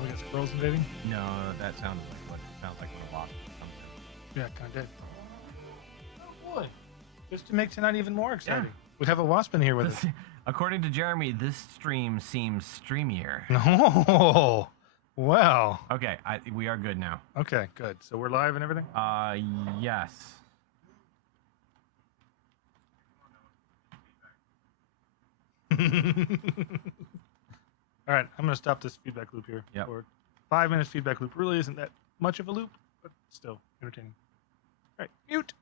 Oh, we got squirrels invading? No, that sounded like what it sounds like when a wasp comes in. Yeah, kind of did. Oh boy. Just to make tonight even more exciting. We have a wasp in here with us. According to Jeremy, this stream seems streamier. Oh, well. Okay, we are good now. Okay, good. So we're live and everything? Yes. All right, I'm going to stop this feedback loop here. Yep. For 5 minutes feedback loop. Really isn't that much of a loop, but still entertaining. All right, mute.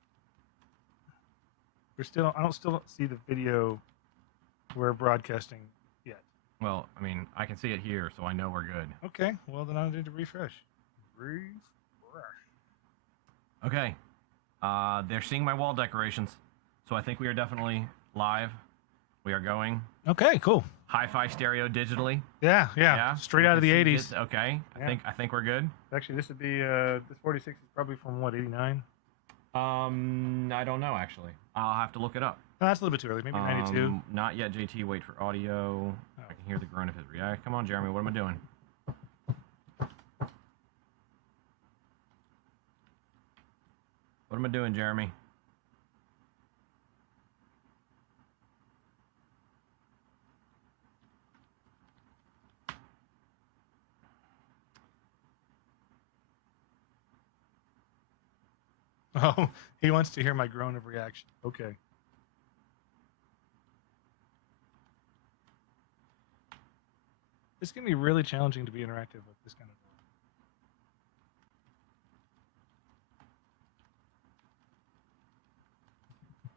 I don't still see the video we're broadcasting yet. Well, I mean, I can see it here, so I know we're good. Okay, well then I need to refresh. Okay. They're seeing my wall decorations, so I think we are definitely live. We are going. Okay, cool. Hi-fi stereo digitally. Yeah. Straight out of the 80s. Okay. Yeah. I think we're good. Actually, this would be this 46 is probably from what, 89? I don't know actually. I'll have to look it up. No, that's a little bit too early. Maybe 92. Not yet, JT. Wait for audio. Oh. I can hear the groan of his react. Come on, Jeremy. What am I doing? What am I doing, Jeremy? Oh, he wants to hear my groan of reaction. Okay. It's going to be really challenging to be interactive with this kind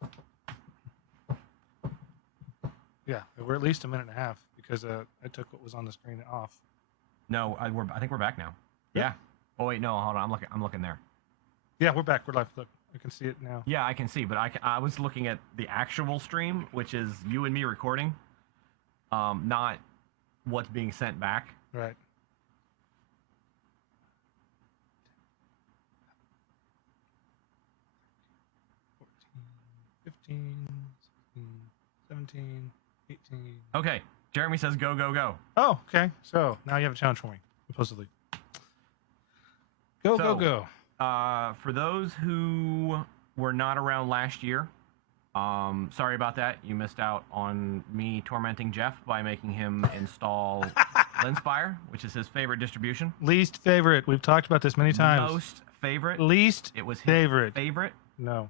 of. Yeah, we're at least a minute and a half because I took what was on the screen off. No, I think we're back now. Yeah. Oh wait, no, hold on. I'm looking there. Yeah, we're back. We're live. Look, I can see it now. Yeah, I can see, but I was looking at the actual stream, which is you and me recording, not what's being sent back. Right. $14, $15, $16, $17, $18. Okay, Jeremy says go, go, go. Oh, okay. So now you have a challenge for me, supposedly. Go, go. For those who were not around last year, sorry about that. You missed out on me tormenting Jeff by making him install Linspire, which is his favorite distribution. Least favorite. We've talked about this many times. Most favorite. Least It was his favorite. No.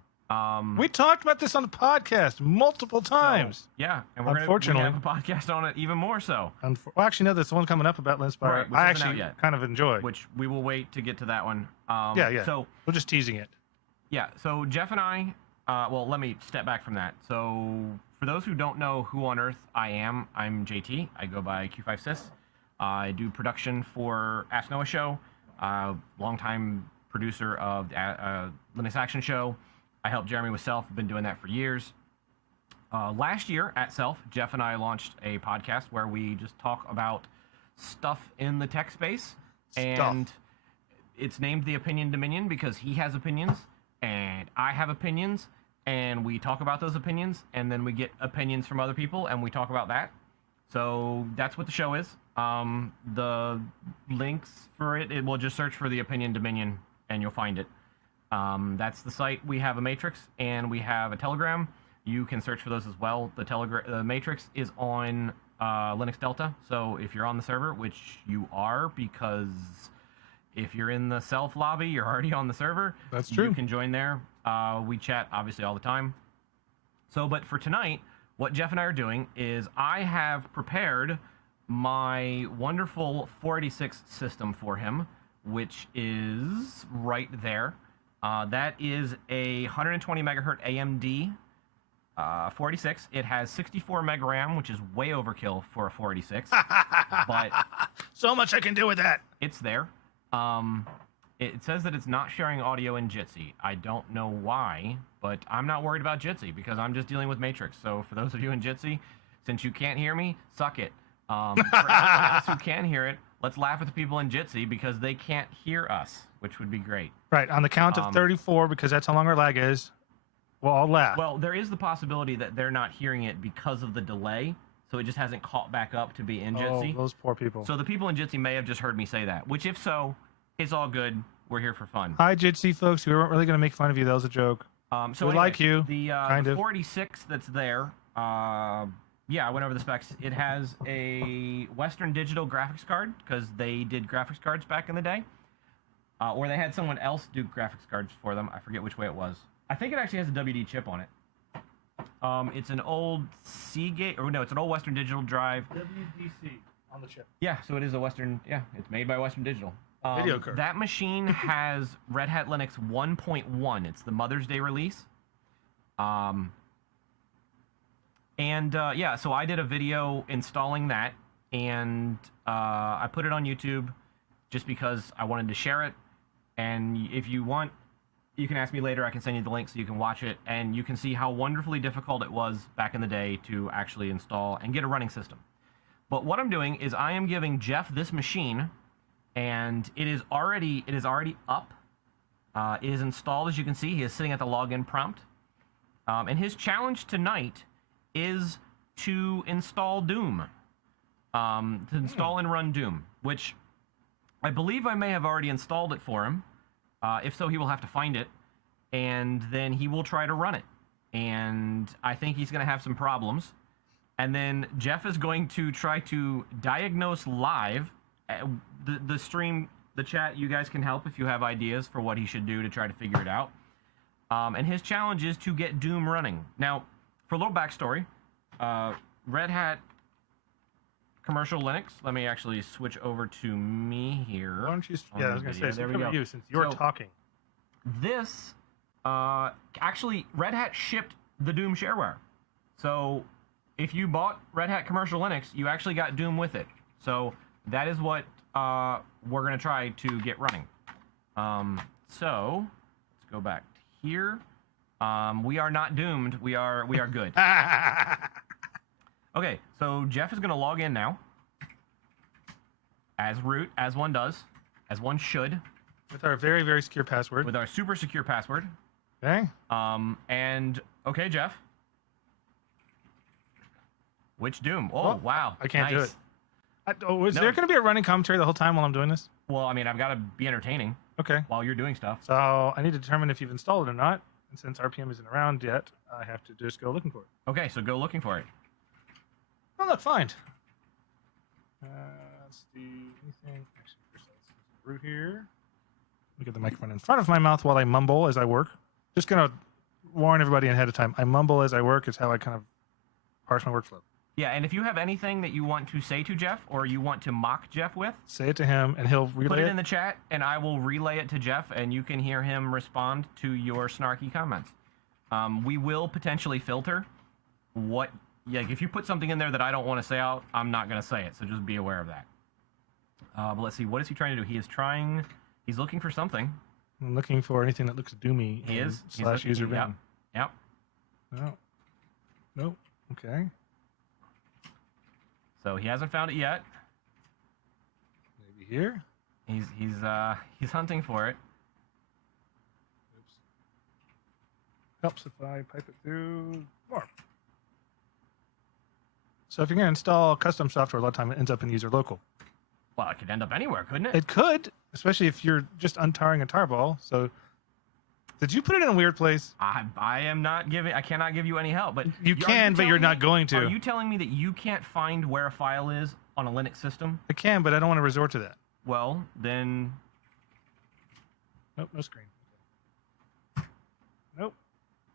We talked about this on the podcast multiple times. So, yeah, and we're Unfortunately, going to have a podcast on it even more so. Well, actually, no, there's one coming up about Linspire. Right, which I isn't out actually yet. kind of enjoy. Which we will wait to get to that one. Yeah. So we're just teasing it. Yeah, so Jeff and I, well, let me step back from that. So for those who don't know who on earth I am, I'm JT. I go by Q5Sys. I do production for Ask Noah Show, longtime producer of the Linux Action Show. I help Jeremy with Self. I've been doing that for years. Last year at Self, Jeff and I launched a podcast where we just talk about stuff in the tech space. And it's named The Opinion Dominion because he has opinions and I have opinions, and we talk about those opinions, and then we get opinions from other people and we talk about that. So that's what the show is. The links for it will just search for The Opinion Dominion and you'll find it. That's the site. We have a Matrix and we have a Telegram. You can search for those as well. The Matrix is on Linux Delta. So if you're on the server, which you are, because if you're in the Self lobby, you're already on the server. That's true. You can join there. We chat obviously all the time. So, but for tonight, what Jeff and I are doing is I have prepared my wonderful 486 system for him, which is right there. That is a 120 megahertz AMD 486. It has 64 meg RAM, which is way overkill for a 486. But so much I can do with that. it's there. It says that it's not sharing audio in Jitsi. I don't know why, but I'm not worried about Jitsi because I'm just dealing with Matrix. So for those of you in Jitsi, since you can't hear me, suck it. For us who can hear it, let's laugh at the people in Jitsi because they can't hear us, which would be great. Right, on the count of 34, because that's how long our lag is, we'll all laugh. Well, there is the possibility that they're not hearing it because of the delay. so it just hasn't caught back up to be in Oh, Jitsi. those poor people. So the people in Jitsi may have just heard me say that, which if so, it's all good. We're here for fun. Hi, Jitsi folks. We weren't really going to make fun of you. That was a joke. So we anyway, like you, the kind of. 486 that's there, yeah, I went over the specs. It has a Western Digital graphics card, because they did graphics cards back in the day. Or they had someone else do graphics cards for them. I forget which way it was. I think it actually has a WD chip on it. It's an old Seagate, or no, it's an old Western Digital drive. WDC on the chip. Yeah, so it is a Western, yeah, it's made by Western Digital. Video card. That machine has Red Hat Linux 1.1. It's the Mother's Day release. Yeah, so I did a video installing that, and I put it on YouTube just because I wanted to share it. And if you want, you can ask me later. I can send you the link so you can watch it, and you can see how wonderfully difficult it was back in the day to actually install and get a running system. But what I'm doing is I am giving Jeff this machine, and it is already up. It is installed, as you can see. He is sitting at the login prompt. And his challenge tonight is to install Doom. To install and run Doom, which I believe I may have already installed it for him. If so, he will have to find it, and then he will try to run it. And I think he's going to have some problems. And then Jeff is going to try to diagnose live the stream, the chat. You guys can help if you have ideas for what he should do to try to figure it out. And his challenge is to get Doom running. Now, for a little backstory, Red Hat Commercial Linux. Let me actually switch over to me here. Why don't you? Yeah, I was going to say, there we go. You, since you're talking. This, actually, Red Hat shipped the Doom shareware. So if you bought Red Hat Commercial Linux, you actually got Doom with it. So that is what we're going to try to get running. So let's go back to here. We are not doomed. We are good. Okay, so Jeff is going to log in now. As root, as one does. As one should. With our very, very secure password. With our super secure password. Okay. Okay, Jeff. Which Doom? Oh, well, wow. I can't nice. do it. Is there going to be a running commentary the whole time while I'm doing this? Well, I mean, I've got to be entertaining. Okay. While you're doing stuff. So I need to determine if you've installed it or not. And since RPM isn't around yet, I have to just go looking for it. Okay, so go looking for it. Oh, look, find. Let's do anything. Actually, first let's root here. Look at the microphone in front of my mouth while I mumble as I work. Just going to warn everybody ahead of time. I mumble as I work. It's how I kind of parse my workflow. Yeah, and if you have anything that you want to say to Jeff or you want to mock Jeff with, say it to him and he'll relay it. Put it in the chat and I will relay it to Jeff and you can hear him respond to your snarky comments. We will potentially filter what, like if you put something in there that I don't want to say out, I'm not going to say it, so just be aware of that. But let's see, what is he trying to do? He's looking for something. I'm looking for anything that looks doomy. He is. Slash user bin. Yep. No. Nope. Okay. So he hasn't found it yet. Maybe here. He's hunting for it. Oops. Helps if I pipe it through more. So if you're going to install custom software, a lot of time it ends up in user local. Well, it could end up anywhere, couldn't it? It could, especially if you're just untarring a tarball. So did you put it in a weird place? I cannot give you any help, but you can, but you're not going to. Are you telling me that you can't find where a file is on a Linux system? I can, but I don't want to resort to that. Well, then. Nope, no screen. Nope.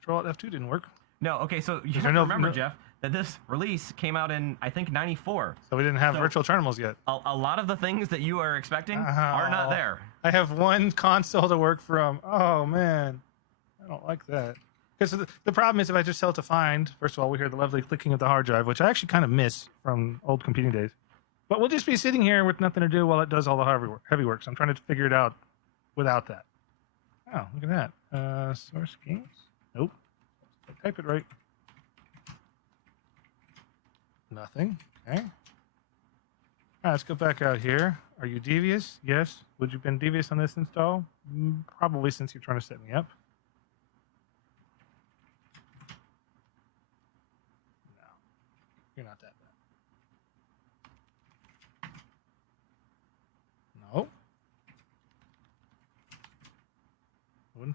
Control Alt F2 didn't work. No, okay, so you have to remember, Jeff, that this release came out in, I think, 94. So we didn't have virtual terminals yet. A lot of the things that you are expecting are not there. I have one console to work from. Oh, man. I don't like that. Because the problem is if I just tell it to find, first of all, we hear the lovely clicking of the hard drive, which I actually kind of miss from old computing days. But we'll just be sitting here with nothing to do while it does all the heavy work. So I'm trying to figure it out without that. Oh, look at that. Source games? Nope. Type it right. Nothing. Okay. All right, let's go back out here. Are you devious? Yes. Would you have been devious on this install? Probably, since you're trying to set me up. No. You're not that bad.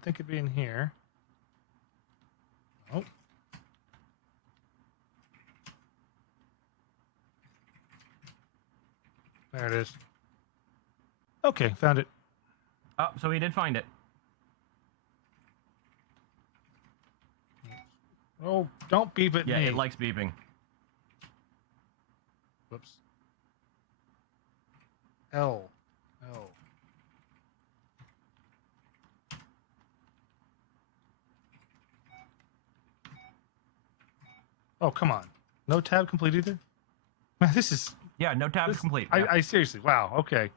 didn't think it'd be in here. Oh. There it is. Okay, found it. Oh, so he did find it. Oh, don't beep at Yeah, me. it likes beeping. Whoops. L. Oh, come on. No tab complete either? Man, this is... Yeah, no tab is complete. I seriously, wow, okay.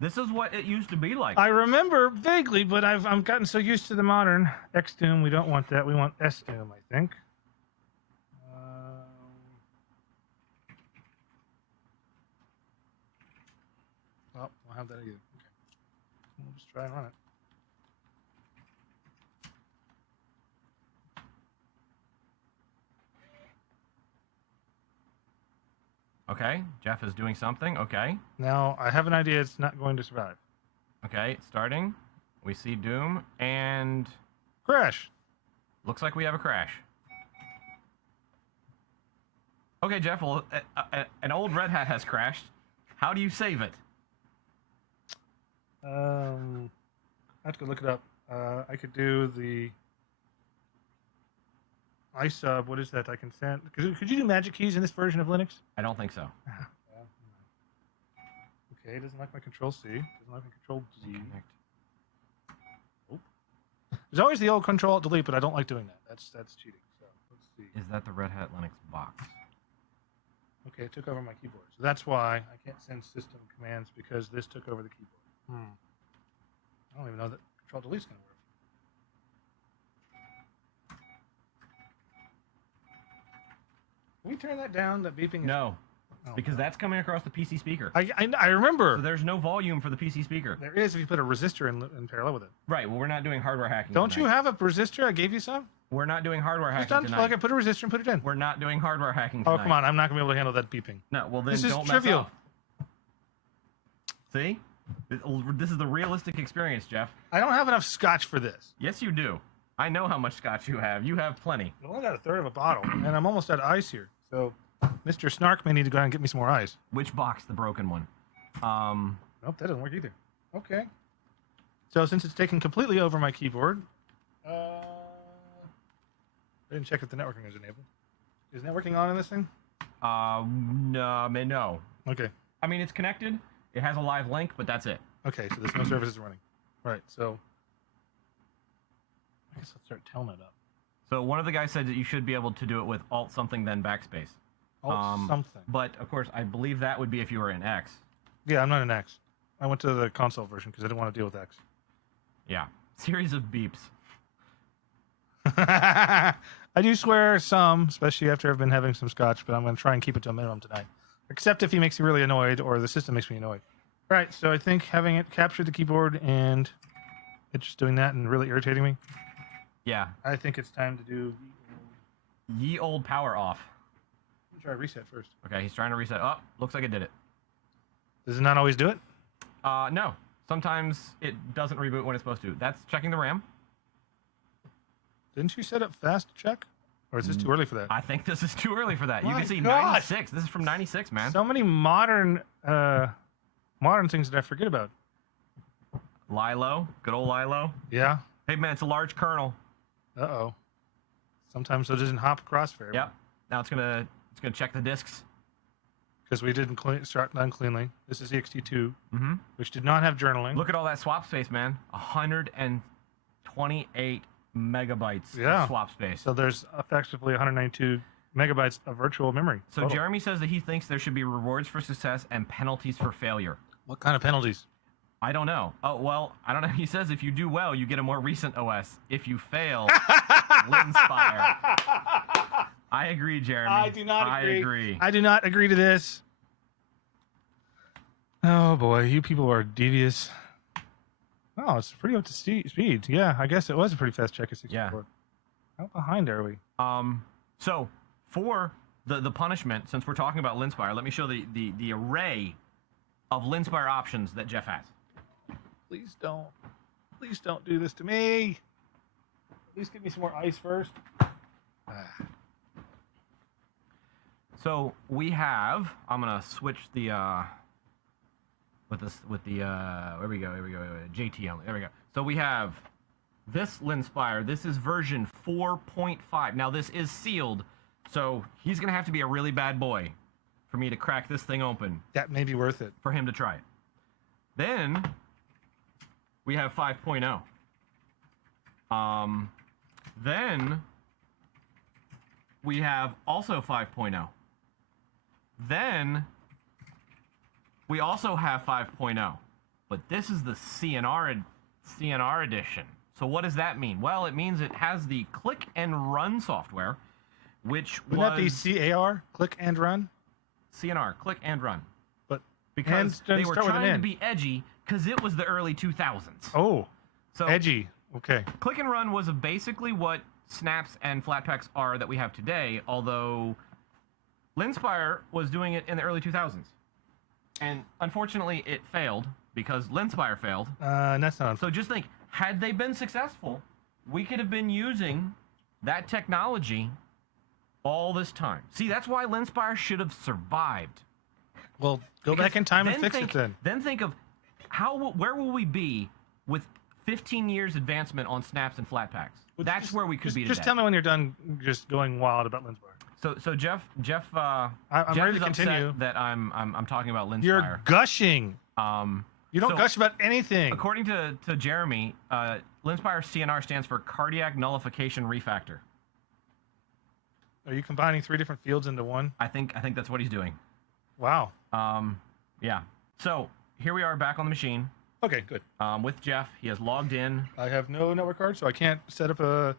This is what it used to be like. I remember vaguely, but I'm gotten so used to the modern Xdoom. We don't want that. We want Sdoom, I think. Oh, I'll have that again. Okay. We'll just try and run it. Okay, Jeff is doing something. Okay. Now, I have an idea it's not going to survive. Okay, starting. We see Doom, and Crash! looks like we have a crash. Okay, Jeff, well, an old Red Hat has crashed. How do you save it? I have to go look it up. I could do the iSub. What is that? I can send. Could you do magic keys in this version of Linux? I don't think so. Okay, doesn't like my Control C. Doesn't like my Control Z. Connect. Oh. There's always the old Control Alt Delete, but I don't like doing that. That's cheating. So let's see. Is that the Red Hat Linux box? Okay, it took over my keyboard. So that's why I can't send system commands because this took over the keyboard. I don't even know that Control Delete's going to work. Can we turn that down? That beeping? No, Oh, because no. that's coming across the PC speaker. I remember. So there's no volume for the PC speaker. There is if you put a resistor in parallel with it. Right, well, we're not doing hardware hacking Don't tonight. you have a resistor? I gave you some. We're not doing hardware Just hacking unplug tonight. it, put a resistor and put it in. We're not doing hardware hacking Oh, tonight. come on. I'm not going to be able to handle that beeping. No, well, then This is don't trivial. mess up. See? This is the realistic experience, Jeff. I don't have enough scotch for this. Yes, you do. I know how much scotch you have. You have plenty. I only got a third of a bottle, and I'm almost out of ice here. So Mr. Snark may need to go out and get me some more ice. Which box? The broken one. Nope, that doesn't work either. Okay. So since it's taken completely over my keyboard, I didn't check if the networking is enabled. Is networking on in this thing? No. Okay. I mean, it's connected. It has a live link, but that's it. Okay, so there's no services running. Right, so I guess I'll start Telnet up. So one of the guys said that you should be able to do it with Alt something then backspace. Something. But of course, I believe that would be if you were in X. Yeah, I'm not an X. I went to the console version because I didn't want to deal with X. Yeah. Series of beeps. I do swear some, especially after I've been having some scotch, but I'm going to try and keep it to a minimum tonight. Except if he makes me really annoyed or the system makes me annoyed. All right, so I think having it capture the keyboard and it just doing that and really irritating me, Yeah. I think it's time to do... Ye old power off. Let me try reset first. Okay, he's trying to reset. Oh, looks like it did it. Does it not always do it? No. Sometimes it doesn't reboot when it's supposed to. That's checking the RAM. Didn't you set up fast check? Or is this too early for that? I think this is too early for that. You My can see gosh. 96. This is from 96, man. So many modern things that I forget about. Lilo. Good old Lilo. Yeah. Hey, man, it's a large kernel. Uh-oh. Sometimes it doesn't hop crossfire. Yep. Now it's gonna check the disks. Because we didn't start done cleanly. This is ext2, Mm-hmm. which did not have journaling. Look at all that swap space, man. 128 megabytes Yeah. of swap space. So there's effectively 192 megabytes of virtual memory. So total. Jeremy says that he thinks there should be rewards for success and penalties for failure. What kind of penalties? I don't know. Oh, well, I don't know. He says if you do well, you get a more recent OS. If you fail, Linspire. I agree, Jeremy. I do not agree. I agree. I do not agree to this. Oh boy, you people are devious. Oh, it's pretty up to speed. Yeah, I guess it was a pretty fast check at 64. Yeah. How behind are we? So for the punishment, since we're talking about Linspire, let me show the array of Linspire options that Jeff has. Please don't do this to me. Please give me some more ice first. So we have. I'm gonna switch the with the here we go JT only. There we go. So we have this Linspire. This is version 4.5. Now this is sealed, so he's gonna have to be a really bad boy for me to crack this thing open. That may be worth it. For him to try it. Then we have 5.0. Then we have also 5.0. Then we also have 5.0, but this is the CNR edition. So what does that mean? Well, it means it has the click and run software, which Wouldn't that be CAR? Click and run? CNR, click and run. But because they were trying to be edgy because it was the early 2000s. Oh, so edgy. Okay. Click and run was basically what snaps and flatpaks are that we have today, although Linspire was doing it in the early 2000s. And unfortunately, it failed because Linspire failed. That's not. So just think, had they been successful, we could have been using that technology all this time. See, that's why Linspire should have survived. Well, go back in time and fix it then. Then think of where will we be with 15 years advancement on snaps and flatpaks? That's where we could be today. Just tell me when you're done just going wild about Linspire. So Jeff, I'm Jeff ready is to continue. upset that I'm talking about Linspire. You're gushing. You don't gush about anything. According to Jeremy, Linspire CNR stands for Cardiac Nullification Refactor. Are you combining 3 different fields into one? I think that's what he's doing. Wow. Yeah. So here we are back on the machine. Okay, good. With Jeff, he has logged in. I have no network card, so I can't set up a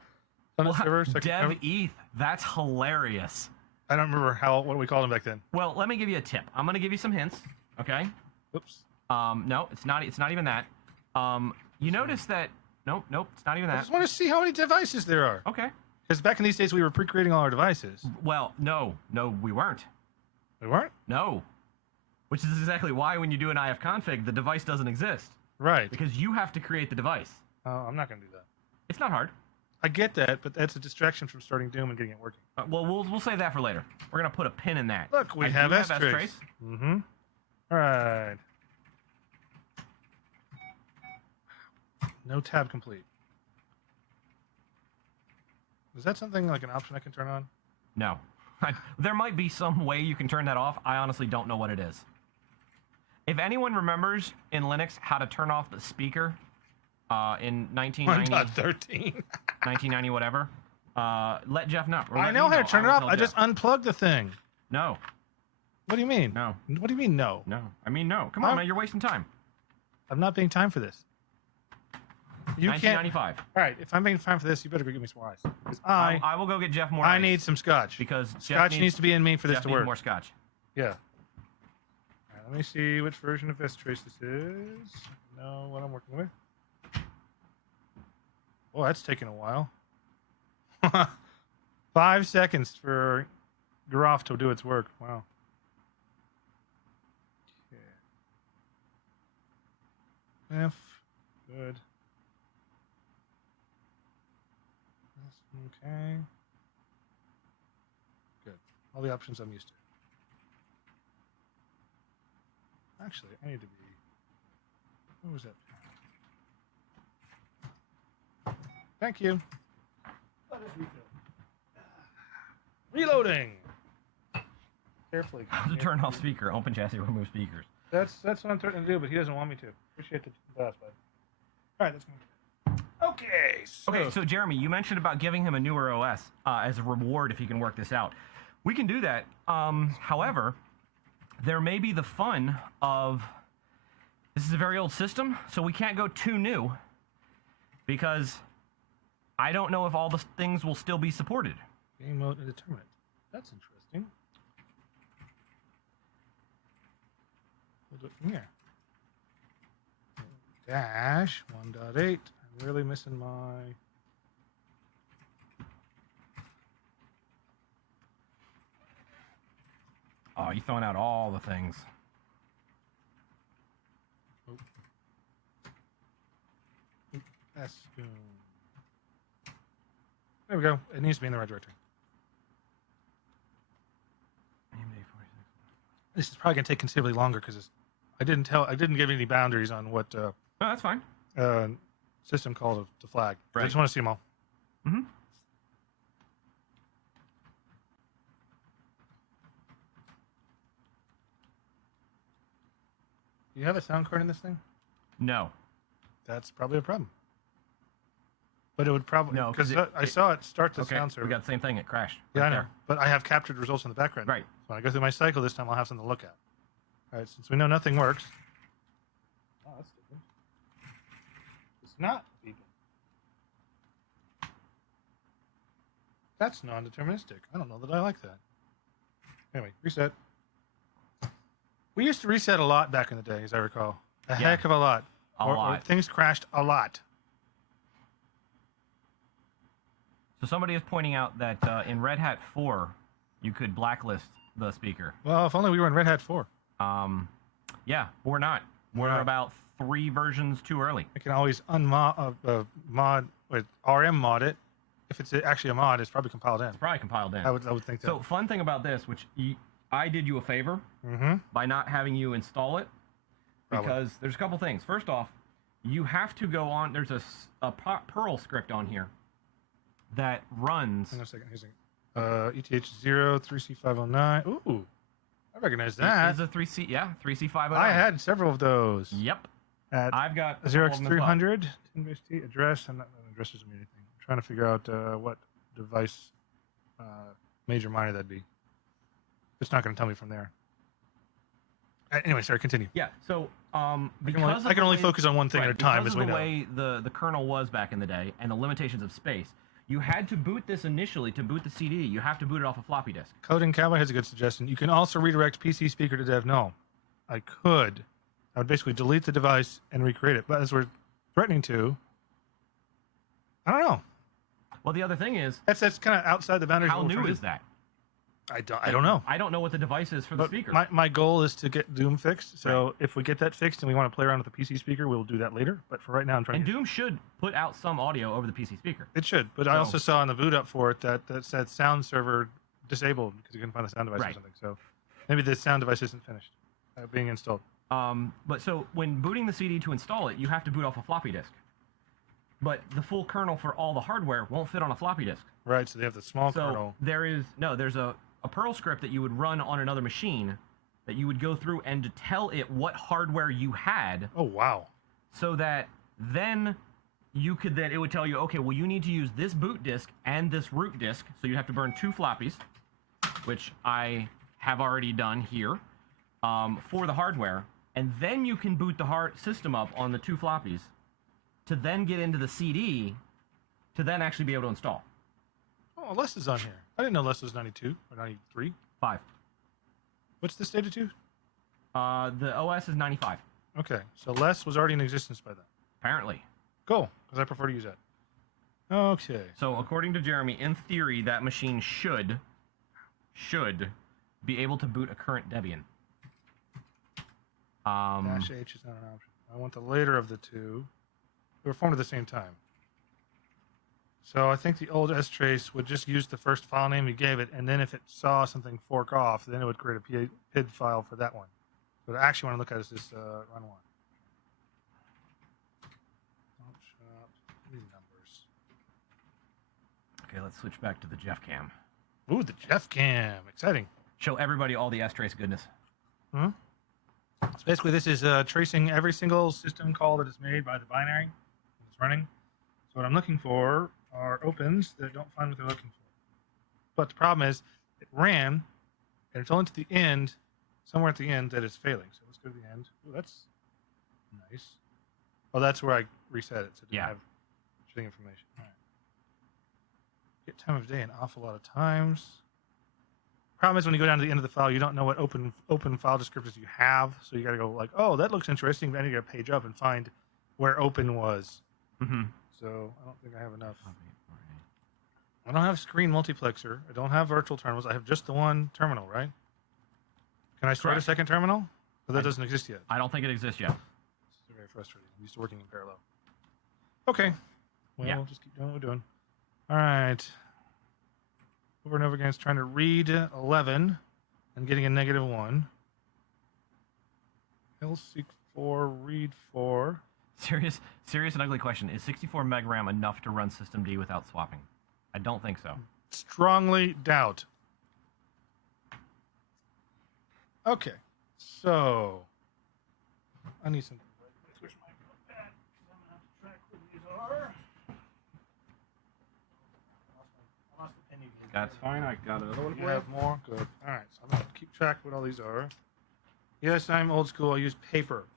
server. So Dev ETH, that's hilarious. I don't remember what we called him back then. Well, let me give you a tip. I'm going to give you some hints. Okay. Oops. No, it's not. It's not even that. You notice that? Nope. It's not even that. I just want to see how many devices there are. Okay. Because back in these days, we were pre-creating all our devices. Well, no, we weren't. We weren't? No. Which is exactly why when you do an ifconfig, the device doesn't exist. Right. Because you have to create the device. Oh, I'm not going to do that. It's not hard. I get that, but that's a distraction from starting Doom and getting it working. Well, we'll save that for later. We're going to put a pin in that. Look, we have S-Trace. Mm-hmm. All right. No tab complete. Is that something like an option I can turn on? No. There might be some way you can turn that off. I honestly don't know what it is. If anyone remembers in Linux how to turn off the speaker in 1990, 1.13, 1990 whatever, let Jeff know. I know how to turn it off. I just unplugged the thing. No. What do you mean? No. What do you mean no? No. I mean no. Come on, man. You're wasting time. I'm not being time for this. You 1995. Can't. All right. If I'm being time for this, you better go get me some ice. I will go get Jeff more I ice need some scotch. because scotch needs to be in me for this Jeff to needs work. more scotch. Yeah. All right, let me see which version of S-Trace this is. Know what I'm working with. Oh, that's taking a while. 5 seconds for Groff to do its work. Wow. Okay. F. Good. Okay. Good. All the options I'm used to. Actually, I need to be... What was that? Thank you. Let us refill. Reloading. Carefully. To turn off speaker, open chassis, remove speakers. That's what I'm trying to do, but he doesn't want me to. Appreciate the bud. All right, let's go. Okay. So Jeremy, you mentioned about giving him a newer OS as a reward if he can work this out. We can do that. However, there may be the fun of this is a very old system, so we can't go too new because I don't know if all the things will still be supported. Game mode indeterminate. That's interesting. We'll do it from here. Dash 1.8. I'm really missing my... Oh, you're throwing out all the things. That's There we go. It needs to be in the right direction. This is probably gonna take considerably longer because I didn't give any boundaries on what No, that's fine. system called to flag. Right. I just want to see them all. Mm-hmm. Do you have a sound card in this thing? No. That's probably a problem. But it would probably No, because I saw it start the Okay, sound server. we got the same thing. It crashed. Yeah, right I know. there. But I have captured results in the background. Right. So when I go through my cycle this time, I'll have something to look at. All right, since we know nothing works. Oh, that's stupid. It's not beeping. That's non-deterministic. I don't know that I like that. Anyway, reset. We used to reset a lot back in the day, as I recall. A heck of a lot. A Or lot. things crashed a lot. So somebody is pointing out that in Red Hat 4, you could blacklist the speaker. Well, if only we were in Red Hat 4. Yeah, we're not. We're Right. about 3 versions too early. I can always mod with RM mod it. If it's actually a mod, it's probably compiled in. It's probably compiled in. I would think that. So fun thing about this, which I did you a favor Mm-hmm. by not having you install it, Probably. because there's a couple things. First off, you have to go on. There's a Perl script on here that runs. Hang on a second. Here's ETH0 3C509. Ooh, I recognize that. Is a 3C, yeah, 3C509. I had several of those. Yep. At I've got a couple of them as well. 0x300 10base address. I'm not address doesn't mean anything. I'm trying to figure out what device, major minor that'd be. It's not going to tell me from there. Anyway, sorry. Continue. Yeah. So I because can only focus on one thing right, at a time, because as we of the know. way the kernel was back in the day and the limitations of space, you had to boot this initially. To boot the CD, you have to boot it off a floppy disk. Coding Cowboy has a good suggestion. You can also redirect PC speaker to dev. No, I could. I would basically delete the device and recreate it. But as we're threatening to, I don't know. Well, the other thing is, That's kind of outside the boundaries. how of what we're new trying is to do. that? I don't know. I don't know what the device is for the But speaker. my goal is to get Doom fixed. So if we get that fixed and we want to play around with the PC speaker, we'll do that later. But for right now, I'm trying And to. Doom should put out some audio over the PC speaker. It should. But I So- also saw on the boot up for it that said sound server disabled because you couldn't find the sound device or Right. something. So maybe the sound device isn't finished being installed. But so when booting the CD to install it, you have to boot off a floppy disk. But the full kernel for all the hardware won't fit on a floppy disk. Right. So they have the small So kernel. there's a Perl script that you would run on another machine that you would go through and to tell it what hardware you had, Oh wow. so that then it would tell you, okay, well, you need to use this boot disk and this root disk, so you have to burn 2 floppies, which I have already done here, for the hardware, and then you can boot the system up on the 2 floppies to then get into the CD to then actually be able to install. Oh, Les is on here. I didn't know Les was 92 or 93. 5. What's the state of 2? The OS is 95, Okay, so Les was already in existence by then. apparently. Cool, because I prefer to use that. Okay. So according to Jeremy, in theory, that machine should be able to boot a current Debian. Dash H is not an option. I want the later of the two. They were formed at the same time. So I think the old strace would just use the first file name you gave it, and then if it saw something fork off, then it would create a PID file for that one. But I actually want to look at is this run one. Oh, shut up. These numbers. Okay, let's switch back to the Jeff cam. Ooh, the Jeff cam. Exciting. Show everybody all the strace goodness. Hmm? So basically, this is tracing every single system call that is made by the binary that's running. So what I'm looking for are opens that don't find what they're looking for. But the problem is, it ran, and it's only to the end, somewhere at the end, that it's failing. So let's go to the end. Ooh, that's nice. Oh, that's where I reset it. So it didn't have interesting information. All right. Get time of day an awful lot of times. Problem is when you go down to the end of the file, you don't know what open file descriptors you have. So you got to go like, oh, that looks interesting. But I need to page up and find where open was. Mm-hmm. So I don't think I have enough. I don't have screen multiplexer. I don't have virtual terminals. I have just the one terminal, right? Can I start a Correct. second terminal? But that doesn't exist yet. I don't think it exists yet. It's very frustrating. I'm used to working in parallel. Okay. Well, Yeah. we'll just keep doing what we're doing. All right. Over and over again, it's trying to read 11 and getting a -1. Seek 4, read 4. Serious and ugly question. Is 64 meg RAM enough to run systemd without swapping? I don't think so. Strongly doubt. Okay, so I need some. Where's my notepad? I'm gonna have to track where these are. I lost the pen you gave me. That's fine. I got another one You have more? Good. All right, so I'm gonna keep track of what all these are. Yes, I'm old school. I use paper.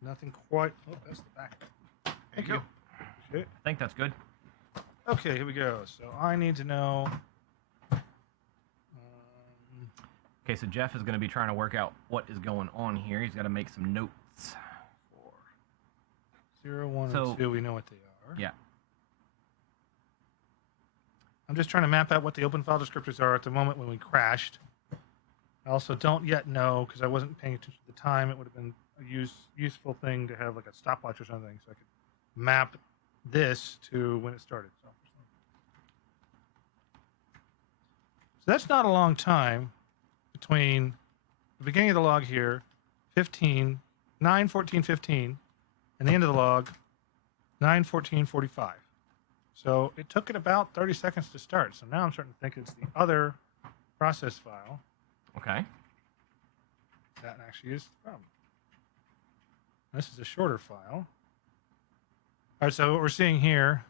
Nothing quite. Oh, that's the back. Thank you. Appreciate it. I think that's good. Okay, here we go. So I need to know. Okay, so Jeff is going to be trying to work out what is going on here. He's got to make some notes. 0, 1, So- and 2. We know what they are. Yeah. I'm just trying to map out what the open file descriptors are at the moment when we crashed. I also don't yet know because I wasn't paying attention to the time. It would have been a useful thing to have like a stopwatch or something so I could map this to when it started. So that's not a long time between the beginning of the log here, 9:14:15, and the end of the log, 9:14:45. So it took it about 30 seconds to start. So now I'm starting to think it's the other process file. Okay. That actually is the problem. This is a shorter file. All right, so what we're seeing here,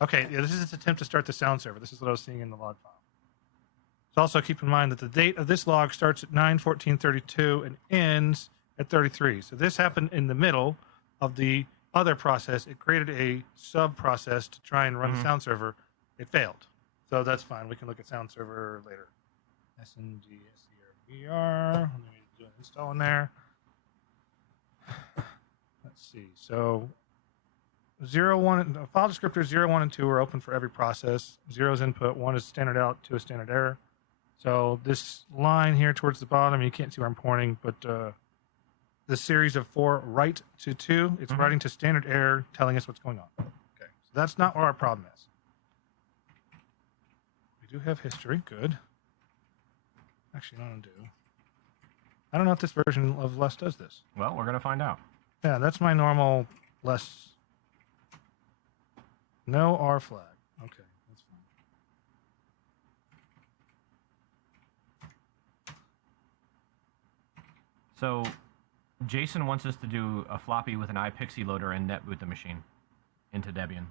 okay, yeah, this is its attempt to start the sound server. This is what I was seeing in the log file. So also keep in mind that the date of this log starts at 9:14:32 and ends at 33. So this happened in the middle of the other process. It created a sub process to try and run the sound server. It failed. So that's fine. We can look at sound server later. SNGSERVR. Let me do an install in there. Let's see. So 0, 1, file descriptors 0, 1, and 2 are open for every process. 0 is input, 1 is standard out, 2 is standard error. So this line here towards the bottom, you can't see where I'm pointing, but the series of 4 write to 2, it's writing to standard error, telling us what's going on. Okay, so that's not what our problem is. We do have history, good. Actually, no, undo. I don't know if this version of less does this. Well, we're going to find out. Yeah, that's my normal less. No R flag. Okay, that's fine. So Jason wants us to do a floppy with an iPixie loader and netboot the machine into Debian.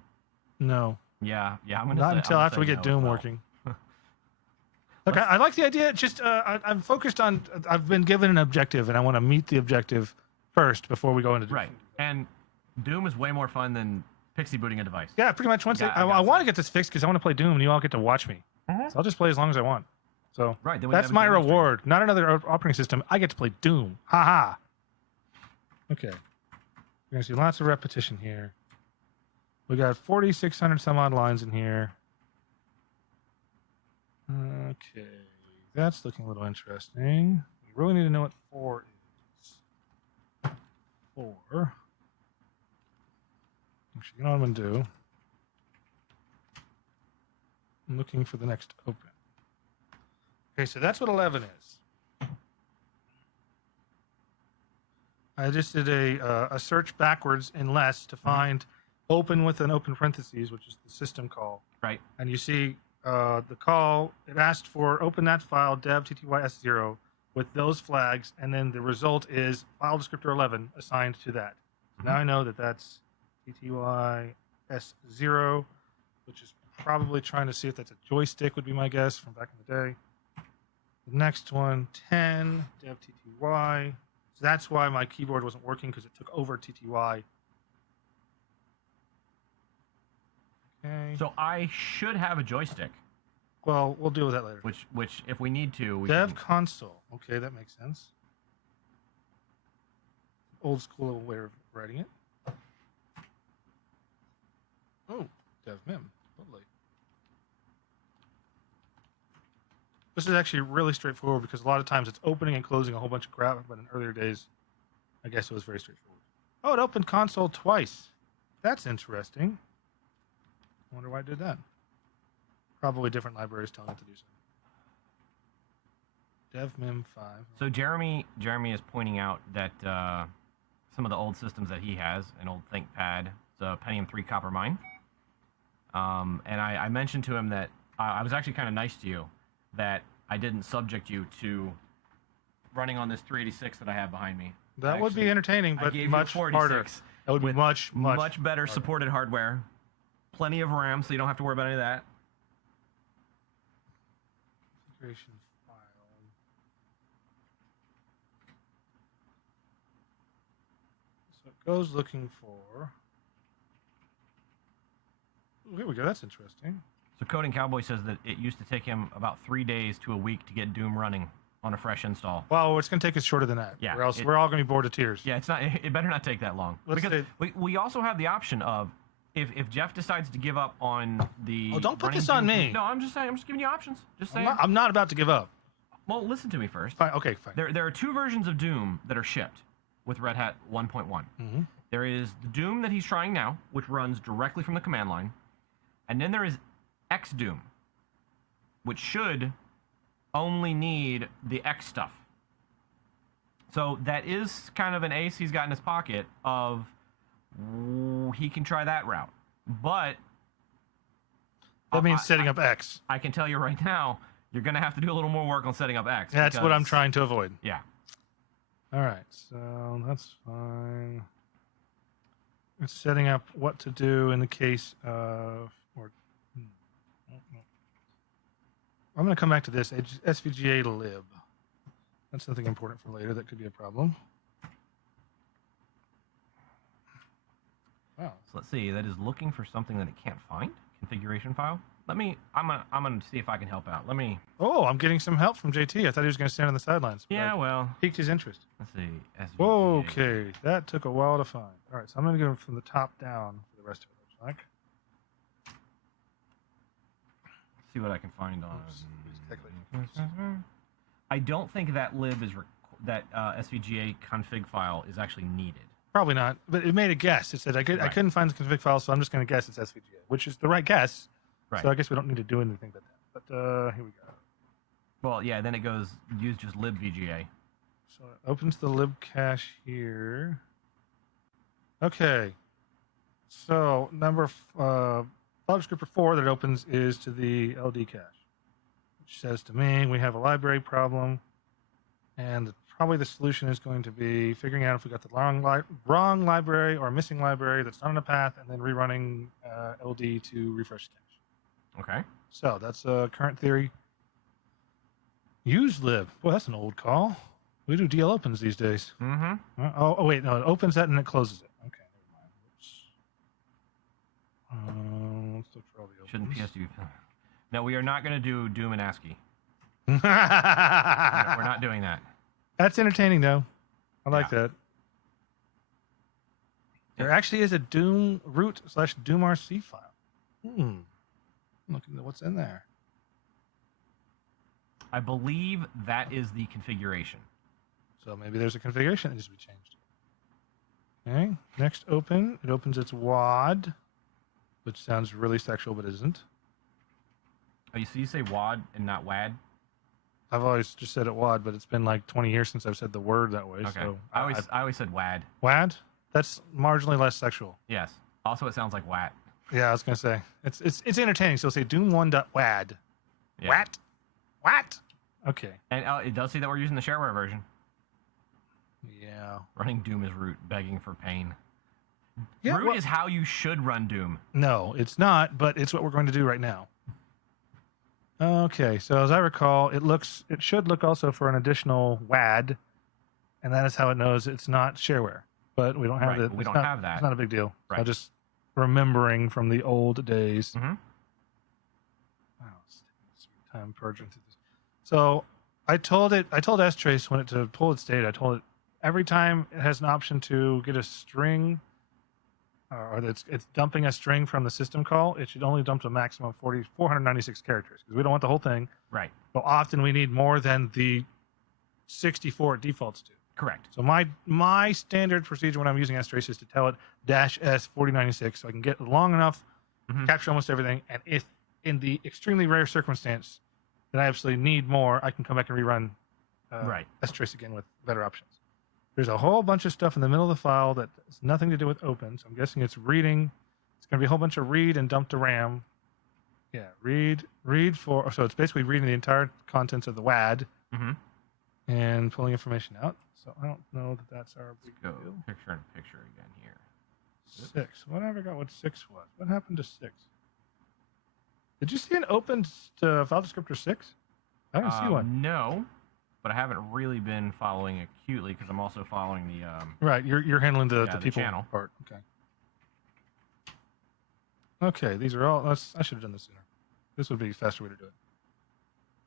No. Yeah. I'm going to Not until after we get Doom working. Okay, I like the idea. Just I'm focused on. I've been given an objective, and I want to meet the objective first before we go into. Right, and Doom is way more fun than Pixie booting a device. Yeah, pretty much. I want to get this fixed because I want to play Doom, and you all get to watch me. So I'll just play as long as I want. So right, then that's my reward. Not another operating system. I get to play Doom. Ha ha. Okay, we're gonna see lots of repetition here. We got 4,600 some odd lines in here. Okay, that's looking a little interesting. We really need to know what 4 is. 4. Actually, you know what I'm going to do? I'm looking for the next open. Okay, so that's what 11 is. I just did a search backwards in less to find open with an open parentheses, which is the system call. Right. And you see the call, it asked for open that file dev ttys0 with those flags, and then the result is file descriptor 11 assigned to that. Now I know that that's ttys0, which is probably trying to see if that's a joystick, would be my guess from back in the day. The next one, 10 dev tty. So that's why my keyboard wasn't working, because it took over tty. Okay. So I should have a joystick. Well, we'll deal with that later. Which if we need to, we Dev can... console. Okay, that makes sense. Old school way of writing it. Oh, dev mem. Lovely. This is actually really straightforward because a lot of times it's opening and closing a whole bunch of crap, but in earlier days, I guess it was very straightforward. Oh, it opened console twice. That's interesting. Wonder why it did that. Probably different libraries telling it to do something. devmem5. So Jeremy is pointing out that some of the old systems that he has, an old ThinkPad, it's a Pentium 3 copper mine. And I mentioned to him that I was actually kind of nice to you, that I didn't subject you to running on this 386 that I have behind me. That would be entertaining, but much harder. That would be much better harder. supported hardware. Plenty of RAM, so you don't have to worry about any of that. Configuration file. So it goes looking for. Oh, here we go. That's interesting. So Coding Cowboy says that it used to take him about 3 days to a week to get Doom running on a fresh install. Well, it's going to take us shorter than that. Yeah, or else we're all going to be bored to tears. Yeah, it's not. It better not take that long. Because we also have the option of if Jeff decides to give up on the. Oh, don't put this on me. No, I'm just saying. I'm just giving you options. Just saying. I'm not about to give up. Well, listen to me first. Fine. Okay, fine. There are 2 versions of Doom that are shipped with Red Hat 1.1. Mm-hmm. There is the Doom that he's trying now, which runs directly from the command line, and then there is X Doom, which should only need the X stuff. So that is kind of an ace he's got in his pocket of he can try that route. But that means setting up X. I can tell you right now, you're going to have to do a little more work on setting up X. Yeah, that's what I'm trying to avoid. Yeah. All right, so that's fine. It's setting up what to do in the case of, I'm going to come back to this SVGA lib. That's something important for later. That could be a problem. Wow. So let's see. That is looking for something that it can't find. Configuration file. I'm gonna see if I can help out. Oh, I'm getting some help from JT. I thought he was going to stand on the sidelines. Yeah, well. Piqued his interest. Let's see. SVGA. Okay, that took a while to find. All right, so I'm going to go from the top down for the rest of it. Looks like. See what I can find on. Oops. I don't think that lib is that SVGA config file is actually needed. Probably not, but it made a guess. It said I couldn't find the config file, so I'm just going to guess it's SVGA, which is the right guess. Right. So I guess we don't need to do anything but that. But here we go. Well, yeah. Then it goes use just libvga. So it opens the lib cache here. Okay. So file descriptor 4 that it opens is to the LD cache, which says to me we have a library problem, and probably the solution is going to be figuring out if we got the wrong library or missing library that's not on a path, and then rerunning LD to refresh the cache. Okay. So that's current theory. Use lib. Boy, that's an old call. We do DL opens these days. Mm-hmm. Oh, wait, no, it opens that and it closes it. Okay, never mind. Let's look for all the opens. Shouldn't PSD. No, we are not going to do Doom and ASCII. We're We're not doing that. That's entertaining, though. I like that. There actually is a Doom root/doomrc file. Looking at what's in there. I believe that is the configuration. So maybe there's a configuration that needs to be changed. Okay. Next open. It opens its WAD, which sounds really sexual, but isn't. Oh, so you say WAD and not WAD? I've always just said it WAD, but it's been like 20 years since I've said the word that way. Okay. So I always said WAD. WAD? That's marginally less sexual. Yes. Also, it sounds like WAT. Yeah, I was gonna say it's entertaining. So it'll say Doom1.wad. Yeah. What? Okay. And it does say that we're using the shareware version. Yeah. Running Doom is root, begging for pain. Yeah, root is how you should run Doom. No, it's not, but it's what we're going to do right now. Okay, so as I recall, it should look also for an additional WAD, and that is how it knows it's not shareware. But we don't have Right, we don't have that. It's not a big deal. Right. So just remembering from the old days. Mm-hmm. Wow, it's taking some time purging through this. So I told strace when it to pull its data. I told it every time it has an option to get a string, or it's dumping a string from the system call, it should only dump a maximum of 496 characters, because we don't want the whole thing. Right. But often we need more than the 64 it defaults to. Correct. So my standard procedure when I'm using strace is to tell it -S 4096, so I can get long enough capture almost everything, and if in the extremely rare circumstance that I absolutely need more, I can come back and rerun strace again with better options. There's a whole bunch of stuff in the middle of the file that has nothing to do with open, so I'm guessing it's reading. It's going to be a whole bunch of read and dump to RAM. Yeah, read for, so it's basically reading the entire contents of the WAD and pulling information out. So I don't know that that's our big deal. Picture in picture again here. 6. What I forgot what 6 was. What happened to 6? Did you see an open file descriptor 6? I didn't see one. No, but I haven't really been following acutely because I'm also following the right. You're handling the people channel part. Okay. Okay, these are all. I should have done this sooner. This would be a faster way to do it.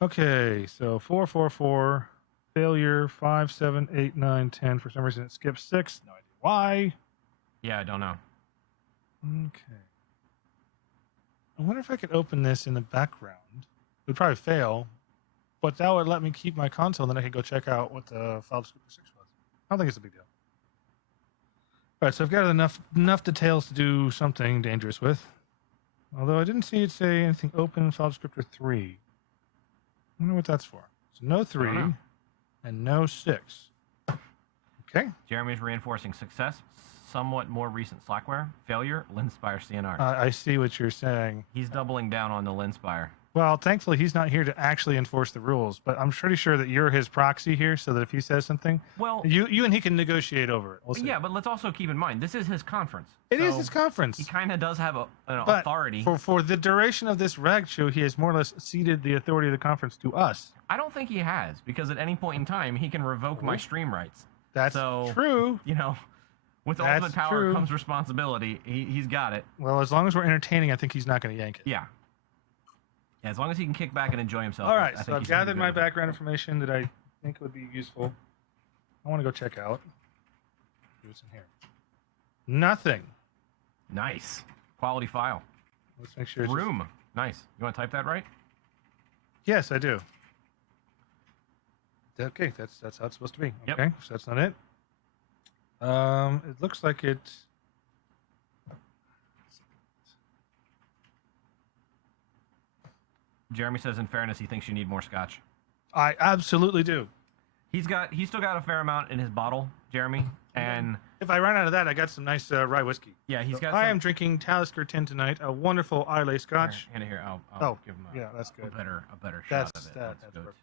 Okay, so 4, 4, 4, failure 5, 7, 8, 9, 10. For some reason it skips 6. No idea why. Yeah, I don't know. Okay. I wonder if I could open this in the background. It would probably fail, but that would let me keep my console, and then I could go check out what the file descriptor 6 was. I don't think it's a big deal. All right, so I've got enough details to do something dangerous with. Although I didn't see it say anything open in file descriptor 3. I wonder what that's for. So no 3 and no 6. Okay. Jeremy's reinforcing success. Somewhat more recent Slackware. Failure. Linspire CNR. I see what you're saying. He's doubling down on the Linspire. Well, thankfully, he's not here to actually enforce the rules, but I'm pretty sure that you're his proxy here, so that if he says something, well, you and he can negotiate over it. We'll see. Yeah, but let's also keep in mind, this is his conference. It is his conference. He kind of does have an authority. For the duration of this Ragchew, he has more or less ceded the authority of the conference to us. I don't think he has, because at any point in time, he can revoke my stream rights. That's true. You know, with ultimate power comes responsibility. He's got it. Well, as long as we're entertaining, I think he's not going to yank it. Yeah. Yeah, as long as he can kick back and enjoy himself. All right, so I've gathered my background information that I think would be useful. I want to go check out. What's in here? Nothing. Nice. Quality file. Let's make sure. Room. Nice. You want to type that right? Yes, I do. Okay, that's how it's supposed to be. Yep. Okay, so that's not it. It looks like it. Jeremy says, in fairness, he thinks you need more scotch. I absolutely do. He's still got a fair amount in his bottle, Jeremy. And if I run out of that, I got some nice rye whiskey. Yeah, he's got. I am drinking Talisker 10 tonight, a wonderful Islay Scotch. Here. I'll give him that's good. a better shot of it. That's perfect.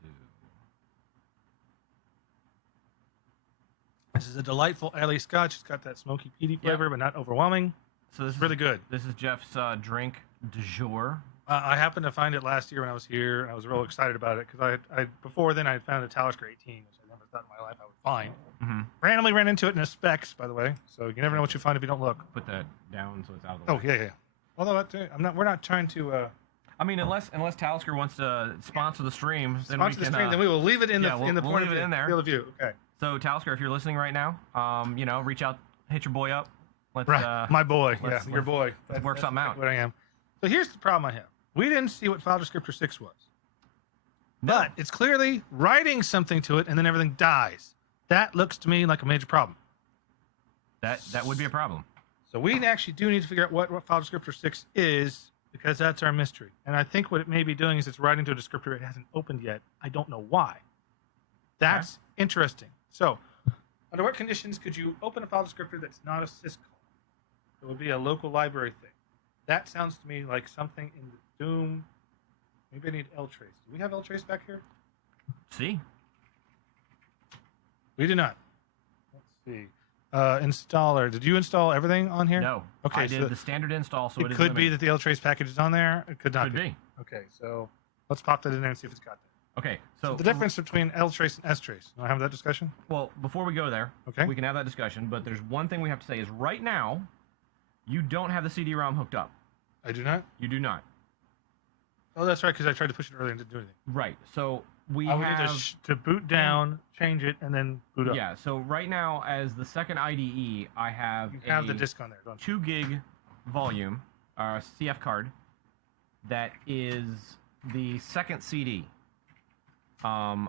This is a delightful Islay Scotch. It's got that smoky, peaty flavor, but not overwhelming. So this is really good. This is Jeff's drink du jour. I happened to find it last year when I was here, and I was real excited about it because I before then I had found a Talisker 18, which I never thought in my life I would find. Randomly ran into it in a specs, by the way, so you never know what you find if you don't look. Put that down so it's out of the way. Oh yeah. Although we're not trying to. I mean, unless Talisker wants to sponsor the stream, then then we will leave it in the we'll point leave it in there. Field of view. Okay. So Talisker, if you're listening right now, reach out, hit your boy up. Let's my boy, your boy. Let's work something out. What I am. So here's the problem I have. We didn't see what file descriptor 6 was. No. But it's clearly writing something to it and then everything dies. That looks to me like a major problem. That would be a problem. So we actually do need to figure out what file descriptor 6 is, because that's our mystery. And I think what it may be doing is it's writing to a descriptor it hasn't opened yet. I don't know why. That's interesting. So under what conditions could you open a file descriptor that's not a syscall? It would be a local library thing. That sounds to me like something in the Doom. Maybe I need ltrace. Do we have ltrace back here? See? We do not. Let's see. Installer. Did you install everything on here? No. Okay, I did the standard install, so it could be that the ltrace package is on there. It could not Could be. Okay, so let's pop that in there and see if it's got that. Okay, so the difference between ltrace and strace. Want to have that discussion? Well, before we go there, we can have that discussion, but there's one thing we have to say is right now, you don't have the CD-ROM hooked up. I do not? You do not. Oh, that's right, because I tried to push it earlier and didn't do anything. Right, so we need have... to boot down, change it, and then boot up. Yeah, so right now, as the second IDE, I have the disk on there, don't you? 2 gig volume, CF card, that is the second CD. So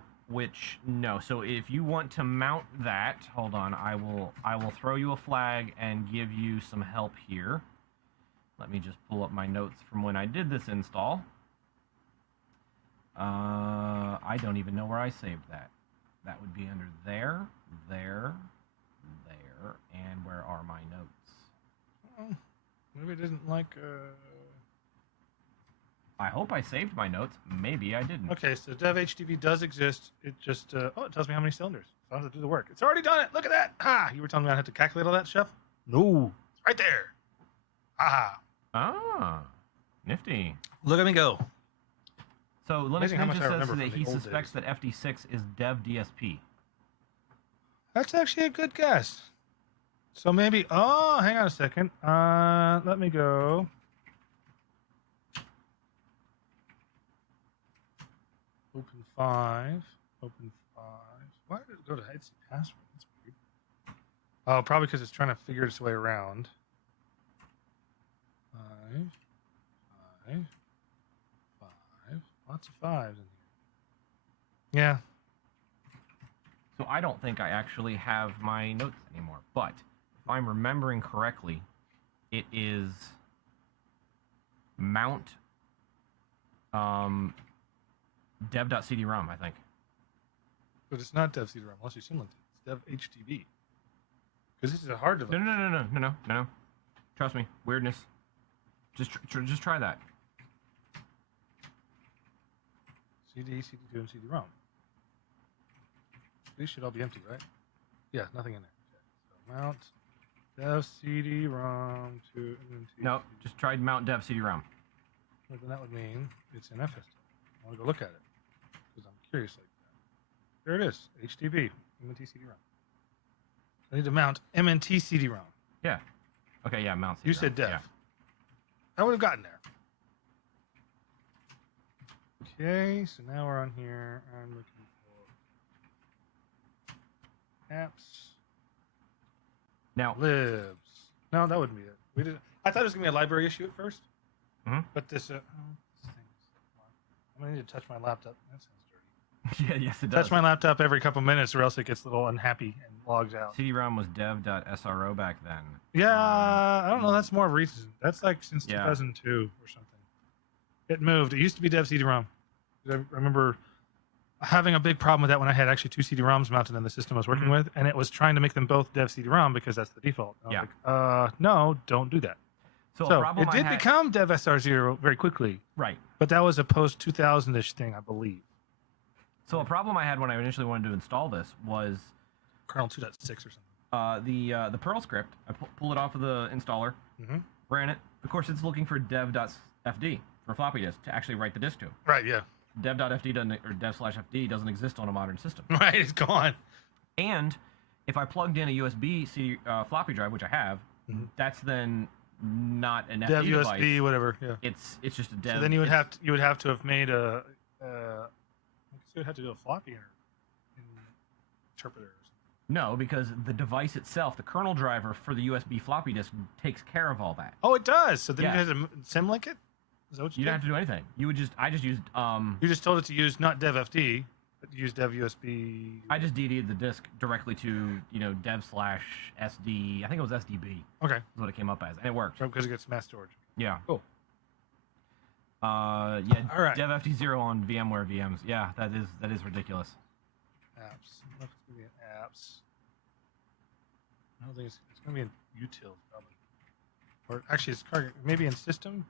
if you want to mount that, hold on, I will throw you a flag and give you some help here. Let me just pull up my notes from when I did this install. I don't even know where I saved that. That would be under there, there, there, and where are my notes? Oh, maybe it didn't like. I hope I saved my notes. Maybe I didn't. Okay, so dev HDV does exist. It just it tells me how many cylinders. So I don't have to do the work. It's already done it. Look at that. Ah, you were telling me I had to calculate all that stuff. No, it's right there. Ah, Nifty. look at me go. So Linux Amazing how much Ninja I says remember that from he the old suspects days. that FD6 is dev DSP. That's actually a good guess. So maybe. Oh, hang on a second. Let me go. Open 5. Open 5. Why did it go to hide password? That's weird. Oh, probably because it's trying to figure its way around. 5. 5. 5. Lots of 5s in here. Yeah. So I don't think I actually have my notes anymore. But if I'm remembering correctly, it is mount dev.cd-rom, I think. But it's not dev CD-ROM unless you simulate it. It's dev HDB. Because this is a hard device. No. Trust me, weirdness. Just try that. CD, CD2, and CD-ROM. These should all be empty, right? Yeah, nothing in there. Okay. So mount dev CD-ROM to MNT. No, just try mount dev cd-rom. Well, then that would mean it's in FS. I want to go look at it because I'm curious like that. There it is, HDB, MNT CD-ROM. I need to mount MNT CD-ROM. Yeah. Okay, yeah, mount You cd-rom. said dev. Yeah. I would have gotten there. Okay, so now we're on here. I'm looking for apps. Now, Libs. No, that wouldn't be it. We did. I thought it was gonna be a library issue at first. Mhm. But this. This thing I'm gonna need to touch my laptop. That sounds dirty. yeah, yes, it does. Touch my laptop every couple minutes, or else it gets a little unhappy and logs out. CD-ROM was dev.sro back then. Yeah, I don't know. That's more recent. That's like since Yeah. 2002 or something. It moved. It used to be dev CD-ROM. I remember having a big problem with that when I had actually 2 CD-ROMs mounted in the system I was working Mhm. with, and it was trying to make them both dev CD-ROM because that's the default. And I was like, no, don't do that. So, a So problem it I did had, become dev SR0 very quickly, right. but that was a post 2000-ish thing, I believe. So a problem I had when I initially wanted to install this was Kernel 2.6 or something. the Perl script. I pulled it off of the installer, Mhm. ran it. Of course, it's looking for dev.fd for floppy disk to actually write the disk to. Right, yeah. Dev.fd doesn't, or dev/fd doesn't exist on a modern system. Right, it's gone. And if I plugged in a USB CD, floppy drive, which I have, Mhm. that's then not an Dev FD USB, device. whatever, yeah. It's just a dev. So then you would have to have made a I guess you would have to do a floppy interpreter or something. No, because the device itself, the kernel driver for the USB floppy disk, takes care of all that. Oh, it does. So then Yeah. you had to symlink it? Is that what You you don't did? have to do anything. I just used You just told it to use not dev FD, but use dev USB. I just DD'd the disk directly to dev/SD. I think it was SDB. Okay. Is what it came up as, and it worked. Because it gets mass storage. Yeah. Cool. Yeah. All right. Dev FD0 on VMware VMs. Yeah, that is ridiculous. Apps. It's going to be in apps. I don't think it's going to be in utils probably. Or actually, it's maybe in system.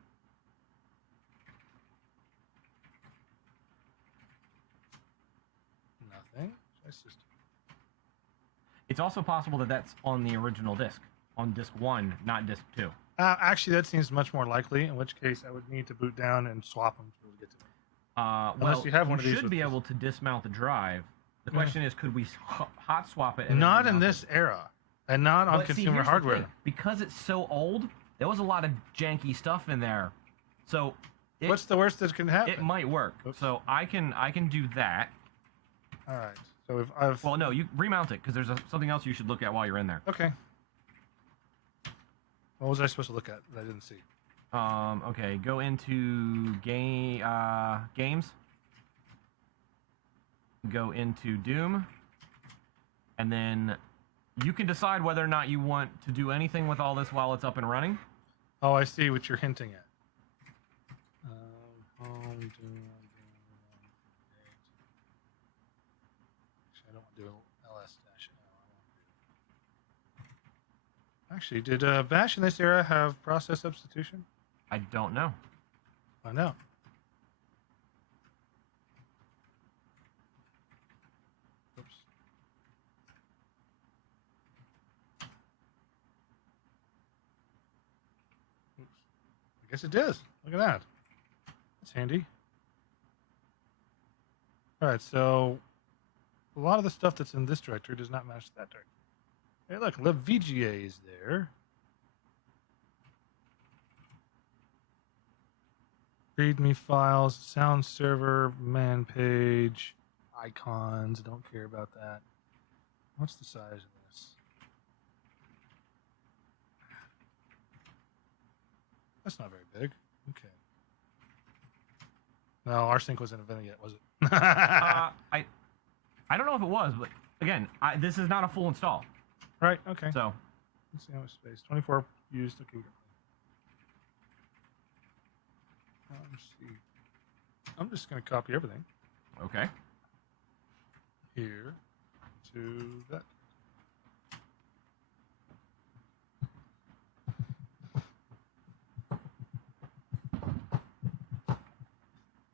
Nothing. Try system. It's also possible that that's on the original disk, on disk 1, not disk 2. Actually, that seems much more likely. In which case, I would need to boot down and swap them to be able to get to them. Well, you have one of these should with be this- able to dismount the drive. The Yeah. question is, could we hot swap it? And then Not in remount this it? era, and not on But see, consumer here's the hardware. thing. Because it's so old. There was a lot of janky stuff in there, so What's the worst that can happen? it might work. Oops. So I can do that. All right. So if I've Well, no, you remount it because there's something else you should look at while you're in there. okay. What was I supposed to look at that I didn't see? Okay, go into games. Go into Doom, and then you can decide whether or not you want to do anything with all this while it's up and running. Oh, I see what you're hinting at. Home Doom. Actually, I don't want to do ls-l. Actually, did Bash in this era have process substitution? I don't know. I know. Oops. Oops. I guess it does. Look at that. That's handy. All right, so a lot of the stuff that's in this directory does not match that directory. Hey, look, libvga is there. README files, sound server, man page, icons. Don't care about that. What's the size of this? That's not very big. Okay. No, rsync wasn't invented yet, was it? I don't know if it was, but again, this is not a full install. Right. Okay. So let's see how much space. 24 used. Okay. Let's see. I'm just going to copy everything. Okay. Here to that.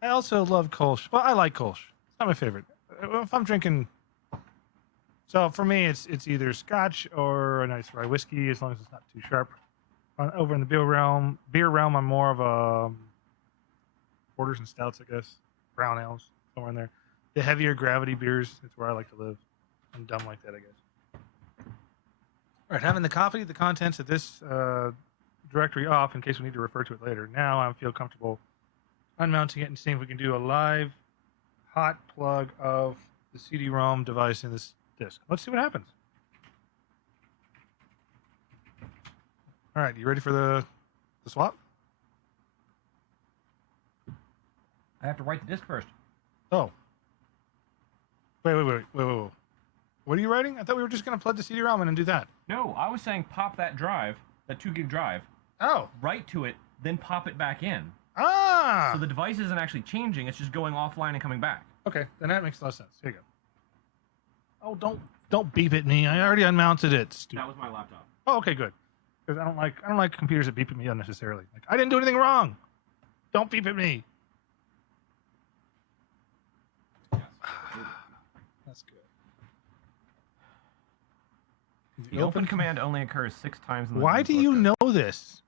I also love Kolsch. Well, I like Kolsch. It's not my favorite. If I'm drinking, so for me, it's either Scotch or a nice rye whiskey, as long as it's not too sharp. Over in the beer realm, I'm more of a porters and stouts, I guess. Brown ales, somewhere in there. The heavier gravity beers, it's where I like to live. I'm dumb like that, I guess. All right, having the contents of this directory off in case we need to refer to it later. Now I feel comfortable unmounting it and seeing if we can do a live hot plug of the CD-ROM device in this disk. Let's see what happens. All right, you ready for the swap? I have to write the disk first. Oh. Wait. What are you writing? I thought we were just going to plug the CD-ROM in and do that. No, I was saying pop that drive, that 2 gig drive. Oh. Write to it, then pop it back in. Ah. So the device isn't actually changing; it's just going offline and coming back. Okay, then that makes a lot of sense. Here you go. Oh, don't beep at me. I already unmounted it. Stupid. That was my laptop. Oh, okay, good. Because I don't like computers that beep at me unnecessarily. Like, I didn't do anything wrong. Don't beep at me. Yes. That's good. The open command only occurs 6 times in the Why do source you code. know this?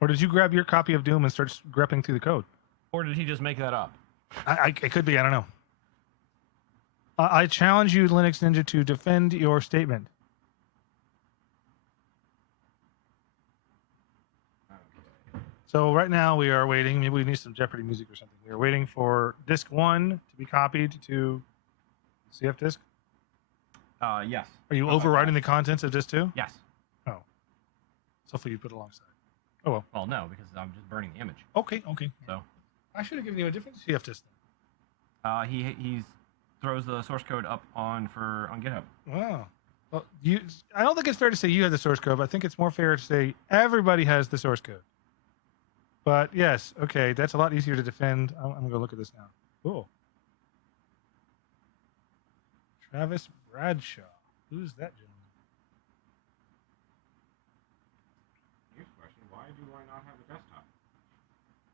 Or did you grab your copy of Doom and start grepping through the code? Or did he just make that up? It could be. I don't know. I challenge you, Linux Ninja, to defend your statement. Okay. So right now we are waiting. Maybe we need some Jeopardy music or something. We are waiting for disk 1 to be copied to CF disk. Yes. Are you overriding the contents of disk 2? Yes. Oh. So hopefully you put it alongside. Oh well. Well, no, because I'm just burning the image. Okay. So. I should have given you a different CF disk then. He throws the source code up on GitHub. Wow. Well, I don't think it's fair to say you have the source code, but I think it's more fair to say everybody has the source code. But yes, okay, that's a lot easier to defend. I'm going to go look at this now. Cool. Travis Bradshaw. Who's that gentleman? Here's a question. Why do I not have a desktop?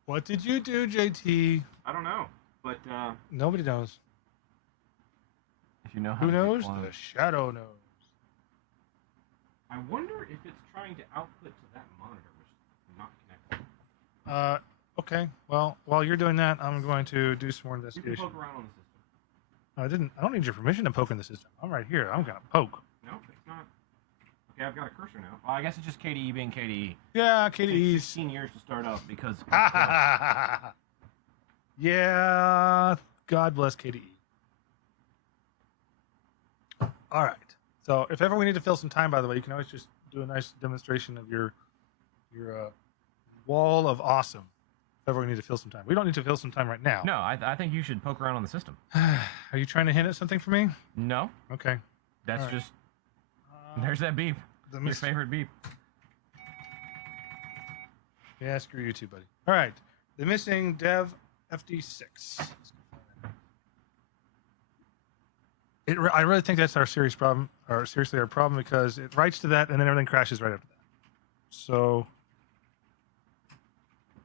What did you do, JT? I don't know, but Nobody knows. if you know how Who to knows? get one- The shadow knows. I wonder if it's trying to output to that monitor, which is not connected. Okay. Well, while you're doing that, I'm going to do some more You can investigation. poke around on the system. I don't need your permission to poke in the system. I'm right here. I'm going to poke. No, it's not. Okay, I've got a cursor now. Well, I guess it's just KDE being KDE. Yeah, It takes KDE's. 16 years to start up because. Yeah, God bless KDE. All right. So if ever we need to fill some time, by the way, you can always just do a nice demonstration of your wall of awesome. If ever we need to fill some time. We don't need to fill some time right now. No, I think you should poke around on the system. Are you trying to hint at something for me? No, Okay. that's All right. just. There's that beep. The Your mis- favorite beep. Yeah, screw you too, buddy. All right. The missing dev FD6. I really think that's our serious problem, or seriously our problem, because it writes to that and then everything crashes right after that. So,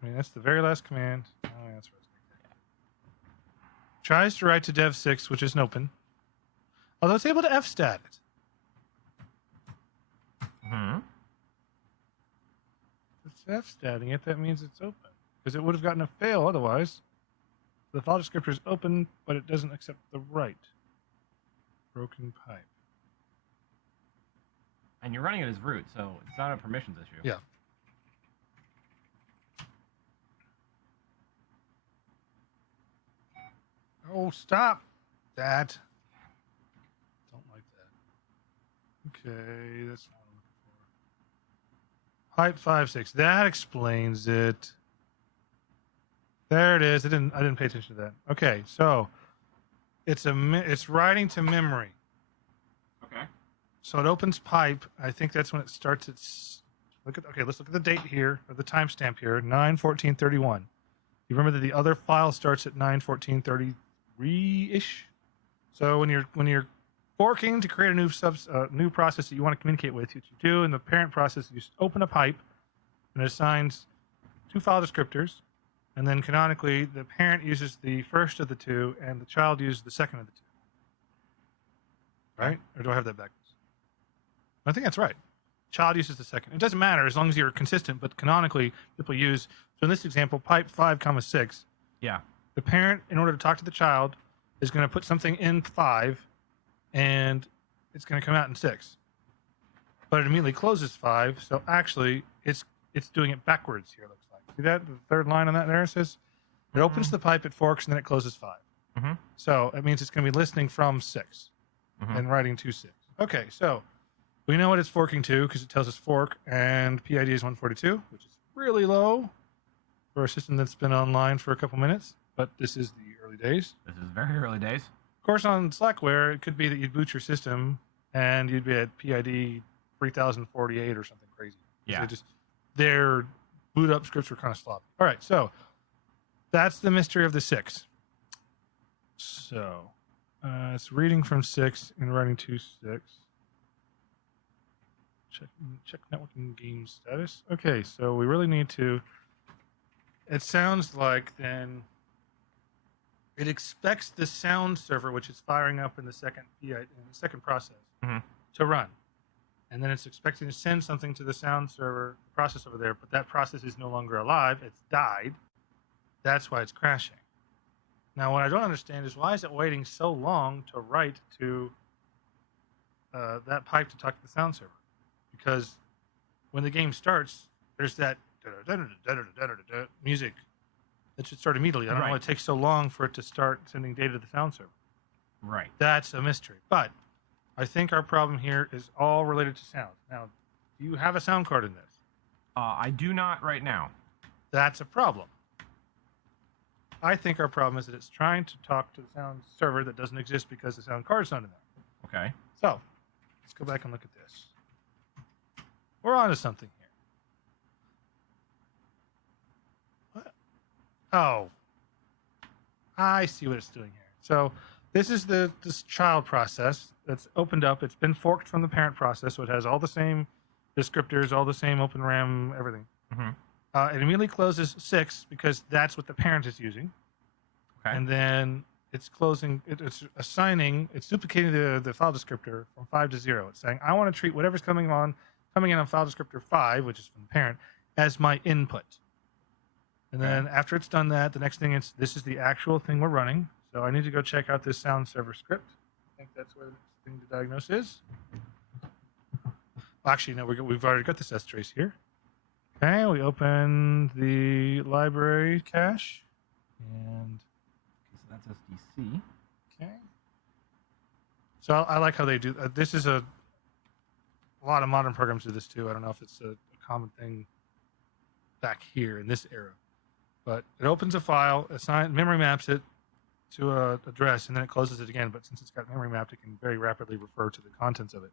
I mean, that's the very last command. Oh, yeah, that's right. Tries to write to dev6, which isn't open. Although it's able to fstat it. Hmm. If it's fstatting it, that means it's open. Because it would have gotten a fail otherwise. The file descriptor is open, but it doesn't accept the write. Broken pipe. And you're running it as root, so it's not a permissions issue. Yeah. Oh, stop that. Don't like that. Okay, that's not what I'm looking for. Pipe 5.6. That explains it. There it is. I didn't pay attention to that. Okay, so it's writing to memory. Okay. So it opens pipe. I think that's when it starts its let's look at the date here, or the timestamp here, 9/14/31. You remember that the other file starts at 9/14/33-ish? So when you're forking to create a new process that you want to communicate with, what you do in the parent process, you just open a pipe and it assigns two file descriptors, and then canonically the parent uses the first of the two and the child uses the second of the two. Right? Or do I have that backwards? I think that's right. Child uses the second. It doesn't matter as long as you're consistent, but canonically people use, so in this example, pipe 5,6. Yeah. The parent, in order to talk to the child, is going to put something in 5 and it's going to come out in 6. But it immediately closes 5, so actually it's doing it backwards here, it looks like. See that? The third line on that there, it says it opens the pipe, it forks, and then it closes 5. Mm-hmm. So it means it's going to be listening from 6 and writing to 6. Okay, so we know what it's forking to because it tells us fork, and PID is 142, which is really low for a system that's been online for a couple minutes, but this is the early days. This is very early days. Of course, on Slackware, it could be that you'd boot your system and you'd be at PID 3048 or something crazy. Yeah. Their boot up scripts were kind of sloppy. All right, so that's the mystery of the 6. So it's reading from 6 and writing to 6. Check networking game status. Okay, so we really need to. It sounds like then it expects the sound server, which is firing up in the second process, to run, and then it's expecting to send something to the sound server process over there. But that process is no longer alive; it's died. That's why it's crashing. Now, what I don't understand is why is it waiting so long to write to that pipe to talk to the sound server? Because when the game starts, there's that music that should start immediately. I don't know why it takes so long for it to start sending data to the sound server. Right. That's a mystery. But I think our problem here is all related to sound. Now, do you have a sound card in this? I do not right now. That's a problem. I think our problem is that it's trying to talk to the sound server that doesn't exist because the sound card's not in there. Okay. So let's go back and look at this. We're onto something here. What? Oh, I see what it's doing here. So this is this child process that's opened up. It's been forked from the parent process, so it has all the same descriptors, all the same open RAM, everything. It immediately closes 6 because that's what the parent is using. Okay. And then it's closing. It's assigning. It's duplicating the file descriptor from 5 to 0. It's saying I want to treat whatever's coming in on file descriptor 5, which is from the parent, as my input. And then after it's done that, the next thing is this is the actual thing we're running. So I need to go check out this sound server script. I think that's where the next thing to diagnose is. Actually, no, we've already got this strace here. Okay, we open the library cache, and so that's SDC. Okay. So I like how they do. This is a lot of modern programs do this too. I don't know if it's a common thing back here in this era, but it opens a file, memory maps it to a address, and then it closes it again. But since it's got memory mapped, it can very rapidly refer to the contents of it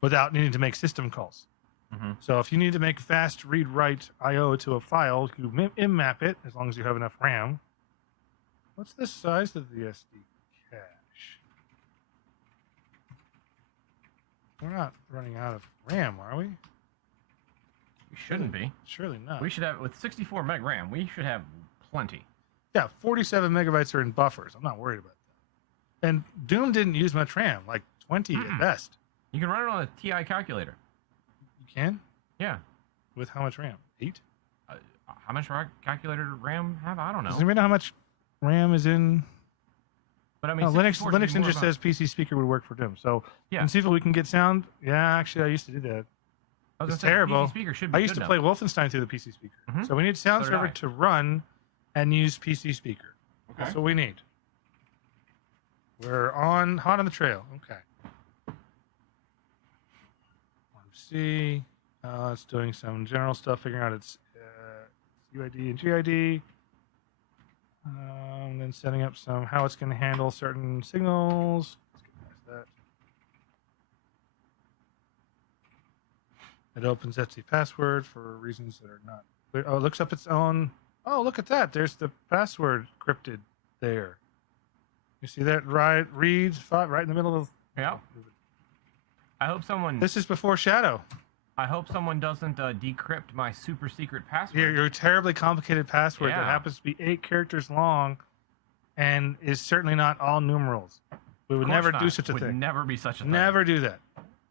without needing to make system calls. Mhm. So if you need to make fast read-write I/O to a file, you map it as long as you have enough RAM. What's the size of the SD cache? We're not running out of RAM, are we? We shouldn't be. Surely not. We should have, with 64 meg RAM, we should have plenty. Yeah, 47 megabytes are in buffers. I'm not worried about that. And Doom didn't use much RAM, like 20 at best. You can run it on a TI calculator. You can? Yeah. With how much RAM? 8? How much calculator RAM have? I don't know. Does anybody know how much RAM is in? But I mean, Linux 64 should be more Ninja about- says PC speaker would work for Doom. So Yeah. and see if we can get sound. Yeah, actually, I used to do that. I was It's gonna say, terrible. PC speaker should be I used good to play enough. Wolfenstein through the PC speaker. Mhm. So we need sound So did server I. to run and use PC speaker. Okay. That's what we need. We're hot on the trail. Okay. C. It's doing some general stuff, figuring out its UID and GID. Then setting up how it's going to handle certain signals. Let's get past that. It opens Etsy password for reasons that are not clear. Oh, it looks up its own. Oh, look at that. There's the password crypted there. You see that read spot right in the middle of. Yeah. I hope someone. This is before Shadow. I hope someone doesn't decrypt my super secret password. Your terribly complicated password that Yeah. happens to be 8 characters long and is certainly not all numerals. We would Of course never not. do such a Would thing. never be such a thing. Never do that.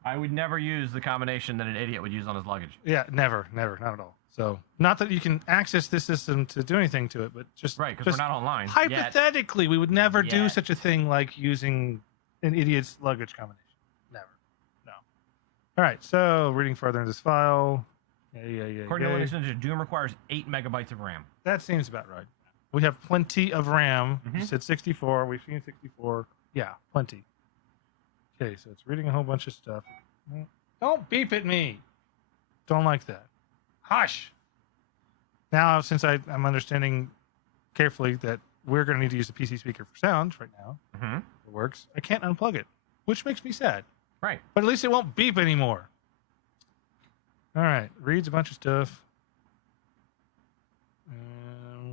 I would never use the combination that an idiot would use on his luggage. Yeah, never, not at all. So, not that you can access this system to do anything to it, but just Right, because we're not online. Yet. hypothetically, we would never do Yet. such a thing like using an idiot's luggage combination. Never. No. All right, so reading further into this file. Yeah. According to Linux Ninja, Doom requires 8 megabytes of RAM. That seems about right. We have plenty of RAM. You Mhm. said 64. We've seen 64. Yeah, plenty. Okay, so it's reading a whole bunch of stuff. Don't beep at me. Don't like that. Hush. Now, since I'm understanding carefully that we're going to need to use the PC speaker for sound right now, Mm-hmm. it works. I can't unplug it, which makes me sad. Right. But at least it won't beep anymore. All right, reads a bunch of stuff.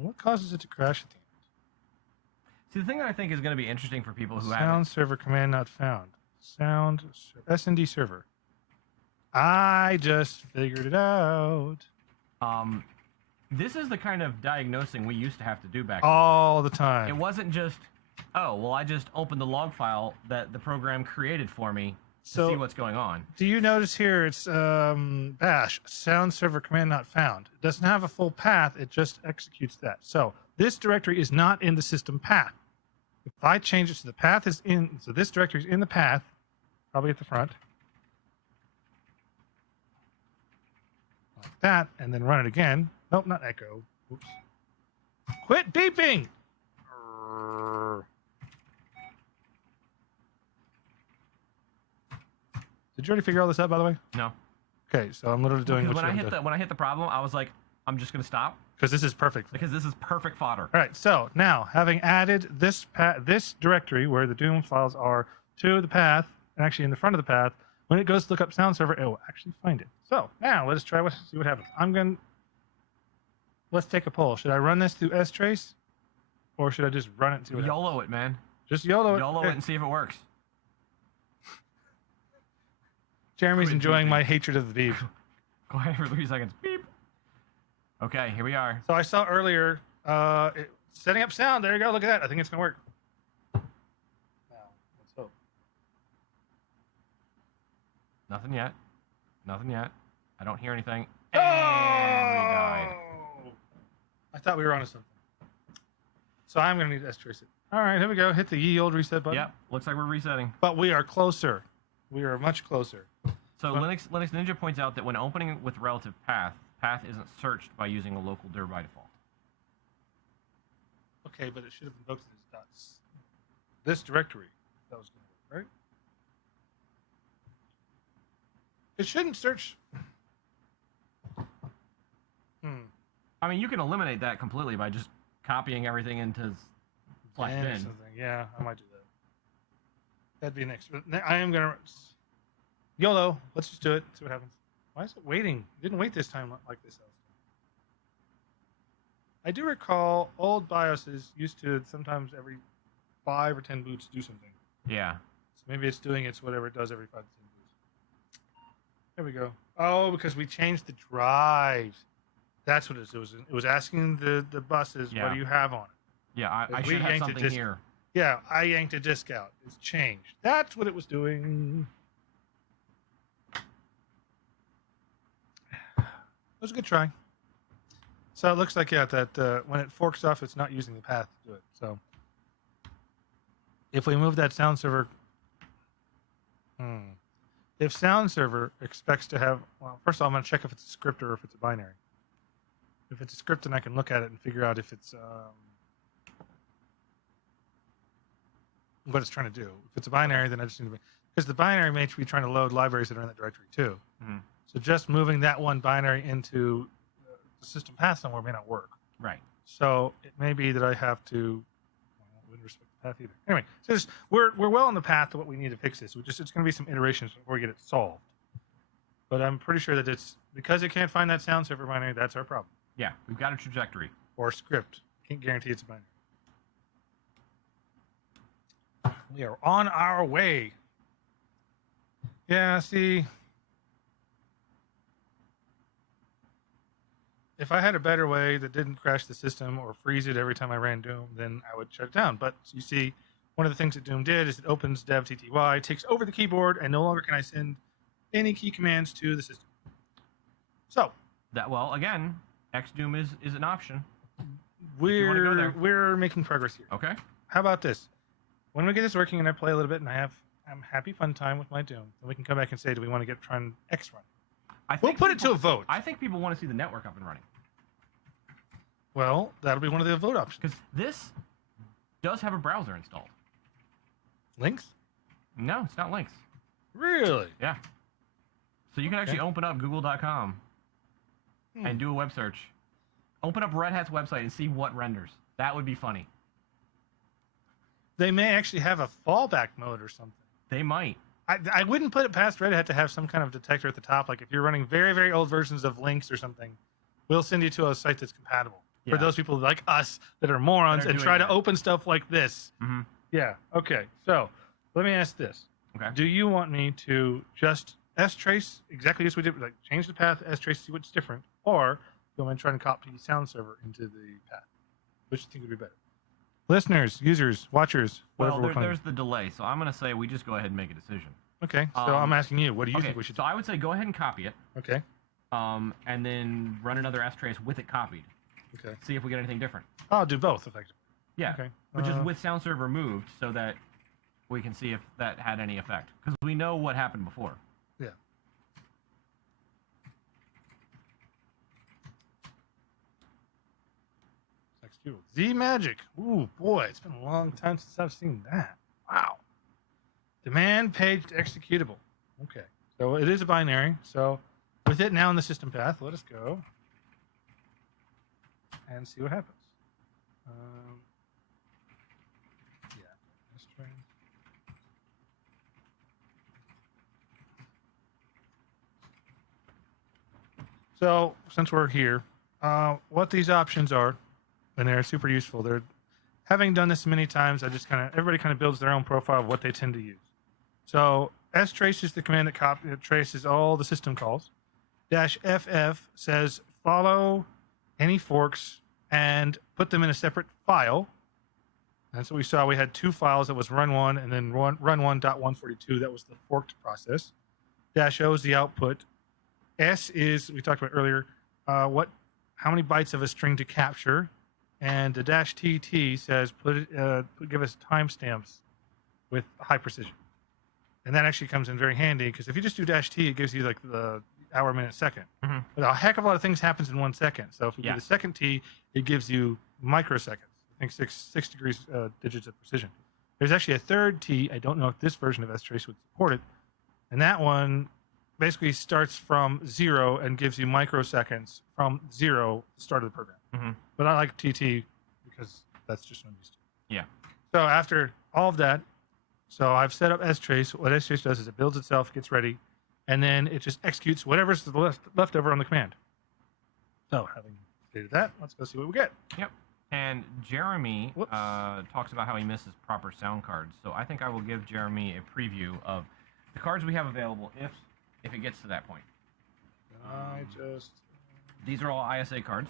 What causes it to crash at the end? See, the thing that I think is going to be interesting for people who Sound haven't. server command not found. SND server. I just figured it out This is the kind of diagnosing we used to have to do back. all the It time. wasn't just, oh, well, I just opened the log file that the program created for me to So- see what's going on. Do you notice here it's bash sound server command not found? It doesn't have a full path. It just executes that. So this directory is not in the system path. If I change it to the path is in, so this directory is in the path, probably at the front. Like that, and then run it again. Nope, not echo. Oops. Quit beeping! Did you already figure all this out, by the way? No. Okay, so I'm literally doing Because what when I hit the problem, I was like, I'm just going to stop because this is perfect. because this is perfect fodder. All right, so now having added this this directory where the Doom files are to the path, and actually in the front of the path, when it goes to look up sound server, it will actually find it. So now let us try see what happens. Let's take a poll. Should I run this through strace, or should I just run it to YOLO it, man. Just YOLO it. YOLO it and see if it works. Jeremy's Quit enjoying beeping. my hatred of the beep. Go ahead for 3 seconds. Beep. Okay, here we are. So I saw earlier setting up sound. There you go. Look at that. I think it's gonna work. Now let's hope. Nothing yet. Nothing yet. I don't hear anything. And we died. Oh! I thought we were onto something. So I'm going to need to trace it. All right, here we go. Hit the ye old reset button. Yep, looks like we're resetting. But we are closer. We are much closer. So Linux Ninja points out that when opening with relative path isn't searched by using a local dir by default. Okay, but it should have invoked this directory. That was going to work, right? It shouldn't search. I mean, you can eliminate that completely by just copying everything into slash Bin or bin. something. Yeah, I might do that. That'd be next. I am going to YOLO. Let's just do it. See what happens. Why is it waiting? It didn't wait this time like this. I do recall old BIOSes used to sometimes every 5 or 10 boots do something. Yeah. So maybe it's doing its whatever it does every 5 to 10 boots. There we go. Oh, because we changed the drives. That's what it was. It was asking the buses, Yeah. what do you have on it? Yeah, I We should have yanked a something disk. here. Yeah, I yanked a disk out. It's changed. That's what it was doing. It was a good try. So it looks like, yeah, that when it forks off, it's not using the path to do it. So if we move that sound server, if sound server expects to have, well, first of all, I'm going to check if it's a script or if it's a binary. If it's a script, then I can look at it and figure out if it's what it's trying to do. If it's a binary, then I just need to, because the binary may be trying to load libraries that are in that directory too. Mm-hmm. So just moving that one binary into the system path somewhere may not work. Right. So it may be that I have to. Well, I wouldn't respect the path either. Anyway, so just, we're well on the path to what we need to fix this. It's going to be some iterations before we get it solved. But I'm pretty sure that it's because it can't find that sound server binary. That's our problem. Yeah, we've got a trajectory. Or script. Can't guarantee it's a binary. We are on our way. Yeah, see. If I had a better way that didn't crash the system or freeze it every time I ran Doom, then I would shut it down. But you see, one of the things that Doom did is it opens dev tty, takes over the keyboard, and no longer can I send any key commands to the system. So That well, again, Xdoom is an option. we're making progress here. Okay. How about this? When we get this working and I play a little bit and I'm happy fun time with my Doom, then we can come back and say, do we want to try and X run? We'll put it to a vote. I think people want to see the network up and running. Well, that'll be one of the vote options. Because this does have a browser installed. Links? No, it's not links. Really? Yeah. So you can actually open up google.com and do a web search. Open up Red Hat's website and see what renders. That would be funny. They may actually have a fallback mode or something. They might. I wouldn't put it past Red Hat to have some kind of detector at the top. Like if you're running very, very old versions of links or something, we'll send you to a site that's compatible. Yeah. For those people like us that are morons That are and doing try that. to open stuff like this. Mm-hmm. Yeah. Okay. So let me ask this. Okay. Do you want me to just strace exactly as we did, like change the path, strace, see what's different, or do you want me to try and copy sound server into the path? Which do you think would be better? Listeners, users, watchers, whatever Well, there's the delay, so I'm going to say we just go ahead and make a decision. Okay, so I'm asking you, what do you think we should do? So I would say go ahead and copy it. Okay. And then run another strace with it copied. Okay. See if we get anything different. I'll do both, effectively. Yeah. Okay. But just with sound server removed so that we can see if that had any effect. Because we know what happened before. Yeah. Z Magic. Ooh, boy, it's been a long time since I've seen that. Wow. Demand paged executable. Okay. So it is a binary. So with it now in the system path, let us go and see what happens. Yeah. Let's try. So since we're here, what these options are, and they're super useful. They're having done this many times. Everybody kind of builds their own profile of what they tend to use. So strace is the command that traces all the system calls. -ff says follow any forks and put them in a separate file. That's what we saw. We had two files. That was run1 and then run1.142. That was the forked process. -o is the output. S is, we talked about earlier, how many bytes of a string to capture. And the -tt says give us timestamps with high precision. And that actually comes in very handy because if you just do -t, it gives you like the hour, minute, second. Mm-hmm. But a heck of a lot of things happens in 1 second. So if we do the second T, it gives you microseconds. I think six degrees digits of precision. There's actually a third T. I don't know if this version of strace would support it. And that one basically starts from 0 and gives you microseconds from 0, the start of the program. Mm-hmm. But I like TT because that's just what I'm used to. Yeah. So after all of that, so I've set up strace. What strace does is it builds itself, gets ready, and then it just executes whatever's left over on the command. So, having stated that, let's go see what we get. Yep. And Jeremy Whoops. talks about how he misses proper sound cards. So I think I will give Jeremy a preview of the cards we have available if it gets to that point. These are all ISA cards.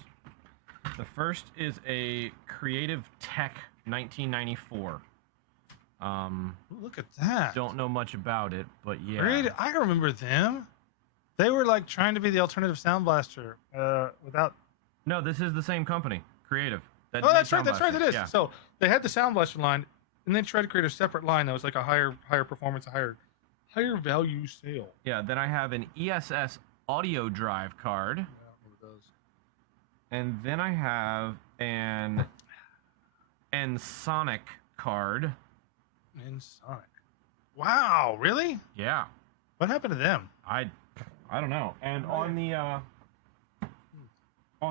The first is a Creative Tech 1994. Look at that. Don't know much about it, but yeah. I remember them. They were like trying to be the alternative Sound Blaster without. No, this is the same company, Creative. Oh, that's right. That's right. It is. Yeah. So they had the Sound Blaster line, and then tried to create a separate line that was like a higher performance, a higher value sale. Yeah. Then I have an ESS audio drive card. Yeah, I remember those. And then I have an Ensoniq card. Ensoniq. Wow, really? Yeah. What happened to them? I don't know. And on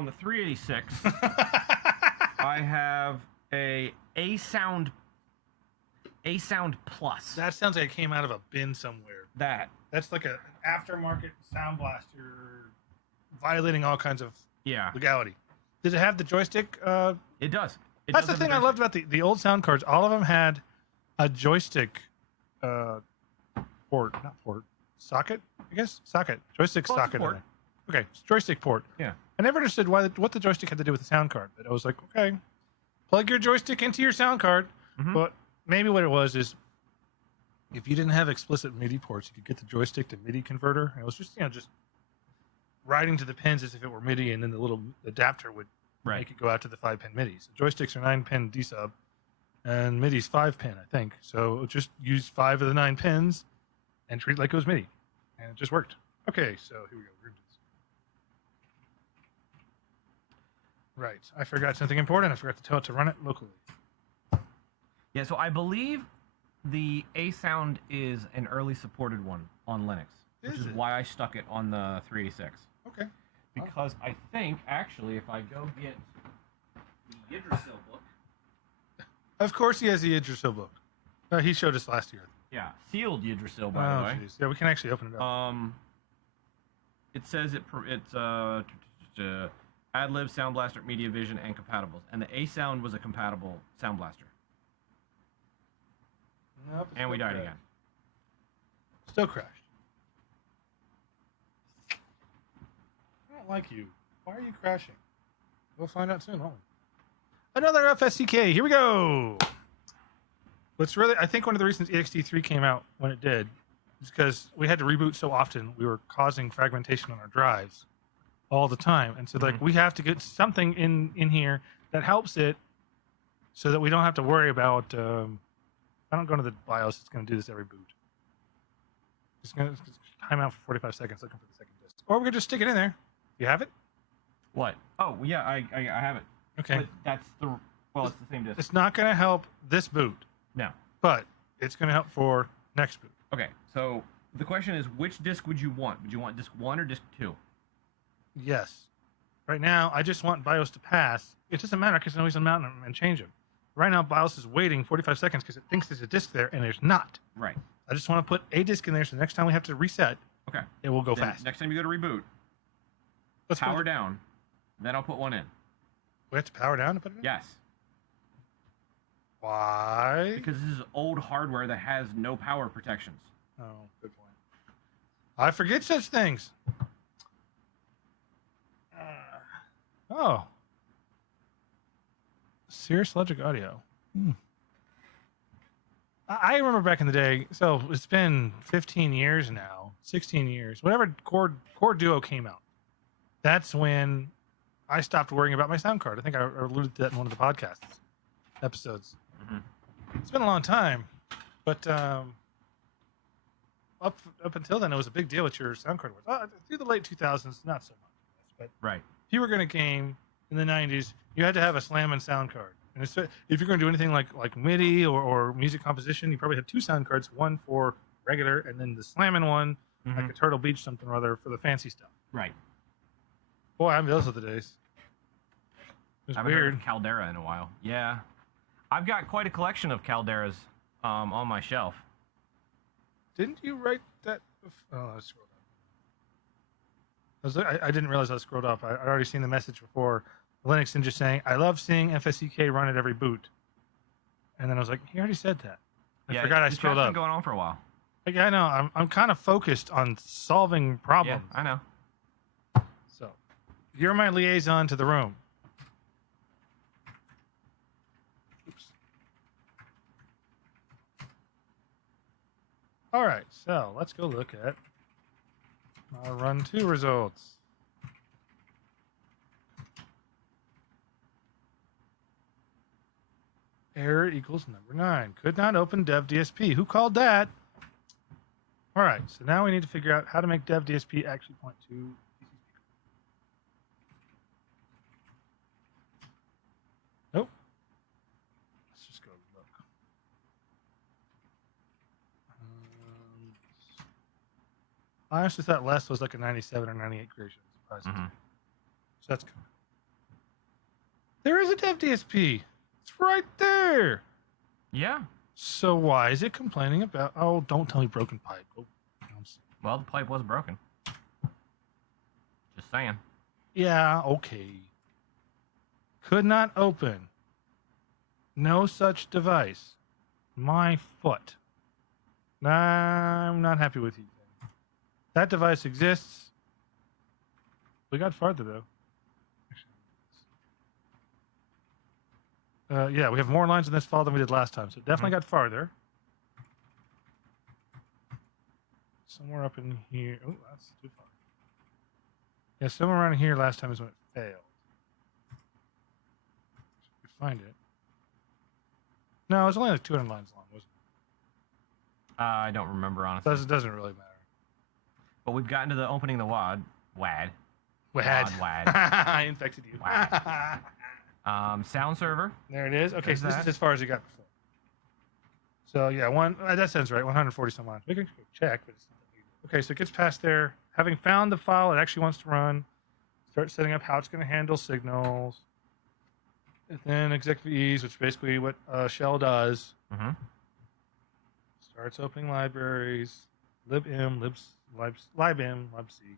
the 386, I have a Sound Plus. That sounds like it came out of a bin somewhere. That's like an aftermarket Sound Blaster, violating all kinds of legality. Does it have the joystick? It does. That's the thing I loved about the old sound cards. All of them had a joystick socket, I guess? Socket. Joystick socket. In there. Okay, joystick port. Yeah. I never understood what the joystick had to do with the sound card, but I was like, okay, plug your joystick into your sound card. Mm-hmm. But maybe what it was is, if you didn't have explicit MIDI ports, you could get the joystick to MIDI converter. And it was just, just writing to the pins as if it were MIDI, and then the little adapter would make it go out to the 5-pin MIDI. So joysticks are 9-pin D-sub, and MIDI's 5-pin, I think. So just use 5 of the 9 pins and treat it like it was MIDI. And it just worked. Okay, so here we go. Right. I forgot something important. I forgot to tell it to run it locally. Yeah, so I believe the A-Sound is an early supported one on Linux, which is why I stuck it on the 386. Okay. Because I think, actually, if I go get the Yggdrasil book... Of course he has the Yggdrasil book. He showed us last year. Yeah, sealed Yggdrasil, by the way. Geez. Yeah, we can actually open it up. It says it's AdLib, Sound Blaster, Media Vision, and compatibles. And the A-Sound was a compatible Sound Blaster. Nope, and we died again. Still crashed. I don't like you. Why are you crashing? We'll find out soon, won't we? Another FSCK. Here we go. I think one of the reasons EXT3 came out when it did is because we had to reboot so often. We were causing fragmentation on our drives all the time. And so we have to get something in here that helps it so that we don't have to worry about I don't go into the BIOS. It's going to do this every boot. It's going to time out for 45 seconds looking for the second disk. Or we could just stick it in there. You have it? What? Oh, yeah, I have it. Okay. But it's the same disk. It's not going to help this boot. No. But it's going to help for next boot. Okay, so the question is, which disk would you want? Would you want disk 1 or disk 2? Yes. Right now, I just want BIOS to pass. It doesn't matter because I can always unmount them and change them. Right now, BIOS is waiting 45 seconds because it thinks there's a disk there, and there's not. Right. I just want to put a disk in there, so the next time we have to reset, it will go fast. Next time you go to reboot, let's power down. Then I'll put one in. We have to power down to put it in? Yes. Why? Because this is old hardware that has no power protections. Oh, good point. I forget such things. Oh. Cirrus Logic Audio. I remember back in the day, so it's been 15 years now, 16 years, whenever Core Duo came out. That's when I stopped worrying about my sound card. I think I alluded to that in one of the podcast episodes. It's been a long time, but up until then, it was a big deal what your sound card was. Through the late 2000s, not so much. But if you were going to game in the 90s, you had to have a slamming sound card. And if you're going to do anything like MIDI or music composition, you probably had 2 sound cards, one for regular and then the slamming one, like a Turtle Beach something or other for the fancy stuff. Right. Boy, those are the days. It was I haven't heard of Caldera in a while. Yeah. I've got quite a collection of Calderas on my shelf. Didn't you write that? Oh, let's scroll down. I didn't realize I scrolled up. I'd already seen the message before. Linux and just saying, I love seeing FSEK run at every boot. And then I was like, he already said that. I forgot I scrolled It's up. been going on for a while. Like, I know. I'm kind of focused on solving problems. Yeah, I know. So, you're my liaison to the room. Oops. All right, so let's go look at our run 2 results. Error equals number 9. Could not open dev DSP. Who called that? All right, so now we need to figure out how to make dev DSP actually point to PC speaker. Nope. Let's just go look. I honestly thought less was like a 97 or 98 creation. Surprisingly. So that's good. There is a dev DSP. It's right there. Yeah. So why is it complaining about? Oh, don't tell me broken pipe. Oh, well, the pipe was broken. Just saying. Yeah. Okay. Could not open. No such device. My foot. I'm not happy with you. That device exists. We got farther though. Yeah, we have more lines in this file than we did last time, so it definitely got farther. Somewhere up in here. Oh, that's too far. Yeah, somewhere around here last time is when it failed. If we find it. No, it was only like 200 lines long, wasn't it? I don't remember, honestly. It doesn't really matter. But we've gotten to the opening the WAD. WAD. WAD. I infected you. WAD. Sound server. There it is. Okay, There's so this that. is as far as you got before. So yeah, that sounds right. 140 some lines. We can check, but it's not that easy. Okay, so it gets past there. Having found the file it actually wants to run, start setting up how it's going to handle signals. And then exec VEs, which is basically what shell does. Starts opening libraries. libm, libim, libc.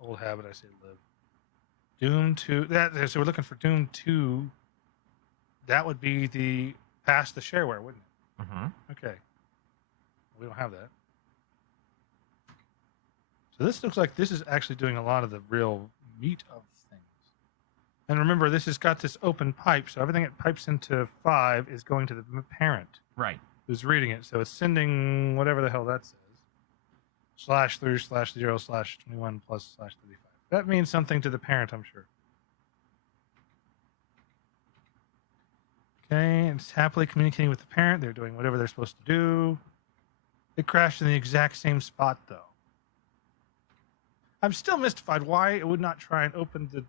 Old habit, I say lib. Doom 2. So we're looking for Doom 2. That would be the past the shareware, wouldn't it? Okay. We don't have that. So this looks like this is actually doing a lot of the real meat of things. And remember, this has got this open pipe, so everything it pipes into 5 is going to the parent. Right. Who's reading it. So it's sending whatever the hell that says. /3/0/21 plus /35. That means something to the parent, I'm sure. Okay, it's happily communicating with the parent. They're doing whatever they're supposed to do. It crashed in the exact same spot, though. I'm still mystified why it would not try and open the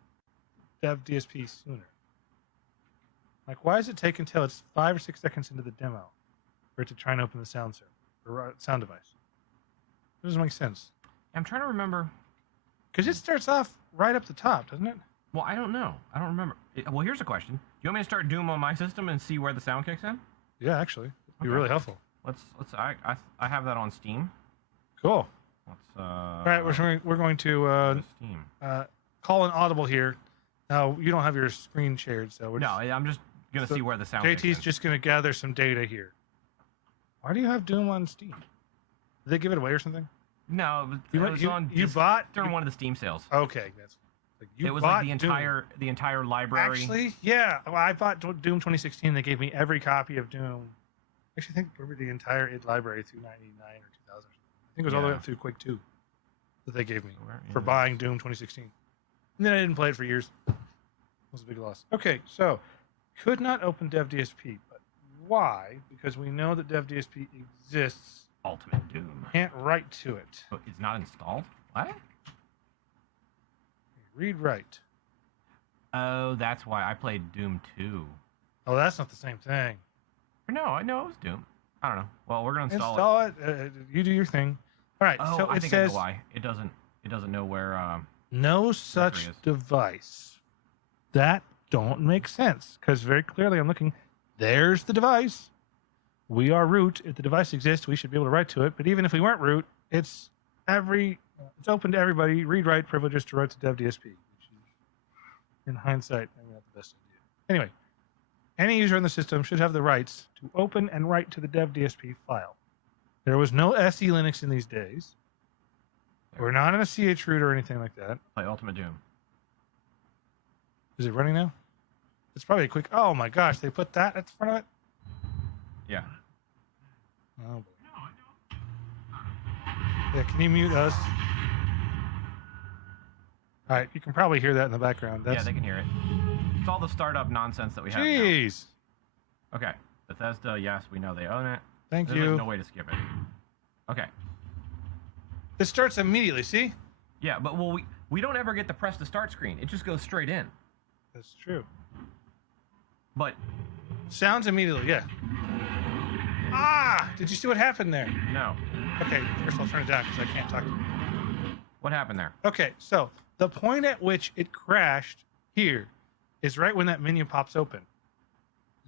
dev DSP sooner. Like, why does it take until it's 5 or 6 seconds into the demo for it to try and open the sound server or sound device? It doesn't make sense. I'm trying to remember. Because it starts off right up the top, doesn't it? Well, I don't know. I don't remember. Well, here's a question. Do you want me to start Doom on my system and see where the sound kicks in? Yeah, actually. It'd be really helpful. I have that on Steam. Cool. Let's all right, we're going to Steam. Call an audible here. Now, you don't have your screen shared, so we're I'm just going to see where the sound JT's kicks in. just going to gather some data here. Why do you have Doom on Steam? Did they give it away or something? No, it was on during one of the Steam sales. Okay, that's like it was like the entire library. Actually, yeah. Well, I bought Doom 2016. They gave me every copy of Doom. Actually, I think probably the entire id library through 99 or 2000. I think it was all the way up through Quake 2 that they gave me for buying Doom 2016. And then I didn't play it for years. It was a big loss. Okay, so could not open dev DSP, but why? Because we know that dev DSP exists. Ultimate Doom. Can't write to it. But it's not installed? What? Read write. Oh, that's why I played Doom 2. Oh, that's not the same thing. No, I know it was Doom. I don't know. Well, we're gonna install it. You do your thing. All right. Oh, so I it think says I know why. It doesn't know where. No such device. That don't make sense because very clearly I'm looking. There's the device. We are root. If the device exists, we should be able to write to it. But even if we weren't root, it's every It's open to everybody. Read-write privileges to write to dev DSP. Which is, in hindsight, maybe not the best idea. Anyway, any user in the system should have the rights to open and write to the dev DSP file. There was no SE Linux in these days. We're not in a CH root or anything like that. Play Ultimate Doom. Is it running now? It's probably a quick. Oh my gosh, they put that at the front of it? Yeah. Oh boy. Yeah, can you mute us? All right, you can probably hear that in the background. Yeah, they can hear it. It's all the startup nonsense that we have now. Jeez. Okay. Bethesda, yes, we know they own it. Thank There's you. like no way to skip it. Okay. This starts immediately, see? Yeah, but well, we don't ever get the press to start screen. It just goes straight in. That's true. But Sounds immediately, yeah. Ah! Did you see what happened there? no. Okay, first I'll turn it down because I can't talk. What happened there? Okay, so the point at which it crashed here is right when that menu pops open.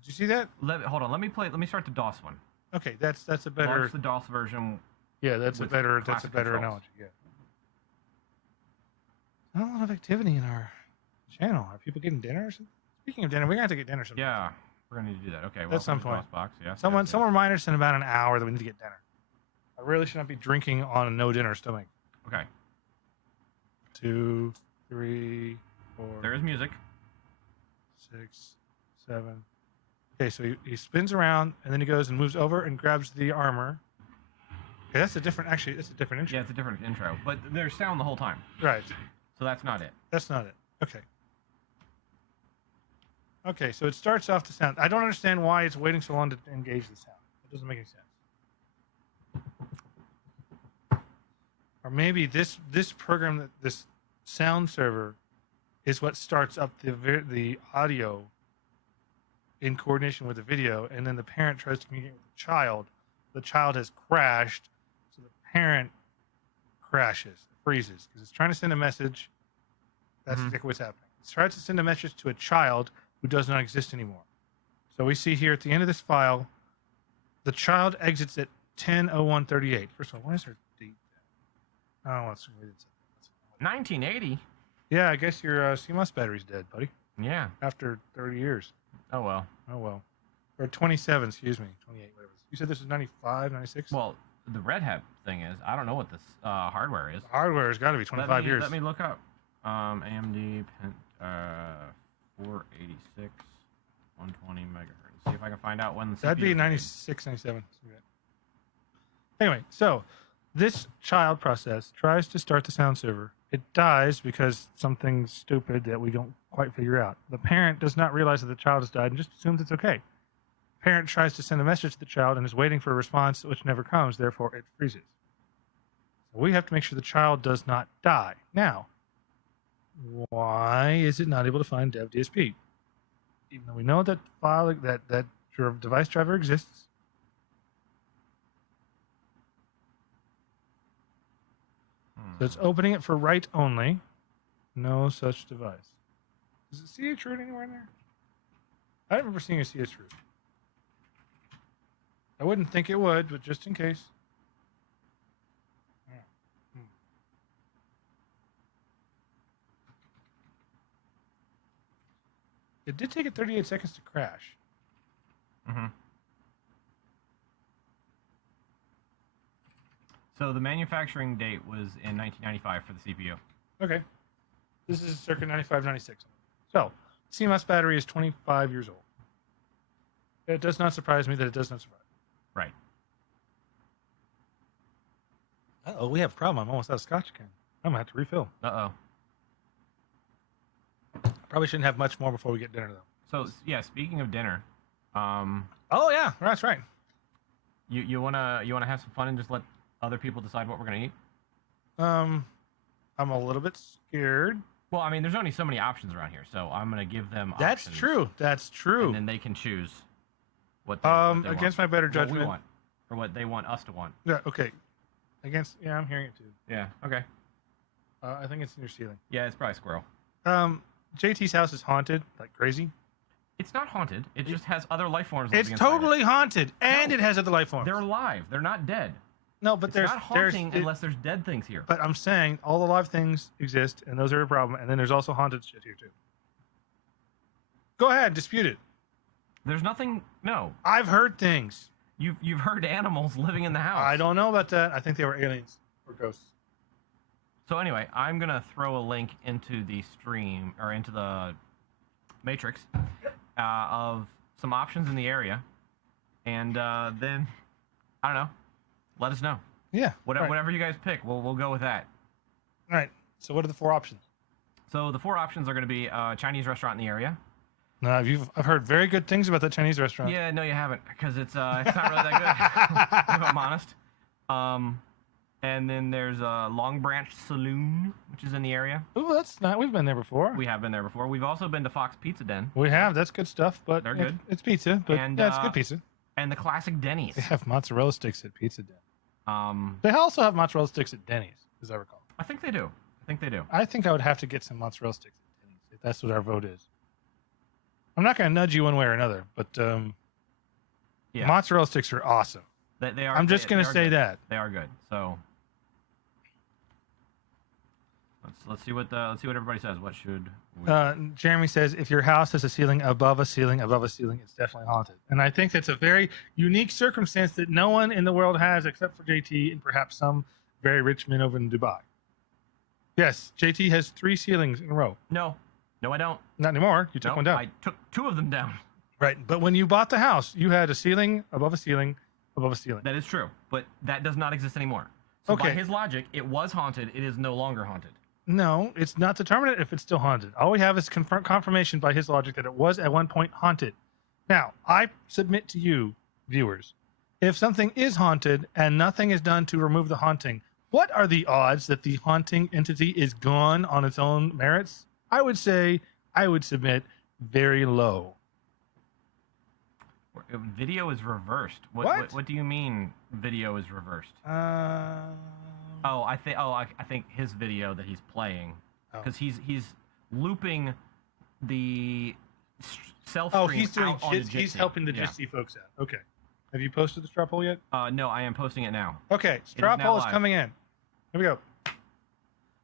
Did you see that? Hold on. Let me start the DOS one. Okay, that's a better. Launch the DOS version. Yeah, that's a with better classic analogy. controls. Yeah. Not a lot of activity in our channel. Are people getting dinner or something? Speaking of dinner, we're gonna have to get dinner sometime. Yeah, we're gonna need to do that. Okay. At some welcome to point. DOS box. Yes, Someone yes, yes. remind us in about an hour that we need to get dinner. I really should not be drinking on a no dinner stomach. Okay. 2, 3, 4, There is music. 6, 7. Okay, so he spins around and then he goes and moves over and grabs the armor. Okay, that's a different. Actually, it's a different intro. Yeah, it's a different intro, but there's sound the whole time, Right. so that's not it. That's not it. Okay. Okay, so it starts off the sound. I don't understand why it's waiting so long to engage the sound. It doesn't make any sense. Or maybe this program, this sound server, is what starts up the audio in coordination with the video, and then the parent tries to communicate with the child. The child has crashed, so the parent crashes, freezes, because it's trying to send a message. That's exactly what's happening. It tries to send a message to a child who does not exist anymore. So we see here at the end of this file, the child exits at 10:01:38. First of all, why is there a date? Oh, let's read it. 1980. Yeah, I guess your CMOS battery's dead, buddy. Yeah. After 30 years. Oh well. Oh well. Or 27, excuse me, 28, whatever. You said this was 95, 96? Well, the Red Hat thing is, I don't know what this hardware is. The hardware has got to be 25 years. Let me look up. AMD 486, 120 megahertz. See if I can find out when the CPU That'd be was made. 96, 97. Anyway, so this child process tries to start the sound server. It dies because something stupid that we don't quite figure out. The parent does not realize that the child has died and just assumes it's okay. Parent tries to send a message to the child and is waiting for a response which never comes, therefore it freezes. So we have to make sure the child does not die. Now, why is it not able to find dev DSP? Even though we know that file that device driver exists. So it's opening it for write only. No such device. Does it see a root anywhere in there? I don't remember seeing a CS root. I wouldn't think it would, but just in case. It did take it 38 seconds to crash. Mm-hmm. So the manufacturing date was in 1995 for the CPU. Okay. This is circa 95, 96. So, CMOS battery is 25 years old. It does not surprise me that it does not survive. Right. Uh-oh, we have a problem. I'm almost out of scotch again. I'm going to have to refill. Uh-oh. Probably shouldn't have much more before we get dinner, though. So, yeah, speaking of dinner, Oh, yeah, that's right. you wanna have some fun and just let other people decide what we're gonna eat? I'm a little bit scared. Well, I mean, there's only so many options around here, so I'm gonna give them That's options. true. That's true. And then they can choose what they against want. my better What judgment. we want, or what they want us to want. Yeah, okay. Yeah, I'm hearing it too. Yeah. Okay. I think it's in your ceiling. Yeah, it's probably squirrel. JT's house is haunted like crazy. It's not haunted. It just has other life forms. living It's inside it. totally haunted, and No. it has other life forms. They're alive. They're not dead. No, but It's there's not haunting unless there's dead things here. But I'm saying all the live things exist, and those are a problem. And then there's also haunted shit here too. Go ahead, dispute it. There's nothing. No, I've heard things. you've heard animals living in the house. I don't know about that. I think they were aliens or ghosts. So anyway, I'm gonna throw a link into the stream or into the matrix of some options in the area, and then I don't know. Let us know. Yeah. Whatever you guys pick, we'll go with that. All right. So what are the 4 options? So the 4 options are going to be a Chinese restaurant in the area. No, I've heard very good things about that Chinese restaurant. Yeah, no, you haven't, because it's not really that good. If I'm honest. And then there's a Long Branch Saloon, which is in the area. Ooh, that's not. We've been there before. We have been there before. We've also been to Fox Pizza Den. We have. That's good stuff. But They're good. It's pizza. But And, yeah, it's good pizza. And the classic Denny's. They have mozzarella sticks at Pizza Den. Um, They also have mozzarella sticks at Denny's, as I recall. I think they do. I think I would have to get some mozzarella sticks at Denny's if that's what our vote is. I'm not going to nudge you one way or another, but Yeah. mozzarella sticks are awesome. They are. I'm just going to say good. that. They are good. So let's see what everybody says. What should we... Jeremy says if your house has a ceiling above a ceiling above a ceiling, it's definitely haunted. And I think that's a very unique circumstance that no one in the world has except for JT and perhaps some very rich men over in Dubai. Yes, JT has 3 ceilings in a row. No, I don't. Not anymore. You took one down. I took 2 of them down. Right. But when you bought the house, you had a ceiling above a ceiling above a ceiling. That is true, but that does not exist anymore. So by Okay. his logic, it was haunted. It is no longer haunted. No, it's not determinate if it's still haunted. All we have is confirmation by his logic that it was at one point haunted. Now, I submit to you, viewers, if something is haunted and nothing is done to remove the haunting, what are the odds that the haunting entity is gone on its own merits? I would submit very low. Video is reversed. What do you mean video is reversed? I think his video that he's playing, because he's looping the self stream. Oh, he's doing out onto he's Jitsi. helping the Jitsi folks out. Okay. Have you posted the straw poll yet? No, I am posting it now. Okay, straw now poll is live. coming in. Here we go.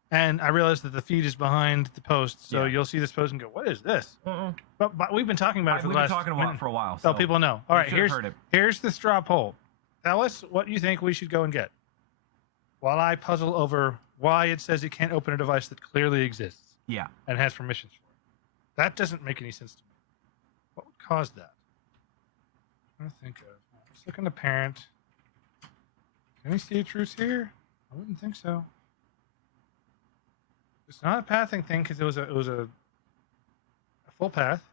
And I realized that the feed is behind the post, so Yeah. you'll see this post and go, "What is this?" But we've been talking about it for We've the been last talking about it minute, for a while, so people know. All right, should have heard it. here's the straw poll. Tell us what you think we should go and get, while I puzzle over why it says it can't open a device that clearly exists Yeah. and has permissions for it. That doesn't make any sense to me. What would cause that? I'm trying to think of. Let's look in the parent. Can we see a truce here? I wouldn't think so. It's not a pathing thing because it was a full path.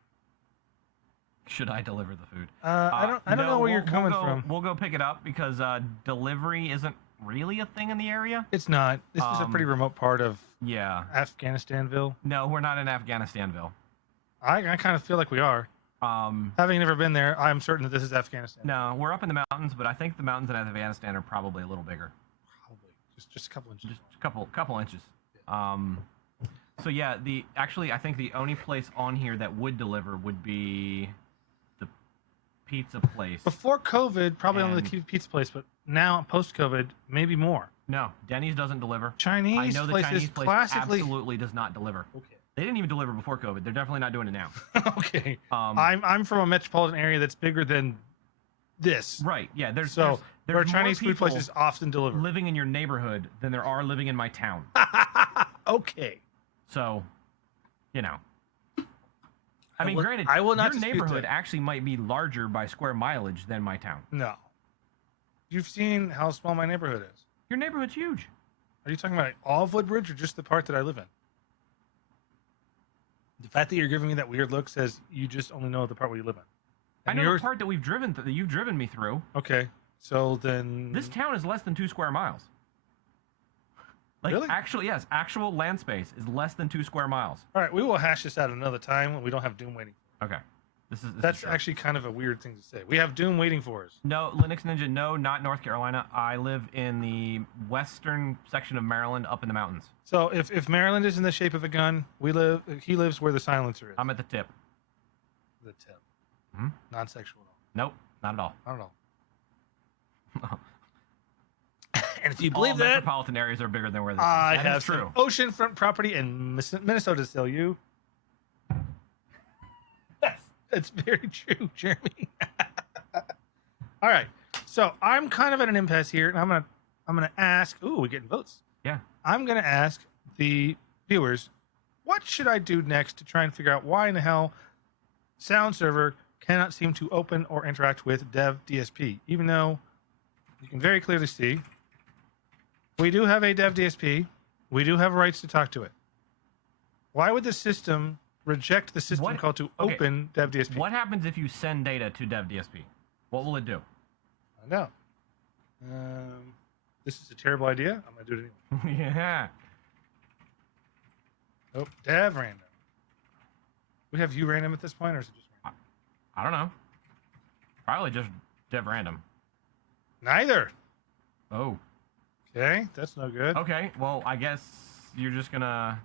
Should I deliver the food? I don't know where you're coming from. We'll go pick it up because delivery isn't really a thing in the area. It's not. This is a pretty remote part of Yeah. Afghanistanville. No, we're not in Afghanistanville. I kind of feel like we are. Having never been there, I'm certain that this is Afghanistan. No, we're up in the mountains, but I think the mountains in Afghanistan are probably a little bigger. Probably just a couple inches. Just a couple inches. So yeah, I think the only place on here that would deliver would be the pizza place. Before COVID, probably only And- the pizza place, but now post-COVID, maybe more. No, Denny's doesn't deliver. Chinese I know the places Chinese place classically. absolutely does not deliver. Okay. They didn't even deliver before COVID. They're definitely not doing it now. Okay. Um, I'm from a metropolitan area that's bigger than this. Right. Yeah. There's Where more Chinese food people places often deliver. living in your neighborhood than there are living in my town. Okay. So, you know. I mean, will- granted, I will not your dispute neighborhood that. actually might be larger by square mileage than my town. No. You've seen how small my neighborhood is. Your neighborhood's huge. Are you talking about all of Woodbridge or just the part that I live in? The fact that you're giving me that weird look says you just only know the part where you live in. I And know yours- the part that that you've driven me through. Okay. So then. This town is less than 2 square miles. Like, Really? actual land space is less than 2 square miles. All right, we will hash this out another time when we don't have Doom waiting. Okay. This is That's true. actually kind of a weird thing to say. We have Doom waiting for us. No, Linux Ninja, no, not North Carolina. I live in the western section of Maryland up in the mountains. So if Maryland is in the shape of a gun, he lives where the silencer is. I'm at the tip. The tip. Mhm. Non-sexual at all. Nope, not at all. I don't know. And if you All believe that, metropolitan areas are bigger than where this I is. That have is true. some oceanfront property in Minnesota to sell you. That's very true, Jeremy. All right, so I'm kind of at an impasse here, and I'm gonna ask. Ooh, we're getting votes. Yeah. I'm gonna ask the viewers, what should I do next to try and figure out why in the hell Sound Server cannot seem to open or interact with Dev DSP, even though you can very clearly see we do have a Dev DSP, we do have rights to talk to it. Why would the system reject the system call to open Dev DSP? What happens if you send data to Dev DSP? What will it do? I know. This is a terrible idea. I'm gonna do it anyway. Yeah. Oh, Dev random. We have you random at this point, or is it just random? I don't know. Probably just Dev random. Neither. Oh. Okay, that's no good. Okay. Well, I guess you're just gonna.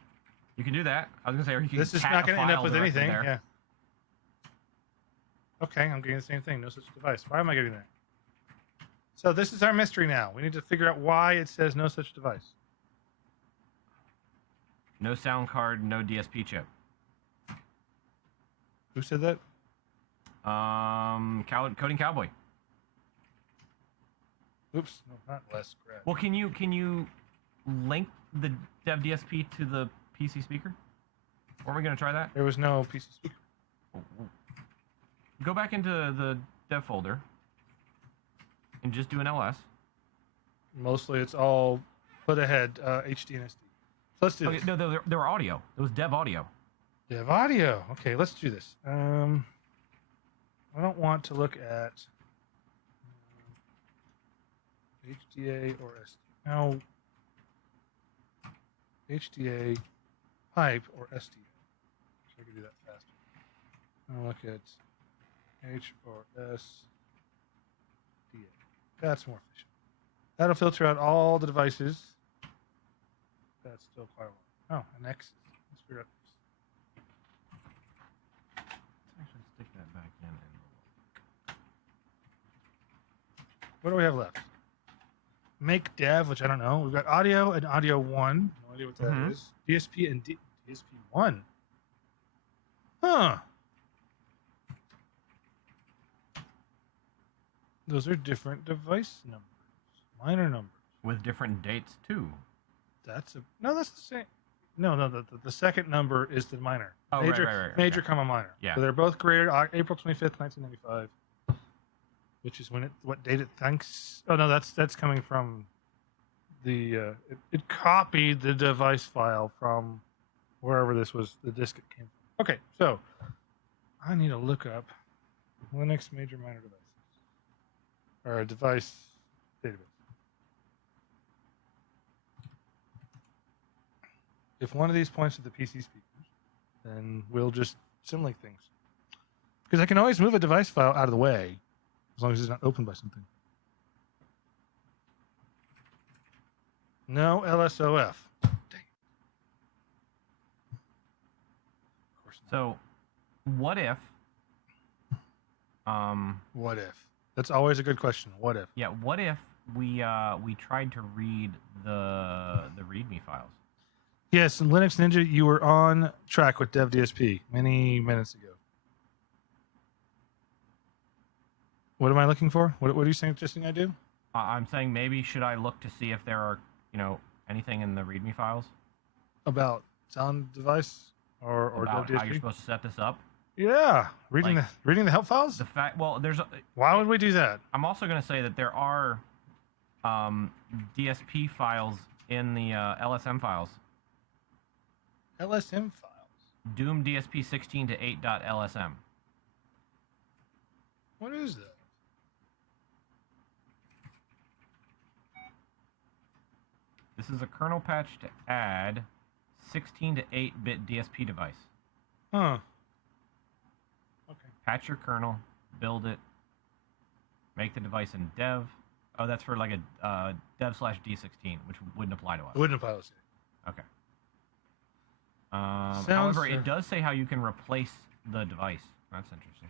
You can do that. I was gonna say, or you can. This is cat not a going to end up file with directly anything. there. Yeah. Okay, I'm getting the same thing. No such device. Why am I getting that? So this is our mystery now. We need to figure out why it says no such device. No sound card, no DSP chip. Who said that? Coding Cowboy. Oops, no, not less crap. Well, can you link the Dev DSP to the PC speaker? Weren't we gonna try that? There was no PC speaker. Go back into the dev folder and just do an LS. Mostly it's all put ahead HD and SD. So let's do this. No, there were audio. There was dev audio. Dev audio. Okay, let's do this. I don't want to look at HDA or SD. Now, HDA pipe or SDA. So I can do that faster. I'll look at H or SDA. That's more efficient. That'll filter out all the devices. That's still quite a while. Oh, an X. Let's figure out this. Let's actually stick that back in. What do we have left? Make dev, which I don't know. We've got audio and audio 1. No idea what that is. DSP and DSP 1. Huh. Those are different device numbers. Minor numbers. With different dates too. That's the same. No, the second number is the minor. Oh, major, right. Major, comma minor. Yeah. So they're both created April 25th, 1995, which is what date it thinks. Oh no, that's coming from the. It copied the device file from wherever this was the disk it came from. Okay, so I need to look up Linux major minor devices or a device database. If one of these points to the PC speakers, then we'll just symlink things. Because I can always move a device file out of the way, as long as it's not opened by something. No LSOF. Dang. Of course not. So, what if? What if? That's always a good question. What if? Yeah. What if we tried to read the README files? Yes, in Linux Ninja, you were on track with Dev DSP many minutes ago. What am I looking for? What are you suggesting I do? I'm saying maybe should I look to see if there are anything in the README files About sound device or about Dev DSP? how you're supposed to set this up? Yeah, reading the help files. The fact, Why would we do that? I'm also going to say that there are DSP files in the LSM files. LSM files. Doom DSP 16 to 8.lsm. What is that? This is a kernel patch to add 16 to 8-bit DSP device. Huh. Okay. Patch your kernel, build it, make the device in dev. Oh, that's for like a dev/d16, which wouldn't apply to us. It wouldn't apply to us. Okay. However, it does say how you can replace the device. That's interesting.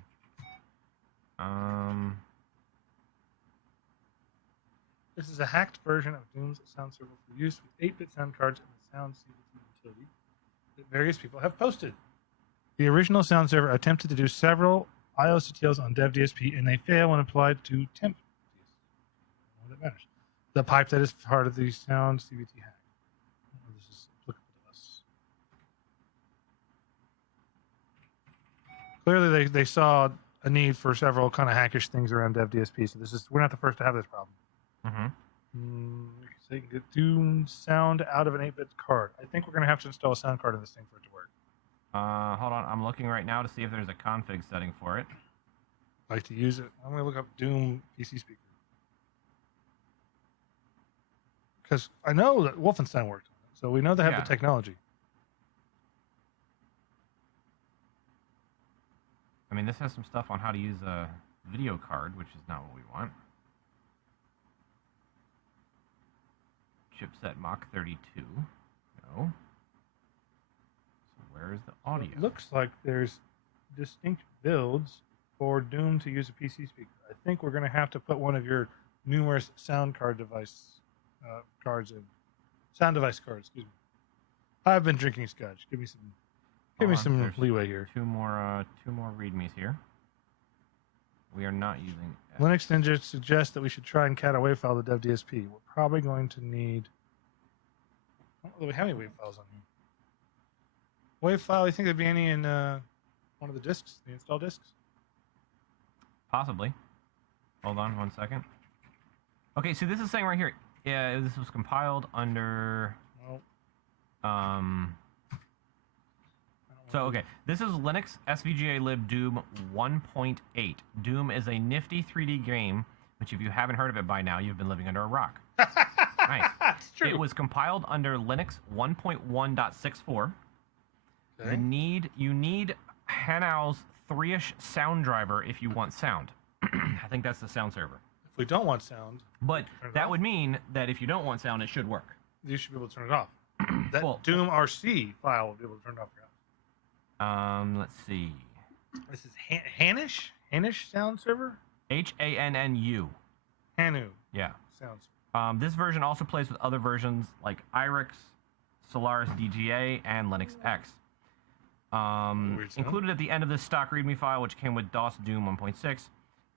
This is a hacked version of Doom's sound server for use with 8-bit sound cards and the sound CBT utility that various people have posted. The original sound server attempted to do several IOCTLs on DevDSP, and they fail when applied to temp. That matters. The pipe that is part of the sound CBT hack. This is applicable to us. Clearly, they saw a need for several kind of hackish things around DevDSP. So we're not the first to have this problem. So you can get Doom sound out of an 8-bit card. I think we're going to have to install a sound card in this thing for it to work. Hold on. I'm looking right now to see if there's a config setting for it. I like to use it. I'm going to look up Doom PC speaker. Because I know that Wolfenstein worked on it. So we know they have the technology. I mean, this has some stuff on how to use a video card, which is not what we want. Chipset Mach 32. No. So where is the audio? It looks like there's distinct builds for Doom to use a PC speaker. I think we're going to have to put one of your numerous sound card device cards in. Sound device cards, excuse me. I've been drinking scotch. Give me some leeway here. Two more readmes here. We are not using Linux Ninja suggests that we should try and cat a wave file to DevDSP. We're probably going to need. I don't really have any wave files on here. Wave file, you think there'd be any in one of the disks, the install disks? Possibly. Hold on 1 second. Okay, so this is saying right here. Yeah, this was compiled under. So, okay, this is Linux SVGA lib Doom 1.8. Doom is a nifty 3D game, which if you haven't heard of it by now, you've been living under a rock. Nice. It's true. It was compiled under Linux 1.1.64. Okay. You need Hanau's 3-ish sound driver if you want sound. I think that's the sound server. If we don't want sound, but that would mean that if you don't want sound, it should work. You should be able to turn it off. That Doom RC file will be able to turn it off. Let's see. This is Hanish sound server? HANNU. Hanu. Yeah. Sounds. This version also plays with other versions like IRIX, Solaris DGA, and Linux X. Included at the end of this stock README file, which came with DOS Doom 1.6.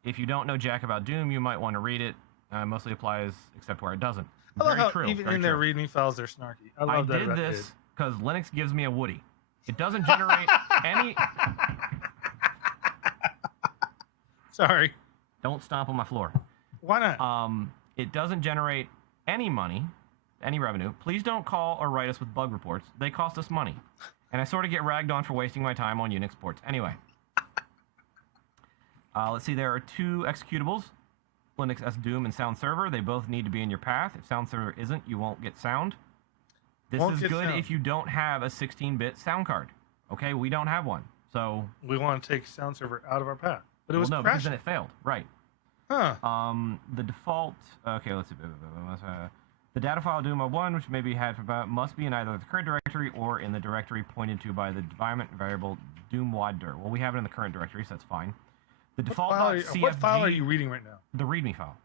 If you don't know jack about Doom, you might want to read it. Mostly applies except where it doesn't. I love how even in their README files, they're snarky. I did this because Linux gives me a Woody. It doesn't generate any... Sorry. Don't stomp on my floor. Why not? It doesn't generate any money, any revenue. Please don't call or write us with bug reports. They cost us money. And I sort of get ragged on for wasting my time on Unix ports. Anyway. Let's see, there are 2 executables. Linux S Doom and Sound Server. They both need to be in your path. If Sound Server isn't, you won't get sound. This is good if you don't have a 16-bit sound card. Okay, we don't have one. So we want to take Sound Server out of our path. But it was no, because then it failed. Right. Huh. The default... Okay, let's see. The data file Doom 1, which may be had for must be in either the current directory or in the directory pointed to by the environment variable doom.wad_dir. Well, we have it in the current directory, so that's fine. The default.cfg... What file are you reading right now? The README file.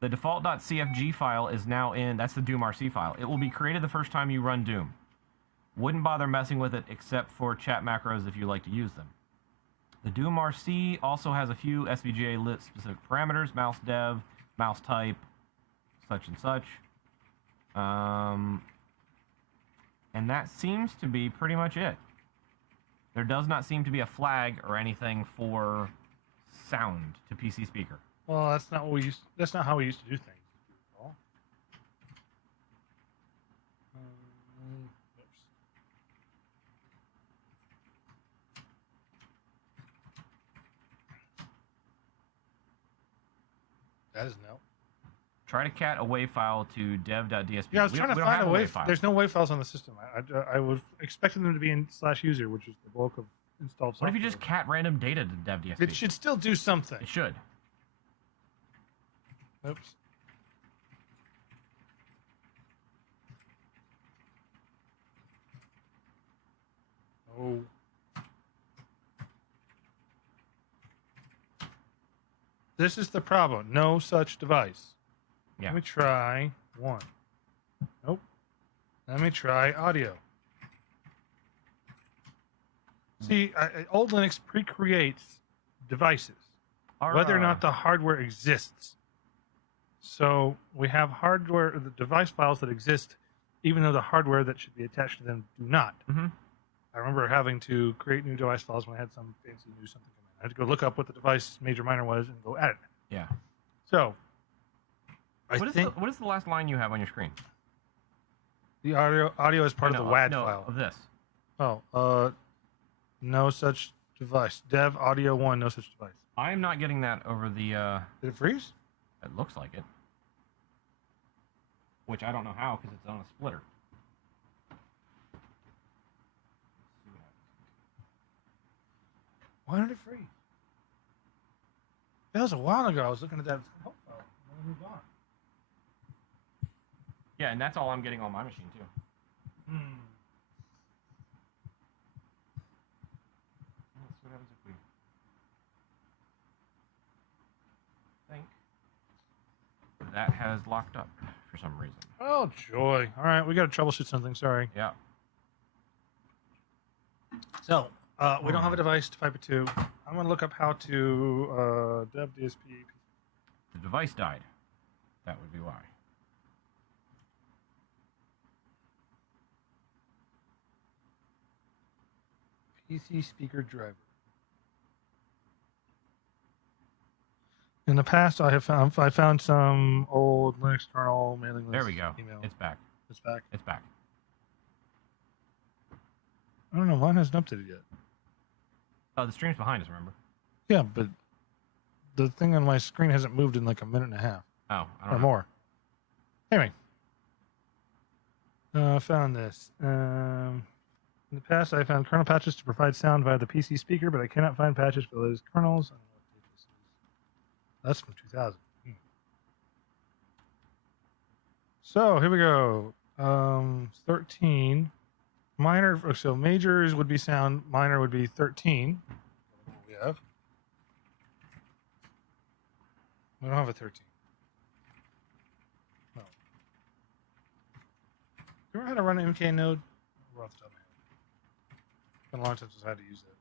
The default.cfg file is now in... That's the Doom RC file. It will be created the first time you run Doom. Wouldn't bother messing with it except for chat macros if you like to use them. The Doom RC also has a few SVGA lit specific parameters, mouse dev, mouse type, such and such. And that seems to be pretty much it. There does not seem to be a flag or anything for sound to PC speaker. Well, that's not what we used. That's not how we used to do things. That is no. Try to cat a WAV file to dev.dsp. Yeah, I was trying to find a WAV file. There's no WAV files on the system. I was expecting them to be in /user, which is the bulk of installed software. What if you just cat random data to dev.dsp? It should still do something. It should. Oops. Oh. This is the problem. No such device. Yeah. Let me try 1. Nope. Let me try audio. See, old Linux pre-creates devices, whether or not the hardware exists. So we have hardware, the device files that exist, even though the hardware that should be attached to them do not. Mm-hmm. I remember having to create new device files when I had some fancy new something come in. I had to go look up what the device major minor was and go add it. Yeah. So What is the last line you have on your screen? the audio is part of the WAD file. Of this. Oh, no such device. Dev audio 1, no such device. I am not getting that over the. Did it freeze? It looks like it. Which I don't know how because it's on a splitter. Why did it freeze? That was a while ago. I was looking at that help file. It moved on. Yeah, and that's all I'm getting on my machine too. Let's see what happens if we think that has locked up for some reason. Oh, joy. All right, we got to troubleshoot something. Sorry. Yeah. So, we don't have a device to pipe it to. I'm going to look up how to dev DSP. The device died. That would be why. PC speaker driver. In the past, I found some old Linux kernel mailing list. There we go. Email. It's back. It's back. It's back. I don't know. Mine hasn't updated yet. Oh, the stream's behind us, remember? Yeah, but the thing on my screen hasn't moved in like a minute and a half Oh, I don't or know. more. Anyway, I found this. In the past, I found kernel patches to provide sound via the PC speaker, but I cannot find patches for the latest kernels. I don't know what date this is. That's from 2000. So here we go. 13. Minor, so majors would be sound, minor would be 13. What we have. We don't have a 13. No. You remember how to run an MK node? We're off the top of my head. It's been a long time since I had to use that.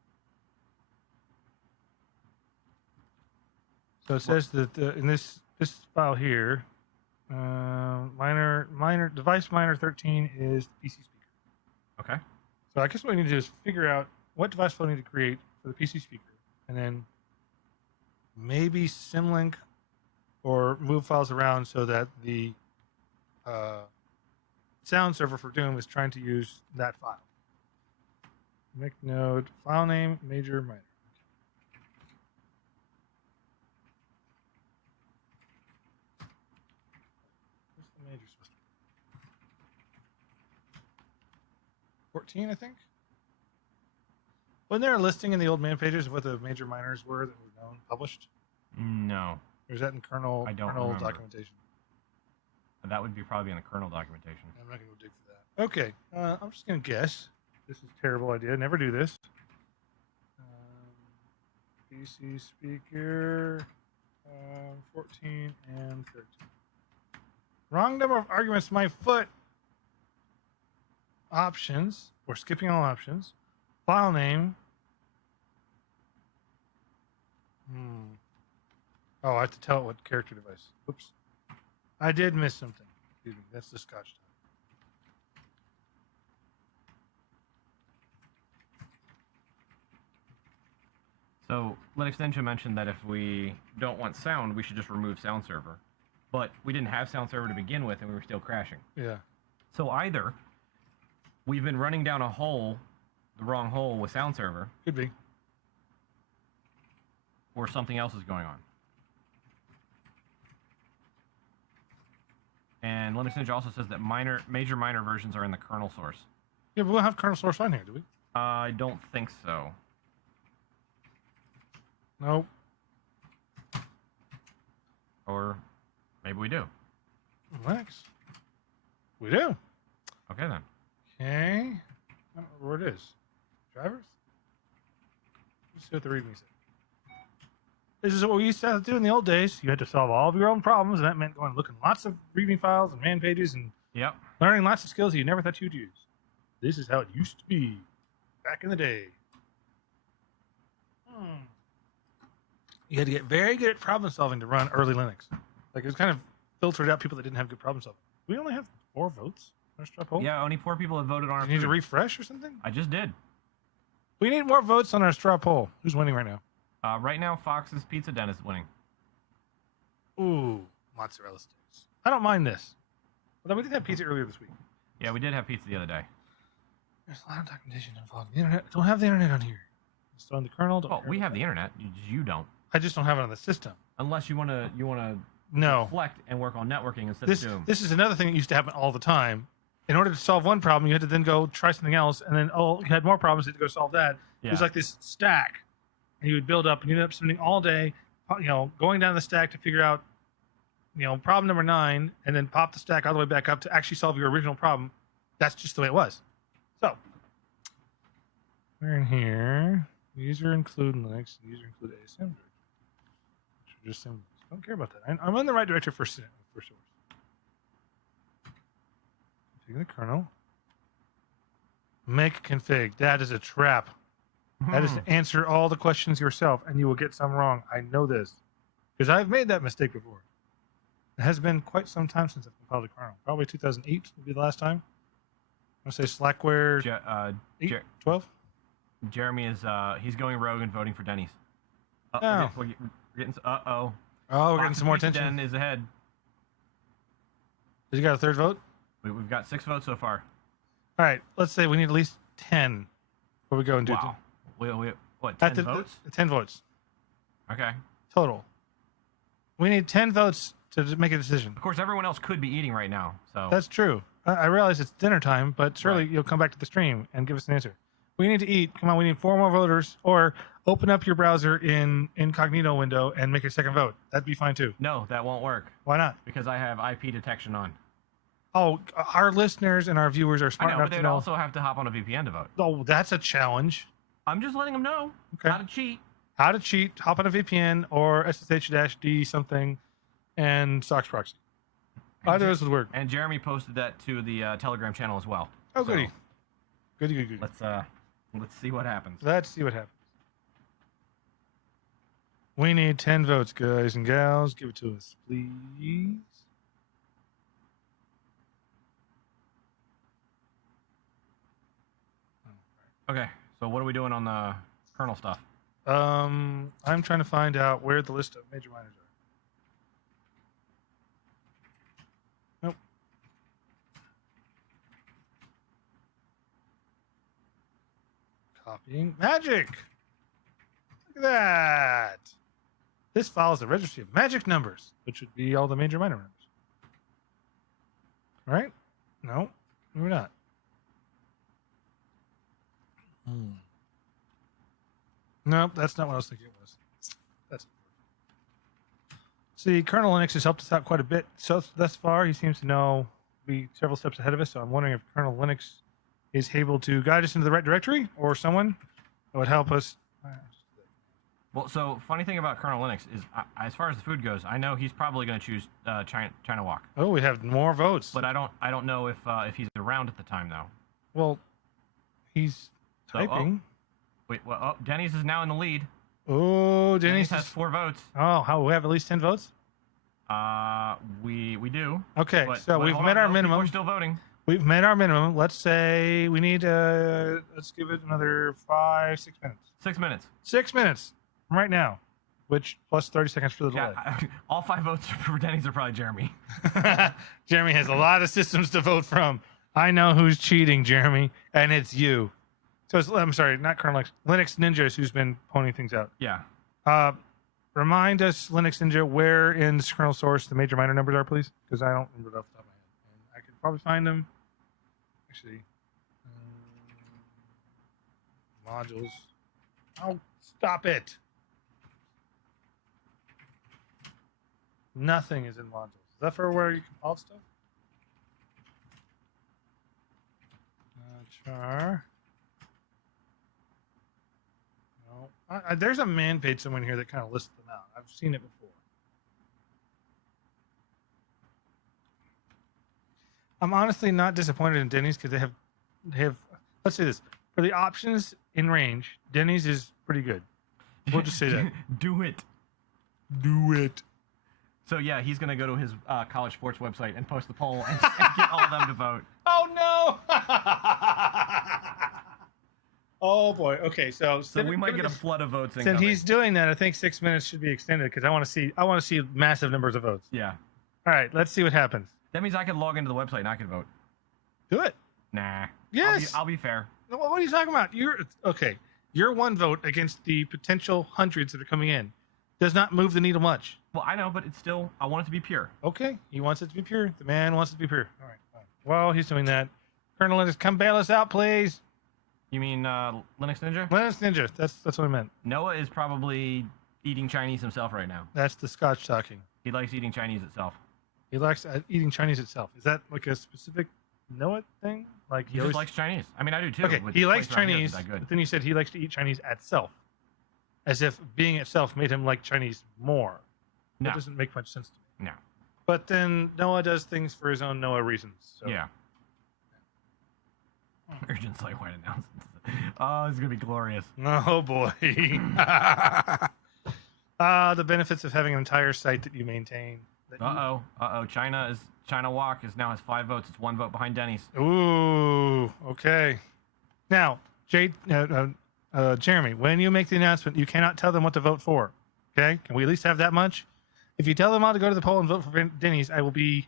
So it says that in this file here, device minor 13 is the PC speaker. Okay. So I guess what we need to do is figure out what device file we need to create for the PC speaker, and then maybe symlink or move files around so that the sound server for Doom is trying to use that file. Make node, file name, major, minor. What's the major supposed to be? 14, I think. Wasn't there a listing in the old man pages of what the major minors were that were known, published? No. Or is that in kernel, I don't kernel remember. documentation? That would be probably in the kernel documentation. I'm not going to go dig for that. Okay, I'm just going to guess. This is a terrible idea. Never do this. PC speaker, 14 and 13. Wrong number of arguments, my foot. Options. We're skipping all options. File name. Oh, I have to tell it what character device. Oops. I did miss something. Excuse me. That's the Scotch time. So Linux Ninja mentioned that if we don't want sound, we should just remove sound server. But we didn't have sound server to begin with, and we were still crashing. Yeah. So either we've been running down a hole, the wrong hole with sound server, Could be. or something else is going on. And Linux Ninja also says that major minor versions are in the kernel source. Yeah, but we'll have kernel source on here, do we? I don't think so. Nope. Or maybe we do. Linux. We do. Okay then. Okay. I don't remember where it is. Drivers? Let's see what the readme said. This is what we used to have to do in the old days. You had to solve all of your own problems, and that meant going and looking lots of readme files and man pages and Yep. learning lots of skills you never thought you'd use. This is how it used to be back in the day. You had to get very good at problem solving to run early Linux. Like, it was kind of filtered out people that didn't have good problem solving. We only have 4 votes on our straw poll. Yeah, only 4 people have voted on Do our you need to food. refresh or something? I just did. We need more votes on our straw poll. Who's winning right now? Right now, Fox's Pizza Den is winning. Ooh, mozzarella sticks. I don't mind this. Although we did have pizza earlier this week. Yeah, we did have pizza the other day. There's a lot of documentation involved. The internet. Don't have the internet on here. It's on the kernel. Don't Well, care we about have that. the internet. You don't. I just don't have it on the system. Unless you wanna No. reflect and work on networking instead This of Doom. this is another thing that used to happen all the time. In order to solve one problem, you had to then go try something else, and then you had more problems. You had to go solve that. Yeah. It was like this stack, and you would build up, and you end up spending all day, going down the stack to figure out, problem number 9, and then pop the stack all the way back up to actually solve your original problem. That's just the way it was. So we're in here. User include Linux. User include ASM. Just don't care about that. I'm in the right direction for source. Configure the kernel. Make config. That is a trap. That is to answer all the questions yourself, and you will get some wrong. I know this because I've made that mistake before. It has been quite some time since I've compiled a kernel. Probably 2008 would be the last time. I'm gonna say Slackware 12. Jeremy is he's going rogue and voting for Denny's. Oh. We're getting Oh, we're getting some more attention. Den is ahead. Did you got a third vote? We've got 6 votes so far. All right, let's say we need at least 10 before we go and do Wow. We what? At 10 votes? 10 votes Okay. total. We need 10 votes to make a decision. Of course, everyone else could be eating right now. So That's true. I realize it's dinner time, but surely Right. you'll come back to the stream and give us an answer. We need to eat. Come on, we need 4 more voters, or open up your browser in incognito window and make a second vote. That'd be fine too. no, that won't work Why not? because I have IP detection on. Oh, our listeners and our viewers are I smart know, enough but to they'd know. also have to hop on a VPN to vote. Oh, that's a challenge. I'm just letting them know Okay. how to cheat. How to cheat, hop on a VPN or SSH-D something and SOX proxy. Either of those would work. And Jeremy posted that to the Telegram channel as well. Oh, So, goody. Goody. Let's see what happens. Let's see what happens. We need 10 votes, guys and gals. Give it to us, please. Okay, so what are we doing on the kernel stuff? I'm trying to find out where the list of major minors are. Nope. Copying. Magic! Look at that! This file is the registry of magic numbers, which would be all the major minor numbers. Right? No, maybe not. Nope, that's not what I was thinking it was. That's See, Kernel Linux has helped us out quite a bit. So thus far, he seems to be several steps ahead of us. So I'm wondering if Kernel Linux is able to guide us into the right directory, or someone that would help us. Well, so funny thing about kernel Linux is, as far as the food goes, I know he's probably going to choose China Walk, Oh, we have more votes. but I don't know if he's around at the time though. Well, he's So, typing. Wait, well, Denny's is now in the lead. Oh, Denny's Denny's has 4 votes. Oh, how we have at least 10 votes? We do. Okay, But, so but we've hold met on, our no, people minimum. are still voting. We've met our minimum. Let's say we need let's give it another 5-6 minutes. 6 minutes. 6 minutes from right now, which plus 30 seconds for the delay. Yeah, all 5 votes for Denny's are probably Jeremy. Jeremy has a lot of systems to vote from. I know who's cheating, Jeremy, and it's you. So I'm sorry, not Kernel Linux. Linux Ninjas who's been pointing things out. Yeah. Remind us, Linux Ninja, where in this kernel source the major minor numbers are, please, because I don't remember it off the top of my head. And I could probably find them. Actually, modules. Oh, stop it! Nothing is in modules. Is that for where you compile stuff? Char. No. There's a man page somewhere in here that kind of lists them out. I've seen it before. I'm honestly not disappointed in Denny's because they have. Let's say this: for the options in range, Denny's is pretty good. We'll just say that. Do it. Do it. So yeah, he's gonna go to his college sports website and post the poll and get all of them to vote. Oh no! Oh boy. Okay, so we might get a flood of votes. Since he's doing that, I think 6 minutes should be extended because I want to see massive numbers of votes. Yeah. All right, let's see what happens. That means I could log into the website and I could vote. Do it. Nah. Yes. I'll be fair. No, what are you talking about? Your one vote against the potential hundreds that are coming in does not move the needle much. Well, I know, but it's still, I want it to be pure. Okay, he wants it to be pure. The man wants it to be pure. All right, fine. Well, he's doing that. Colonel Linux, come bail us out, please. You mean Linux Ninja? Linux Ninja. That's what I meant. Noah is probably eating Chinese himself right now. That's the Scotch talking. He likes eating Chinese itself. He likes eating Chinese itself. Is that like a specific Noah thing? Like he just likes Chinese. I mean, I do too. Okay, he likes Chinese, but then you said he likes to eat Chinese at self, as if being itself made him like Chinese more. No. That doesn't make much sense to me. No. But then Noah does things for his own Noah reasons. So. Yeah. Urgent site-wide announcements. Oh, this is gonna be glorious. Oh boy. The benefits of having an entire site that you maintain. China Walk now has 5 votes. It's 1 vote behind Denny's. Ooh. Okay. Now, Jeremy, when you make the announcement, you cannot tell them what to vote for. Okay? Can we at least have that much? If you tell them all to go to the poll and vote for Denny's, I will be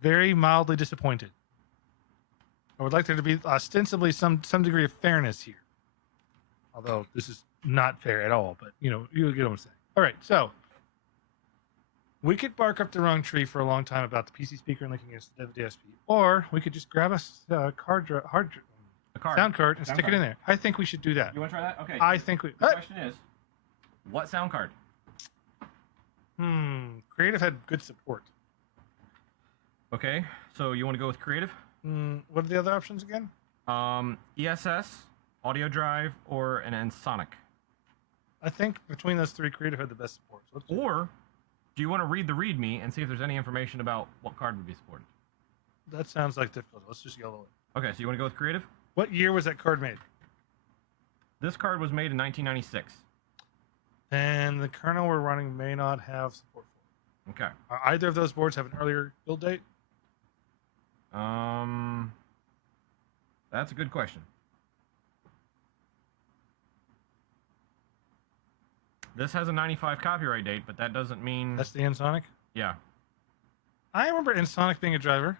very mildly disappointed. I would like there to be ostensibly some degree of fairness here. Although this is not fair at all, but you get what I'm saying. All right, so we could bark up the wrong tree for a long time about the PC speaker and linking against the DSP, or we could just grab a sound card and stick it in there. I think we should do that. You want to try that? Okay. I think we. The question is, what sound card? Creative had good support. Okay, so you want to go with Creative? What are the other options again? ESS, Audio Drive, or an Ensoniq. I think between those three, Creative had the best support. So or do you want to read the README and see if there's any information about what card would be supported? That sounds like difficult. Let's just yellow it. Okay, so you want to go with Creative? What year was that card made? This card was made in 1996. And the kernel we're running may not have support for it. Okay. Are either of those boards have an earlier build date? That's a good question. This has a 95 copyright date, but that doesn't mean... That's the Ensoniq? Yeah. I remember Ensoniq being a driver.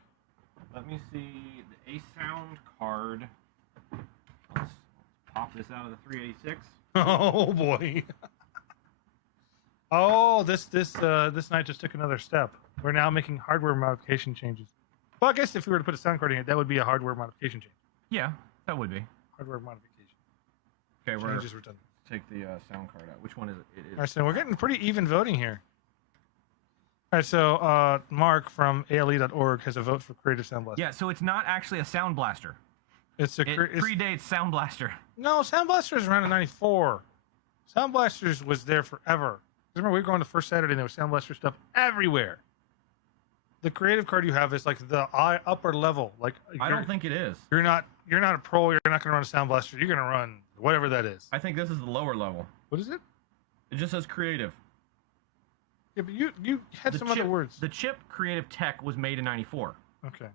Let me see the A-Sound card. Let's pop this out of the 386. Oh boy. Oh, this night just took another step. We're now making hardware modification changes. Well, I guess if we were to put a sound card in it, that would be a hardware modification change. Yeah, that would be. Hardware modification. Okay, changes were done. Take the sound card out. Which one is it? All right, so we're getting pretty even voting here. All right, so Mark from ale.org has a vote for Creative Sound Blaster. Yeah, so it's not actually a Sound Blaster. It predates Sound Blaster. No, Sound Blaster is around in '94. Sound Blasters was there forever. Remember, we were going to First Saturday and there was Sound Blaster stuff everywhere. The Creative card you have is like the upper level. Like I don't think it is. You're not a pro. You're not going to run a Sound Blaster. You're going to run whatever that is. I think this is the lower level. What is it? It just says Creative. Yeah, but you had some other words. The chip Creative Tech was made in '94. Okay.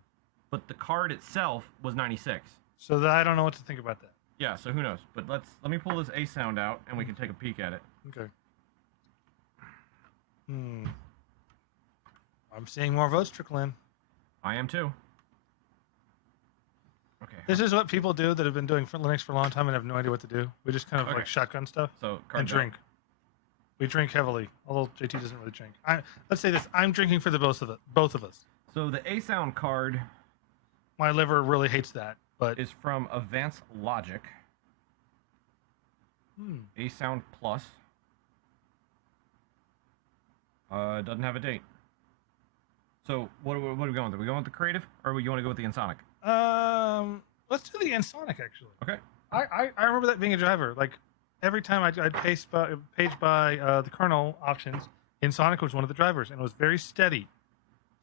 But the card itself was '96. So I don't know what to think about that. Yeah, so who knows? But let me pull this A-Sound out and we can take a peek at it. Okay. I'm seeing more votes trickle in. I am too. Okay. This is what people do that have been doing for Linux for a long time and have no idea what to do. We just kind of like shotgun stuff and drink. We drink heavily, although JT doesn't really drink. Let's say this: I'm drinking for the both of us. So the A-Sound card, my liver really hates that, but is from Advanced Logic. A-Sound Plus. Doesn't have a date. So what are we going with? Are we going with the Creative, or you want to go with the Ensoniq? Let's do the Ensoniq actually. Okay. I remember that being a driver. Like, every time I'd page by the kernel options, InSonic was one of the drivers, and it was very steady.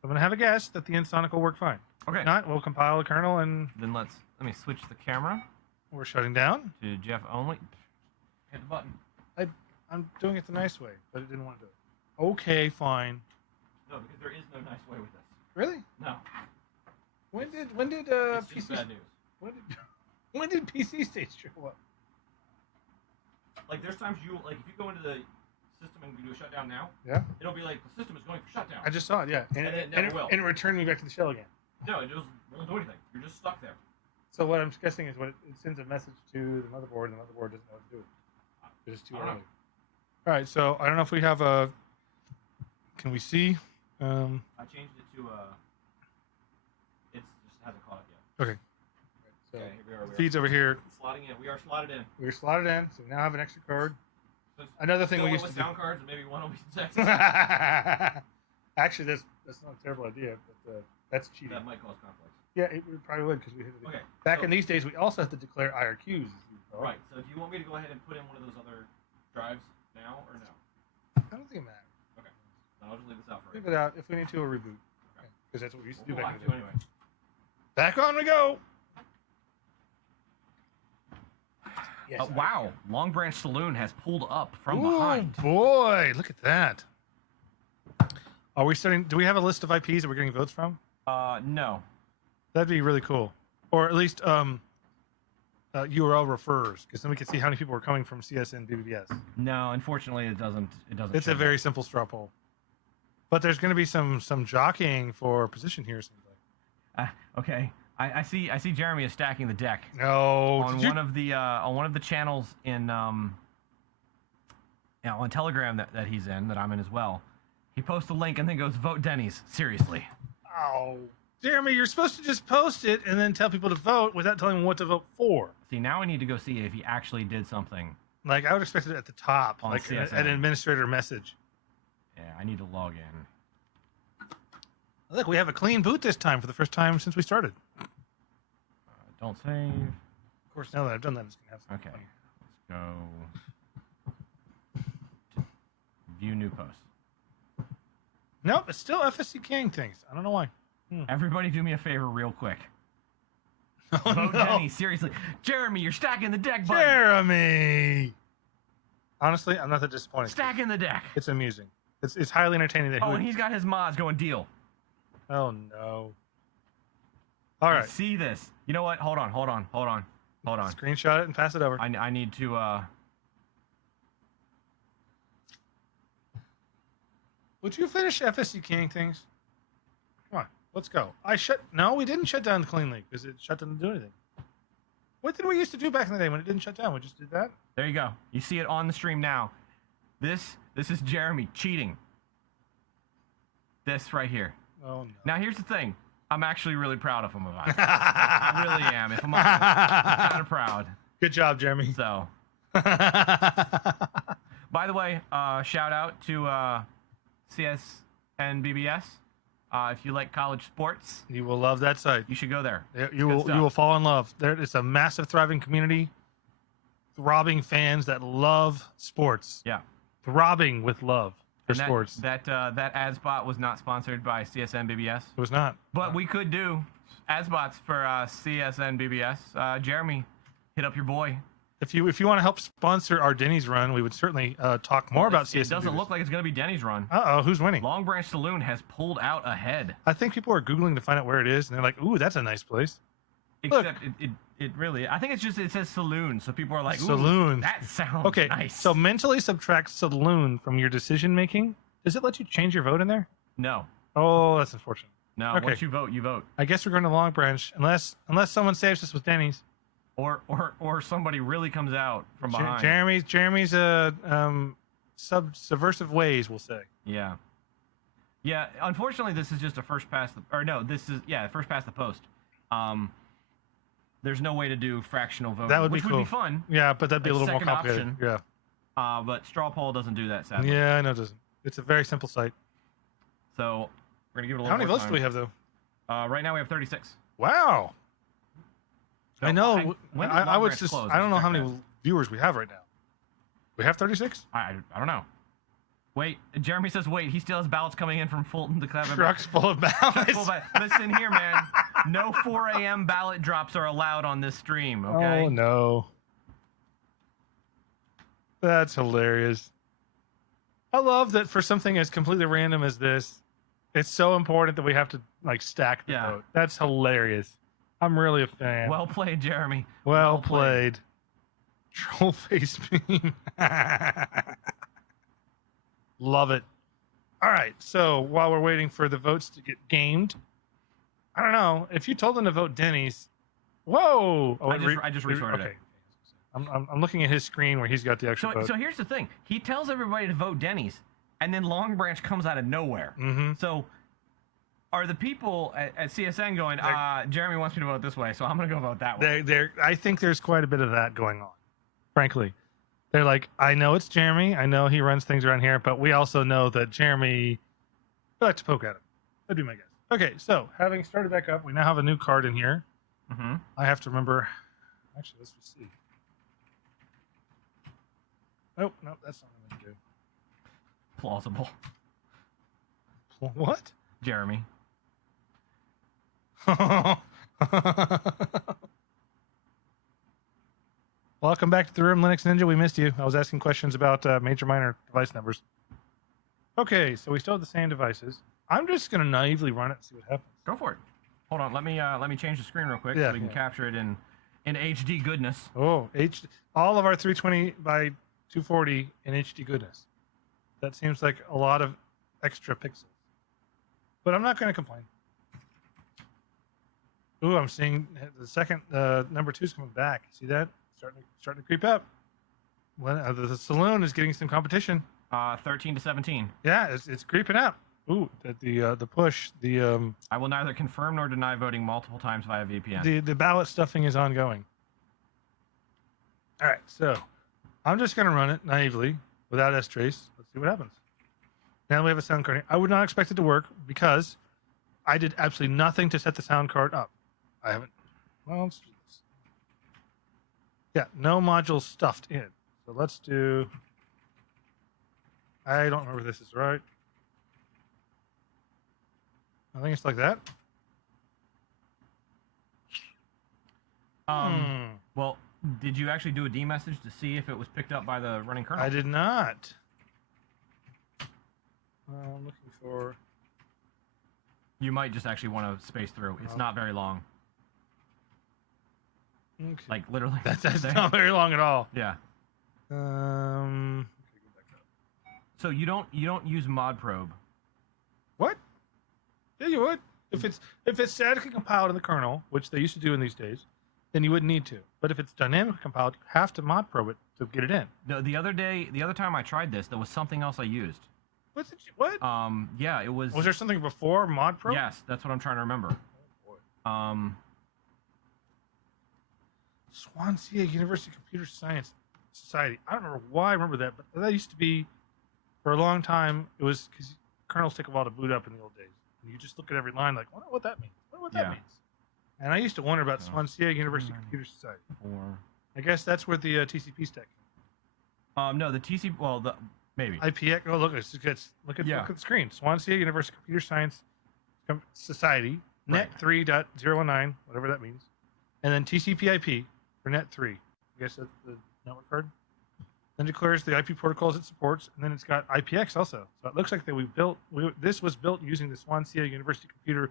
I'm gonna have a guess that the InSonic will work fine. Okay. If not, we'll compile the kernel, and Then let me switch the camera we're shutting down. to Jeff only. Hit the button. I'm doing it the nice way, but it didn't want to do it. Okay, fine. No, because there is no nice way with this. Really? No. When did It's just PC bad news. when did PC state show up? Like there's times if you go into the system and do a shutdown now, Yeah. it'll be like the system is going for shutdown. I just saw it. Yeah, And it never will. and it returned me back to the shell again. No, it just won't do anything. You're just stuck there. So what I'm guessing is it sends a message to the motherboard, and the motherboard doesn't know what to do. It's too I don't early. know. All right, so I don't know if we have a. Can we see? I changed it to it just hasn't caught up yet. Okay. So Okay, here we are. feeds over here. Slotting in. We are slotted in. We're slotted in, so we now have an extra card. So it's Another thing still we one used with to do. sound cards, and maybe one will be text. Actually, that's not a terrible idea, but that's cheating. That might cause conflicts. Yeah, it probably would because we hit it. Okay. Back so- in these days, we also have to declare IRQs. As you recall. Right. So do you want me to go ahead and put in one of those other drives now or no? I don't think it matters. Then I'll just leave this out for Leave you. it out. If we need to, we'll reboot. Because that's what we used to do We'll back have in the to day. anyway. Back on we go. Yes, Wow. Long Branch Saloon has pulled up from Ooh, behind. boy, look at that. Are we starting? Do we have a list of IPs that we're getting votes from? No. That'd be really cool. Or at least URL refers, because then we can see how many people are coming from CSN BBS. No, unfortunately, it doesn't. It's show a very simple straw poll. But there's going to be some jockeying for position here. that. Okay. I see Jeremy is stacking the deck No. on one of the channels in on Telegram that he's in, that I'm in as well. He posts a link and then goes, vote Denny's. Seriously. Oh, Jeremy, you're supposed to just post it and then tell people to vote without telling them what to vote for. See, now I need to go see if he actually did something. Like, I would expect it at the top, On like CSN. an administrator message. Yeah, I need to log in. Look, we have a clean boot this time for the first time since we started. Don't save. Of course, now that I've done that, I'm just going to have some Okay. fun. Let's go to view new post. Nope, it's still FSC King things. I don't know why. Everybody do me a favor real quick. Oh, Vote no. Denny, seriously. Jeremy, you're stacking the deck, bud. Jeremy! Honestly, I'm not that disappointed. Stacking the deck. It's amusing. It's highly entertaining. That he Oh, would- and he's got his mods going deal. Oh, no. All I right. see this. You know what? Hold on. Screenshot it and pass it over. I need to, Would you finish FSC King things? Come on, let's go. No, we didn't shut down the Clean League because it didn't do anything. What did we used to do back in the day when it didn't shut down? We just did that? there you go. You see it on the stream now. This is Jeremy cheating. This right here. Oh, no. Now, here's the thing. I'm actually really proud of him about it. I really am. If I'm honest, I'm kind of proud. Good job, Jeremy. So, by the way, shout out to CSN BBS. If you like college sports, You will love that site. you should go there. You will fall in love. It's a massive, thriving community. Throbbing fans that love sports. Yeah. Throbbing with love for And sports. That ad spot was not sponsored by CSN BBS, It was not. but we could do ad spots for CSN BBS. Jeremy, hit up your boy. If you want to help sponsor our Denny's run, we would certainly talk more about CSN. It doesn't look like it's going to be Denny's run. Uh-oh, who's winning? Long Branch Saloon has pulled out ahead. I think people are Googling to find out where it is, and they're like, ooh, that's a nice place. Look. Except it really, I think it's just, it says saloon, so people are like, ooh, Saloon. that sounds Okay, nice. so mentally subtract saloon from your decision making. Does it let you change your vote in there? no, Oh, that's unfortunate. Okay. once you vote, you vote. I guess we're going to Long Branch, unless someone saves us with Denny's. Or somebody really comes out from behind. Jeremy's subversive ways, we'll say. Yeah. Yeah, unfortunately, this is just a first past first past the post. There's no way to do fractional voting, That would be which cool. would be fun. Yeah, but that'd be Like a little more second complicated. option. Yeah. But straw poll doesn't do that, sadly. Yeah, I know it doesn't. It's a very simple site. So we're gonna give it a little How many more votes time. do we have, though? Right now we have 36. Wow. So I know. when did I Long would Branch just. close? I don't know Let's how check many viewers we have right now. We have 36? I don't know. Wait, Jeremy says wait. He still has ballots coming in from Fulton to Cleveland. Trucks full of ballots. Listen here, man. No 4 a.m. ballot drops are allowed on this stream, okay? Oh, no. That's hilarious. I love that for something as completely random as this, it's so important that we have to like stack the vote. That's hilarious. I'm really a fan. Well played, Jeremy. Well played. Troll face meme. Love it. All right. So while we're waiting for the votes to get gamed, I don't know if you told them to vote Denny's. Whoa! Oh, I just restarted it. I'm looking at his screen where he's got the extra vote. So here's the thing. He tells everybody to vote Denny's, and then Long Branch comes out of nowhere. Mm-hmm. So are the people at CSN going, Jeremy wants me to vote this way, so I'm going to go vote that way? I think there's quite a bit of that going on, frankly. They're like, I know it's Jeremy. I know he runs things around here, but we also know that Jeremy, we like to poke at him. That'd be my guess. Okay, so having started back up, we now have a new card in here. Mm-hmm. I have to remember. Actually, let's just see. Oh, no, that's not what I'm going to do. Plausible. What? Jeremy. Welcome back to the room, Linux Ninja. We missed you. I was asking questions about major minor device numbers. Okay, so we still have the same devices. I'm just going to naively run it and see what happens. Go for it. Hold on. Let me change the screen real quick so we can capture it in HD goodness. Oh, all of our 320 by 240 in HD goodness. That seems like a lot of extra pixels. But I'm not going to complain. Ooh, I'm seeing the second number 2 is coming back. See that? Starting to creep up. The saloon is getting some competition. 13 to 17. Yeah, it's creeping up. Ooh, the push, I will neither confirm nor deny voting multiple times via VPN. The ballot stuffing is ongoing. All right, so I'm just going to run it naively without strace. Let's see what happens. Now we have a sound card. I would not expect it to work because I did absolutely nothing to set the sound card up. I haven't. Well, let's do this. Yeah, no modules stuffed in. So let's do. I don't remember if this is right. I think it's like that. Well, did you actually do a D message to see if it was picked up by the running kernel? I did not. I'm looking for. You might just actually want to space through. It's not very long. Okay. Like literally. That's not very long at all. Yeah. Okay, go back up. So you don't use mod probe. What? Yeah, you would. If it's statically compiled in the kernel, which they used to do in these days, then you wouldn't need to. But if it's dynamically compiled, you have to mod probe it to get it in. No, the other time I tried this, there was something else I used. What? Yeah, it was. Was there something before mod probe? Yes, that's what I'm trying to remember. Oh, boy. Swansea University Computer Science Society. I don't remember why I remember that, but that used to be, for a long time, it was because kernels take a while to boot up in the old days. And you just look at every line like, I wonder what that means. I wonder what that means. And I used to wonder about Swansea University Computer Society. I guess that's where the TCP stack came. No, the TCP, well, maybe. IPX, oh, look at the screen. Swansea University Computer Science Society, net 3.019, whatever that means. And then TCP IP for net 3. I guess that's the network card. Then declares the IP protocols it supports, and then it's got IPX also. So it looks like that this was built using the Swansea University Computer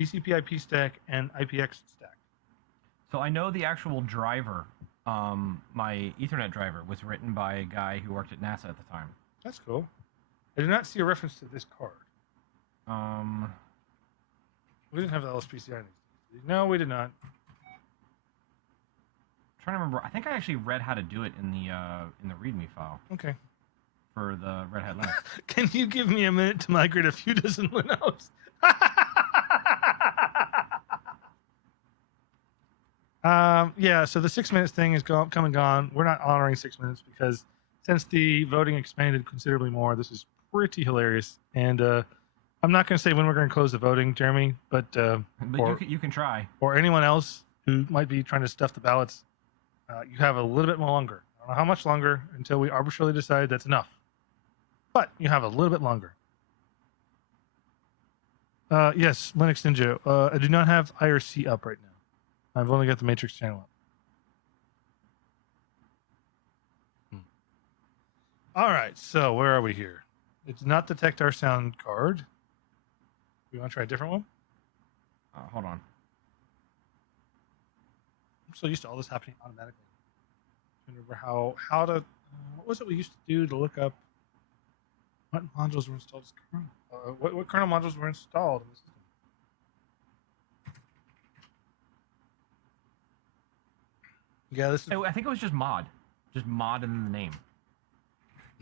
TCP IP stack and IPX stack. So I know the actual driver, my Ethernet driver, was written by a guy who worked at NASA at the time. That's cool. I do not see a reference to this card. We didn't have the LSPCI in these. No, we did not. I'm trying to remember. I think I actually read how to do it in the README file. Okay. For the Red Hat Linux. Can you give me a minute to migrate a few dozen Linux? Yeah, so the 6 minutes thing is come and gone. We're not honoring 6 minutes because since the voting expanded considerably more, this is pretty hilarious. And I'm not going to say when we're going to close the voting, Jeremy, but you can try. Or anyone else who might be trying to stuff the ballots, you have a little bit more longer. don't know how much longer until we arbitrarily decide that's enough. But you have a little bit longer. Yes, Linux Ninja. I do not have IRC up right now. I've only got the Matrix channel up. All right, so where are we here? It's not detect our sound card. We want to try a different one? Hold on. I'm so used to all this happening automatically. I remember how to what was it we used to do to look up what modules were installed as kernel? What kernel modules were installed in the system? Yeah, this is I think it was just mod and then the name.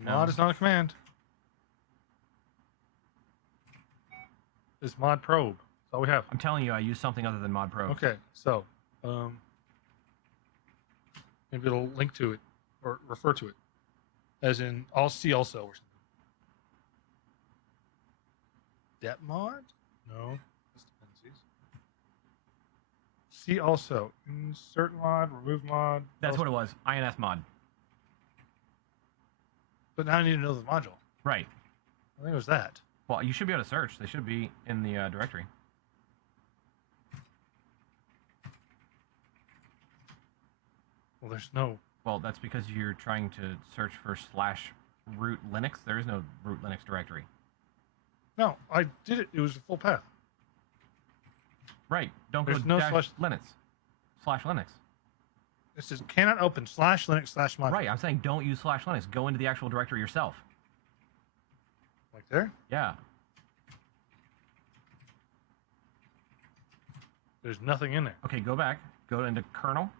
mod is not a command. It's mod probe. That's all we have. I'm telling you, I use something other than mod probe. Okay, so maybe it'll link to it or refer to it, as in I'll see also or something. Det mod? No, that's dependencies. See also insert mod, remove mod. That's what it was. INS mod. But now I need to know the module. Right. I think it was that. Well, you should be able to search. They should be in the directory. Well, there's no. Well, that's because you're trying to search for /root Linux. There is no root Linux directory. No, I did it. It was a full path. Right. Don't There's go no dash Linux. /Linux. It says cannot open /Linux /module. Right. I'm saying don't use /Linux. Go into the actual directory yourself. Like there? Yeah. There's nothing in there. Okay, go back. Go into kernel.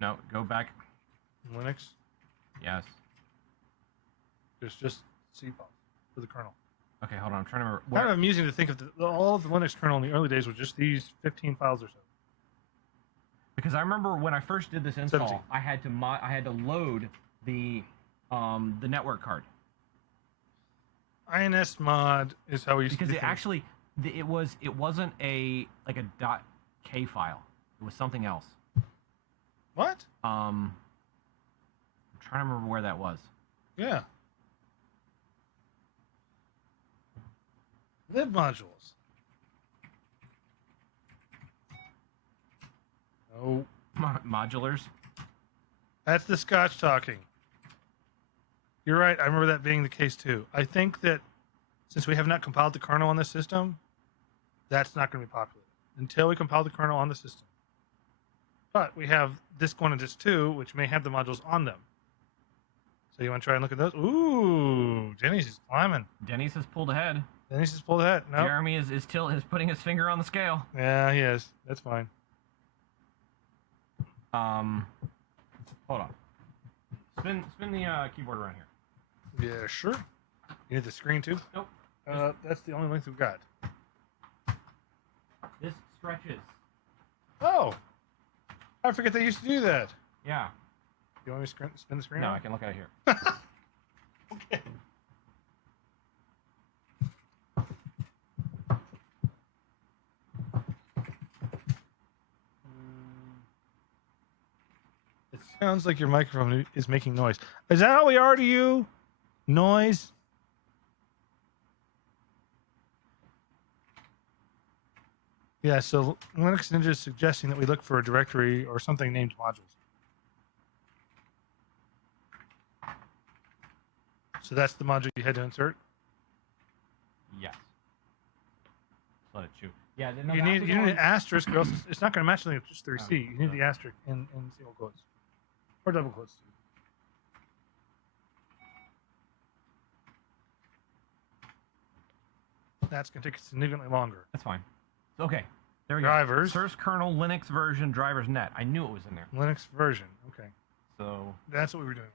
No, go back. Linux. Yes. There's just C files for the kernel. Okay, hold on. I'm trying to remember. Kind of amusing to think of all of the Linux kernel in the early days was just these 15 files or so. Because I remember when I first did this install, 17. I had to load the network card. INS mod is how we used Because to do it things. actually it wasn't a .k file. It was something else. What? I'm trying to remember where that was. Yeah. Lib modules. No. Modulars. That's the Scotch talking. You're right. I remember that being the case too. I think that since we have not compiled the kernel on this system, that's not going to be popular until we compile the kernel on the system. But we have disk 1 and disk 2, which may have the modules on them. So you want to try and look at those? Ooh, Denny's is climbing. Denny's has pulled ahead. Denny's has pulled ahead. No. Jeremy is putting his finger on the scale. Yeah, he is. That's fine. Hold on. Spin the keyboard around here. Yeah, sure. You need the screen too? Nope. That's the only length we've got. This stretches. Oh, I forget they used to do that. Yeah. You want me to spin the screen? No, around? I can look at it here. Okay. It sounds like your microphone is making noise. Is that how we are to you? Noise? Yeah, so Linux Ninja is suggesting that we look for a directory or something named modules. So that's the module you had to insert? Yes. Let it chew. Yeah. No, You need an asterisk, or else it's not going to match anything with just 3C. You need the asterisk in single quotes. Or double quotes. That's going to take significantly longer. That's fine. Okay. There we Drivers. go. Source kernel Linux version drivers net. I knew it was in there. Linux version. Okay. So That's what we were doing.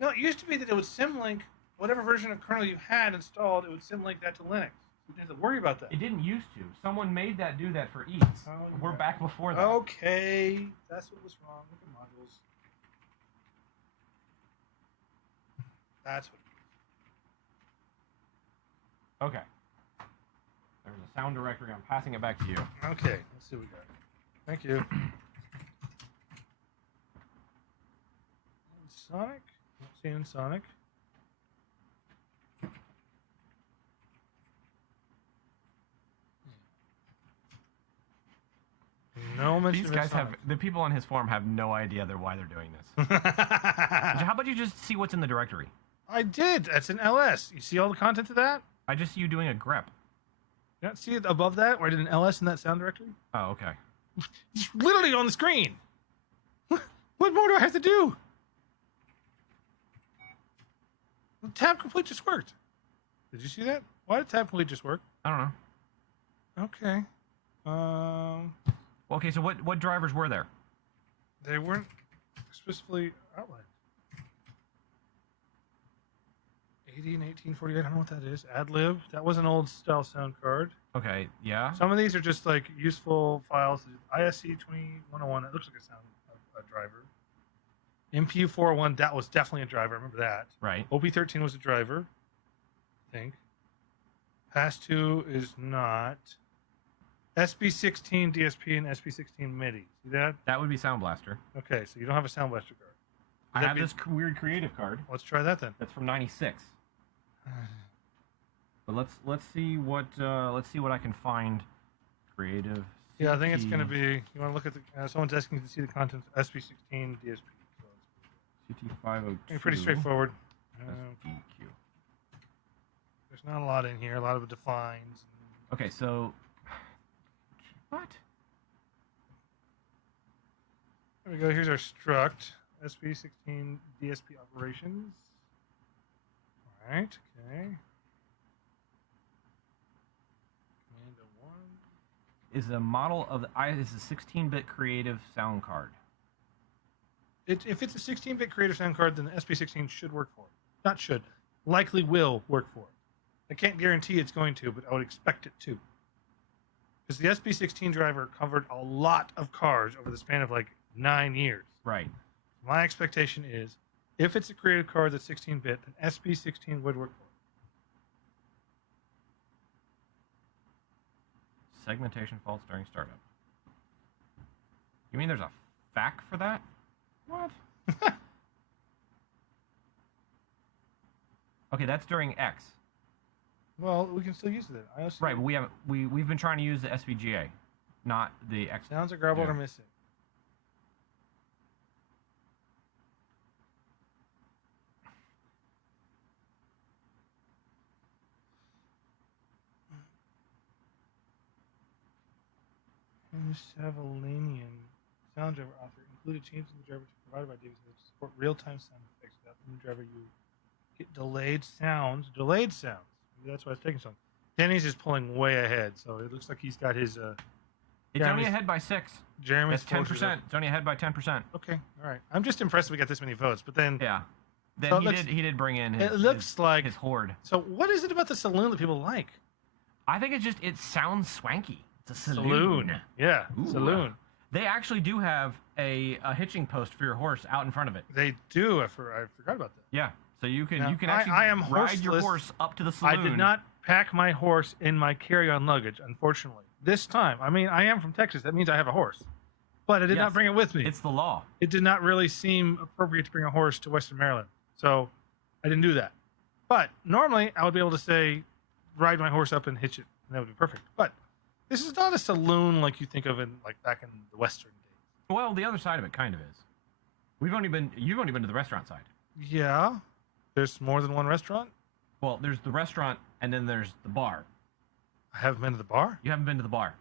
No, it used to be that it would symlink whatever version of kernel you had installed, it would symlink that to Linux. You didn't have to worry about that. it didn't used to. Someone made that do that for ease. Oh, We're yeah. back before that. Okay. That's what was wrong with the modules. That's what. Okay. There's a sound directory. I'm passing it back to you. Okay. Let's see what we got. Thank you. Sonic? Not seeing Sonic. No mention These of guys Sonic. have the people on his forum have no idea why they're doing this. How about you just see what's in the directory? I did. That's an LS. You see all the content of that? I just see you doing a grep. You not see it above that where I did an LS in that sound directory? Oh, okay. It's literally on the screen. What more do I have to do? The tab complete just worked. Did you see that? Why did tab complete just work? I don't know. Okay. Well, okay, so what drivers were there? They weren't specifically outlined. 80 and 1848. I don't know what that is. Adlib. That was an old style sound card. Okay, yeah. Some of these are just like useful files. ISC 2101. That looks like a sound a driver. MPU 401. That was definitely a driver. I remember that. Right. OP13 was a driver. I think. Pass2 is not. SB16 DSP and SB16 MIDI. See that? That would be Sound Blaster. Okay, so you don't have a Sound Blaster card. I have this weird creative card. Let's try that then. That's from '96. But let's see what I can find. Creative. Yeah, I think it's going to be. You want to look at the. Someone's asking to see the contents of SB16 DSP. CT502. Pretty straightforward. SDQ. There's not a lot in here. A lot of defines. Okay, so what? There we go. Here's our struct. SB16 DSP operations. All right. Okay. Command 1. Is a model of is a 16-bit creative sound card. If it's a 16-bit creative sound card, then the SB16 should work for it. Not should. Likely will work for it. I can't guarantee it's going to, but I would expect it to. Because the SB16 driver covered a lot of cars over the span of like 9 years. Right. My expectation is, if it's a creative card that's 16-bit, then SB16 would work for it. Segmentation faults during startup. You mean there's a FAQ for that? What? Okay, that's during X. Well, we can still use it. Right, but we've been trying to use the SVGA, not the X. Sounds are garbled or missing. Savalanian sound driver author included changes in the driver provided by Davis to support real-time sound effects. Without the driver, you get delayed sounds. Delayed sounds. Maybe that's why it's taking so long. Denny's is pulling way ahead, so it looks like he's got his. It's only ahead by 6. Jeremy's That's 10%. It's only ahead by 10%. Okay, all right. I'm just impressed we got this many votes, but then. Yeah. Then so he did bring in his. It looks like his horde. So what is it about the saloon that people like? I think it sounds swanky. It's a saloon. Yeah, Ooh. saloon. They actually do have a hitching post for your horse out in front of it. They do. I forgot about that. Yeah. So you can actually I am ride your horse up to the saloon. I did not pack my horse in my carry-on luggage, unfortunately. This time. I mean, I am from Texas. That means I have a horse. But I did not bring it with me. It's the law. It did not really seem appropriate to bring a horse to Western Maryland. So I didn't do that. But normally I would be able to say, ride my horse up and hitch it. And that would be perfect. But this is not a saloon like you think of in like back in the Western days. Well, the other side of it kind of is. You've only been to the restaurant side. Yeah. There's more than one restaurant? Well, there's the restaurant and then there's the bar. I haven't been to the bar? You haven't been to the bar.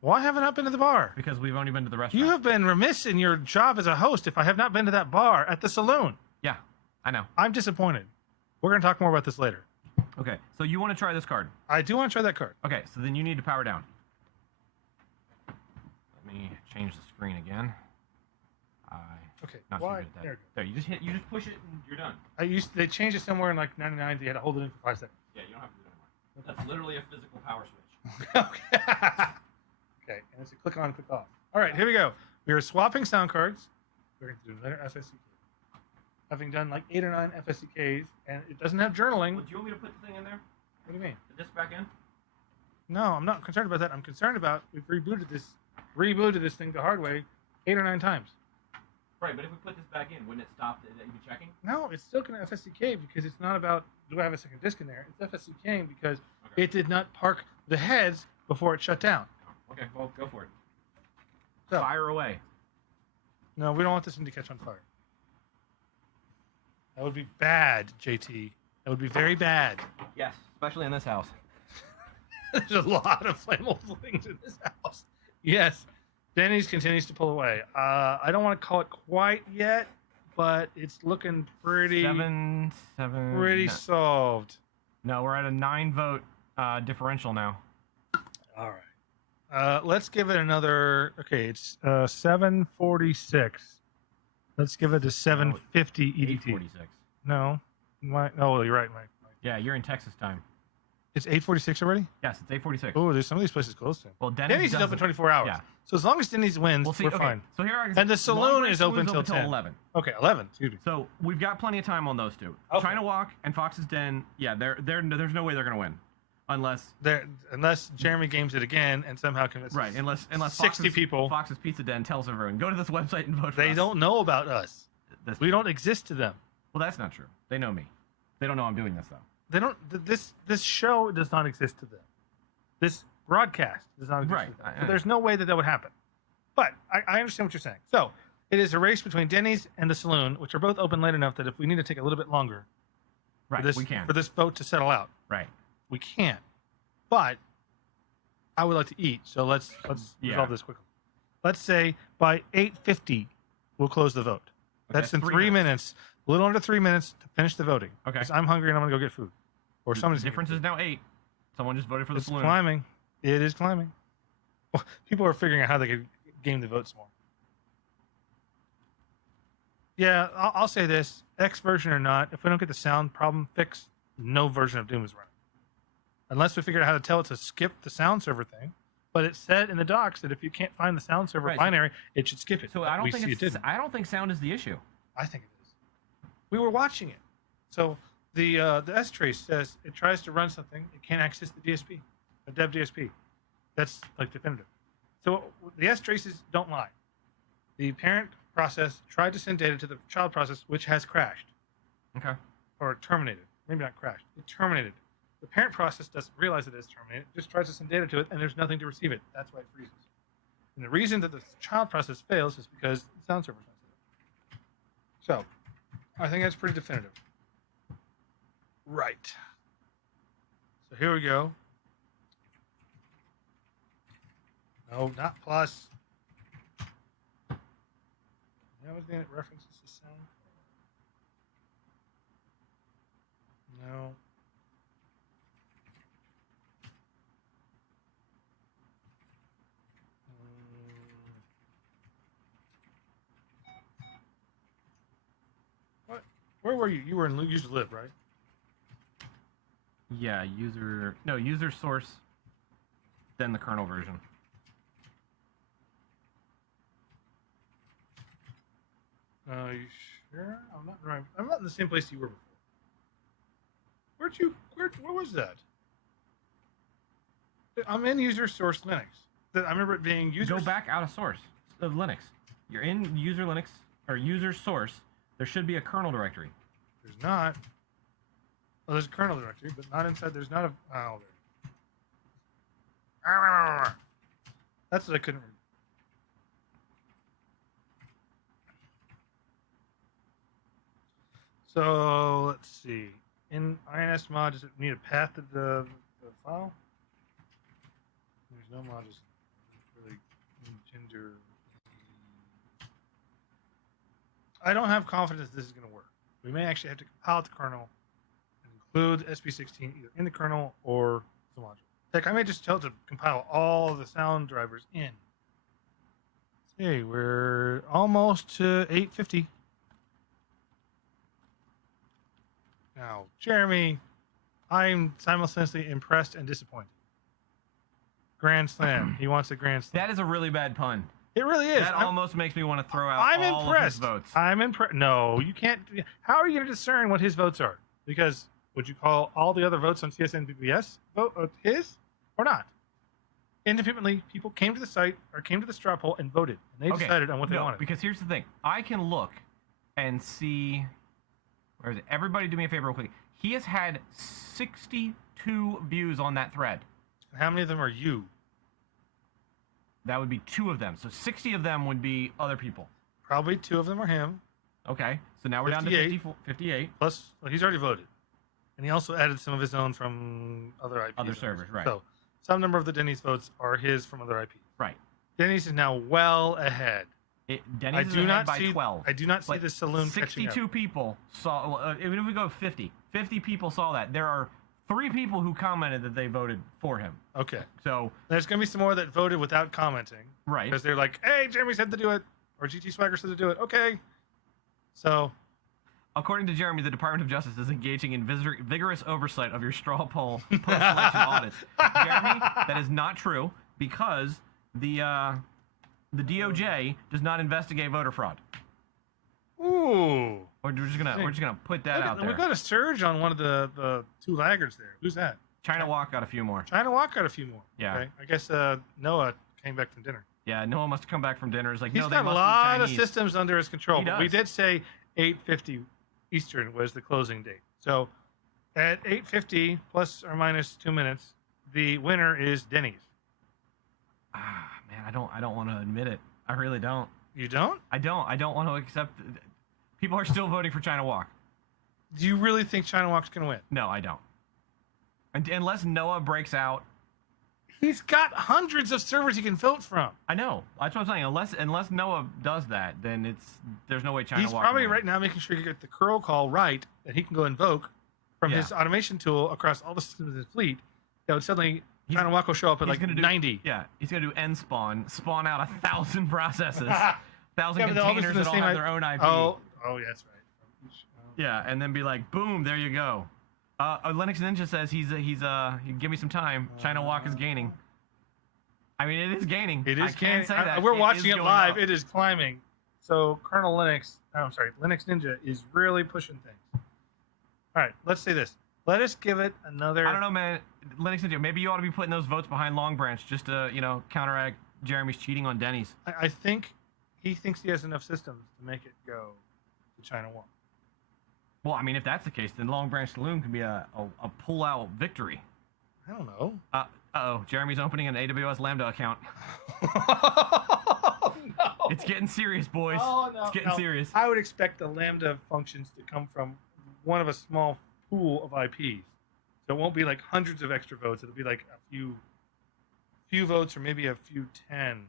Why haven't I been to the bar? Because we've only been to the restaurant. You have been remiss in your job as a host if I have not been to that bar at the saloon. Yeah, I know. I'm disappointed. We're going to talk more about this later. Okay, so you want to try this card? I do want to try that card. Okay, so then you need to power down. Let me change the screen again. Okay. Not Why? so good at that. There, you just push it and you're done. They changed it somewhere in like 99. They had to hold it in for 5 seconds. Yeah, you don't have to do it anymore. That's literally a physical power switch. Okay, and it's a click on, click off. All right, here we go. We are swapping sound cards. We're going to do another FSCK. Having done like 8 or 9 FSCKs, and it doesn't have journaling. Well, do you want me to put the thing in there? What do you mean? The disc back in? No, I'm not concerned about that. I'm concerned about we've rebooted this thing the hard way 8 or 9 times. Right, but if we put this back in, wouldn't it stop that you'd be checking? No, it's still going to FSCK because it's not about do I have a second disk in there. It's FSCKing because it did not park the heads before it shut down. Okay, well, go for it. So, Fire away. no, we don't want this thing to catch on fire. That would be bad, JT. That would be very bad. Yes, especially in this house. There's a lot of flammable things in this house. Yes. Denny's continues to pull away. I don't want to call it quite yet, but it's looking pretty Seven. solved. No, we're at a 9-vote differential now. All right. Let's give it another. Okay, it's 746. Let's give it a 750 EDT. 846. No, oh, you're right, Mike. Yeah, you're in Texas time. It's 846 already. Yes, it's 846. Oh, there's some of these places close to. Well, Denny's is open 24 hours. Yeah. So as long as Denny's wins, we're fine. So here I And the saloon is open till till 10. 11. Okay, 11. Excuse me. So we've got plenty of time on those two. Okay. China Walk and Fox's Den. Yeah, there's no way they're gonna win, unless Jeremy games it again and somehow convinces unless 60 people. Fox's Pizza Den tells everyone go to this website and vote for us. They don't know about us. That's We don't exist to them. Well, that's not true. They know me. They don't know I'm doing this though. They don't. This show does not exist to them. This broadcast does not exist to them. So there's no way that would happen. But I understand what you're saying. So it is a race between Denny's and the saloon, which are both open late enough that if we need to take a little bit longer, We can. for this vote to settle out, Right. we can. But I would like to eat, so let's resolve this quickly. Let's say by 8:50 we'll close the vote. That's in 3 minutes. A little under 3 minutes to finish the voting. Okay. Because I'm hungry and I'm gonna go get food. Or The somebody's difference is now 8. Someone just voted for the It's saloon. climbing. It is climbing. Well, people are figuring out how they could game the votes more. Yeah, I'll say this: X version or not, if we don't get the sound problem fixed, no version of Doom is running. Unless we figure out how to tell it to skip the sound server thing. But it said in the docs that if you can't find the sound server binary, it should skip it. So I don't think sound is the issue. I think it is. We were watching it. So the S trace says it tries to run something, it can't access the DSP, the dev DSP. That's like definitive. So the S traces don't lie. The parent process tried to send data to the child process, which has crashed. Okay. Or terminated. Maybe not crashed. It terminated. The parent process doesn't realize it is terminated. It just tries to send data to it, and there's nothing to receive it. That's why it freezes. And the reason that the child process fails is because the sound server's not set up. So, I think that's pretty definitive. Right. So here we go. No, not plus. The other thing that references the sound. No. What? Where were you? You were in user lib, right? Yeah, user source, then the kernel version. You sure? I'm not right. I'm not in the same place you were before. Where was that? I'm in user source Linux. I remember it being user. Go back out of source of Linux. You're in user Linux or user source. There should be a kernel directory. There's not. Well, there's a kernel directory, but not inside. There's not a. Oh, there. That's what I couldn't read. So let's see. In INS mod, does it need a path to the file? There's no mod. Just really gender. I don't have confidence this is going to work. We may actually have to compile the kernel and include SP16 either in the kernel or the module. Heck, I may just tell it to compile all of the sound drivers in. See, we're almost to 850. Now, Jeremy, I'm simultaneously impressed and disappointed. Grand slam. He wants a grand slam. That is a really bad pun. It really is. That almost makes me want to throw out all of his votes. I'm impressed. No, you can't. How are you going to discern what his votes are? Because would you call all the other votes on CSN BBS vote his or not? independently, people came to the site or came to the straw poll and voted, and they decided on what they wanted. Because here's the thing: I can look and see. Where is it? Everybody, do me a favor, real quick. He has had 62 views on that thread. And how many of them are you? That would be 2 of them. So 60 of them would be other people. Probably 2 of them are him. Okay, so now we're down to 58. Plus, well, he's already voted. And he also added some of his own from other IPs. Other servers, right. So, some number of the Denny's votes are his from other IPs. Right. Denny's is now well ahead. Denny's is ahead by 12. I do not see the saloon catching up. 62 people saw, even if we go 50 people saw that. There are 3 people who commented that they voted for him. Okay. So there's going to be some more that voted without commenting. Right. Because they're like, hey, Jeremy said to do it. Or GT Swagger said to do it. Okay. So. According to Jeremy, the Department of Justice is engaging in vigorous oversight of your straw poll post-election audits. Jeremy, that is not true because the DOJ does not investigate voter fraud. Ooh. We're just gonna put that out there. We got a surge on one of the 2 laggards there. Who's that? China Walk got a few more. China Walk got a few more. Yeah. Okay. I guess Noah came back from dinner. Yeah, Noah must have come back from dinner. He's like, He's no, got they must a lot be of Chinese. systems under his control. He But we does. did say 8:50 Eastern was the closing date. So at 8:50 plus or minus 2 minutes, the winner is Denny's. Ah, man, I don't want to admit it. I really don't. You don't? I don't want to accept. People are still voting for China Walk. Do you really think China Walk's going to win? No, I don't. Unless Noah breaks out. He's got hundreds of servers he can vote from. I know. That's what I'm saying. Unless Noah does that, then there's no way China He's Walk. probably can win. right now making sure you get the curl call right that he can go invoke from his automation tool across all the systems in his fleet. That would suddenly China Walk will show up at like 90. Yeah, he's gonna do end spawn out 1,000 processes, 1,000 Yeah, but they'll all be containers from the that all same have their own IP. Oh, yeah, that's right. Yeah, and then be like, boom, there you go. Linux Ninja says he's give me some time. China Walk is gaining. I mean, it is gaining. It is I can't say that. We're watching it going live. up. It is climbing. So Linux Ninja is really pushing things. All right, let's say this. Let us give it another. I don't know, man. Linux Ninja, maybe you ought to be putting those votes behind Long Branch just to, counteract Jeremy's cheating on Denny's. I think he thinks he has enough systems to make it go to China Walk. Well, I mean, if that's the case, then Long Branch Saloon can be a pull-out victory. I don't know. Uh-oh, Jeremy's opening an AWS Lambda account. Oh, no. It's getting serious, boys. Oh, no. It's getting serious. I would expect the Lambda functions to come from one of a small pool of IPs. So it won't be like hundreds of extra votes. It'll be like a few votes or maybe a few 10.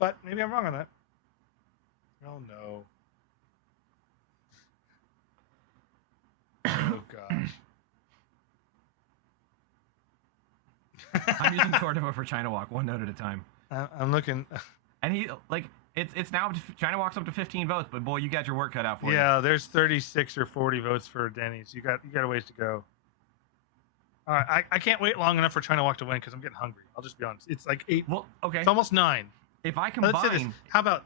But maybe I'm wrong on that. Oh, no. Oh, gosh. I'm using Tor to vote for China Walk, one note at a time. I'm looking. And he, it's now, China Walk's up to 15 votes, but boy, you got your work cut out for you. Yeah, there's 36 or 40 votes for Denny's. You got a ways to go. All right, I can't wait long enough for China Walk to win because I'm getting hungry. I'll just be honest. It's like 8. Well, okay. It's almost 9. If I combine, Let's say this. How about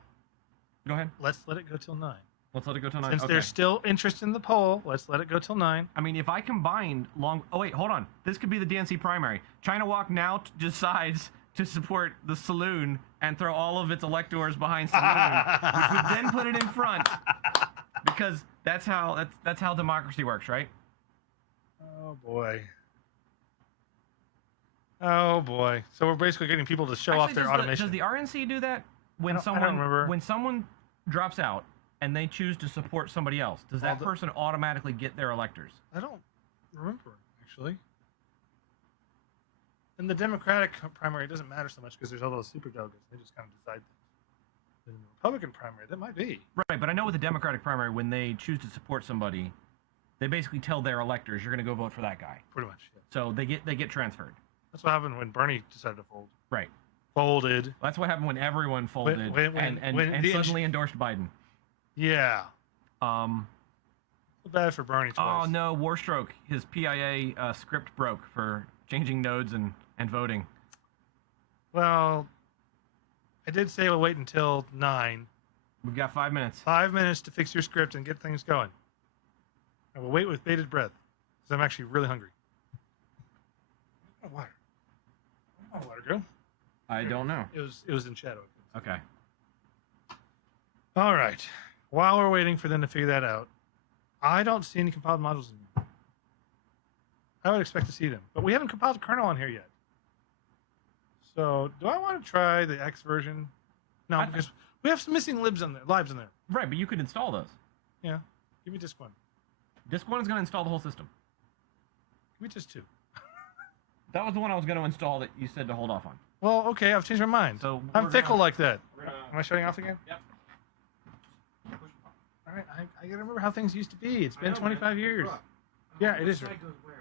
go ahead. let's let it go till 9. Let's let it go till 9. Since Okay. there's still interest in the poll, let's let it go till 9. I mean, if I combined oh wait, hold on. This could be the DNC primary. China Walk now decides to support the Saloon and throw all of its electors behind Saloon, which would then put it in front, because that's how democracy works, right? Oh boy. Oh boy. So we're basically getting people to show off their automation. Does the RNC do that when I don't remember. when someone drops out and they choose to support somebody else? Does that person automatically get their electors? I don't remember, actually. In the Democratic primary, it doesn't matter so much because there's all those super delegates. They just kind of decide things. In the Republican primary, that might be. Right, but I know with the Democratic primary, when they choose to support somebody, they basically tell their electors, "You're going to go vote for that guy." Pretty much. Yeah. So they get transferred. That's what happened when Bernie decided to fold. Right. Folded. That's what happened when everyone folded and the suddenly endorsed Biden. Yeah. Bad for Bernie twice. Oh no, Warstroke, his PIA script broke for changing nodes and voting. Well, I did say we'll wait until 9. We've got 5 minutes. 5 minutes to fix your script and get things going. I will wait with bated breath because I'm actually really hungry. My water. My water, girl. I don't know. It was in shadow. Okay. All right. While we're waiting for them to figure that out, I don't see any compiled modules in here. I would expect to see them, but we haven't compiled the kernel on here yet. So, do I want to try the X version? No, because we have some missing lives in there. Right, but you could install those. Yeah. Give me disk 1. Disk 1 is going to install the whole system. Give me disk 2. That was the one I was going to install that you said to hold off on. Well, okay, I've changed my mind. So I'm fickle like that. Gonna, Am I shutting off again? Yep. All right, I gotta remember how things used to be. It's been 25 years. Rough. Yeah, it is Which rough. side goes where?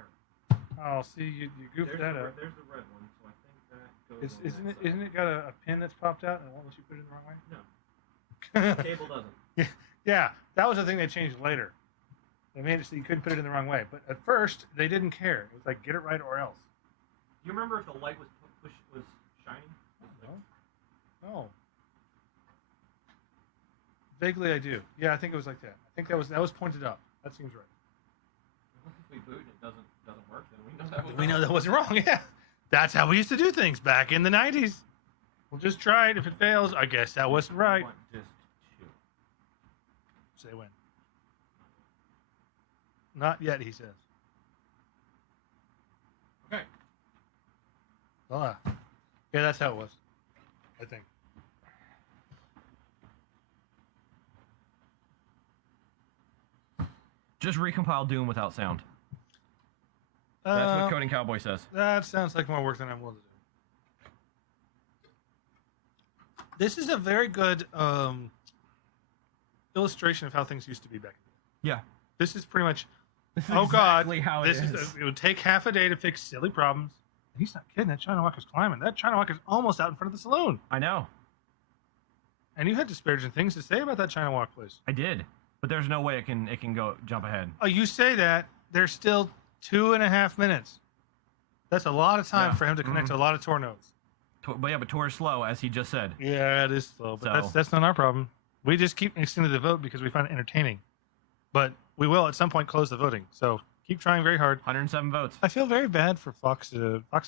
Oh, see, you goofed that up. There's the red one, so I think that goes. Isn't it got a pin that's popped out and it won't let you put it in the wrong way? No. The cable doesn't. Yeah, that was the thing they changed later. They made it so you couldn't put it in the wrong way. But at first, they didn't care. It was like, get it right or else. Do you remember if the light was shining? No. Vaguely, I do. Yeah, I think it was like that. I think that was pointed up. That seems right. If we boot and it doesn't work, then we know that was We know that wasn't wrong. Yeah, that's how we used to do things back in the 90s. We'll just try it. If it fails, I guess that wasn't right. Just Say when. Not yet, he says. okay. Oh, yeah, that's how it was. I think. Just recompile Doom without sound. That's what Coding Cowboy says. That sounds like more work than I'm willing to do. This is a very good illustration of how things used to be back then. Yeah. This is pretty much. This is Oh exactly God! how This it is. It would take half a day to fix silly problems. He's not kidding. That China Walker's climbing. That China Walker's almost out in front of the saloon. I know. And you had disparaging things to say about that China Walk place. I did. But there's no way it can go jump ahead. Oh, you say that. There's still 2.5 minutes. That's a lot of time Yeah. for him to connect to a lot of Tor nodes. But Tor is slow, as he just said. Yeah, it is slow, but So- that's not our problem. We just keep extending the vote because we find it entertaining. But we will at some point close the voting. So keep trying very hard. 107 votes. I feel very bad for Fox's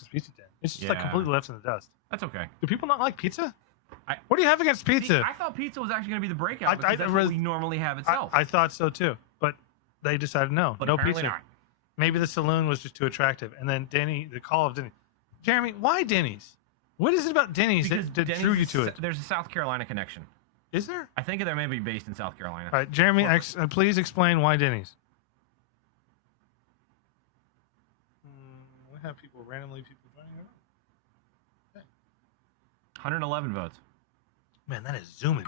Pizza Den. It's just like Yeah. completely left in the dust. That's okay. Do people not like pizza? I- What do you have against See, pizza? I thought pizza was actually going to be the breakout I- because I that's really- what we normally have itself. I thought so too, but they decided no, but no apparently pizza. not. Maybe the saloon was just too attractive. And then the call of Denny. Jeremy, why Denny's? What is it about Denny's Because that Denny's drew you is- to it? There's a South Carolina connection. Is there? I think they may be based in South Carolina. All right, Jeremy, please explain why Denny's. We have randomly people joining. 111 votes. Man, that is zooming.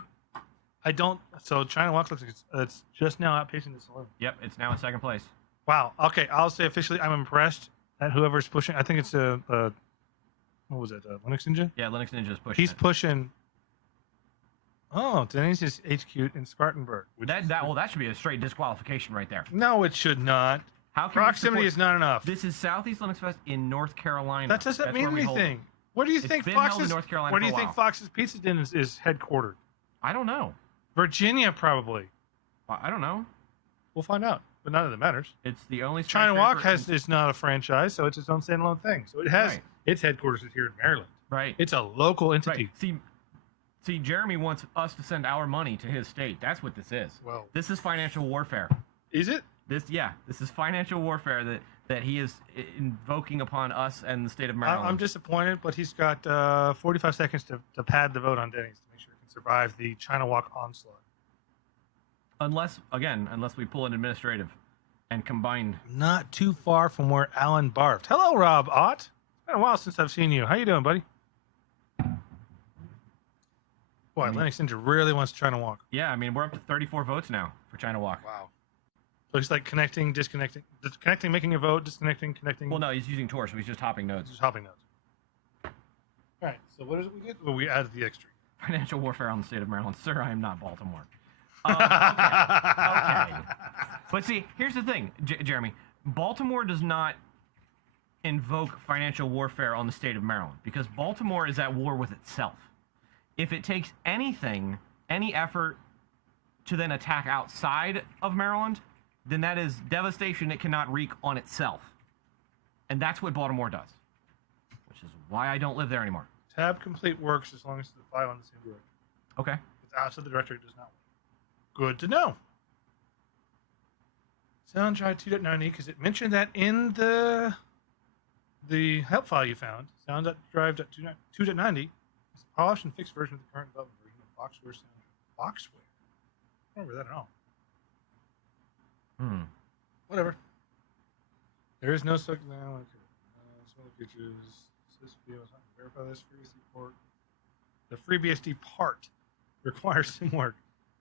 I don't. So China Walk looks like it's just now outpacing the saloon. Yep, it's now in second place. Wow. Okay, I'll say officially, I'm impressed at whoever's pushing. I think it's what was it? Linux Ninja. Yeah, Linux Ninja's pushing He's it. pushing. Oh, Denny's is HQ in Spartanburg. That should be a straight disqualification right there. No, it should not. How can we Proximity is support- not enough. This is Southeast Linux Fest in North Carolina. That doesn't That's mean where we hold it. anything. What do you It's think been held in Fox's? North Carolina Where do for you a think while. Fox's Pizza Den is headquartered? I don't know. Virginia, probably. I don't know. We'll find out. But none of that matters. It's the only China Walk skyscraper is not a franchise, so it's its own standalone thing. So it has Right. its headquarters is here in Maryland. right. It's a local entity. Right. See, Jeremy wants us to send our money to his state. That's what this is. Well, This is financial warfare. is it? This is financial warfare that he is invoking upon us and the state of Maryland. I'm disappointed, but he's got 45 seconds to pad the vote on Denny's to make sure it can survive the China Walk onslaught. Unless we pull an administrative and combine. Not too far from where Alan barfed. Hello, Rob Ott. It's been a while since I've seen you. How you doing, buddy? Boy, Linux Ninja really wants China Walk. Yeah, I mean, we're up to 34 votes now for China Walk. Wow. So he's like connecting, disconnecting, making a vote, disconnecting, connecting. Well, no, he's using Tor, so he's just hopping nodes. Just hopping nodes. All right. So what is it we get? Well, we added the extra. Financial warfare on the state of Maryland. Sir, I am not Baltimore. Okay. But see, here's the thing, Jeremy. Baltimore does not invoke financial warfare on the state of Maryland because Baltimore is at war with itself. If it takes any effort to then attack outside of Maryland, then that is devastation it cannot wreak on itself. And that's what Baltimore does, which is why I don't live there anymore. Tab complete works as long as the file in the same directory. Okay. It's outside the directory, it does not work. Good to know. Sound drive 2.90 because it mentioned that in the help file you found. Sound.drive.2.90 is a polished and fixed version of the current development version of Boxware Sound. Boxware? I don't remember that at all. Whatever. There is no such now. Okay. Some of the features. Verify this FreeBSD port. The FreeBSD part requires some work.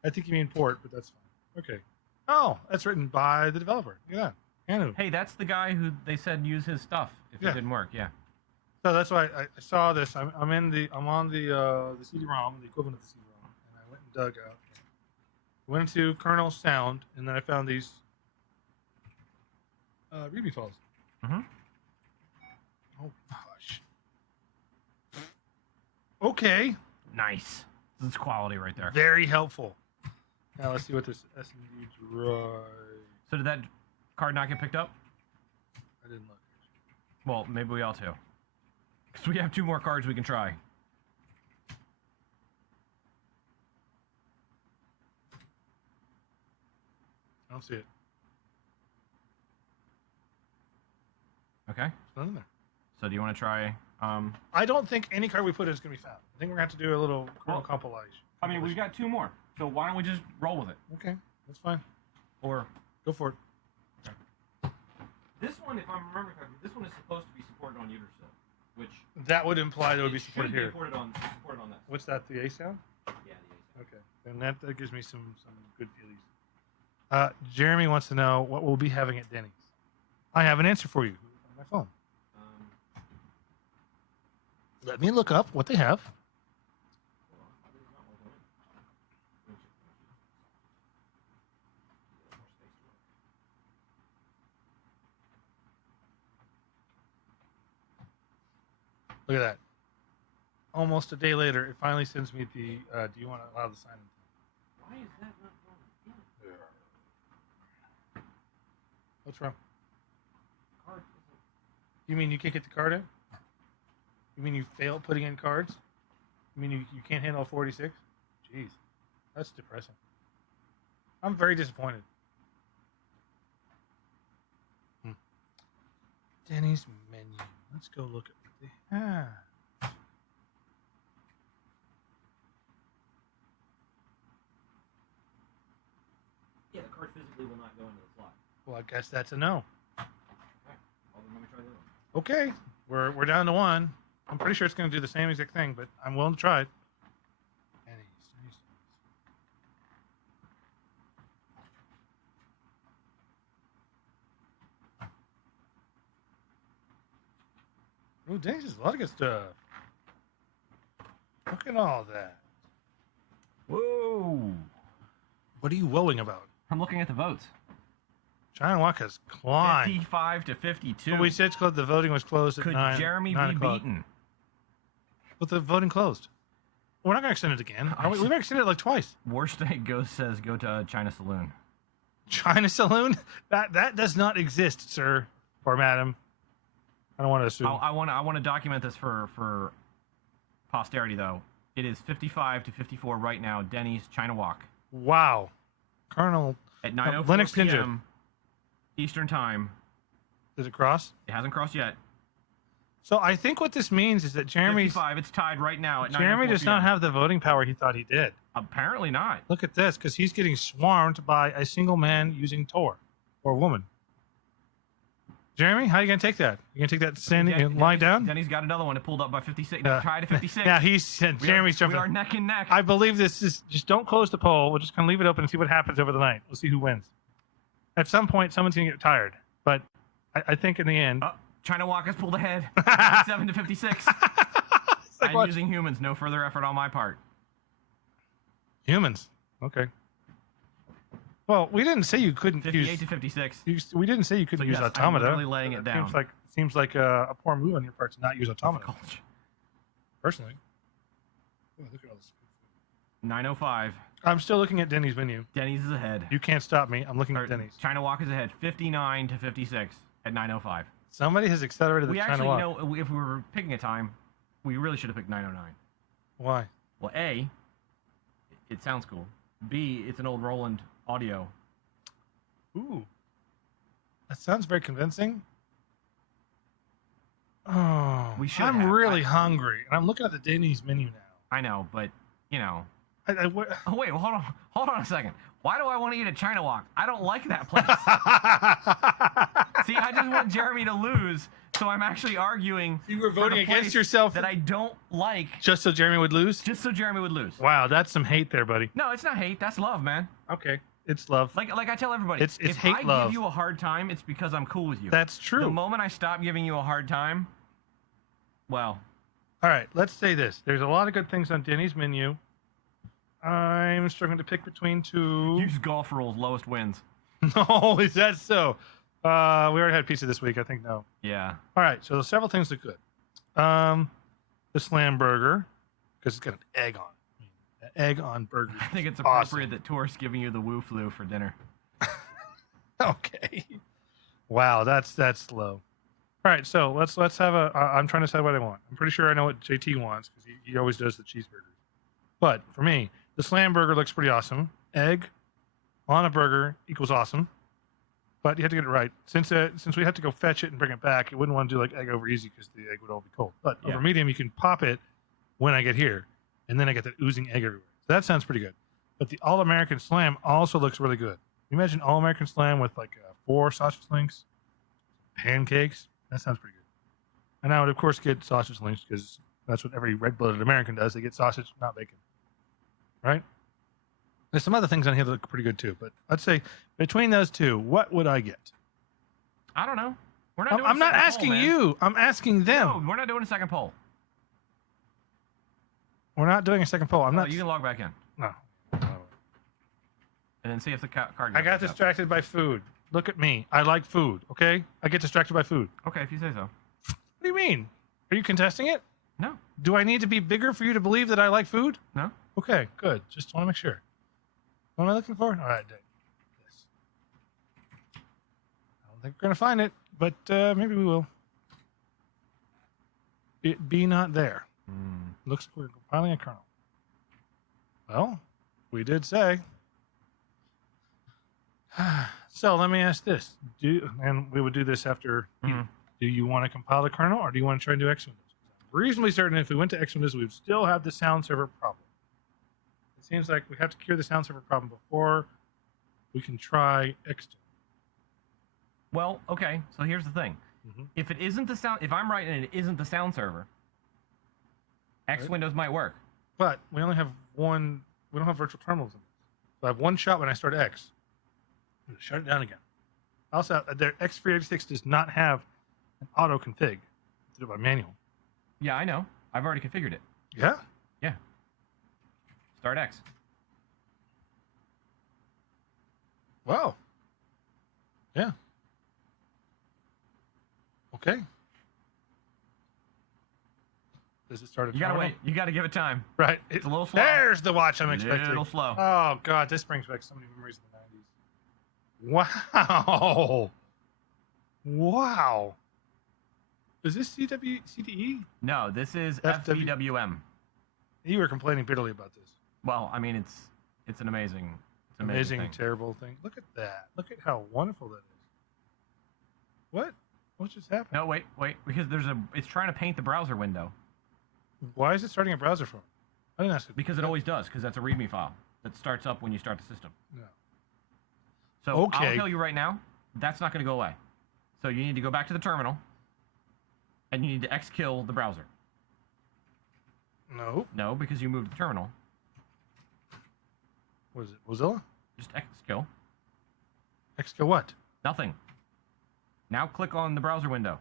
I think you mean port, but that's fine. Okay. Oh, that's written by the developer. Look at that. Anu. Hey, that's the guy who they said use his stuff if it didn't work. Yeah. So that's why I saw this. I'm on the CD-ROM, the equivalent of the CD-ROM, and I went and dug out. Went into kernel sound, and then I found these README files. Oh gosh. Okay. Nice. This is quality right there. Very helpful. Now let's see what this SMD drive. So did that card not get picked up? I didn't look. Well, maybe we ought to. Because we have 2 more cards we can try. I don't see it. Okay. It's not in there. So do you want to try? I don't think any card we put in is going to be found. I think we're going to have to do a little kernel compilation. I mean, we've got 2 more. So why don't we just roll with it? Okay, that's fine. Or Go for it. This one, if I'm remembering correctly, this one is supposed to be supported on Utercell, which That would imply that would be it supported should be here. supported on that. What's that, the A sound? Yeah, the ASAP. Okay, then that gives me some good feelings. Jeremy wants to know what we'll be having at Denny's. I have an answer for you on my phone. Let me look up what they have. Look at that. Almost a day later, it finally sends me the, do you want to allow the sign-in? Why is that not going in? What's wrong? Card isn't. You mean you can't get the card in? You mean you failed putting in cards? You mean you can't handle 46? Jeez, that's depressing. I'm very disappointed. Denny's menu. Let's go look at what they have. Yeah, the card physically will not go into the slot. Well, I guess that's a no. Okay. Well, then let me try the other one. Okay, we're down to 1. I'm pretty sure it's going to do the same exact thing, but I'm willing to try it. Denny's. Oh, Denny's is a lot of good stuff. Look at all that. Whoa! What are you wowing about? I'm looking at the votes. China Walk has climbed. 55 to 52. Well, we said the voting was closed at Could 9. Jeremy 9 be o'clock. beaten? But the voting closed. We're not going to extend it again. We've already extended it like twice. Worst State Ghost says go to China Saloon. China Saloon? That does not exist, sir or madam. I don't want to assume. I want to document this for posterity, though. It is 55 to 54 right now. Denny's China Walk Wow. Colonel. at 9:04 Linux Ninja. p.m. Eastern Time. Did it cross? It hasn't crossed yet. So I think what this means is that Jeremy It's tied right now at 9:04 Jeremy does not have the voting power he thought he did. Apparently not. Look at this, because he's getting swarmed by a single man using Tor or woman. Jeremy, how are you going to take that? You going to take that standing and lying down? Denny's got another one. It pulled up by 56. Tied to 56. Yeah, Jeremy's jumping. We are neck and neck. I believe this is just don't close the poll. We'll just kind of leave it open and see what happens over the night. We'll see who wins. At some point, someone's going to get tired, but I think in the end, China Walk has pulled ahead. 7 to 56. I'm using humans. No further effort on my part. Humans. Okay. Well, we didn't say you couldn't 58 use. to 56. We didn't say you couldn't use automata. I'm really laying it down. Seems like a poor move on your part to not use automata. Personally. Oh, look at all this. 9:05. I'm still looking at Denny's menu. Denny's is ahead. You can't stop me. I'm looking at Denny's. China Walk is ahead. 59 to 56 at 9:05. Somebody has accelerated the We China actually Walk. know if we were picking a time, we really should have picked 909. Why? Well, A, it sounds cool. B, it's an old Roland audio. Ooh. That sounds very convincing. Oh, We should I'm have. really hungry, and I'm looking at the Denny's menu now. I know, but you know. I Oh wait, well, hold on a second. Why do I want to eat at China Walk? I don't like that place. See, I just want Jeremy to lose, so I'm actually arguing. You were for voting the against place yourself that I don't like, just so Jeremy would lose? just so Jeremy would lose. Wow, that's some hate there, buddy. No, it's not hate. That's love, man. Okay, it's love. Like I tell everybody, It's if hate I love. give you a hard time, it's because I'm cool with you. That's true. The moment I stop giving you a hard time, well, All right, let's say this. There's a lot of good things on Denny's menu. I'm struggling to pick between two. use golf rules, lowest wins. No, is that so? We already had pizza this week. I think no. Yeah. All right, so several things look good. The slam burger, because it's got an egg on it. An egg on burgers. I think it's is appropriate awesome. that tourists giving you the woo flu for dinner. Okay. Wow, that's low. All right, so let's have a. I'm trying to decide what I want. I'm pretty sure I know what JT wants because he always does the cheeseburgers. But for me, the slam burger looks pretty awesome. Egg on a burger equals awesome. But you have to get it right. Since we have to go fetch it and bring it back, you wouldn't want to do like egg over easy because the egg would all be cold. But Yeah. over medium, you can pop it when I get here, and then I get that oozing egg everywhere. So that sounds pretty good. But the All American Slam also looks really good. You imagine All American Slam with like 4 sausage links, pancakes. That sounds pretty good. And I would of course get sausage links because that's what every red-blooded American does. They get sausage, not bacon. Right? There's some other things on here that look pretty good too. But I'd say between those two, what would I get? I don't know. We're not. Doing I'm a not second asking poll, man. you. I'm asking them. No, we're not doing a second poll. We're not doing a second poll. I'm Oh, not. you can log back in No. and then see if the card. I gets got picked up. distracted by food. Look at me. I like food. Okay. I get distracted by food. Okay, if you say so. What do you mean? Are you contesting it? No. Do I need to be bigger for you to believe that I like food? No. Okay. Good. Just want to make sure. What am I looking for? All right. Yes. I don't think we're gonna find it, but maybe we will. It be not there. Looks like we're compiling a kernel. Well, we did say. So let me ask this: and we would do this after. Mhm. Do you want to compile the kernel, or do you want to try and do X Windows? I'm reasonably certain if we went to X Windows, we would still have the sound server problem. It seems like we have to cure the sound server problem before we can try X. Well, okay. So here's the thing: Mhm. if it isn't the sound, if I'm right and it isn't the sound server, X Right. Windows might work. But we only have one. We don't have virtual terminals in this. So I have one shot when I start X. I'm gonna shut it down again. Also, their X386 does not have an auto config. It's do it by manual. Yeah, I know. I've already configured it. Yeah. Start X. Wow. Yeah. Okay. Does it start a You gotta terminal? wait. You gotta give it time. Right. It's a little slow. There's the watch I'm A expecting. little slow. Oh god, this brings back so many memories of the 90s. Wow. Wow. Is this CDE? No, this is FW. FVWM. You were complaining bitterly about this. Well, I mean, it's an amazing, Amazing, thing. terrible thing. Look at that. Look at how wonderful that is. What? What just happened? No, wait, because it's trying to paint the browser window Why is it starting a browser phone? I didn't ask it. because it always does because that's a README file that starts up when you start the system. No. So Okay. I'll tell you right now, that's not going to go away. So you need to go back to the terminal, and you need to xkill the browser. No. No, because you moved the terminal. What is it? Mozilla? Just xkill. Xkill what? Nothing. Now click on the browser window.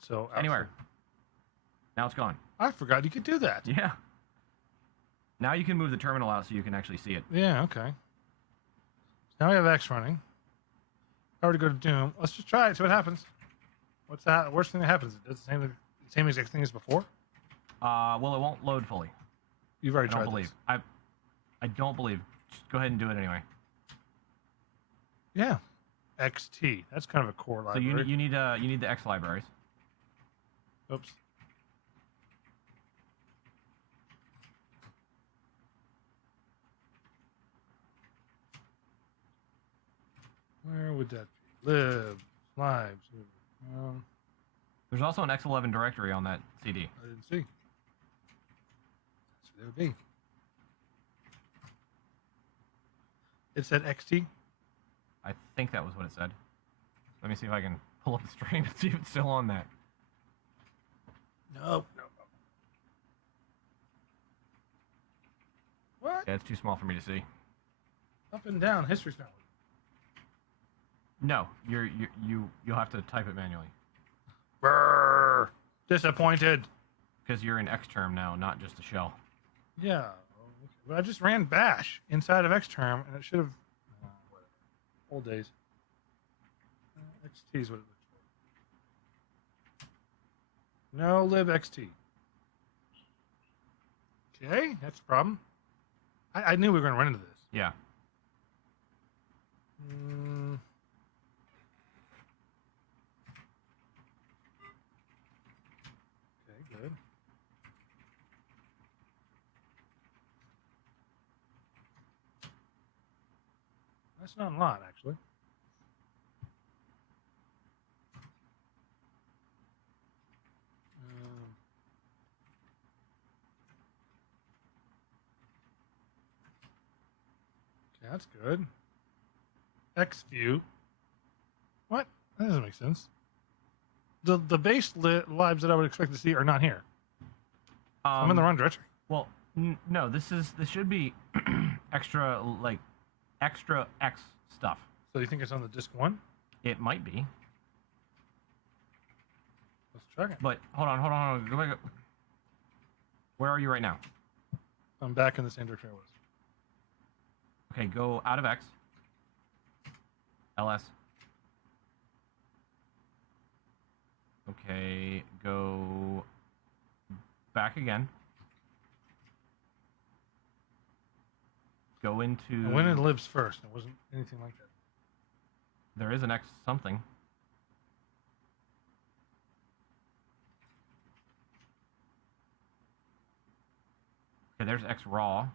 So Anywhere. Now it's gone. I forgot you could do that. Yeah. Now you can move the terminal out so you can actually see it. Yeah, okay. Now we have X running. If I were to go to Doom, let's just try it, see what happens. What's the worst thing that happens? It does the same exact thing as before? Well, it won't load fully. You've already I don't tried believe. this. I don't believe. Just go ahead and do it anyway. Yeah. XT. That's kind of a core So library. you need the X libraries. Oops. Where would that be? Lib, lives. There's also an X11 directory on that CD. I didn't see. That's what it would be. It said XT. I think that was what it said. Let me see if I can pull up the stream and see if it's still on that. Nope. What? Yeah, it's too small for me to see. Up and down. History's not. No, you'll have to type it manually. Brrr. Disappointed. Because you're in Xterm now, not just a shell. Yeah. But I just ran bash inside of Xterm, and it should have. Whatever. Old days. XT is what it looks for. No libxt. Okay, that's a problem. I knew we were going to run into this. Yeah. Okay, good. That's not a lot, actually. Okay, that's good. XView. What? That doesn't make sense. The base lives that I would expect to see are not here. I'm in the wrong directory. Well, no, this should be extra extra X stuff. So you think it's on the disk one? It might be. Let's check it. But hold on. Go back up. Where are you right now? I'm back in the same directory I was. Okay, go out of X. LS. Okay, go back again. Go into... I went in libs first. It wasn't anything like that. There is an X something. Okay, there's X raw.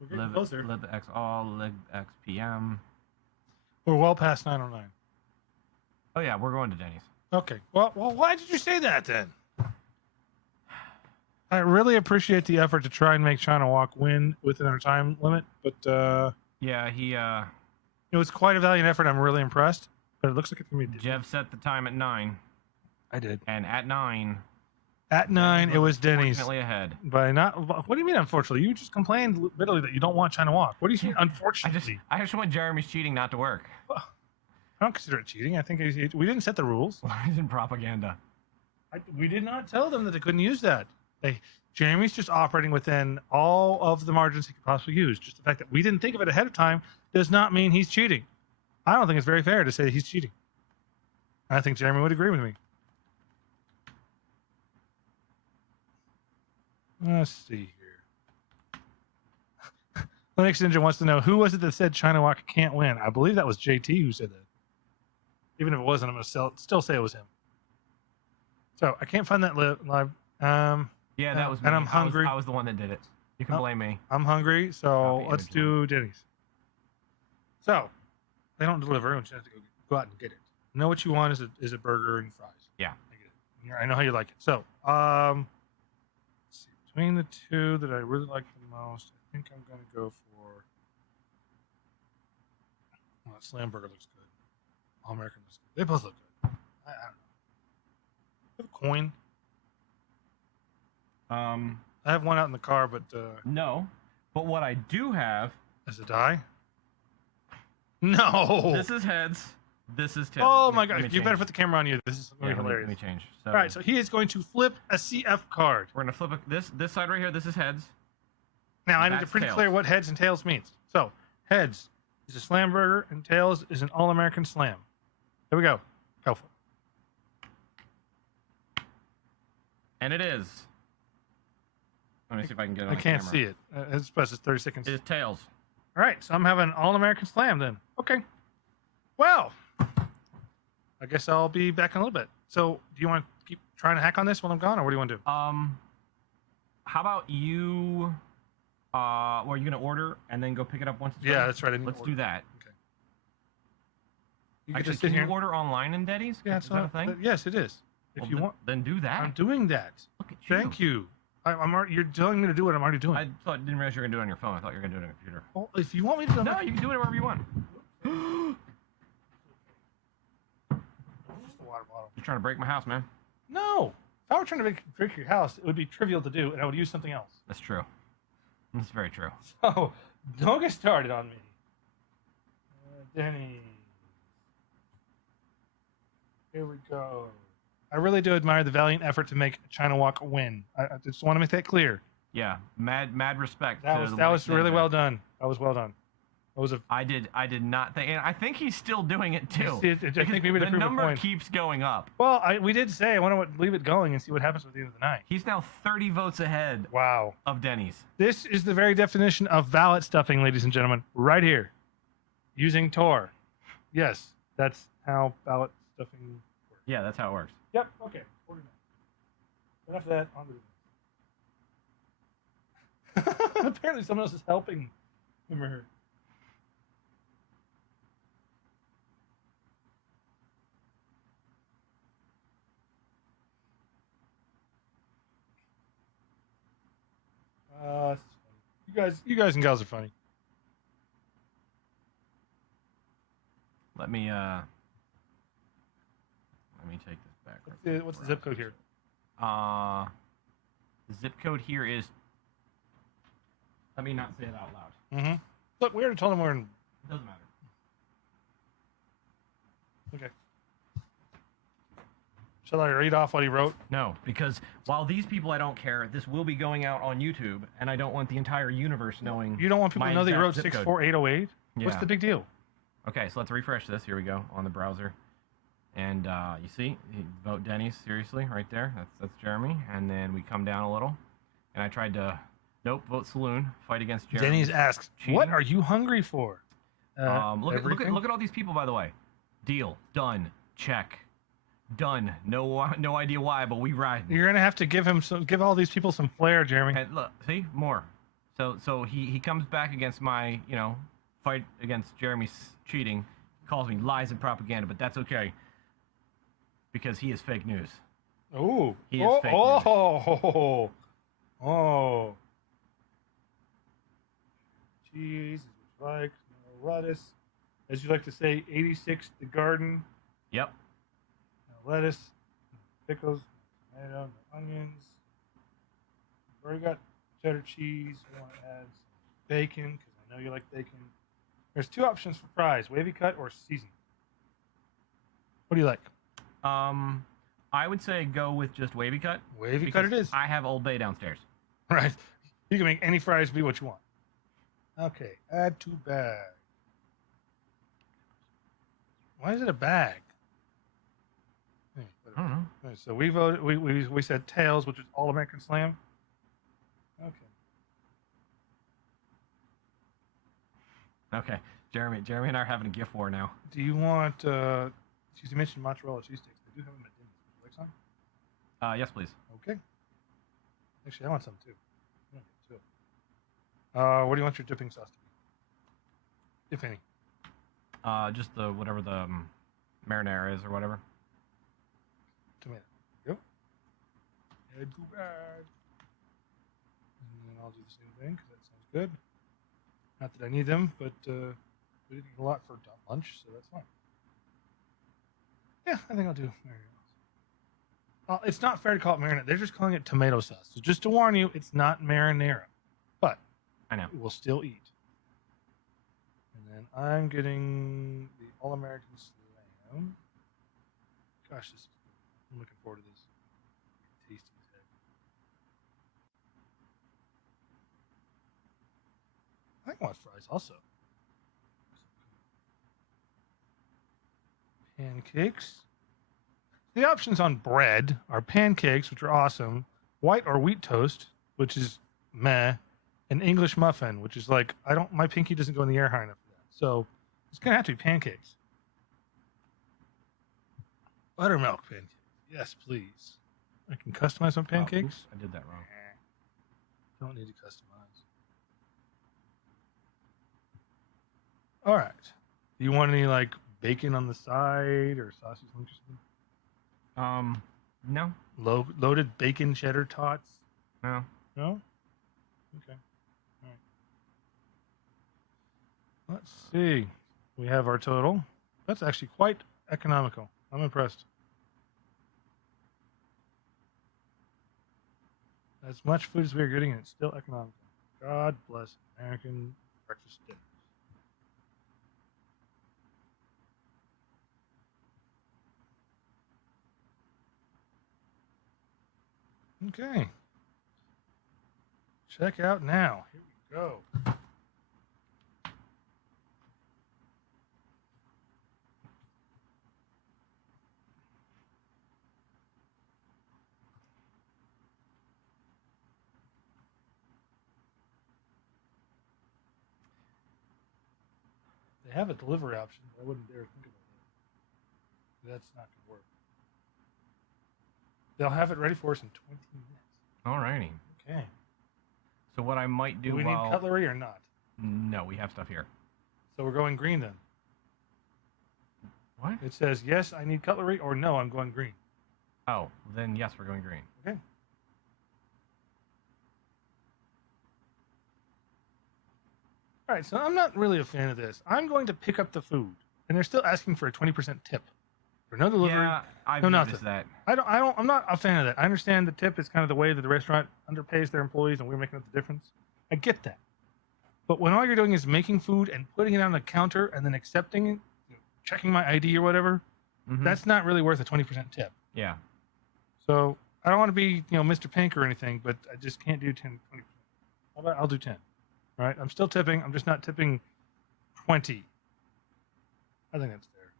We're getting closer. libx all, libx pm. We're well past 909. Oh yeah, we're going to Denny's. Okay. Well, why did you say that then? I really appreciate the effort to try and make China Walk win within our time limit, but Yeah, he it was quite a valiant effort. I'm really impressed, but it looks like it's gonna be. Jeff set the time at 9. I did. And at 9. At 9, it was Denny's. Unfortunately ahead. By not. What do you mean? Unfortunately, you just complained bitterly that you don't want China Walk. What do you mean? Unfortunately, I just want Jeremy's cheating not to work. I don't consider it cheating. I think we didn't set the rules. He's in propaganda. We did not tell them that they couldn't use that. Jeremy's just operating within all of the margins he could possibly use. Just the fact that we didn't think of it ahead of time does not mean he's cheating. I don't think it's very fair to say he's cheating. I think Jeremy would agree with me. Let's see here. Linux Ninja wants to know, who was it that said China Walk can't win? I believe that was JT who said that. Even if it wasn't, I'm going to still say it was him. So I can't find that live. Yeah, that was me. And I'm hungry. I was the one that did it. You can blame me. I'm hungry, so Copy let's image do Denny's. So they don't deliver; you just have to go out and get it. You know what you want is a burger and fries. Yeah, I get it. I know how you like it. So let's see. Between the two that I really like the most, I think I'm going to go for. Well, that Slam Burger looks good. All American looks good. They both look good. I don't know. I have a coin. I have one out in the car, but no. But what I do have is a die. No. This is heads. This is tails. Oh my gosh! You better put the camera on you. This is going to be hilarious. Let me change. So, all right, so he is going to flip a CF card. We're gonna flip this side right here. This is heads. Now I need to pretty clear what heads and tails means. So heads is a slam burger, and tails is an all-American slam. There we go. Go for it. And it is. Let me see if I can get it on I the can't camera. see it. It's supposed to 30 seconds. It is tails. All right, so I'm having all-American slam then. Okay. Well, I guess I'll be back in a little bit. So, do you want to keep trying to hack on this while I'm gone, or what do you want to do? How about you? Are you gonna order and then go pick it up once it's Yeah, ready? that's right. Let's do that. Okay. You can Actually, just sit can here. you order online in Denny's? Yeah, Is that a thing? yes, it is. If Well, you then, want, then do that. I'm doing that. Look at you. Thank you. I'm already, you're telling me to do what I'm already doing. I didn't realize you were gonna do it on your phone. I thought you were gonna do it on your computer. Well, if you want me to do it, No, you can do it wherever you want. just a water bottle. You're trying to break my house, man. No. If I were trying to break your house, it would be trivial to do, and I would use something else. That's true. That's very true. So, don't get started on me. Denny. Here we go. I really do admire the valiant effort to make China Walk win. I just want to make that clear. Yeah, mad respect. That to was the that was White really Ninja. well done. That was well done. It was a. I did not think, and I think he's still doing it too. I think maybe to the prove a number point. keeps going up. Well, we did say I want to leave it going and see what happens at the end of the night. He's now 30 votes ahead Wow. of Denny's. This is the very definition of ballot stuffing, ladies and gentlemen, right here. Using Tor. Yes, that's how ballot stuffing works. Yeah, that's how it works. Yep, okay. 49. Enough of that. On to the Apparently someone else is helping him or her. This is funny. You guys and gals are funny. Let me take this back. What's the zip code here? The zip code here is. Let me not say it out loud. Mm-hmm. Look, we already told him we're in. It doesn't matter. Okay. Shall I read off what he wrote? No, because while these people I don't care, this will be going out on YouTube, and I don't want the entire universe knowing. You don't want people my to know that you exact wrote zip code. 64808? What's Yeah. the big deal? Okay, so let's refresh this. Here we go on the browser, and you see, vote Denny's seriously right there. That's Jeremy, and then we come down a little, and I tried to, nope, vote Saloon, fight against Jeremy. Denny's asks, Cheating. what are you hungry for? Look everything? at all these people, by the way. Deal done. Check. Done. No idea why, but we ride. You're gonna have to give all these people some flair, Jeremy. And look, see more. So he comes back against my fight against Jeremy's cheating, calls me lies and propaganda, but that's okay because he is fake news. Ooh. He is fake news. Oh. Cheese, as you like, no lettuce. As you like to say, 86 the garden. Yep. No lettuce, pickles, tomato, no onions. We've already got cheddar cheese. We want to add some bacon because I know you like bacon. There's two options for fries: wavy cut or seasoned. What do you like? I would say go with just wavy cut. Wavy cut it because is. I have Old Bay downstairs. Right. You can make any fries be what you want. Okay. Add to bag. Why is it a bag? Hey, I don't know. all right, so we voted. We said Tails, which is All American Slam. Okay. Okay, Jeremy and I are having a gift war now. Do you want? You mentioned mozzarella cheesesteaks. They do have them at Denny's. Would you like some? Yes, please. Okay. Actually, I want some too. I'm gonna get two. What do you want your dipping sauce to be? If any. Just the whatever the marinara is or whatever. Tomato. Go. Add to bag. And then I'll do the same thing because that sounds good. Not that I need them, but we didn't eat a lot for lunch, so that's fine. Yeah, I think I'll do marinara. It's not fair to call it marinara. They're just calling it tomato sauce. So just to warn you, it's not marinara. But I know. we'll still eat. And then I'm getting the All-American Slam. Gosh, I'm looking forward to this. Tasty as heck. I want fries also. Pancakes. The options on bread are pancakes, which are awesome, white or wheat toast, which is meh, and English muffin, which is like my pinky doesn't go in the air high enough for that. So it's gonna have to be pancakes. Buttermilk pancakes. Yes, please. I can customize my pancakes. Oops, I did that wrong. Don't need to customize. All right. Do you want any like bacon on the side or sausage links or something? No, Loaded bacon cheddar tots? no. No? Okay. All right. Let's see. We have our total. That's actually quite economical. I'm impressed. As much food as we are getting, and it's still economical. God bless American breakfast dinners. Okay. Check out now. Here we go. They have a delivery option, but I wouldn't dare think about that. That's not going to work. They'll have it ready for us in 20 minutes. Alrighty. Okay. So what I might do, Do we need cutlery or not? No, we have stuff here. So we're going green then. What? It says, yes, I need cutlery, or no, I'm going green. Oh, then yes, we're going green. Okay. All right, so I'm not really a fan of this. I'm going to pick up the food, and they're still asking for a 20% tip for no delivery. Yeah, I've no noticed nothing. that. I'm not a fan of that. I understand the tip is kind of the way that the restaurant underpays their employees, and we're making up the difference. I get that. But when all you're doing is making food and putting it on the counter and then accepting it, checking my ID or whatever, that's not really worth a 20% tip. Yeah. So I don't want to be, Mr. Pink or anything, but I just can't do 10, 20%. How about I'll do 10? All right. I'm still tipping. I'm just not tipping 20. I think that's fair.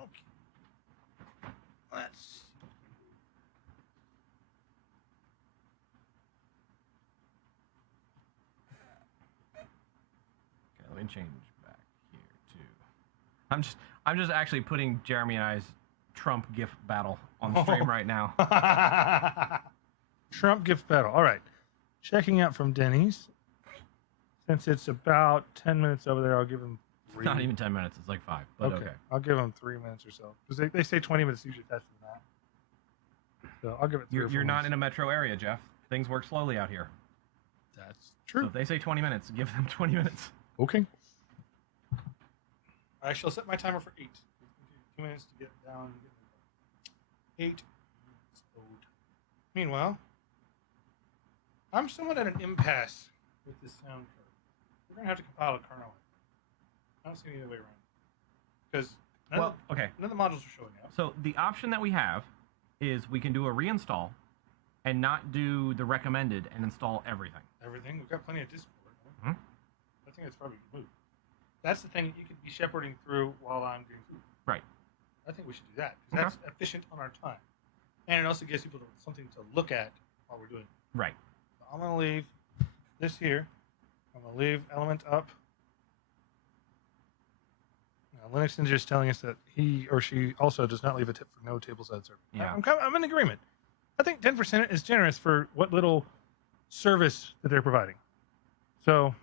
Okay. Let's. Okay, let me change back here too. I'm just actually putting Jeremy and I's Trump gift battle on the stream right now. Trump gift battle. All right. Checking out from Denny's. Since it's about 10 minutes over there, I'll give him 3. Not even 10 minutes. It's like 5. But okay. I'll give him 3 minutes or so. Because they say 20 minutes, usually faster than that. So I'll give it 3 or 4 You're not minutes. in a metro area, Jeff. Things work slowly out here. That's true. So if they say 20 minutes, give them 20 minutes. Okay. I shall set my timer for 8. 2 minutes to get down. 8 minutes old. Meanwhile, I'm somewhat at an impasse with this sound card. We're going to have to compile a kernel. I don't see any other way around. Because none of the modules are showing up. So the option that we have is we can do a reinstall and not do the recommended and install everything. Everything. We've got plenty of Discord. Hmm? I think that's probably a good move. That's the thing you could be shepherding through while I'm doing food. Right. I think we should do that. Because that's efficient on our time. And it also gives people something to look at while we're doing it. Right. So I'm going to leave this here. I'm going to leave element up. Now, Linux Ninja is telling us that he or she also does not leave a tip for no tableside service. Yeah. I'm in agreement. I think 10% is generous for what little service that they're providing. So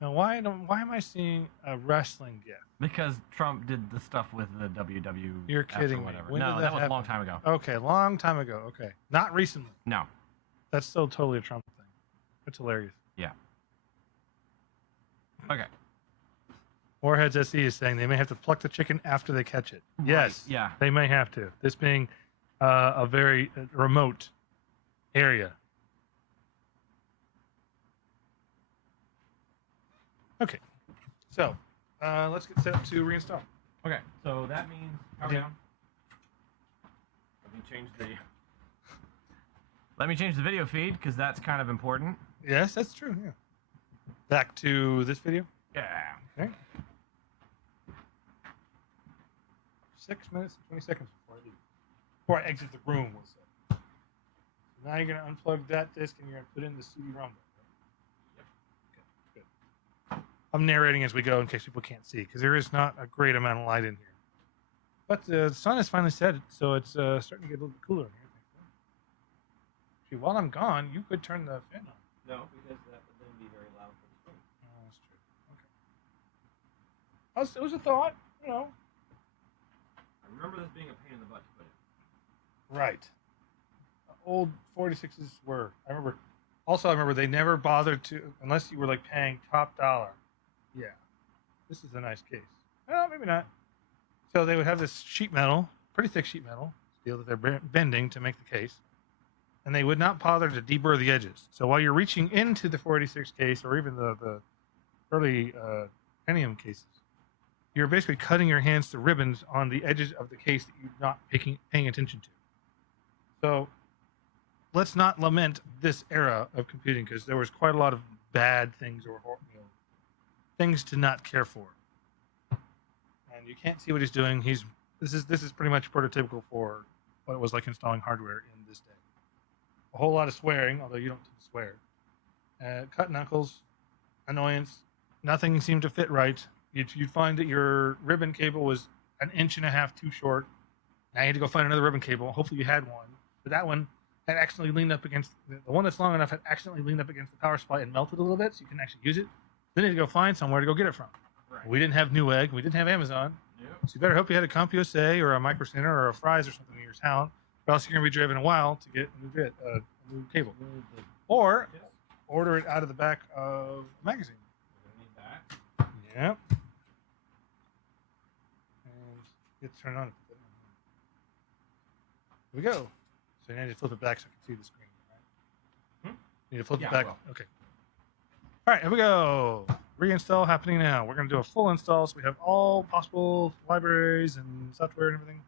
now why am I seeing a wrestling gift? Because Trump did the stuff with the WW. You're kidding me. Whatever. When No, did that was happen? a long time ago. Okay, long time ago. Okay, not recently. No. That's still totally a Trump thing. That's hilarious. Yeah. Okay. Warheads SE is saying they may have to pluck the chicken after they catch it. Yes. Right, yeah. They may have to. This being a very remote area. Okay. So let's get set up to reinstall. Okay. So that means calm Yeah. down. Let me change the video feed because that's kind of important. Yes, that's true. Yeah. Back to this video. Yeah. Okay. 6 minutes and 20 seconds before I leave. Before I exit the room, we'll say. So now you're going to unplug that disc and you're going to put in the CD-ROM. Yep. Okay, good. I'm narrating as we go in case people can't see, because there is not a great amount of light in here. But the sun has finally set, so it's starting to get a little bit cooler in here. Actually, while I'm gone, you could turn the fan on. No, because that would then be very loud for the screen. Oh, that's true. Okay. It was a thought, you know. I remember this being a pain in the butt to put in. Right. Old 46s were. I remember they never bothered to, unless you were like paying top dollar. Yeah. This is a nice case. Well, maybe not. So they would have this sheet metal, pretty thick sheet metal steel that they're bending to make the case. And they would not bother to deburr the edges. So while you're reaching into the 486 case or even the early Pentium cases, you're basically cutting your hands to ribbons on the edges of the case that you're not paying attention to. So let's not lament this era of computing, because there was quite a lot of bad things or things to not care for. And you can't see what he's doing. This is pretty much prototypical for what it was like installing hardware in this day. A whole lot of swearing, although you don't tend to swear. Cut knuckles, annoyance. Nothing seemed to fit right. You'd find that your ribbon cable was 1.5 inches too short. Now you had to go find another ribbon cable. Hopefully you had one. But that one had accidentally leaned up against, the one that's long enough had accidentally leaned up against the power supply and melted a little bit, so you can actually use it. Then you had to go find somewhere to go get it from. Right. We didn't have Newegg. We didn't have Amazon. Yep. So you better hope you had a CompUSA or a Micro Center or a Fry's or something in your town, or else you're going to be driving a while to get a new cable. Or order it out of the back of a magazine. We're gonna need that. Yep. And get to turn it on. Here we go. So you need to flip it back so I can see the screen. Right? You need to flip it back. Okay. All right, here we go. Reinstall happening now. We're going to do a full install, so we have all possible libraries and software and everything.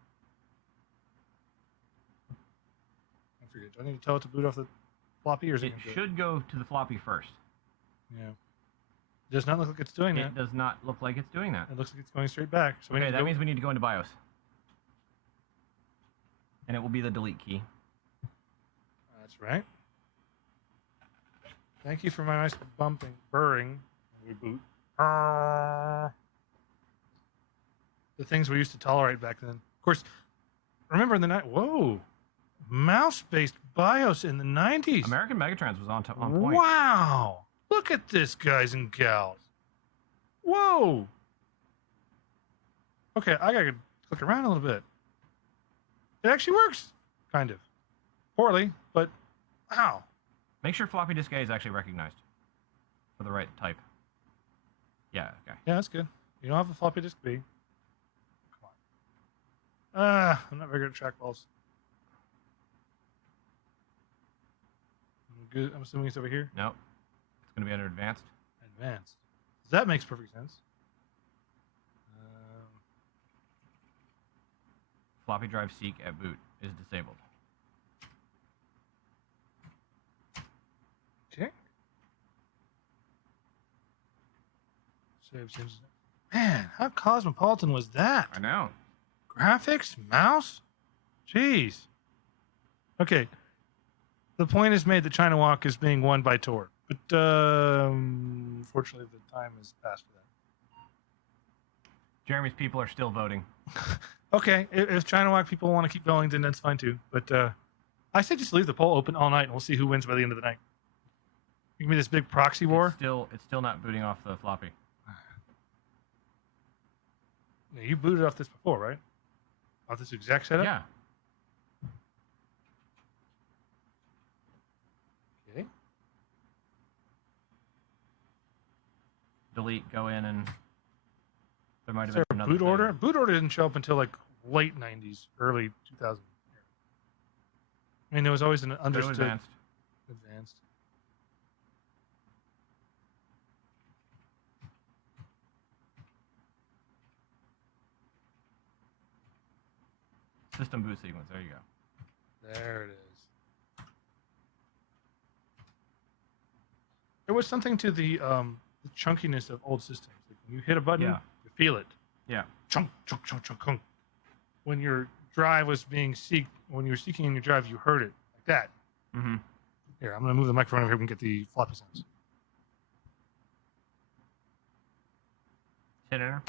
I forget. Do I need to tell it to boot off the floppy, or is it? It should go to the floppy first. Yeah. It does not look like it's doing that. It does not look like it's doing that. It looks like it's going straight back. So Okay, that means we need to go into BIOS. And it will be the delete key. That's right. Thank you for my nice burring. Reboot. The things we used to tolerate back then. Of course, remember in the night. Whoa, mouse-based BIOS in the 90s. American Megatrans was on point. Wow, look at this, guys and gals. Whoa. Okay, I gotta click around a little bit. It actually works, kind of. Poorly, but wow. Make sure floppy disk A is actually recognized for the right type. Yeah, okay. Yeah, that's good. You don't have a floppy disk B. Come on. I'm not very good at trackballs. Good. I'm assuming it's over here. Nope. It's going to be under advanced. Advanced. That makes perfect sense. Floppy drive seek at boot is disabled. Okay. Save changes. Man, how cosmopolitan was that? I know. Graphics, mouse, jeez. Okay. The point is made that China Walk is being won by Tor, but unfortunately the time has passed for that. Jeremy's people are still voting. Okay, if China Walk people want to keep going, then that's fine too. But I say just leave the poll open all night, and we'll see who wins by the end of the night. Give me this big proxy war. It's still not booting off the floppy. Yeah, you booted off this before, right? Off this exact setup? Yeah. Okay. Delete, go in, and there might Is have there been a another boot thing. order? Boot order didn't show up until like late 90s, early 2000s. I mean, there was always an Go to understood advanced. advanced. System boot sequence. There you go. There it is. There was something to the chunkiness of old systems. Like when you hit a button, Yeah. you feel it. Yeah. Chunk, chunk, chunk, chunk, chunk. when your drive was being seeked, when you were seeking in your drive, you heard it like that. Mm-hmm. Here, I'm going to move the microphone over here and get the floppy sounds. Hit enter.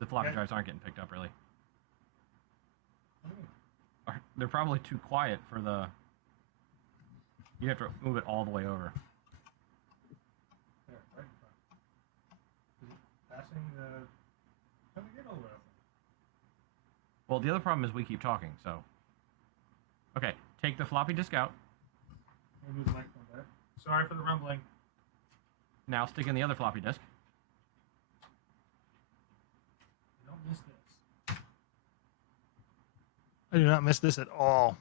The floppy Okay. drives aren't getting picked up, really. They're probably too quiet for the... You have to move it all the way over. There, right in front. Is it passing the... How do we get all the way up? Well, the other problem is we keep talking, so... Okay, take the floppy disk out. Let me move the microphone back. Sorry for the rumbling. Now stick in the other floppy disk. Don't miss this. I do not miss this at all.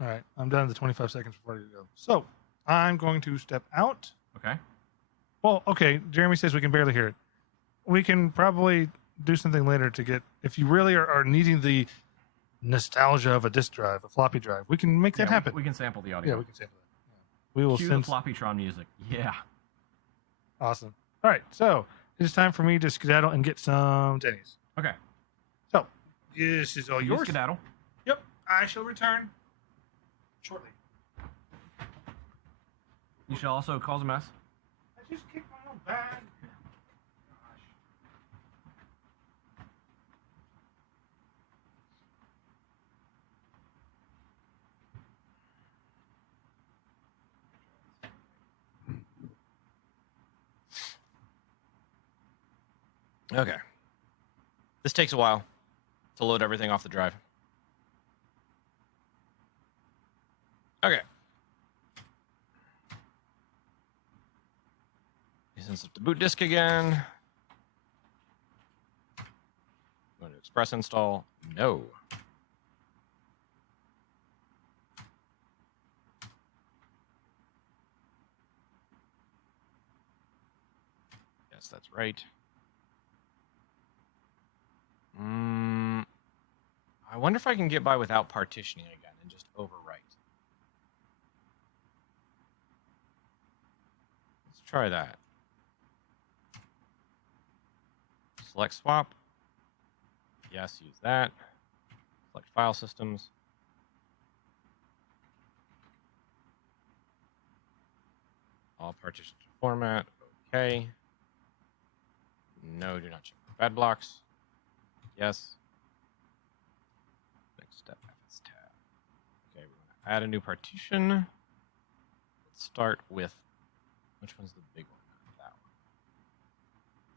All right, I'm down to the 25 seconds before I go. So I'm going to step out. Okay. Well, okay. Jeremy says we can barely hear it. We can probably do something later to get, if you really are needing the nostalgia of a disk drive, a floppy drive, we can make that happen. We can sample the audio. Yeah, we can sample that. Yeah. We will Cue send the floppytron music. Yeah. Awesome. All right, so it's time for me to skedaddle and get some tennies. Okay. So this is all You yours. skedaddle. Yep, I shall return shortly. You shall also cause a mess. I just kicked my own bag. Okay. This takes a while to load everything off the drive. Okay. Since it's the boot disk again. Going to express install. No. Yes, that's right. I wonder if I can get by without partitioning again and just overwrite. Let's try that. Select swap. Yes, use that. Select file systems. All partitions format. Okay. No, do not check for bad blocks. Yes. Next step, FS tab. Okay, we're going to add a new partition. Let's start with, which one's the big one? That one.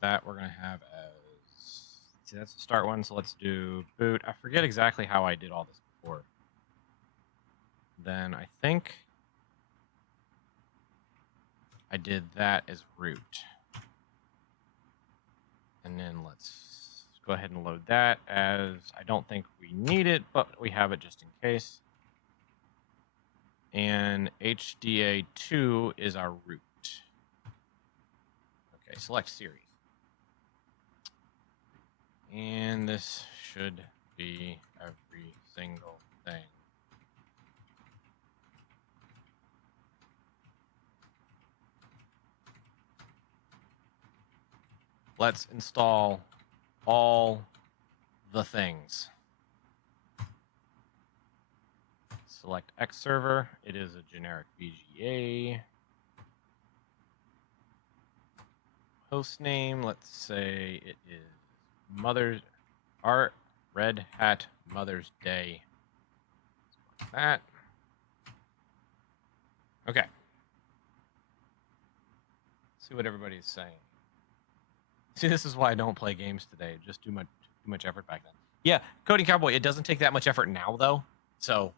That we're going to have as, see, that's the start one, so let's do boot. I forget exactly how I did all this before. Then I think I did that as root. And then let's go ahead and load that as, I don't think we need it, but we have it just in case. And HDA2 is our root. Okay, select series. And this should be every single thing. Let's install all the things. Select X server. It is a generic VGA. Host name, let's say it is Red Hat Mother's Day. Like that. Okay. See what everybody's saying. See, this is why I don't play games today. Just too much effort back then. Yeah, Coding Cowboy, it doesn't take that much effort now, though. So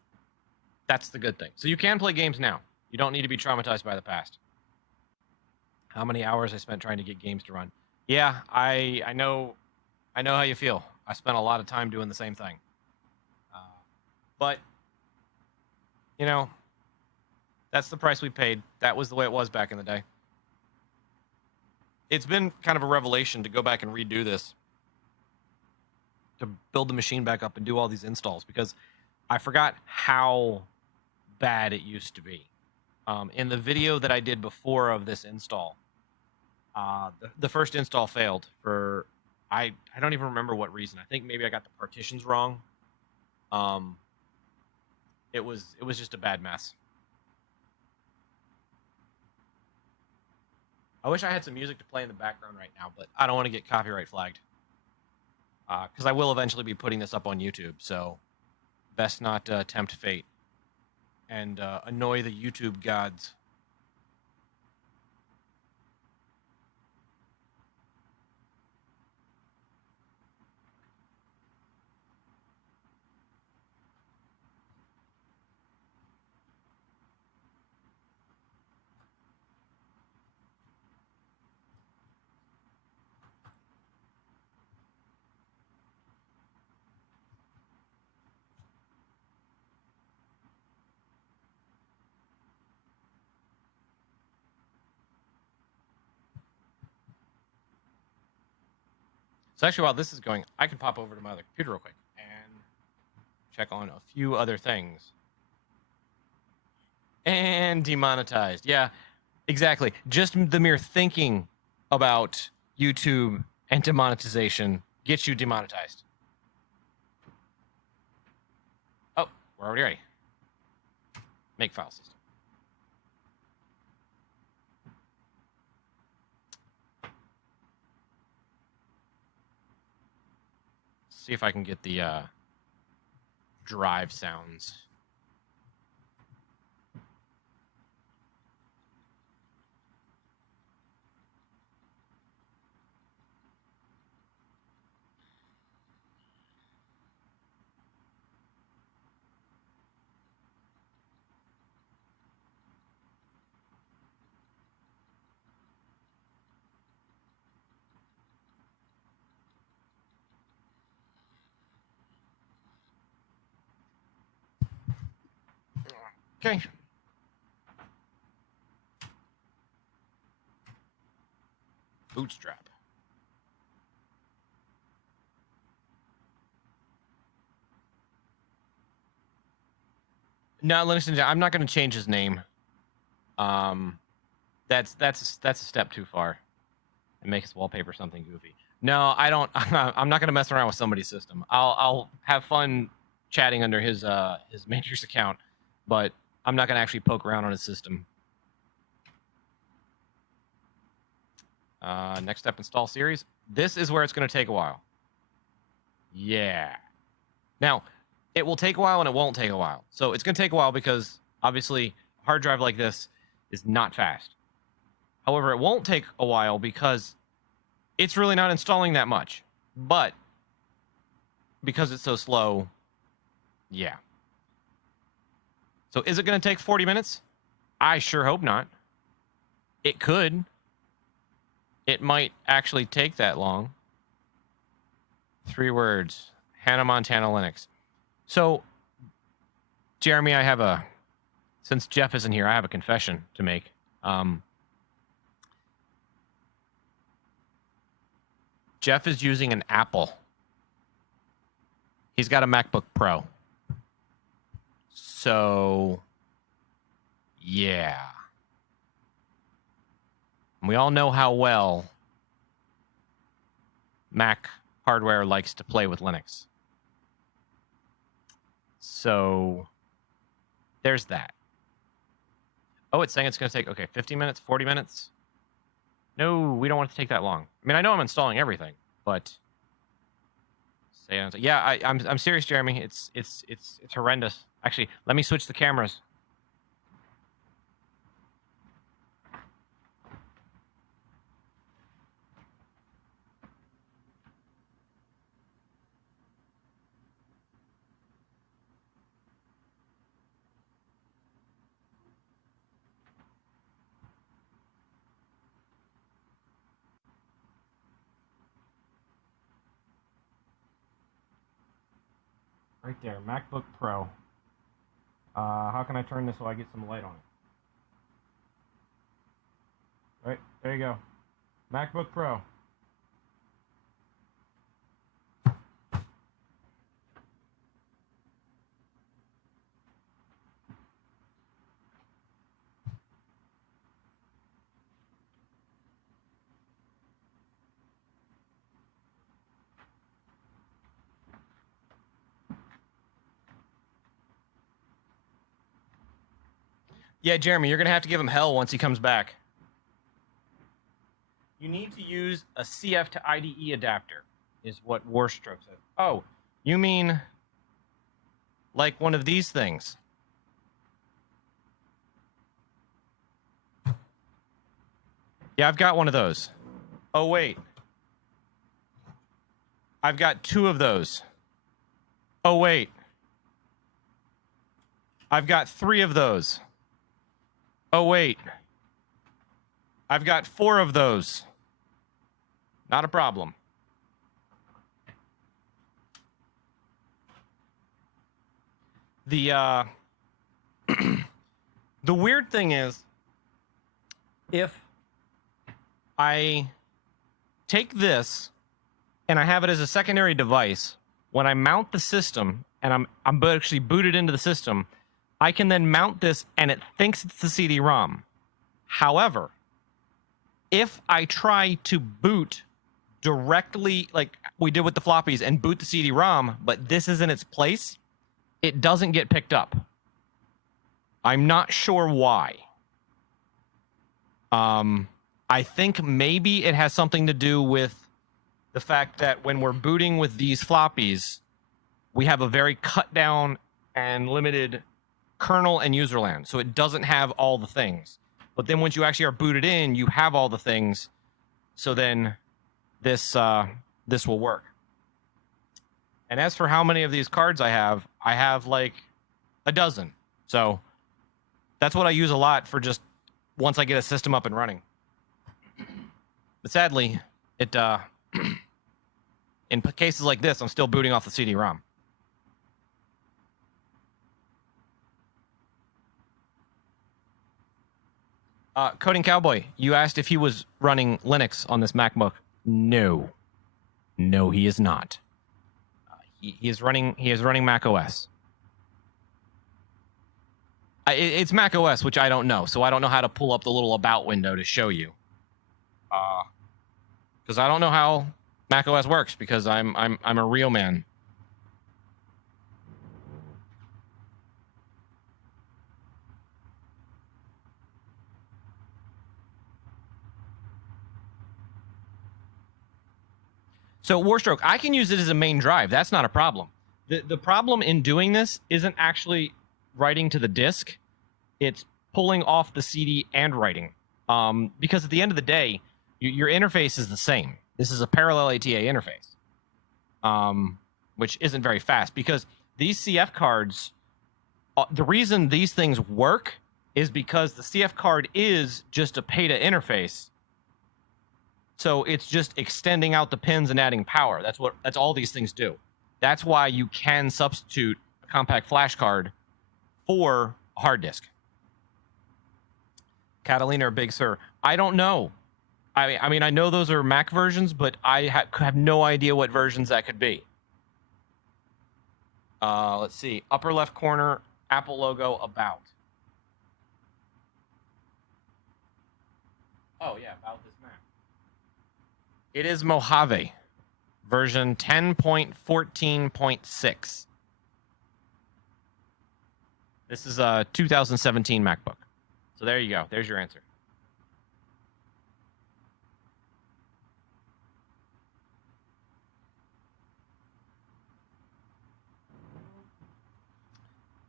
that's the good thing. So you can play games now. You don't need to be traumatized by the past. How many hours I spent trying to get games to run. Yeah, I know how you feel. I spent a lot of time doing the same thing. But, you know, that's the price we paid. That was the way it was back in the day. It's been kind of a revelation to go back and redo this, to build the machine back up and do all these installs, because I forgot how bad it used to be. In the video that I did before of this install, the first install failed for I don't even remember what reason. I think maybe I got the partitions wrong. It was just a bad mess. I wish I had some music to play in the background right now, but I don't want to get copyright flagged. Because I will eventually be putting this up on YouTube, so best not tempt fate and annoy the YouTube gods. So actually, while this is going, I can pop over to my other computer real quick and check on a few other things. And demonetized. Yeah, exactly. Just the mere thinking about YouTube and demonetization gets you demonetized. Oh, we're already ready. Make file system. See if I can get the drive sounds. Okay. Bootstrap. No, Linux Ninja, I'm not going to change his name. That's a step too far. And make his wallpaper something goofy. No, I don't. I'm not going to mess around with somebody's system. I'll have fun chatting under his Matrix account, but I'm not going to actually poke around on his system. Next step, install series. This is where it's going to take a while. Yeah. Now, it will take a while and it won't take a while. So it's going to take a while because obviously a hard drive like this is not fast. However, it won't take a while because it's really not installing that much. But because it's so slow, yeah. So is it going to take 40 minutes? I sure hope not. It could. It might actually take that long. 3 words. Hannah Montana Linux. So, Jeremy, since Jeff isn't here, I have a confession to make. Jeff is using an Apple. He's got a MacBook Pro. So, yeah. We all know how well Mac hardware likes to play with Linux. So, there's that. Oh, it's saying it's going to take, okay, 50 minutes, 40 minutes? No, we don't want it to take that long. I mean, I know I'm installing everything, but... Yeah, I'm serious, Jeremy. It's horrendous. Actually, let me switch the cameras. Right there, MacBook Pro. How can I turn this so I get some light on it? Right, there you go. MacBook Pro. Yeah, Jeremy, you're gonna have to give him hell once he comes back. You need to use a CF to IDE adapter, is what Warstroke said. Oh, you mean like one of these things? Yeah, I've got one of those. Oh, wait. I've got 2 of those. Oh, wait. I've got 3 of those. Oh, wait. I've got 4 of those. Not a problem. The the weird thing is, if I take this and I have it as a secondary device, when I mount the system and I'm actually booted into the system, I can then mount this and it thinks it's the CD-ROM. However, if I try to boot directly like we did with the floppies and boot the CD-ROM, but this is in its place, it doesn't get picked up. I'm not sure why. I think maybe it has something to do with the fact that when we're booting with these floppies, we have a very cut down and limited kernel and user land, so it doesn't have all the things. But then once you actually are booted in, you have all the things, so then this will work. And as for how many of these cards I have like a dozen. So that's what I use a lot for just once I get a system up and running. But sadly, it in cases like this, I'm still booting off the CD-ROM. Coding Cowboy, you asked if he was running Linux on this MacBook. No, he is not. He is running Mac OS. It's Mac OS, which I don't know, so I don't know how to pull up the little about window to show you. Because I don't know how Mac OS works, because I'm a real man. So Warstroke, I can use it as a main drive. That's not a problem. The problem in doing this isn't actually writing to the disk. It's pulling off the CD and writing. Because at the end of the day, your interface is the same. This is a parallel ATA interface, which isn't very fast. Because these CF cards, the reason these things work is because the CF card is just a PATA interface. So it's just extending out the pins and adding power. That's all these things do. That's why you can substitute a compact flash card for a hard disk. Catalina or Big Sur, I don't know. I mean, I know those are Mac versions, but I have no idea what versions that could be. Let's see. Upper left corner, Apple logo, about. Oh, yeah, about this Mac. It is Mojave, version 10.14.6. This is a 2017 MacBook. So there you go. There's your answer.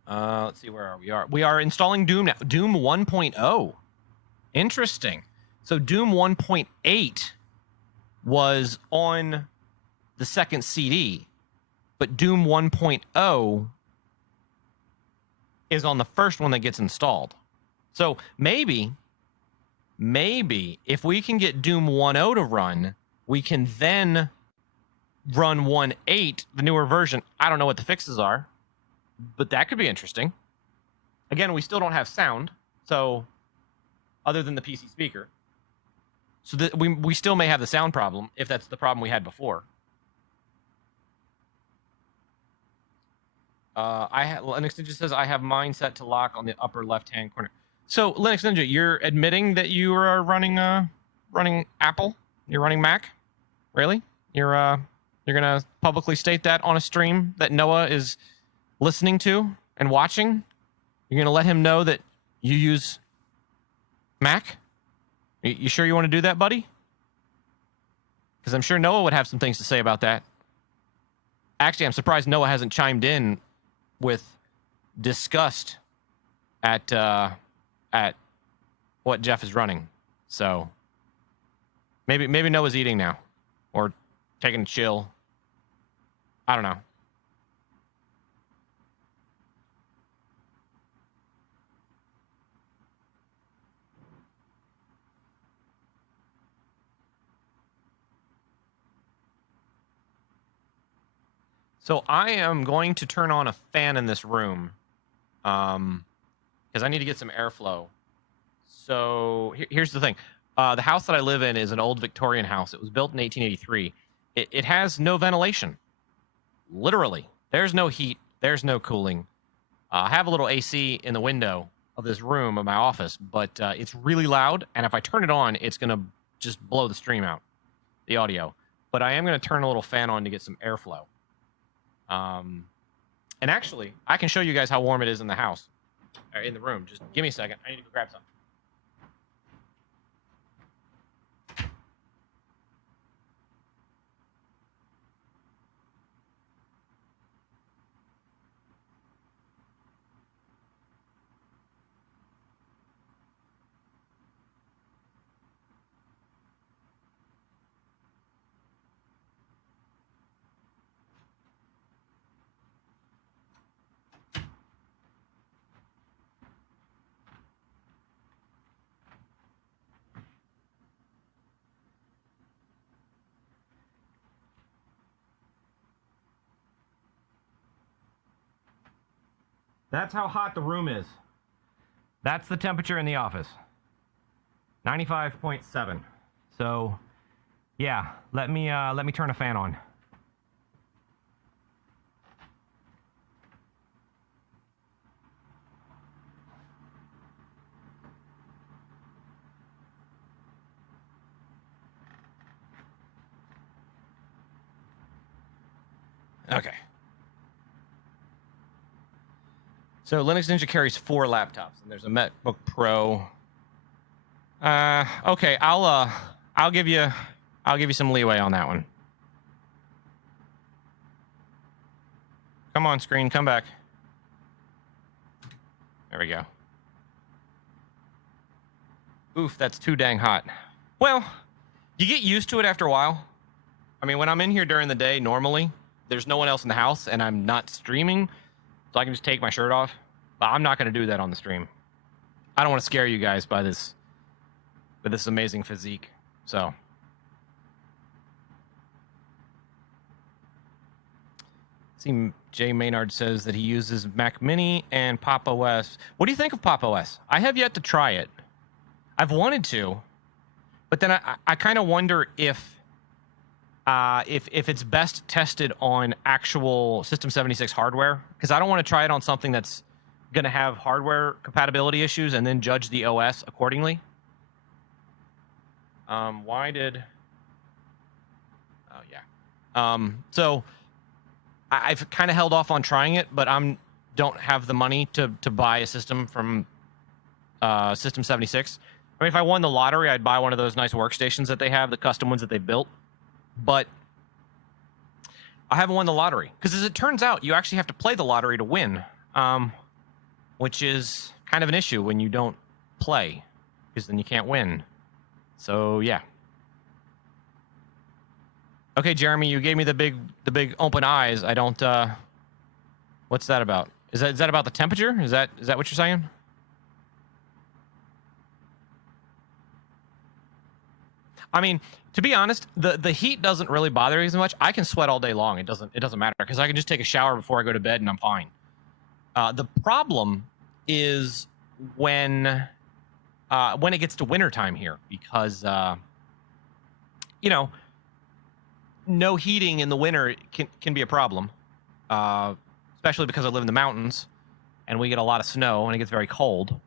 Let's see, where are we? We are installing Doom now. Doom 1.0. Interesting. So Doom 1.8 was on the second CD, but Doom 1.0 is on the first one that gets installed. So maybe if we can get Doom 1.0 to run, we can then run 1.8, the newer version. I don't know what the fixes are, but that could be interesting. Again, we still don't have sound, so other than the PC speaker. So that we still may have the sound problem, if that's the problem we had before. Linux Ninja says, I have mine set to lock on the upper left-hand corner. So, Linux Ninja, you're admitting that you are running Apple? You're running Mac? Really? You're gonna publicly state that on a stream that Noah is listening to and watching? You're gonna let him know that You use Mac? You sure you want to do that, buddy? Because I'm sure Noah would have some things to say about that. Actually, I'm surprised Noah hasn't chimed in with disgust at what Jeff is running. So maybe Noah's eating now or taking a chill. I don't know. So I am going to turn on a fan in this room because I need to get some airflow. So here's the thing. The house that I live in is an old Victorian house. It was built in 1883. It has no ventilation. Literally. There's no heat. There's no cooling. I have a little AC in the window of this room of my office, but it's really loud. And if I turn it on, it's going to just blow the stream out, the audio. But I am going to turn a little fan on to get some airflow. And actually, I can show you guys how warm it is in the house, or in the room. Just give me a second. I need to go grab some. That's how hot the room is. That's the temperature in the office. 95.7. So, yeah, let me turn a fan on. Okay. So Linux Ninja carries 4 laptops, and there's a MacBook Pro. Okay, I'll give you some leeway on that one. Come on, screen, come back. There we go. Oof, that's too dang hot. Well, you get used to it after a while. I mean, when I'm in here during the day, normally, there's no one else in the house, and I'm not streaming, so I can just take my shirt off. But I'm not going to do that on the stream. I don't want to scare you guys by this amazing physique. So, see, Jay Maynard says that he uses Mac Mini and Pop OS. What do you think of Pop OS? I have yet to try it. I've wanted to, but then I kind of wonder if it's best tested on actual System 76 hardware, because I don't want to try it on something that's going to have hardware compatibility issues and then judge the OS accordingly. Why did... Oh, yeah. So I've kind of held off on trying it, but don't have the money to buy a system from System 76. I mean, if I won the lottery, I'd buy one of those nice workstations that they have, the custom ones that they built. But I haven't won the lottery. Because as it turns out, you actually have to play the lottery to win. Which is kind of an issue when you don't play. Because then you can't win. So, yeah. Okay, Jeremy, you gave me the big open eyes. I don't... what's that about? Is that about the temperature? Is that what you're saying? I mean, to be honest, the heat doesn't really bother me as much. I can sweat all day long. It doesn't matter because I can just take a shower before I go to bed and I'm fine. The problem is when it gets to wintertime here, because you know, no heating in the winter can be a problem, especially because I live in the mountains and we get a lot of snow and it gets very cold.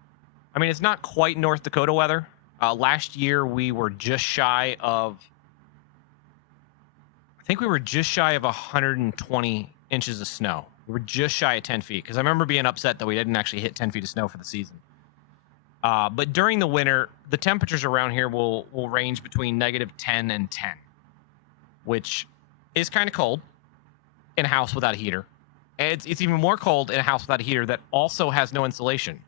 I mean, it's not quite North Dakota weather. Last year, we were just shy of... I think we were just shy of 120 inches of snow. We were just shy of 10 feet. Because I remember being upset that we didn't actually hit 10 feet of snow for the season. But during the winter, the temperatures around here will range between -10 and 10, which is kind of cold in a house without a heater. And it's even more cold in a house without a heater that also has no insulation.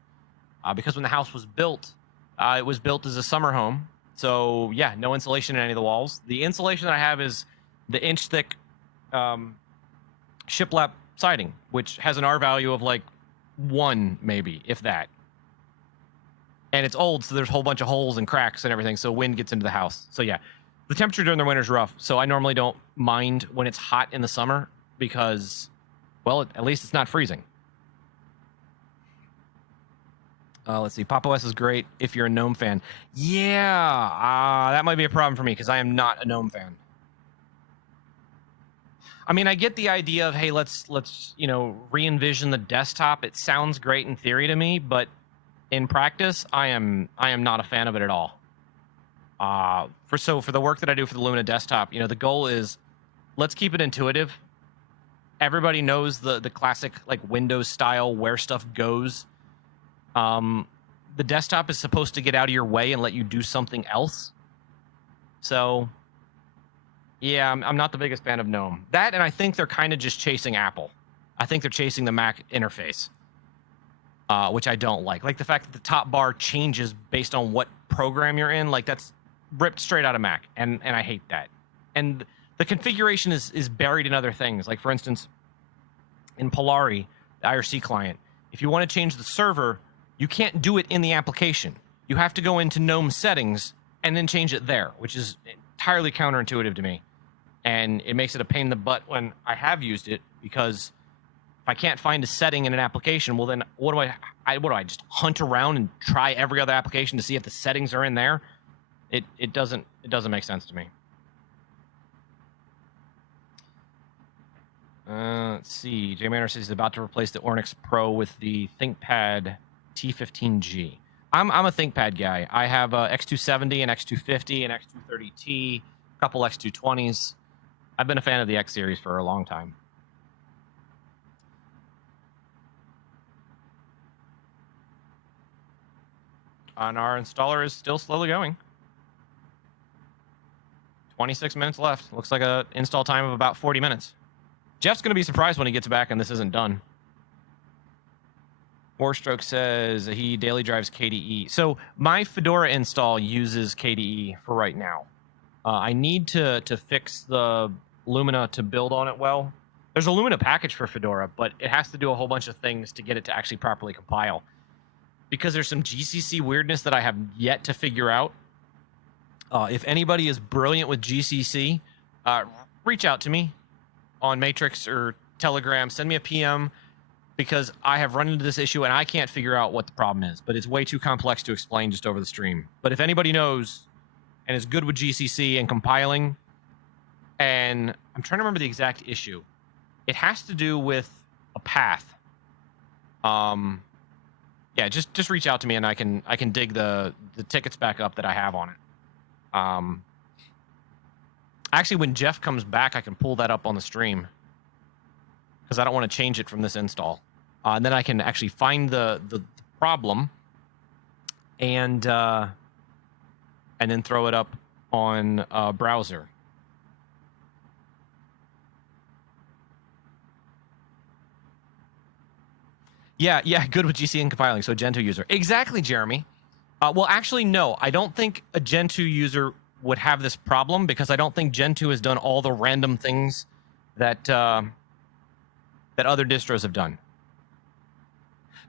Because when the house was built, it was built as a summer home. So yeah, no insulation in any of the walls. The insulation that I have is the inch-thick shiplap siding, which has an R value of like 1, maybe, if that. And it's old, so there's a whole bunch of holes and cracks and everything, so wind gets into the house. So yeah, the temperature during the winter is rough. So I normally don't mind when it's hot in the summer because, well, at least it's not freezing. Let's see. Pop OS is great if you're a GNOME fan. Yeah, that might be a problem for me because I am not a GNOME fan. I mean, I get the idea of, hey, let's re-envision the desktop. It sounds great in theory to me, but in practice, I am not a fan of it at all. For the work that I do for the Lumina desktop, the goal is let's keep it intuitive. Everybody knows the classic like Windows style where stuff goes. The desktop is supposed to get out of your way and let you do something else. So, yeah, I'm not the biggest fan of GNOME. That, and I think they're kind of just chasing Apple. I think they're chasing the Mac interface, which I don't like. Like the fact that the top bar changes based on what program you're in. Like that's ripped straight out of Mac, and I hate that. And the configuration is buried in other things. Like for instance, in Polari, the IRC client, if you want to change the server, you can't do it in the application. You have to go into GNOME settings and then change it there, which is entirely counterintuitive to me. And it makes it a pain in the butt when I have used it, because if I can't find a setting in an application, well then what do I just hunt around and try every other application to see if the settings are in there? It doesn't make sense to me. Let's see. J Manor says he's about to replace the Ornix Pro with the ThinkPad T15G. I'm a ThinkPad guy. I have a X270 and X250 and X230T, a couple X220s. I've been a fan of the X series for a long time. And our installer is still slowly going. 26 minutes left. Looks like an install time of about 40 minutes. Jeff's going to be surprised when he gets back and this isn't done. Warstroke says he daily drives KDE. So my Fedora install uses KDE for right now. I need to fix the Lumina to build on it well. There's a Lumina package for Fedora, but it has to do a whole bunch of things to get it to actually properly compile. Because there's some GCC weirdness that I have yet to figure out. If anybody is brilliant with GCC, reach out to me on Matrix or Telegram. Send me a PM, because I have run into this issue and I can't figure out what the problem is. But it's way too complex to explain just over the stream. But if anybody knows and is good with GCC and compiling, and I'm trying to remember the exact issue. It has to do with a path. Yeah, just reach out to me and I can dig the tickets back up that I have on it. Actually, when Jeff comes back, I can pull that up on the stream, because I don't want to change it from this install. And then I can actually find the problem and then throw it up on a browser. Yeah, good with GC and compiling, so Gentoo user. Exactly, Jeremy. Well, actually, no. I don't think a Gentoo user would have this problem, because I don't think Gentoo has done all the random things that that other distros have done.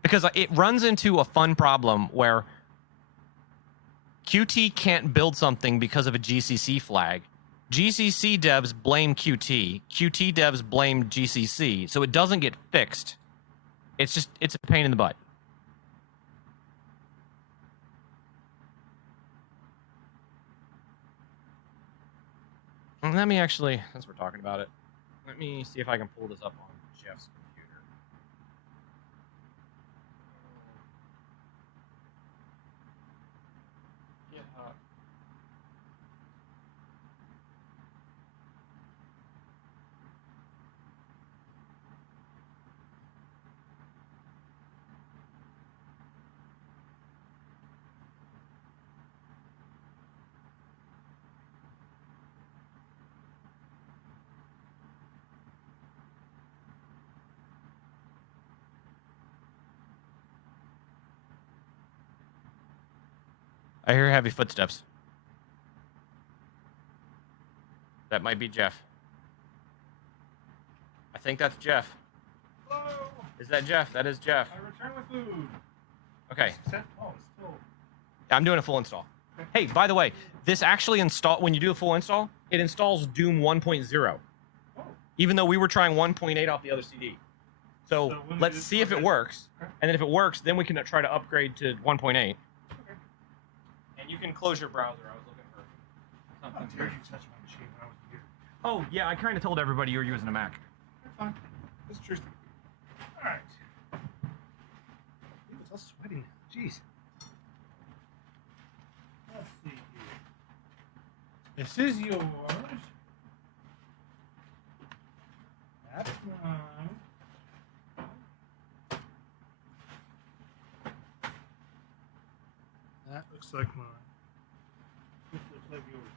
Because it runs into a fun problem where Qt can't build something because of a GCC flag. GCC devs blame Qt. Qt devs blame GCC. So it doesn't get fixed. It's a pain in the butt. Let me actually, since we're talking about it, let me see if I can pull this up on Jeff's computer. GitHub. I hear heavy footsteps. That might be Jeff. I think that's Jeff. Hello. Is that Jeff? That is Jeff. I return with food. Okay. Oh, it's still. I'm doing a full install. Hey, by the way, this actually when you do a full install, it installs Doom 1.0. Oh. Even though we were trying 1.8 off the other CD. So let's see if it works. Okay. And then if it works, then we can try to upgrade to 1.8. Okay. And you can close your browser. I was looking for How something dare here. you touch my machine when I was here? Oh, yeah, I kind of told everybody you were using a Mac. That's fine. That's true. All right. Ooh, it's all sweaty now. Jeez. Let's see here. This is yours. That's mine. That looks like mine. This looks like yours.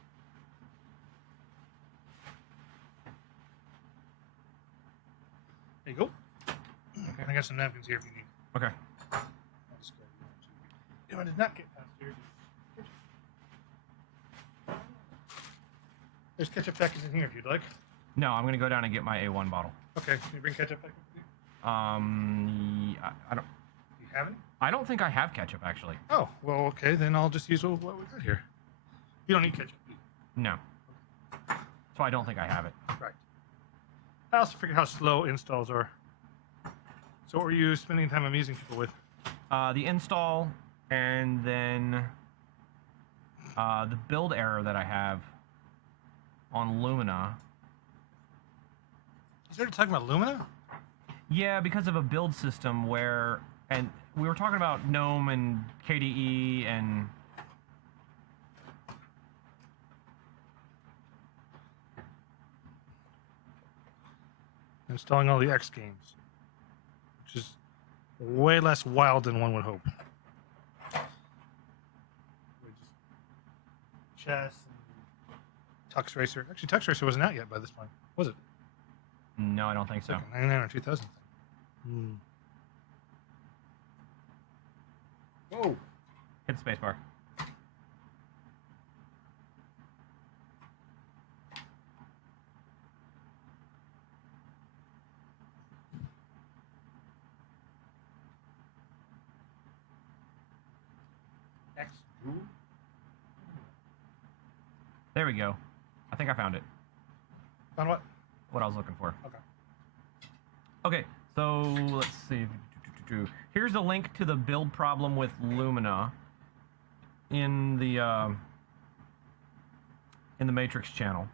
There you go. Okay. I got some napkins here if you need. Okay. I'll just grab you. I did not get downstairs. There's ketchup packets in here if you'd like. No, I'm gonna go down and get my A1 bottle. Okay, can you bring ketchup packets with you? I don't. You have it? I don't think I have ketchup actually. Oh, well, okay, then I'll just use what we got here. You don't need ketchup. No. So I don't think I have it. Right. I also figured how slow installs are. So what were you spending time amusing people with? The install and then the build error that I have on Lumina. You started talking about Lumina? Yeah, because of a build system where, and we were talking about GNOME and KDE and Installing all the X games, which is way less wild than one would hope. Chess and Tux Racer. Actually, Tux Racer wasn't out yet by this point, was it? no, I don't think so. Like a 99 or 2000. Hmm. Whoa. Hit the spacebar. X Drew? There we go. I think I found it. Found what? What I was looking for. Okay. Okay, so let's see. Here's the link to the build problem with Lumina in the Matrix channel.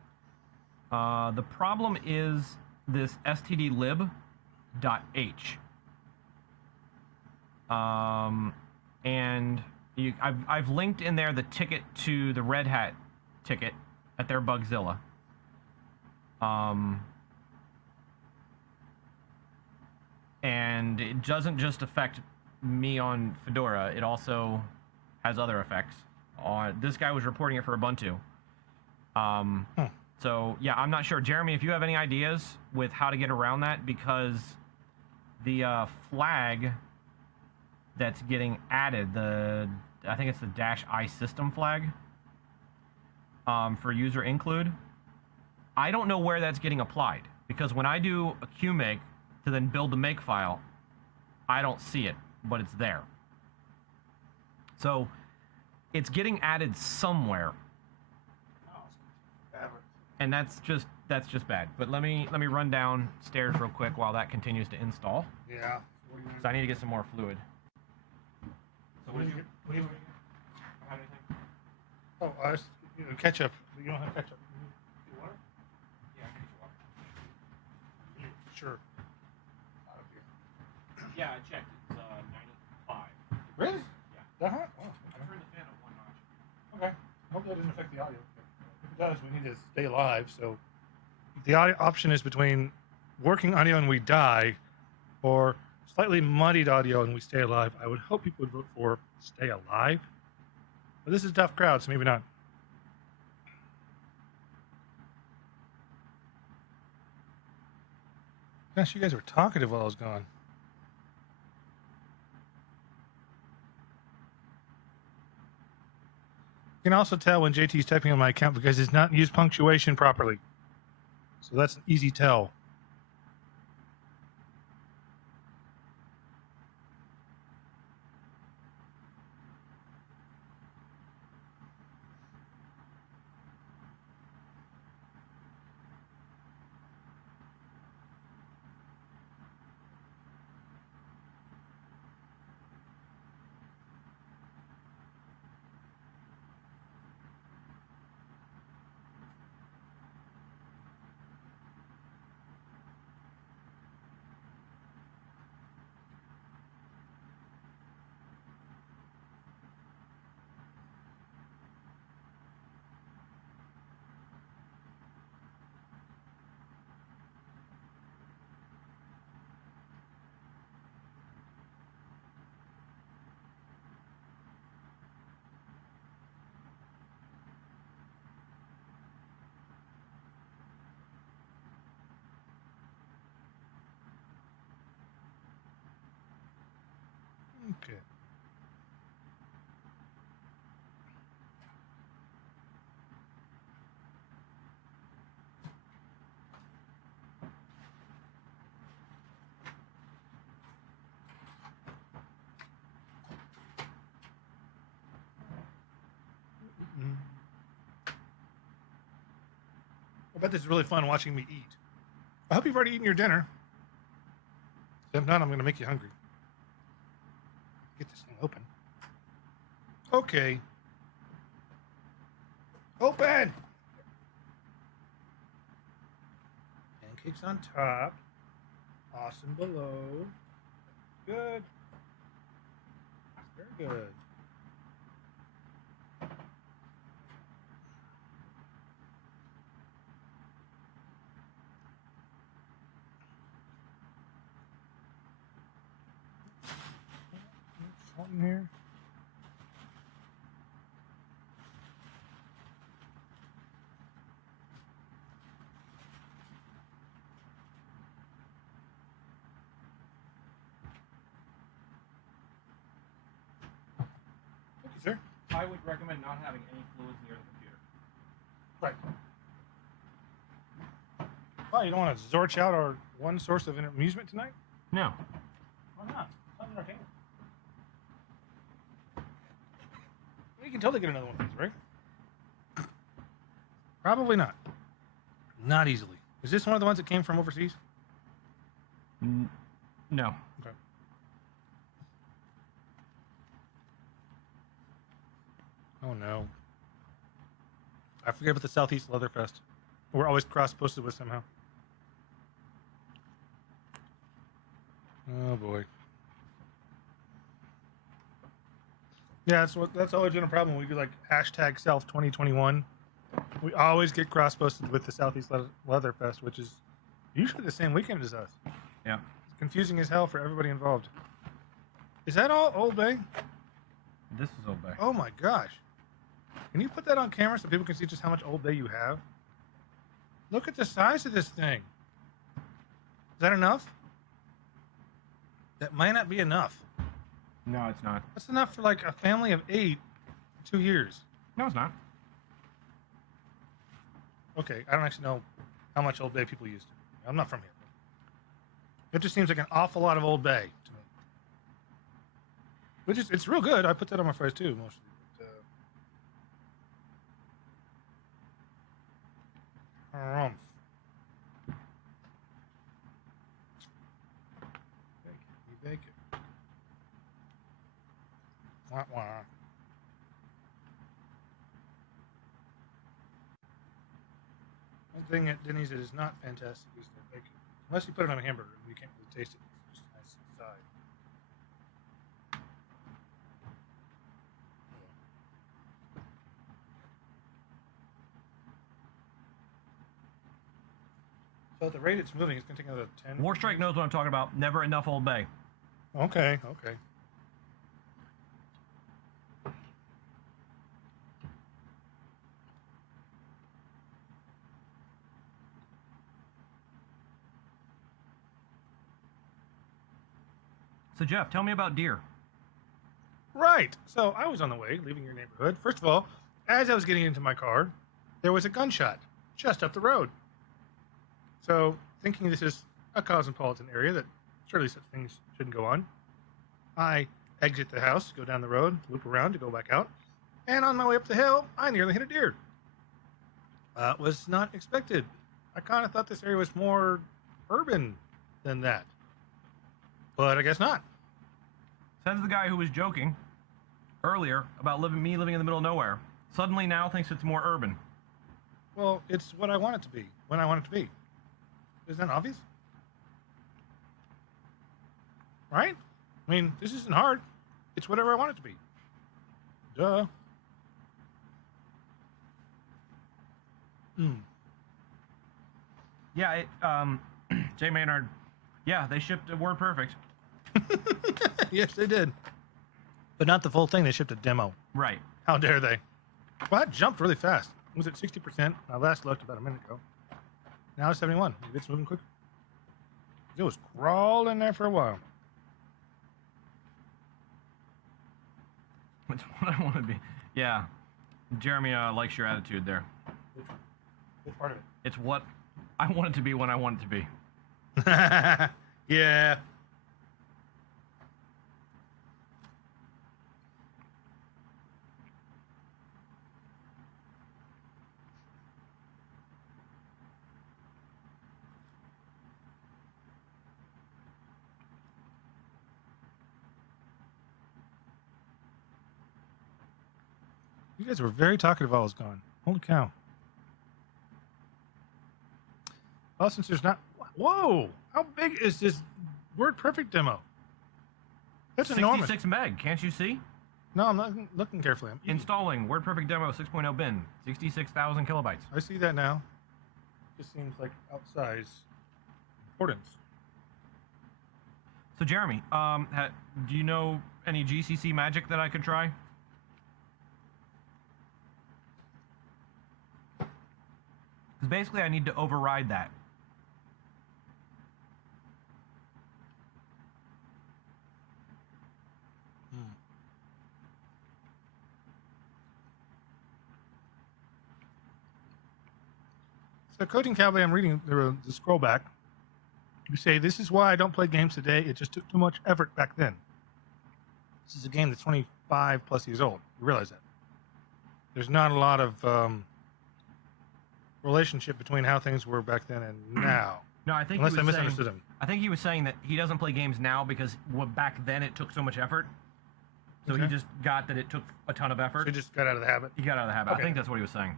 The problem is this stdlib.h. And I've linked in there the ticket to the Red Hat ticket at their Bugzilla. And it doesn't just affect me on Fedora, it also has other effects. This guy was reporting it for Ubuntu. So, yeah, I'm not sure. Jeremy, if you have any ideas with how to get around that, because the flag that's getting added, I think it's the -i system flag for user include, I don't know where that's getting applied, because when I do a qmake to then build the make file, I don't see it, but it's there. So it's getting added somewhere, and that's just bad. But let me run downstairs real quick while that continues to install, Yeah. because I need to get some more fluid. So what did you have anything? Oh, ketchup. You don't have ketchup. You want it? Yeah, I can use water. Sure. Yeah, I checked. It's 95. Really? Yeah. That hot? Oh, I turned the fan up one notch. okay. Hope that doesn't affect the audio. If it does, we need to stay alive. So if the audio option is between working audio and we die, or slightly muddied audio and we stay alive, I would hope people would vote for stay alive. But this is a tough crowd, so maybe not. Gosh, you guys were talkative while I was gone. can also tell when JT's typing on my account because he's not used punctuation properly. So that's an easy tell. Okay. I bet this is really fun watching me eat. I hope you've already eaten your dinner. If not, I'm going to make you hungry. Get this thing open. Okay. Open! Pancakes on top. Awesome below. Good. Very good. Salt in here. Thank you, sir. I would recommend not having any fluids near the computer. Right. Well, you don't want to zorch out our one source of amusement tonight? No. Why not? It's not entertaining. We can totally get another one of these, right? Probably not. Not easily. Is this one of the ones that came from overseas? No. Okay. Oh no. I forget about the Southeast Leatherfest. We're always cross-posted with somehow. Oh boy. Yeah, that's always been a problem. We do like hashtag self 2021. We always get cross-posted with the Southeast Leatherfest, which is usually the same weekend as us. Yeah. It's confusing as hell for everybody involved. Is that all Old Bay? This is Old Bay. Oh my gosh. Can you put that on camera so people can see just how much Old Bay you have? Look at the size of this thing. Is that enough? That might not be enough. No, it's not. That's enough for like a family of 8 for 2 years. No, it's not. Okay, I don't actually know how much Old Bay people use. I'm not from here. It just seems like an awful lot of Old Bay to me. Which is, it's real good. I put that on my fries too, mostly. But, bake it. Wah, wah. One thing at Denny's that is not fantastic is their bacon. Unless you put it on a hamburger, you can't really taste it. It's just nice inside. So at the rate it's moving, it's going to take another 10. Warstrike knows what I'm talking about. Never enough Old Bay. Okay, okay. So Jeff, tell me about deer. Right. So I was on the way, leaving your neighborhood. First of all, as I was getting into my car, there was a gunshot just up the road. So, thinking this is a cosmopolitan area that surely such things shouldn't go on, I exit the house, go down the road, loop around to go back out, and on my way up the hill, I nearly hit a deer. Was not expected. I kind of thought this area was more urban than that, but I guess not. Says the guy who was joking earlier about living in the middle of nowhere. Suddenly now thinks it's more urban. Well, it's what I want it to be when I want it to be. Isn't that obvious? Right? I mean, this isn't hard. It's whatever I want it to be. Duh. Yeah, Jay Maynard. Yeah, they shipped a WordPerfect. Yes, they did. But not the full thing. They shipped a demo. Right. How dare they? Well, that jumped really fast. It was at 60%. I last looked about a minute ago. Now it's 71. It's moving quick. It was crawling there for a while. It's what I want to be. Yeah. Jeremy likes your attitude there. Which part of it? It's what I want it to be when I want it to be. Yeah. You guys were very talkative while I was gone. Holy cow. Well, since there's not... Whoa! How big is this WordPerfect demo? That's 66 enormous. meg, can't you see? No, I'm not looking carefully. Installing WordPerfect demo 6.0 bin, 66,000 kilobytes. I see that now. Just seems like outsize importance. So Jeremy, do you know any GCC magic that I could try? Because basically I need to override that. So, Coding Cowboy, I'm reading the scroll back. You say, this is why I don't play games today. It just took too much effort back then. This is a game that's 25 plus years old. You realize that. There's not a lot of relationship between how things were back then and now. No, I think Unless he I was misunderstood saying, him. I think he was saying that he doesn't play games now because back then it took so much effort. So he Okay. just got that it took a ton of So effort. you just got out of the habit. He got out of the habit. Okay. I think that's what he was saying.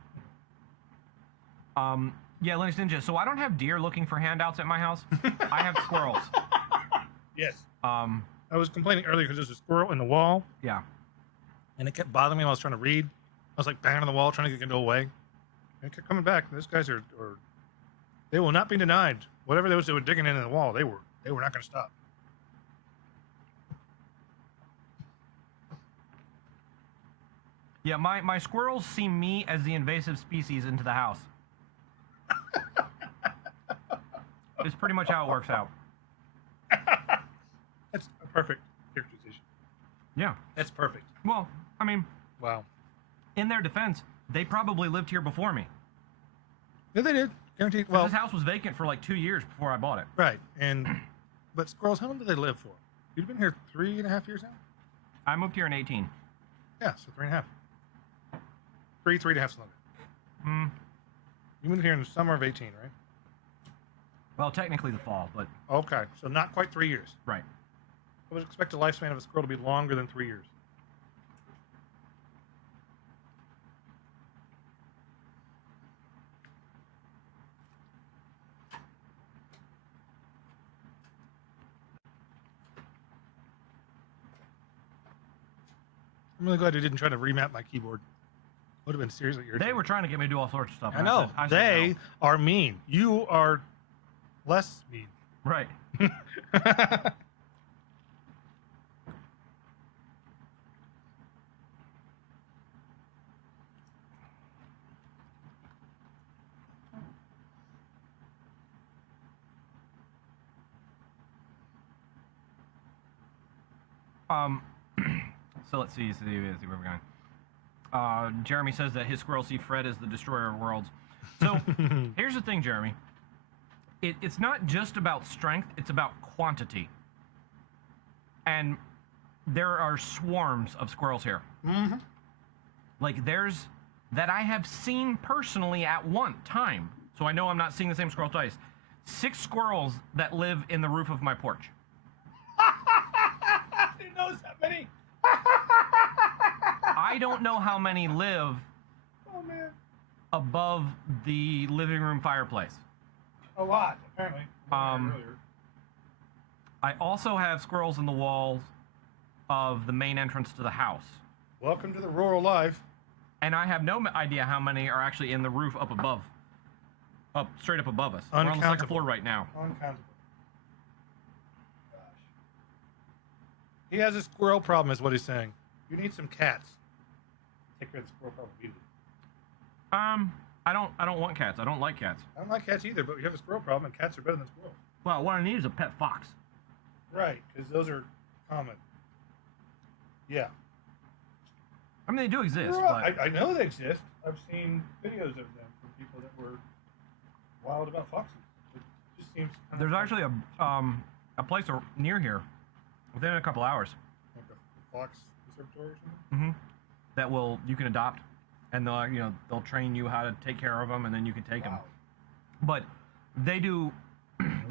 Yeah, Linux Ninja. So I don't have deer looking for handouts at my house. I have squirrels. Yes. I was complaining earlier because there's a squirrel in the wall, Yeah. and it kept bothering me while I was trying to read. I was like banging on the wall trying to get it to go away. And it kept coming back. Those guys are they will not be denied. Whatever they were digging in the wall, they were not going to stop. Yeah, my squirrels see me as the invasive species into the house. It's pretty much how it works out. That's a perfect characterization. Yeah. That's perfect. Well, I mean, Wow. in their defense, they probably lived here before me. Yeah, they did. Guaranteed. 'Cause Well, this house was vacant for like 2 years before I bought it. right. But squirrels, how long do they live for? You've been here 3.5 years now? I moved here in 18. Yeah, so 3.5. 3.5 is longer. Hmm. You moved here in the summer of 18, right? Well, technically the fall, but Okay, so not quite 3 years. right. I would expect the lifespan of a squirrel to be longer than 3 years. I'm really glad you didn't try to remap my keyboard. Would have been seriously irritating. They were trying to get me to do all sorts of stuff. I and know. I said They no. are mean. You are less mean. Right. So let's see where we're going. Jeremy says that his squirrels see Fred as the destroyer of worlds. So here's the thing, Jeremy. It's not just about strength, it's about quantity. And there are swarms of squirrels here. Mm-hmm. Like there's that I have seen personally at one time. So I know I'm not seeing the same squirrel twice. 6 squirrels that live in the roof of my porch. Who knows how many? I don't know how many live Oh man, above the living room fireplace. a lot apparently. Earlier. I also have squirrels in the walls of the main entrance to the house. Welcome to the rural life. And I have no idea how many are actually in the roof up above. Up straight up above us. We're on the second Uncountable. floor right now. Uncountable. Gosh. He has a squirrel problem, is what he's saying. You need some cats. Take care of the squirrel problem immediately. I don't want cats. I don't like cats. I don't like cats either, but you have a squirrel problem, and cats are better than squirrels. Well, what I need is a pet fox. Right, because those are common. Yeah. I mean, they do exist, Right. but I know they exist. I've seen videos of them from people that were wild about foxes. It just seems kind there's of actually a place near here, within a couple hours, like a fox conservatory or something. that you can adopt, and they'll train you how to take care of them, and then you can take them. Wow. But they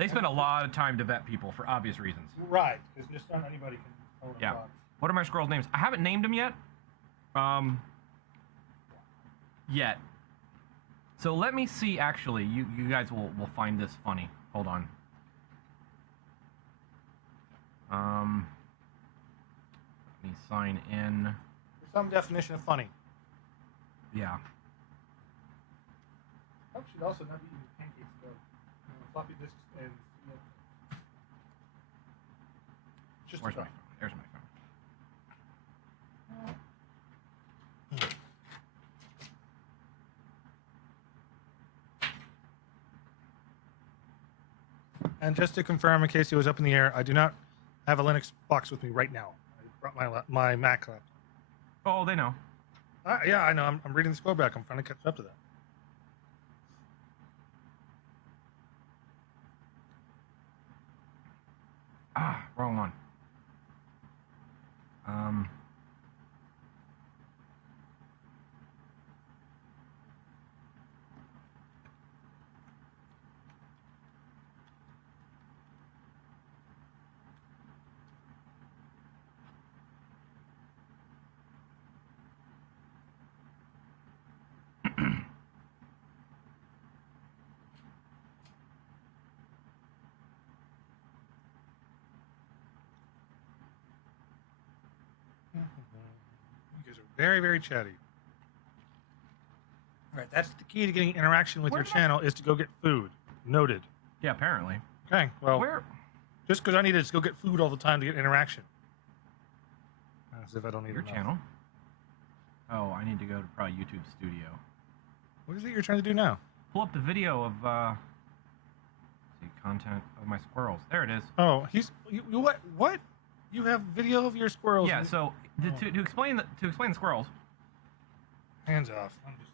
spend a lot of time to vet people for obvious reasons. Right, because just not anybody can own a Yeah. fox. What are my squirrels' names? I haven't named them yet. Yet. So let me see. Actually, you guys will find this funny. Hold on. Let me sign in. There's some definition of funny. Yeah. I should also not be eating pancakes though. Floppy disks and just Where's my about. phone? There's my phone. And just to confirm, in case it was up in the air, I do not have a Linux box with me right now. I brought my Mac laptop. Oh, they know. Yeah, I know. I'm reading the score back. I'm trying to catch up to that. Wrong one. You guys are very, very chatty. All right, that's the key to getting interaction with your channel is to go get food. Noted. Yeah, apparently. Okay, well, Where? just because I need to go get food all the time to get interaction. As if I don't need Your enough. channel? Oh, I need to go to probably YouTube Studio. What is it you're trying to do now? Pull up the video of see content of my squirrels. There it is. Oh, you what? What? You have video of your squirrels? Yeah. So to explain the squirrels, Hands off. I'm just.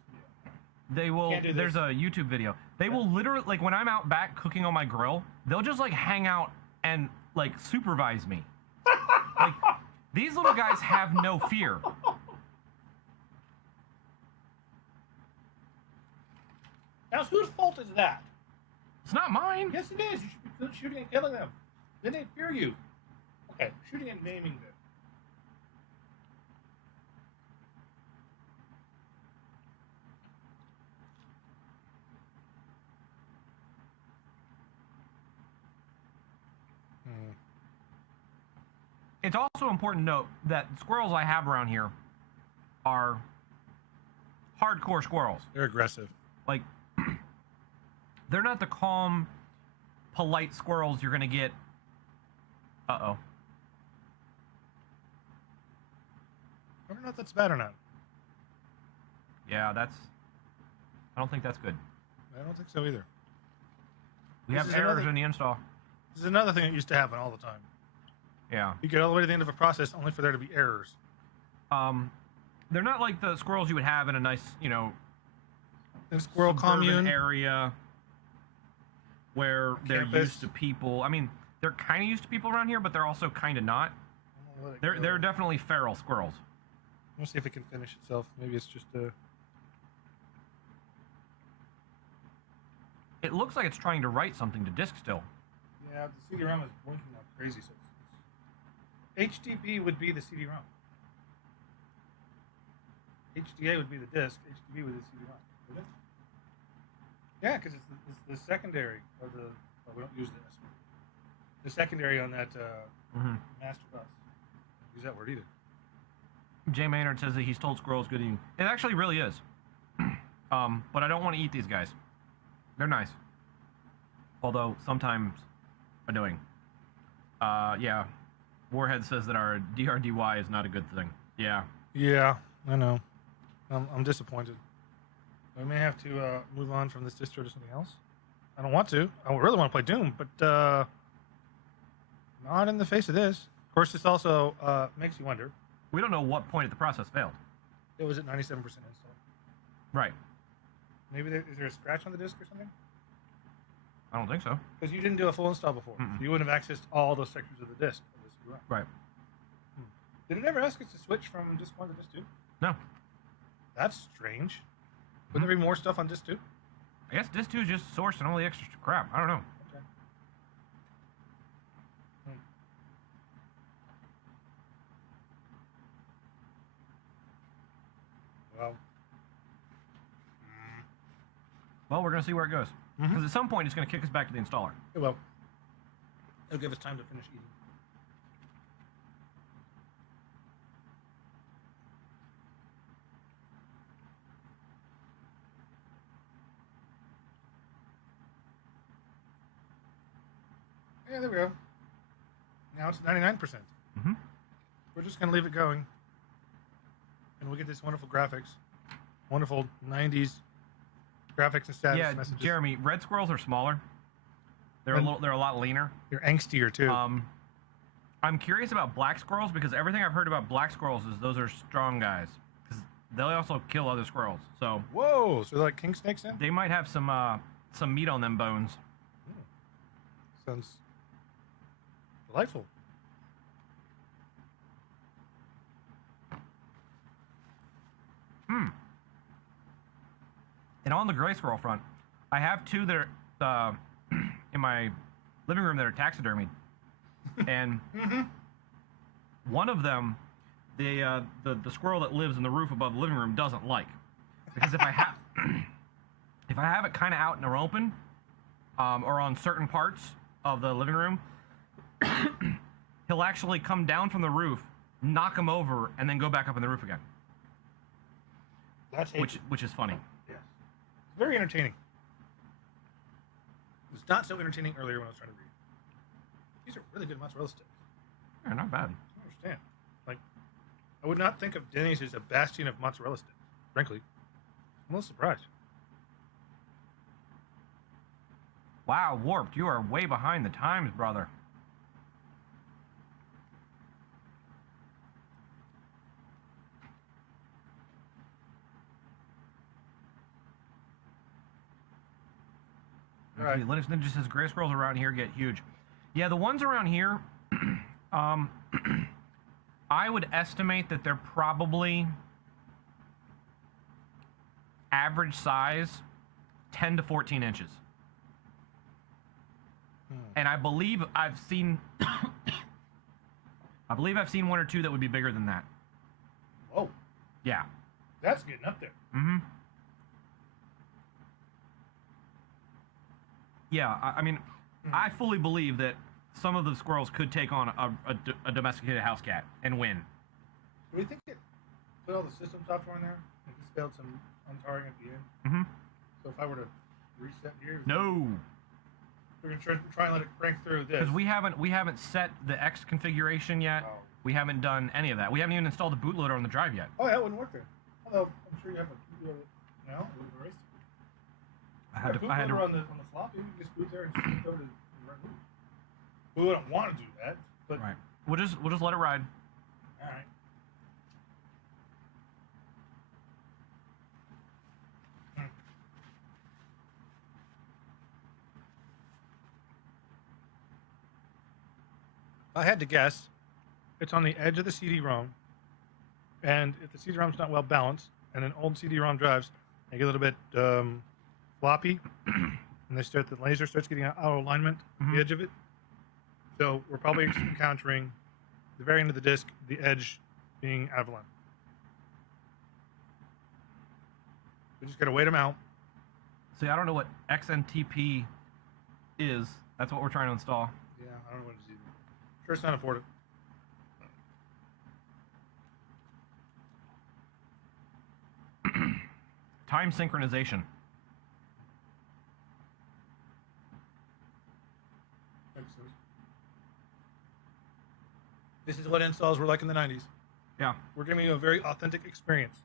they will. Can't do There's this. a YouTube video. They will literally, like, when I'm out back cooking on my grill, they'll just like hang out and like supervise me. Like, these little guys have no fear. Now, whose fault is that? It's not mine. Yes, it is. You should be good shooting and killing them. Then they fear you. Okay, shooting and naming them. It's also important to note that squirrels I have around here are hardcore squirrels. They're aggressive. Like, they're not the calm, polite squirrels you're gonna get. Uh-oh. I don't know if that's bad or not. Yeah, I don't think that's good. I don't think so either. We This have is errors another- in the install. This is another thing that used to happen all the time. Yeah. You get all the way to the end of a process only for there to be errors. They're not like the squirrels you would have in a nice, The squirrel suburban commune. area where they're Campus. used to people. I mean, they're kind of used to people around here, but they're also kind of not. They're definitely feral squirrels. Let's see if it can finish itself. Maybe it's just a. It looks like it's trying to write something to disk still. Yeah, the CD-ROM is blinking out crazy. So HDP would be the CD-ROM. HDA would be the disk. HDB would be the CD-ROM. Wouldn't it? Yeah, because it's the secondary of the. Well, we don't use this. The secondary on that master bus. Don't use that word either. Jay Maynard says that he's told squirrels good eating. It actually really is. But I don't want to eat these guys. They're nice. Although sometimes annoying. Yeah. Warhead says that our DRDY is not a good thing. Yeah. Yeah, I know. I'm disappointed. We may have to move on from this distro to something else. I don't want to. I really want to play Doom, but not in the face of this. Of course, this also makes you wonder. We don't know what point the process failed. It was at 97% install. Right. Maybe is there a scratch on the disk or something? I don't think so. Because you didn't do a full install before. Mm-mm. So you wouldn't have accessed all those sectors of the disk. Of this UI. Right. Did it ever ask us to switch from disk 1 to disk 2? No. That's strange. Wouldn't there be more stuff on disk 2? I guess disk 2 is just sourced and all the extra crap. I don't know. Okay. Well. Well, we're going to see where it goes. Because at some point, it's going to kick us back to the installer. It will. It'll give us time to finish eating. Yeah, there we go. Now it's 99%. Mm-hmm. We're just going to leave it going. And we'll get this wonderful graphics. Wonderful 90s graphics and status Yeah, messages. Jeremy, red squirrels are smaller. They're a lot leaner. You're angstier, too. I'm curious about black squirrels because everything I've heard about black squirrels is those are strong guys. Because they'll also kill other squirrels. So Whoa, so they're like king snakes then? they might have some meat on them bones. Sounds delightful. And on the gray squirrel front, I have two that are in my living room that are taxidermied. And one of them, the squirrel that lives in the roof above the living room doesn't like. Because if I have it kind of out in the open, or on certain parts of the living room, he'll actually come down from the roof, knock him over, and then go back up in the roof again. That's Which is funny. Yes. It's very entertaining. It was not so entertaining earlier when I was trying to read. These are really good mozzarella sticks. Yeah, not bad. I don't understand. Like, I would not think of Denny's as a bastion of mozzarella sticks. Frankly, I'm a little surprised. Wow, Warped, you are way behind the times, brother. All right. Linux Ninja says gray squirrels around here get huge. Yeah, the ones around here, I would estimate that they're probably average size 10 to 14 inches. And I believe I've seen one or two that would be bigger than that. Whoa, Yeah. that's getting up there. Mm-hmm. Yeah, I mean, I fully believe that some of the squirrels could take on a domesticated house cat and win. Do we think it put all the system software in there and just failed some untarring at the end? Mm-hmm. So if I were to reset here, No, we're gonna try and let it crank through this. because we haven't set the X configuration yet. Oh. We haven't done any of that. We haven't even installed the bootloader on the drive yet. Oh, that wouldn't work there. Although I'm sure you have a bootloader now. It would erase it. I had to. On the floppy. You can just boot there and just go to the right move. We wouldn't want to do that, but Right. We'll just let it ride. all right. I had to guess, it's on the edge of the CD-ROM, and if the CD-ROM's not well balanced, and an old CD-ROM drives, they get a little bit floppy, and the laser starts getting out of alignment, the edge of it. So we're probably encountering the very end of the disk, the edge being out of alignment. We just gotta wait them out. See, I don't know what XNTP is. That's what we're trying to install. Yeah, I don't know what it is either. Sure, it's not affordable. Time synchronization. Excellent. This is what installs were like in the 90s. Yeah. We're giving you a very authentic experience.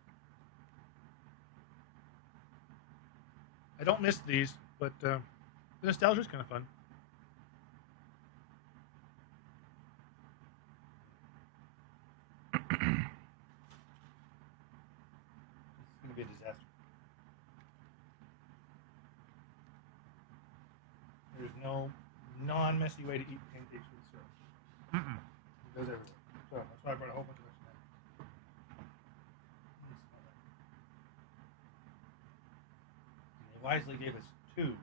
I don't miss these, but the nostalgia is kind of fun. It's going to be a disaster. There's no non-messy way to eat pancakes with syrup. It goes everywhere. So that's why I brought a whole bunch of extra. They wisely gave us 2,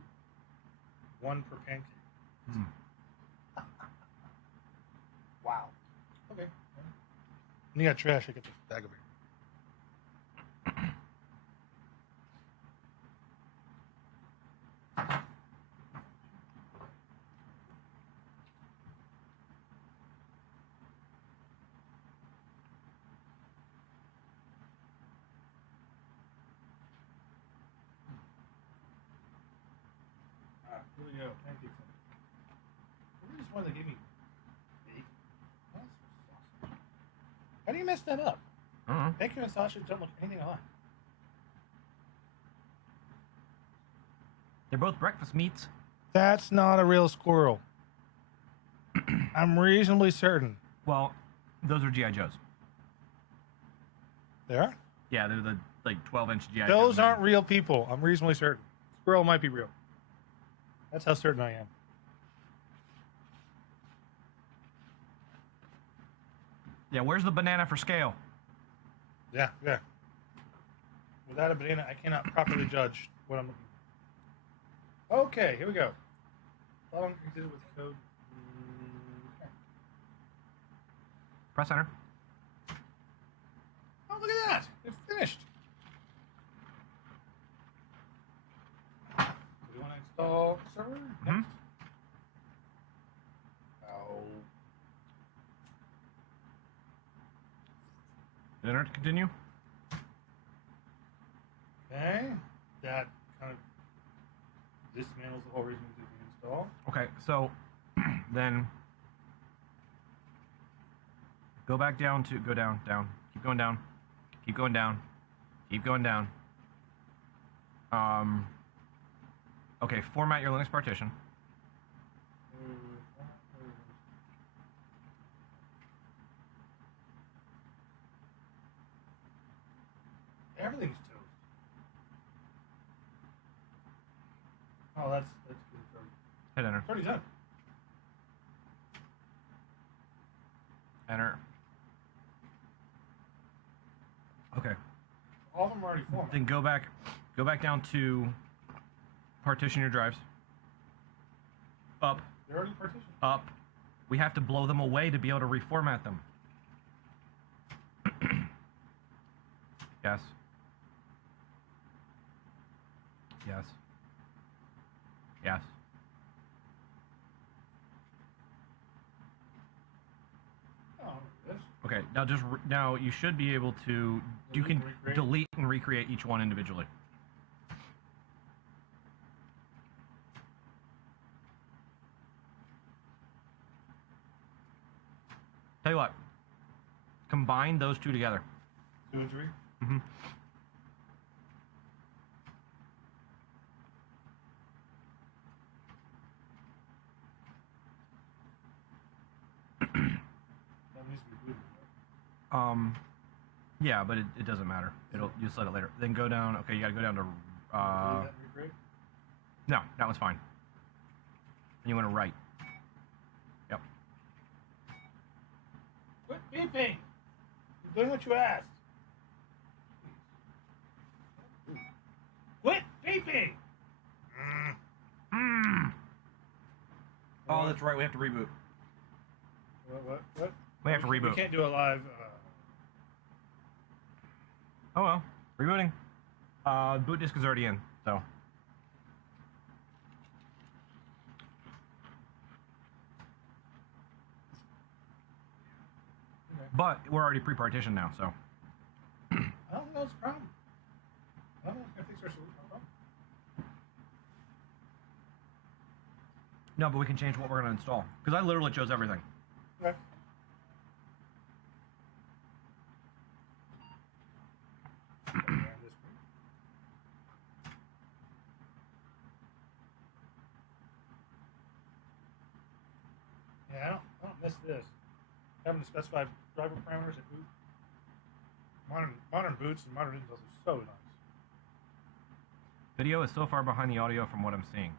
1 per pancake. Wow. Okay. And you got trash. I get this bag over here. Here we go. Pancakes. What is this one that gave me bacon? That's sausage. How do you mess that up? Bacon and sausage don't look anything alike. They're both breakfast meats. That's not a real squirrel. I'm reasonably certain. Well, those are GI Joes. They are? Yeah, they're the like 12-inch GI Joes. Those aren't real people. I'm reasonably certain. Squirrel might be real. That's how certain I am. Yeah, where's the banana for scale? Yeah. Without a banana, I cannot properly judge what I'm looking for. Okay, here we go. Following exhibit with code. Okay. Press enter. Oh, look at that! It's finished. Do you want to install server? Next. Oh. Enter to continue. Okay. That kind of dismantles the whole reason we did the install. Okay, so then go back down to go down, keep going down, keep going down, keep going down. Okay, format your Linux partition. Everything's toast. Oh, that's good. Hit enter. It's already done. Enter. Okay. All of them are already formatted. Then go back down to partition your drives. Up, They're already partitioned. up. We have to blow them away to be able to reformat them. Yes. Yes. Yes. Oh, this. Okay, now you should be able to you can delete and recreate each one individually. Tell you what, combine those two together. 2 and 3. Mm-hmm. That needs to be booted, right? Yeah, but it doesn't matter. You'll set it later. Then go down. Okay, you gotta go down to. Delete that and recreate? No, that one's fine. And you want to write. Yep. beeping. I'm doing what you asked. Quit beeping. Oh, that's right. We have to reboot. What? We have to reboot. We can't do a live. Oh well, rebooting. Boot disk is already in, so. Okay. But we're already pre-partitioned now, so. I don't think that's a problem. I don't think I fix our solution. Problem. No, but we can change what we're going to install. Because I literally chose everything. Okay. Yeah, I don't miss this. Having to specify driver parameters at boot. Modern boots and modern installs are so nice. Video is so far behind the audio from what I'm seeing.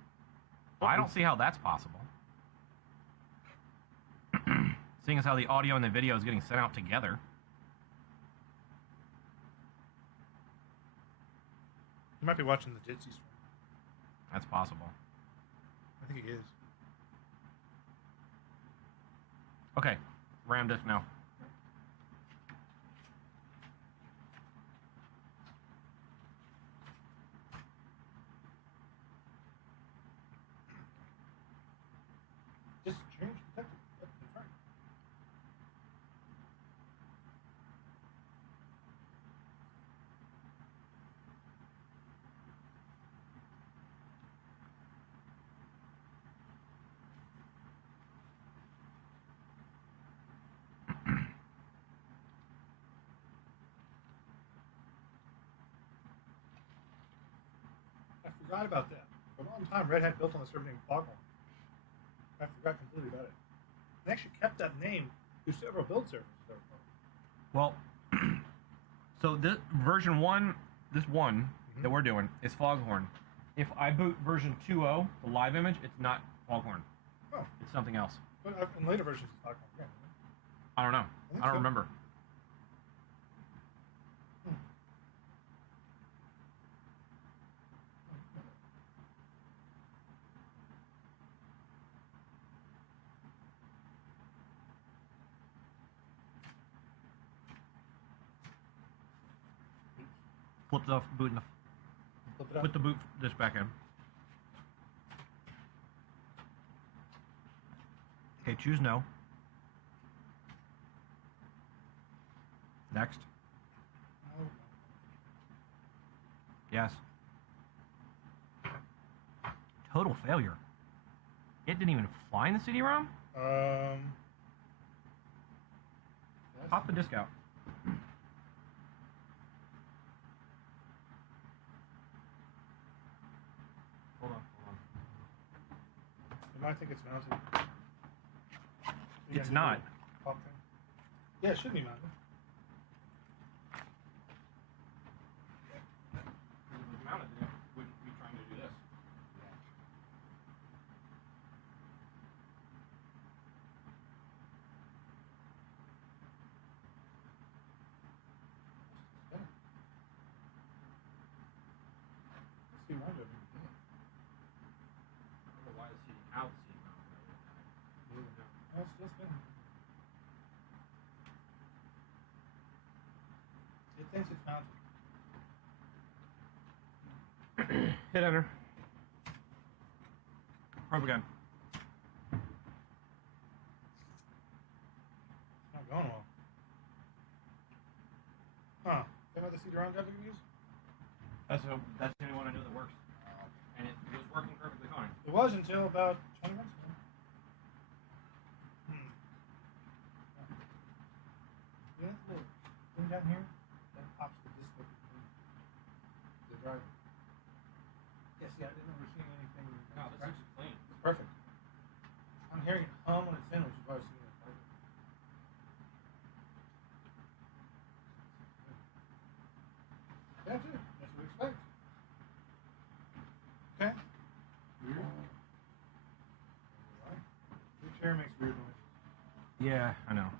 I don't see how that's possible. Seeing as how the audio and the video is getting sent out together. You might be watching the Jitsi stream. That's possible. I think he is. Okay, RAM disk now. Just change the detector. That's fine. I forgot about that. For a long time, Red Hat built on the server named Foghorn. I forgot completely about it. They actually kept that name through several build servers. Well, so this version 1, this one that we're doing is Foghorn. If I boot version 2.0, the live image, it's not Foghorn. Oh. It's something else. But in later versions, it's Foghorn again. I don't know. think I don't so. remember. Flip the boot in the, Flip it up. put the boot disk back in. Okay, choose no. Next. Oh. Yes. Total failure. It didn't even fly in the CD-ROM? Yes. Pop the disk out. Hold on. You might think it's mounted. It's not. Pop thing. Yeah, it should be mounted. If it was mounted, then it wouldn't be trying to do this. Let's see mine do it. I don't know why the CD out CD mounted. Oh, it's still spinning. It thinks it's mounted. Hit enter. Probe again. It's not going well. Huh. Is that what the CD-ROM drive we can use? That's the only one I know that works. And it was working perfectly fine. It was until about 20 minutes ago. Yeah, that's a little thing down here that pops the disk open from the drive. Yeah, see, I didn't remember seeing anything. No, this looks clean. It's perfect. I'm hearing it hum when it's in, which is why I was seeing it. That's it. That's what we expect. Okay. Weird. Your chair makes weird noises. Yeah, I know.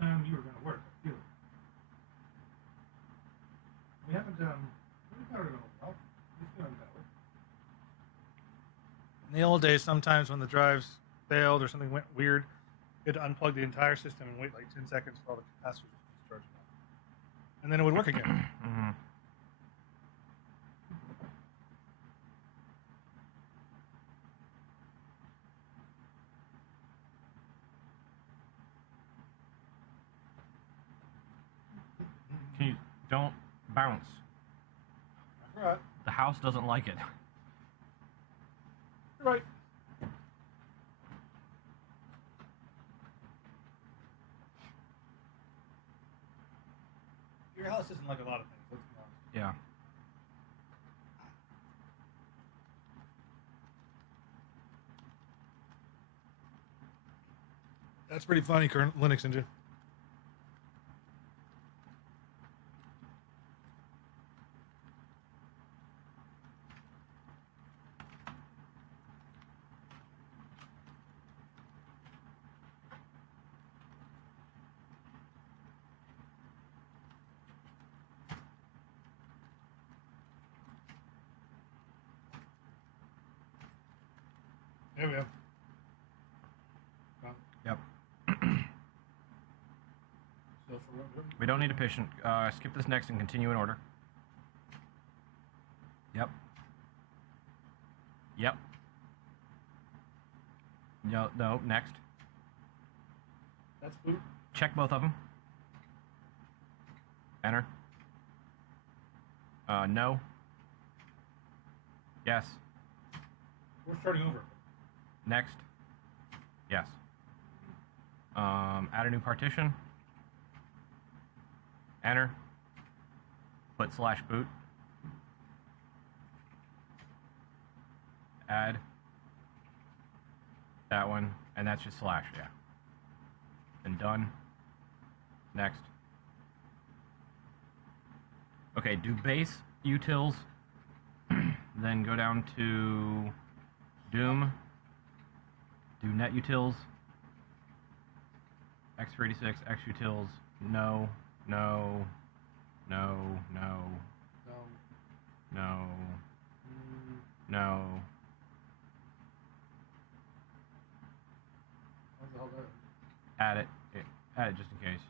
time you were going to work. I feel it. We haven't really powered it all well. It's doing better. In the old days, sometimes when the drives failed or something went weird, you had to unplug the entire system and wait like 10 seconds for all the capacitors to discharge. And then it would work again. Mm-hmm. Don't bounce. That's right. The house doesn't like it. You're right. Your house isn't like a lot of things. Let's be honest. Yeah. That's pretty funny, current Linux engine. There we go. Yep. So for what? We don't need a patient. Skip this next and continue in order. Yep. Yep. No, next. That's boot. Check both of them. Enter. No. Yes. We're starting over. Next. Yes. Add a new partition. Enter. Put /boot. Add. That one. And that's just /, yeah. And done. Next. Okay, do base utils. Then go down to Doom. Do net utils. x386, x utils. No, no, no, no, no, no. What's the hell there? Add it. Add it just in case.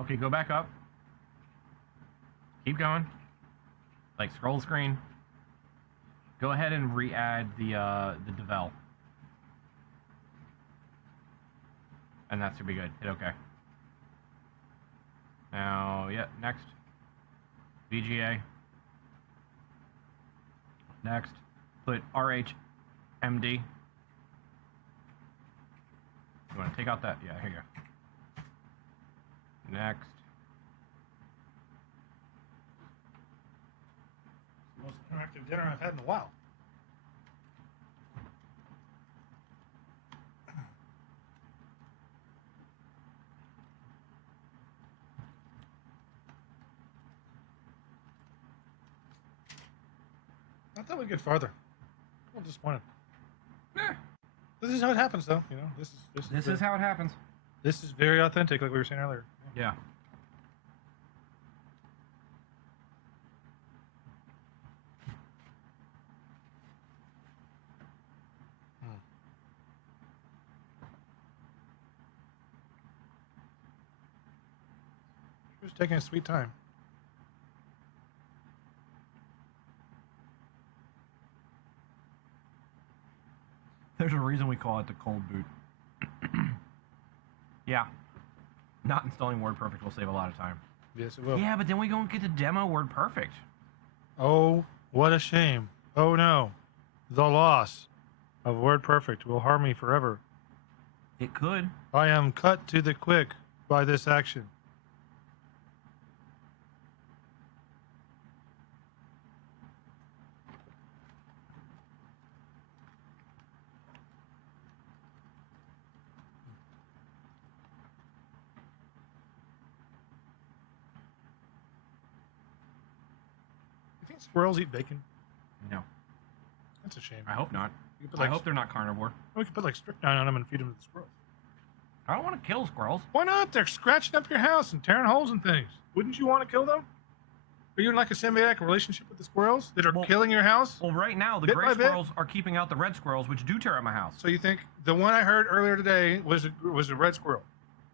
Okay, go back up. Keep going. Like scroll screen. Go ahead and re-add the devel. And that should be good. Hit OK. Now, yeah, next. VGA. Next. Put RHMD. You want to take out that? Yeah, here you go. Next. It's the most interactive dinner I've had in a while. I thought we'd get farther. I'm disappointed. Eh, This is how it happens, though. You know, this this is how it happens. this is very authentic, like we were saying earlier. Yeah. He was taking a sweet time. There's a reason we call it the cold boot. Yeah. Not installing WordPerfect will save a lot of time. Yes, it will. Yeah, but then we don't get to demo WordPerfect. Oh, what a shame. Oh no. The loss of WordPerfect will harm me forever. It could. I am cut to the quick by this action. You think squirrels eat bacon? No. That's a shame. I hope not. You could put, I like, hope they're not carnivore. we could put like strychnine on them and feed them to the squirrels. I don't want to kill squirrels. Why not? They're scratching up your house and tearing holes in things. Wouldn't you want to kill them? Are you in like a symbiotic relationship with the squirrels that are Well- killing your house? Well, right now the Bit gray by bit? squirrels are keeping out the red squirrels, which do tear up my house. So you think the one I heard earlier today was a red squirrel?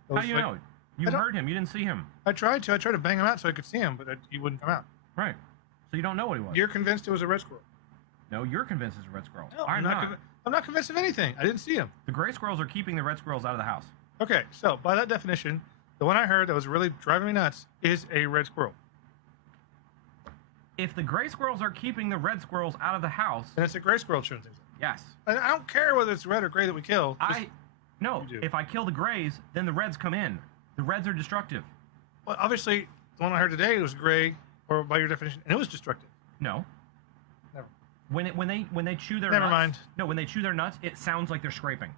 It How was do you like- know? You I don't- heard him. You didn't see him. I tried to bang him out so I could see him, but he wouldn't come out. Right. So you don't know what he was. You're convinced it was a red squirrel? No, you're convinced it's a red squirrel. No, I'm not. I'm not convinced of anything. I didn't see him. The gray squirrels are keeping the red squirrels out of the house. Okay, so by that definition, the one I heard that was really driving me nuts is a red squirrel. If the gray squirrels are keeping the red squirrels out of the house, And it's a gray squirrel chewing things up. yes. And I don't care whether it's red or gray that we kill. No. You do. If I kill the grays, then the reds come in. The reds are destructive. Well, obviously, the one I heard today was gray, or by your definition, and it was destructive. No. Never. When they chew their Never nuts, mind. No, when they chew their nuts, it sounds like they're scraping.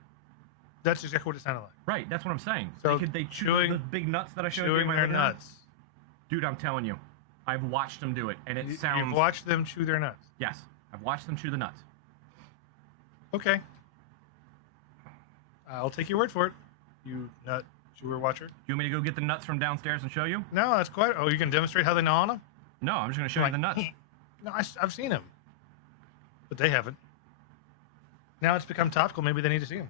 That's exactly what it sounded like. Right. That's what I'm saying. So they chew chewing- the big nuts that I showed you. Chewing in my their living room. nuts. Dude, I'm telling you, I've watched them do it, and it You've sounds. watched them chew their nuts. Yes, I've watched them chew the nuts. Okay. I'll take your word for it, you nut chewer watcher. You want me to go get the nuts from downstairs and show you? No, that's quite. Oh, you can demonstrate how they gnaw on them? No, I'm just going to show you the nuts. No, I've seen them, but they haven't. Now it's become topical. Maybe they need to see them.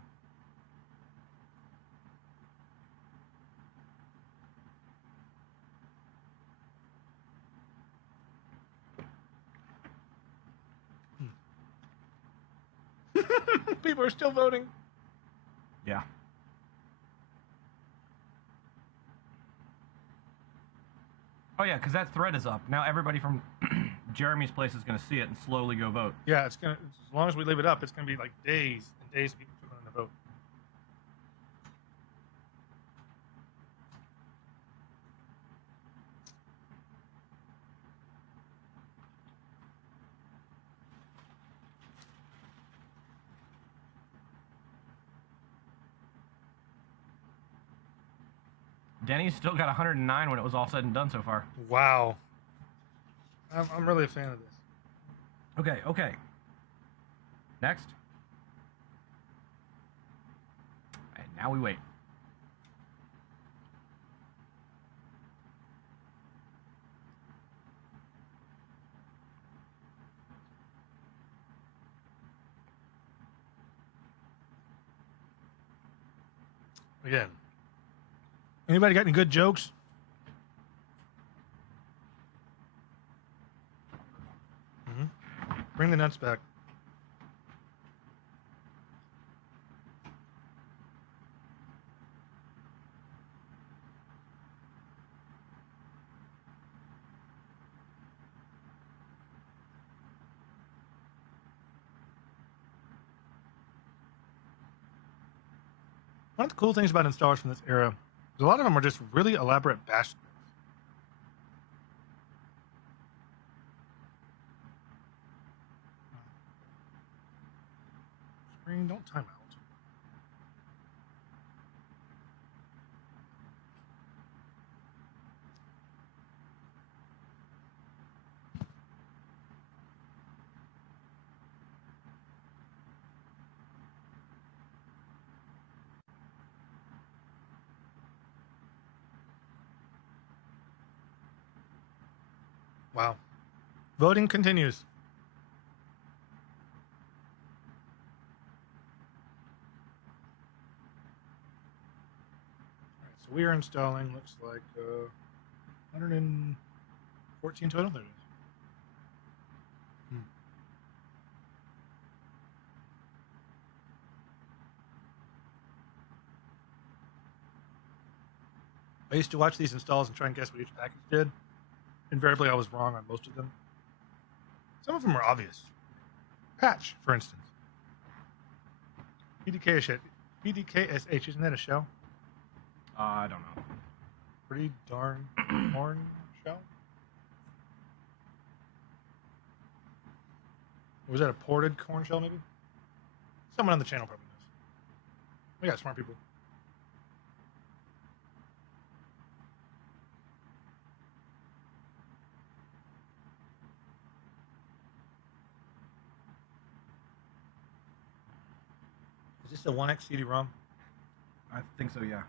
People are still voting. Yeah. Oh yeah, because that thread is up now. Everybody from Jeremy's place is going to see it and slowly go vote. Yeah, it's gonna. As long as we leave it up, it's gonna be like days and days of people going to vote. Denny's still got 109 when it was all said and done so far. Wow. I'm really a fan of this. Okay, okay. Next. And now we wait. Again. Anybody got any good jokes? Bring the nuts back. One of the cool things about installers from this era is a lot of them are just really elaborate bash scripts. Screen, don't time out. Wow. Voting continues. All right, so we are installing, looks like 114 total. There it is. I used to watch these installs and try and guess what each package did. Invariably, I was wrong on most of them. Some of them are obvious. Patch, for instance. PDKSH, isn't that a shell? I don't know. Pretty darn corn shell? Or was that a ported corn shell, maybe? Someone on the channel probably knows. We got smart people. this a 1x CD-ROM? I think so, yeah.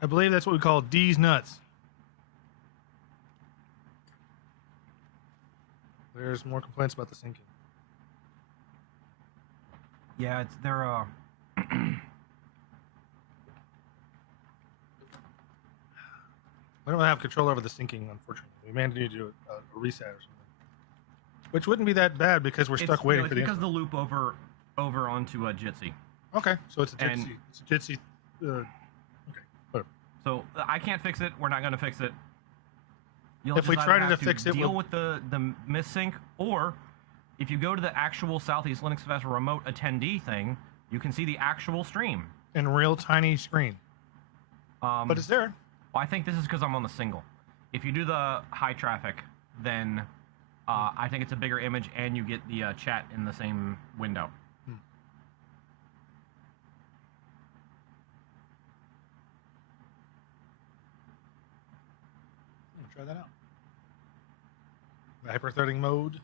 I believe that's what we call D's nuts. There's more complaints about the syncing. Yeah, it's they're I don't have control over the syncing, unfortunately. We may need to do a reset or something. Which wouldn't be that bad because we're stuck waiting for the because the loop over onto Jitsi. Okay, so it's a And- Jitsi. It's a Jitsi. Okay, whatever. So I can't fix it. We're not going to fix it. You'll If we just tried either to have fix it, deal we'll- with the missync, or if you go to the actual Southeast Linux Fest remote attendee thing, you can see the actual stream. In real tiny screen. But it's there. Well, I think this is because I'm on the single. If you do the high traffic, then I think it's a bigger image, and you get the chat in the same window. Try that out. The hyper-threading mode.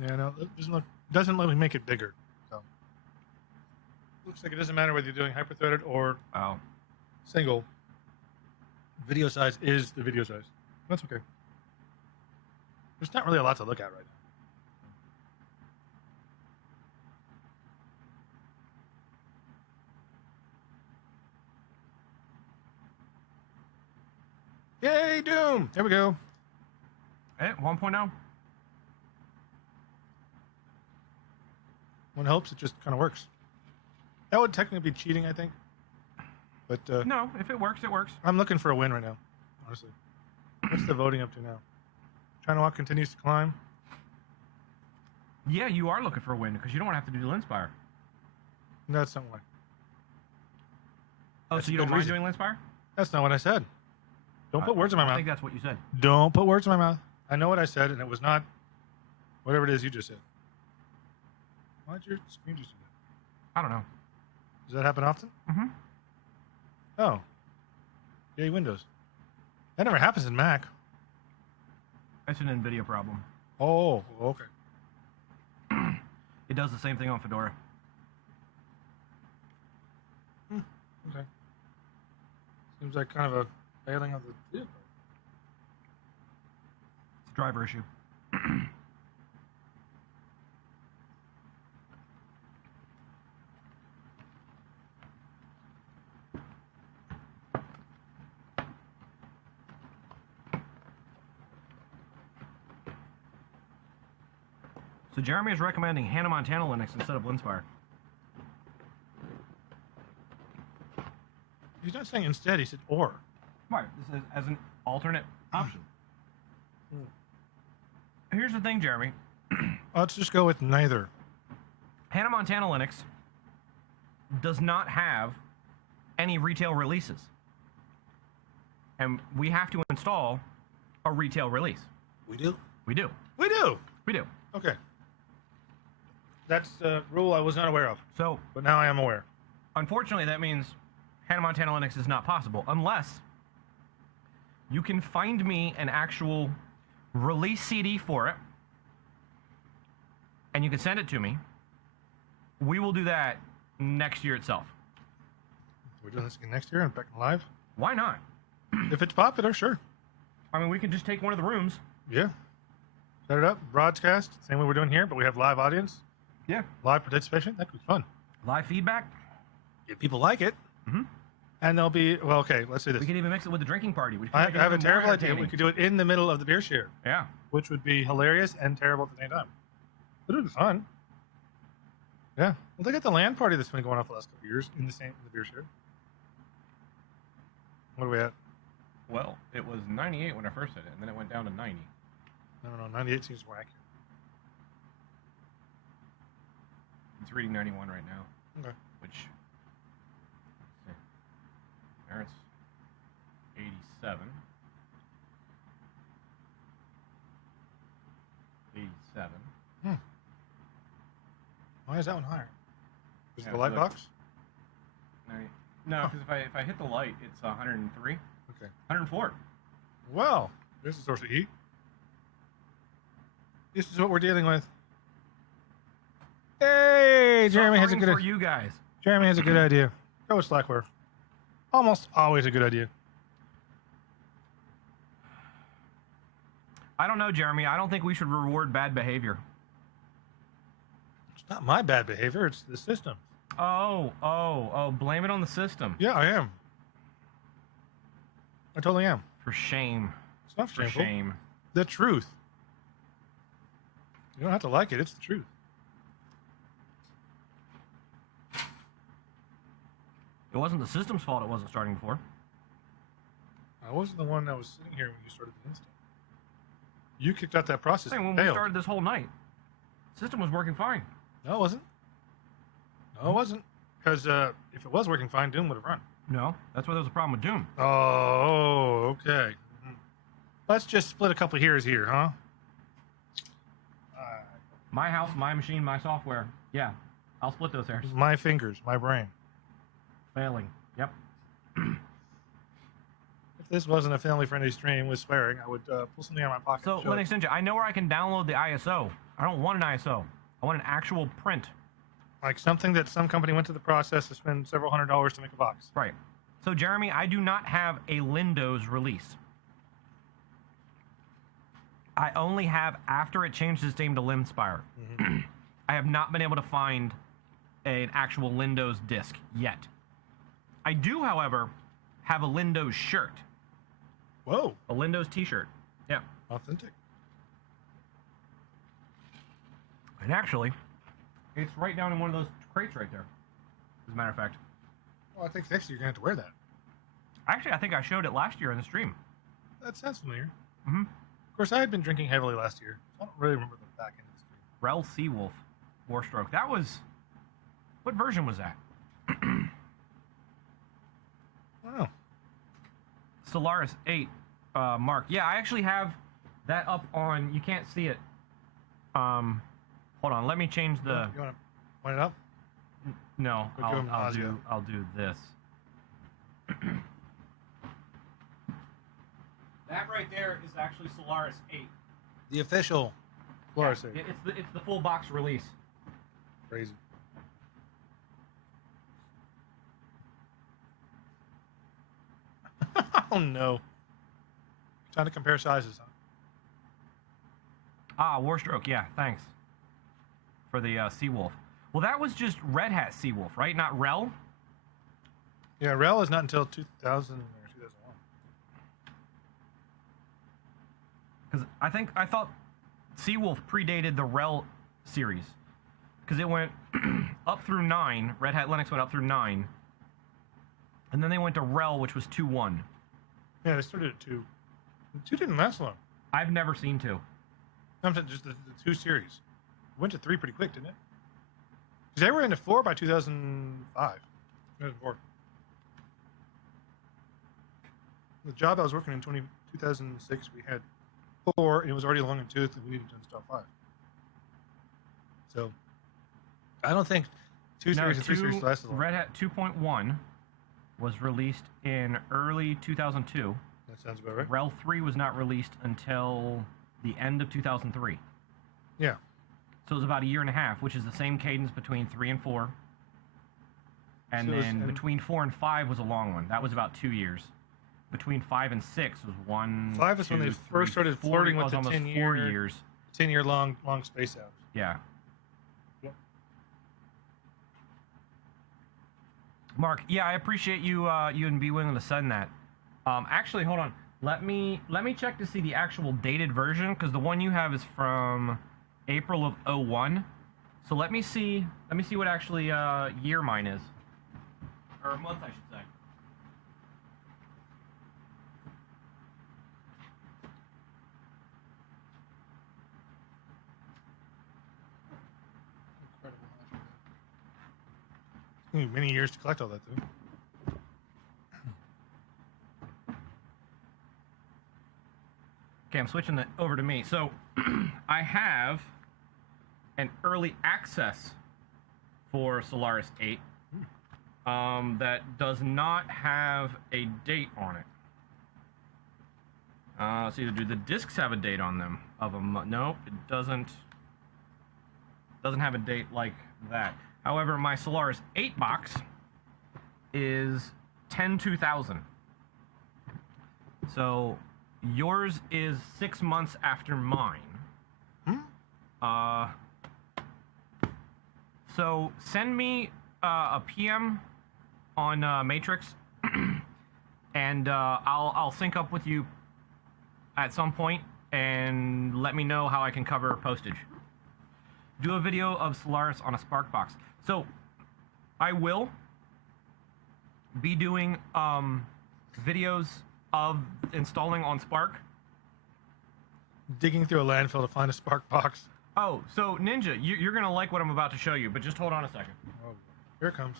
Yeah, no, it doesn't let me make it bigger. So looks like it doesn't matter whether you're doing hyper-threaded or Oh. single. Video size is the video size. That's okay. There's not really a lot to look at right now. Yay, Doom! There we go. Hey, 1.0. One hopes it just kind of works. That would technically be cheating, I think. But No, if it works, it works. I'm looking for a win right now, honestly. What's the voting up to now? China Walk continues to climb. Yeah, you are looking for a win because you don't want to have to do Linspire. No, that's not why. Oh, That's so a you good don't mind reason. doing Linspire? That's not what I said. Don't put words in my I mouth. think that's what you said. Don't put words in my mouth. I know what I said, and it was not whatever it is you just said. Why did your screen just do that? I don't know. Does that happen often? Mm-hmm. Oh. Yay, Windows. That never happens in Mac. It's an NVIDIA problem. Oh, okay. It does the same thing on Fedora. Okay. Seems like kind of a failing of the vehicle. It's a driver issue. So Jeremy is recommending Hannah Montana Linux instead of Linspire. He's not saying instead, he said or. Right. This is as an alternate option. Hmm. Here's the thing, Jeremy. Let's just go with neither. Hannah Montana Linux does not have any retail releases. And we have to install a retail release. We do? We do. We do! We do. Okay. That's a rule I was not aware of, So, but now I am aware. unfortunately, that means Hannah Montana Linux is not possible unless you can find me an actual release CD for it and you can send it to me. We will do that next year itself. We're doing this again next year and back live. Why not? If it's popular, sure. I mean, we can just take one of the rooms. Yeah. Set it up, broadcast, same way we're doing here, but we have live audience, Yeah. live participation. That could be fun. Live feedback. If people like it, Mhm. and they'll be, well, okay, let's say this. We could even mix it with the drinking party. We could I make it have a even more terrible idea. We entertaining. could do it in the middle of the beer share, Yeah. which would be hilarious and terrible at the same time. But it would be fun. Yeah. Well, they got the LAN party that's been going on for the last couple of years in the beer share. What are we at? Well, it was 98 when I first did it, and then it went down to 90. I don't know. 98 seems more accurate. It's reading 91 right now, Okay. which There it's 87. 87. Why is that one higher? Is Yeah, it the light look. box? No, because if I hit the light, it's 103. Okay. 104. Well, there's a source of heat. This is what we're dealing with. Hey, Jeremy has a Suffering good for you guys. Jeremy has a good idea. Go with Slackware. Almost always a good idea. I don't know, Jeremy. I don't think we should reward bad behavior. It's not my bad behavior. It's the system. Oh, blame it on the system. Yeah, I am. I totally am. For shame. It's not For shameful. shame. The truth. You don't have to like it. It's the truth. It wasn't the system's fault it wasn't starting before. I wasn't the one that was sitting here when you started the install. You kicked out that process. When we Failed. started this whole night, the system was working fine. No, it wasn't. No, it wasn't. Because if it was working fine, Doom would have run. No, that's why there was a problem with Doom. Oh, okay. Let's just split a couple hairs here, huh? My house, my machine, my software. Yeah, I'll split those hairs. My fingers, my brain. Failing. Yep. If this wasn't a family-friendly stream with swearing, I would pull something out of my pocket. So, and show Linux it. Ninja, I know where I can download the ISO. I don't want an ISO. I want an actual print. Like something that some company went through the process to spend several $100s to make a box. Right. So, Jeremy, I do not have a Windows release. I only have after it changed its name to Limspire. I have not been able to find an actual Windows disc yet. I do, however, have a Windows shirt, Whoa, a Windows T-shirt. Yeah. authentic. And actually, it's right down in one of those crates right there, as a matter of fact. Well, I think next year you're going to have to wear that. Actually, I think I showed it last year in the stream. That sounds familiar. Mm-hmm. Of course, I had been drinking heavily last year. So I don't really remember the back end of the stream. Rel Seawolf Warstroke. That was... What version was that? I don't know. Solaris 8, Mark. Yeah, I actually have that up on... You can't see it. Hold on, let me change the... You want to point it up? No, We'll give him nausea. I'll do this. That right there is actually Solaris 8. The official Flores. Yeah, it's the full box release. Crazy. Oh no. Trying to compare sizes, huh? Ah, Warstroke. Yeah, thanks for the Seawolf. Well, that was just Red Hat Seawolf, right? Not Rel. Yeah, Rel is not until 2000 or 2001. Because I thought Seawolf predated the Rel series, because it went up through 9. Red Hat Linux went up through 9, and then they went to Rel, which was 2.1. Yeah, they started at 2. 2 didn't last long. I've never seen 2. I'm saying just the 2 series. Went to 3 pretty quick, didn't it? Because they were into 4 by 2005. 2004. The job I was working in 2006, we had 4, and it was already long in tooth, and we needed to install 5. So, I don't think 2 series and 3 series lasted long. Red Hat 2.1 was released in early 2002. That sounds about right. Rel 3 was not released until the end of 2003. Yeah. So it was about a year and a half, which is the same cadence between 3 and 4. And So it was- then and- between 4 and 5 was a long one. That was about 2 years. Between 5 and 6 was 1. 5 is when they 2, first 3, started 4, flirting with was the almost 10 4 year- years. 10-year long space out. Yeah. Yep. Mark, yeah, I appreciate you you and be willing to send that. Actually, hold on. Let me check to see the actual dated version, because the one you have is from April of 01. So let me see what actually year mine is, or month I should say. Many years to collect all that, though. Okay, I'm switching that over to me. So I have an early access for Solaris 8 that does not have a date on it. Let's see, do the discs have a date on them? Nope, it doesn't. Doesn't have a date like that. However, my Solaris 8 box is 10/2000. So yours is 6 months after mine. So send me a PM on Matrix, and I'll sync up with you at some point and let me know how I can cover postage. Do a video of Solaris on a Spark box. So I will be doing videos of installing on Spark. Digging through a landfill to find a spark box. Oh, so Ninja, you're gonna like what I'm about to show you, but just hold on a second. Oh, here it comes.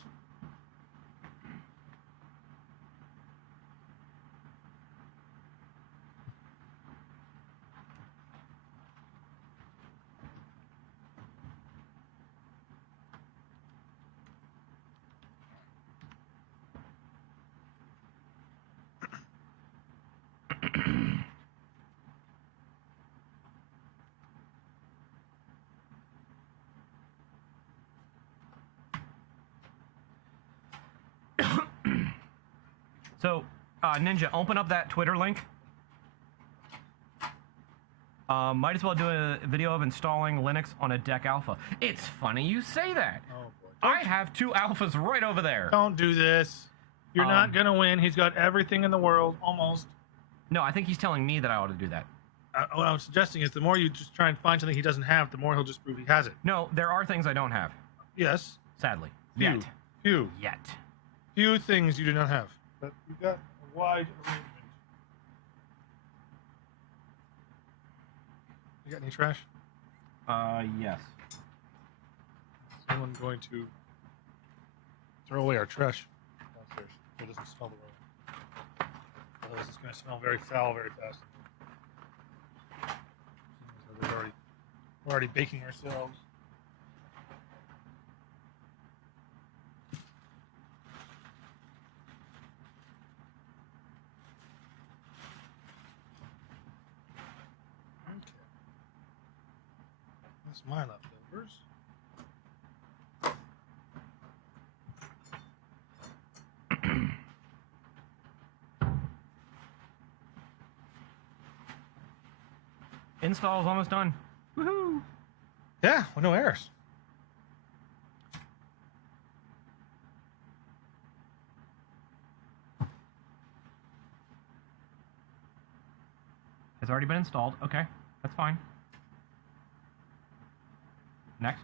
So, Ninja, open up that Twitter link. Might as well do a video of installing Linux on a Deck Alpha. It's funny you say that. Oh boy. I have 2 alphas right over there. Don't do this. You're not gonna win. He's got everything in the world, almost. No, I think he's telling me that I ought to do that. What I'm suggesting is the more you just try and find something he doesn't have, the more he'll just prove he has it. No, there are things I don't have, Yes. sadly. Few. Yet. Few things you do not have. But you've got a wide arrangement. You got any trash? Yes. Someone going to throw away our trash downstairs so it doesn't smell the room. Otherwise it's going to smell very foul very fast. So we're already baking ourselves. Okay. That's my leftovers. Install is almost done. Woohoo! Yeah, well, no errors. Has already been installed. Okay, that's fine. Next.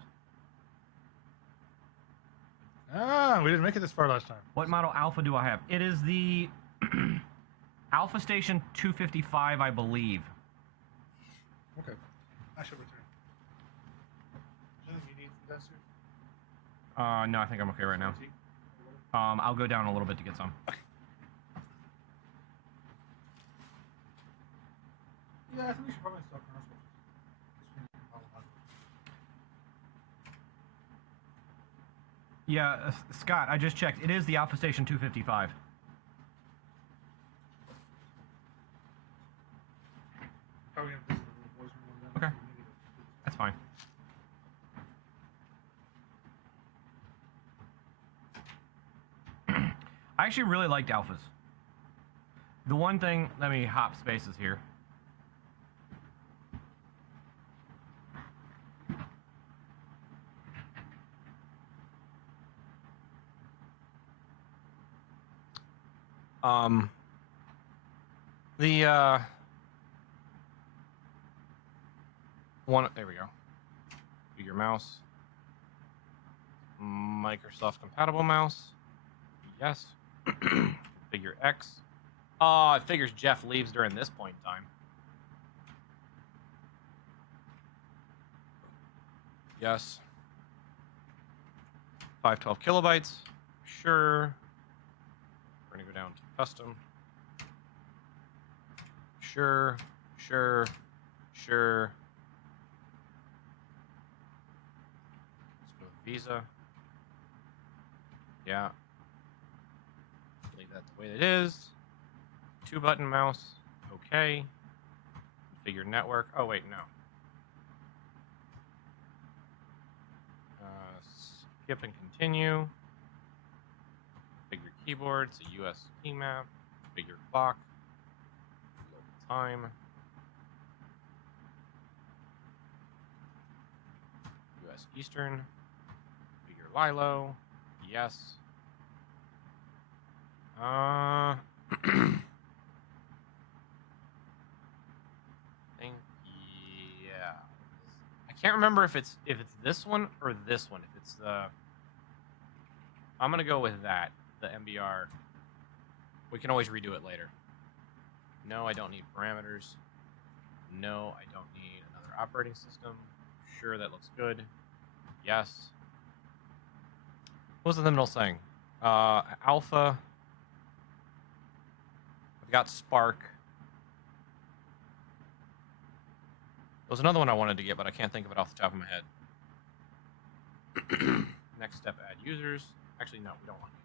Ah, we didn't make it this far last time. What model Alpha do I have? It is the Alpha Station 255, I believe. Okay. I should return. Is there anything you need from downstairs? No, I think I'm okay right now. I'll go down a little bit to get some. Yeah, I think we should probably install kernel switches. Yeah, Scott, I just checked. It is the Alpha Station 255. Probably gonna visit the little boys' room one day. Okay. That's fine. I actually really liked Alphas. The one thing, let me hop spaces here. There we go. Your mouse. Microsoft compatible mouse. Yes. Figure X. Oh, it figures Jeff leaves during this point in time. Yes. 512 kilobytes. Sure. We're gonna go down to custom. Sure. Sure. Sure. Let's go with Visa. Yeah. Leave that the way it is. 2-button mouse. Okay. Configure network. Oh, wait, no. Skip and continue. Configure keyboard. It's a US key map. Configure clock. Local time. US Eastern. Configure Lilo. Yes. Think, yeah. I can't remember if it's this one or this one. If it's the, I'm gonna go with that. The MBR. We can always redo it later. No, I don't need parameters. No, I don't need another operating system. Sure, that looks good. Yes. What was the middle saying? Alpha. I've got Spark. There was another one I wanted to get, but I can't think of it off the top of my head. Next step, add users. Actually, no, we don't want users.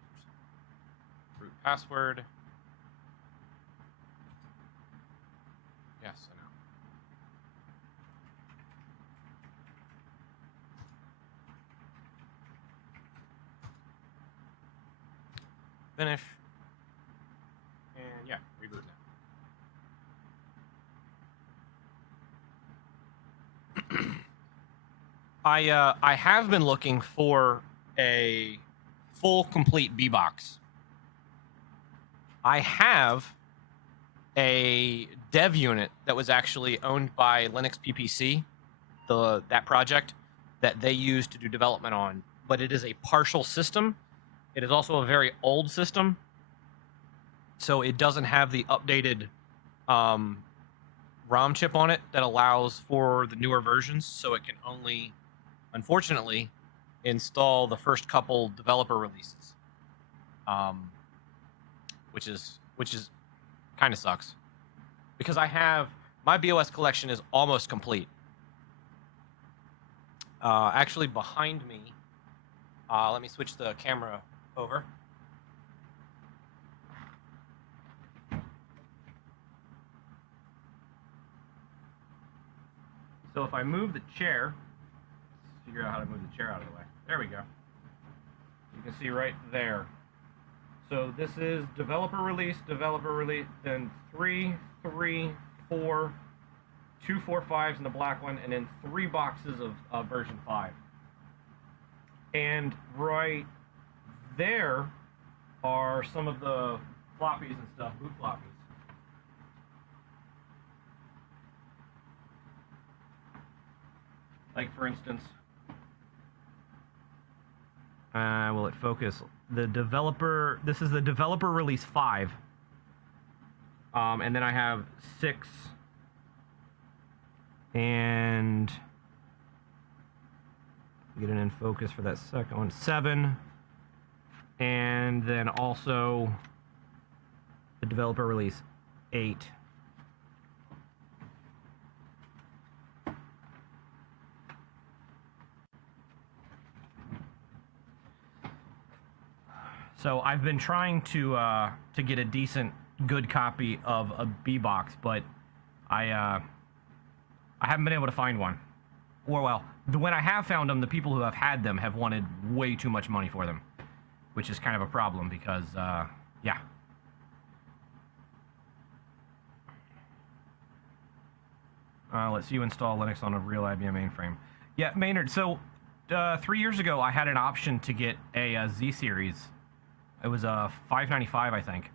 Root password. Yes, I know. Finish. And yeah, reboot now. I have been looking for a full complete B box. I have a dev unit that was actually owned by Linux PPC, that project that they use to do development on, but it is a partial system. It is also a very old system, so it doesn't have the updated ROM chip on it that allows for the newer versions, so it can only, unfortunately, install the first couple developer releases, which is kind of sucks, because I have my BOS collection is almost complete. Actually, behind me, let me switch the camera over. So if I move the chair, let's figure out how to move the chair out of the way. There we go. You can see right there. So this is developer release, then 3, 3, 4, 2 4 5s in the black one, and then 3 boxes of version 5. And right there are some of the floppies and stuff, boot floppies. Like, for instance, will it focus? The developer, this is the developer release 5. And then I have 6 and get it in focus for that second one, 7. And then also the developer release 8. So I've been trying to get a decent, good copy of a B box, but I haven't been able to find one. Or well, when I have found them, the people who have had them have wanted way too much money for them, which is kind of a problem because yeah. Let's see you install Linux on a real IBM mainframe. Yeah, Maynard. So 3 years ago, I had an option to get a Z series. It was $595, I think.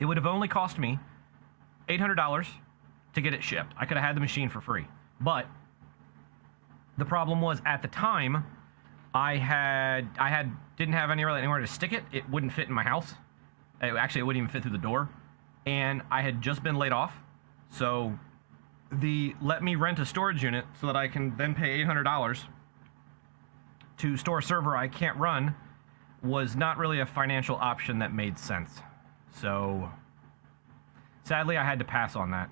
It would have only cost me $800 to get it shipped. I could have had the machine for free. But the problem was, at the time, I didn't have anywhere to stick it. It wouldn't fit in my house. Actually, it wouldn't even fit through the door. And I had just been laid off. So let me rent a storage unit so that I can then pay $800 to store a server I can't run was not really a financial option that made sense. So sadly, I had to pass on that.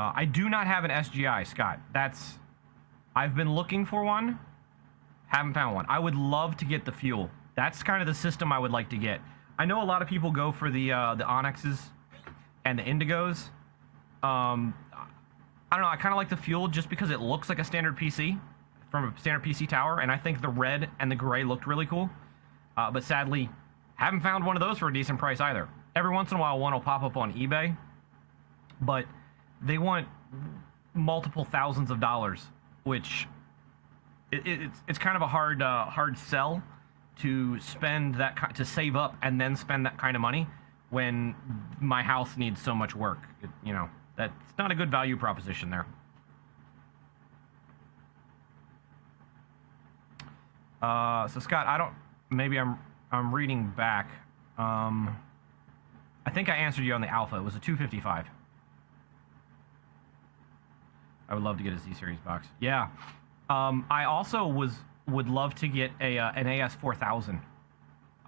I do not have an SGI, Scott. I've been looking for one, haven't found one. I would love to get the fuel. That's kind of the system I would like to get. I know a lot of people go for the Onyxes and the Indigos. I don't know, I kind of like the fuel just because it looks like a standard PC from a standard PC tower, and I think the red and the gray looked really cool. But sadly, haven't found one of those for a decent price either. Every once in a while, one will pop up on eBay, but they want multiple thousands of dollars, which it's kind of a hard sell to spend to save up and then spend that kind of money when my house needs so much work. That's not a good value proposition there. So Scott, maybe I'm reading back. I think I answered you on the alpha. It was a 255. I would love to get a Z-Series box. Yeah. I also would love to get an AS4000.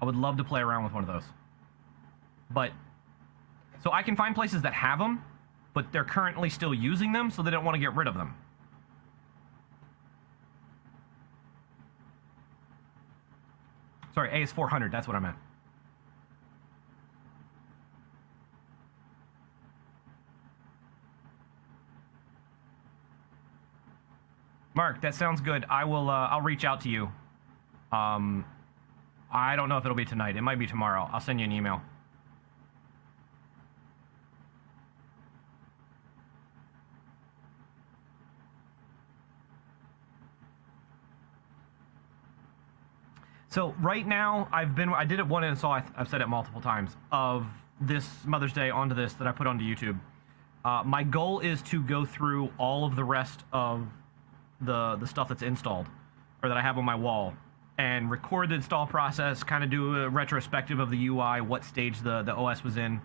I would love to play around with one of those. But, so I can find places that have them, but they're currently still using them, so they don't want to get rid of them. Sorry, AS400, that's what I meant. Mark, that sounds good. I'll reach out to you. I don't know if it'll be tonight. It might be tomorrow. I'll send you an email. So right now, I did it one install, I've said it multiple times, of this Mother's Day onto this that I put onto YouTube. My goal is to go through all of the rest of the stuff that's installed, or that I have on my wall, and record the install process, kind of do a retrospective of the UI, what stage the OS was in,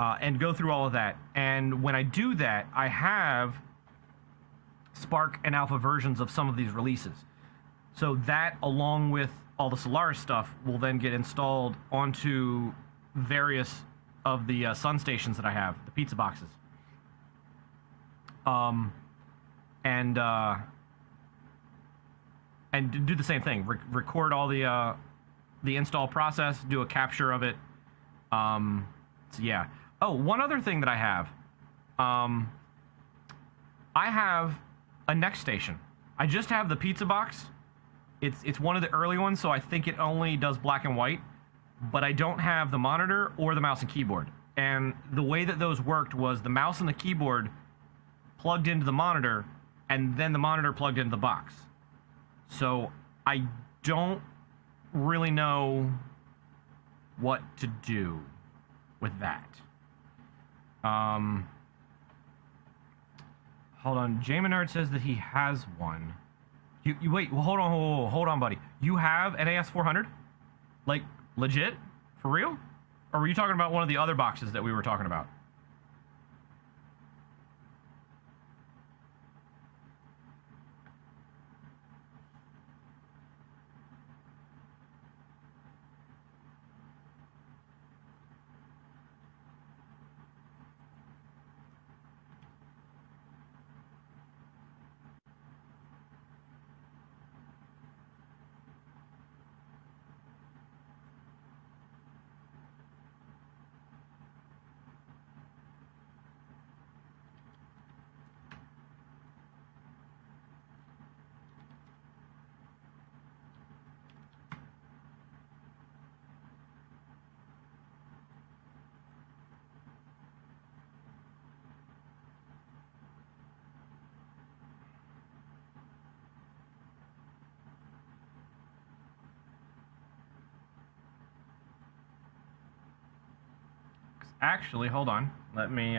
and go through all of that. And when I do that, I have Spark and alpha versions of some of these releases. So that, along with all the Solaris stuff, will then get installed onto various of the sun stations that I have, the pizza boxes. And do the same thing. Record all the install process, do a capture of it. So yeah. Oh, one other thing that I have. I have a Next Station. I just have the pizza box. It's one of the early ones, so I think it only does black and white. But I don't have the monitor or the mouse and keyboard. And the way that those worked was the mouse and the keyboard plugged into the monitor, and then the monitor plugged into the box. So I don't really know what to do with that. Hold on. Jaminard says that he has one. You wait. Well, hold on, buddy. You have an AS400? Like legit? For real? Or were you talking about one of the other boxes that we were talking about? Actually, hold on. Let me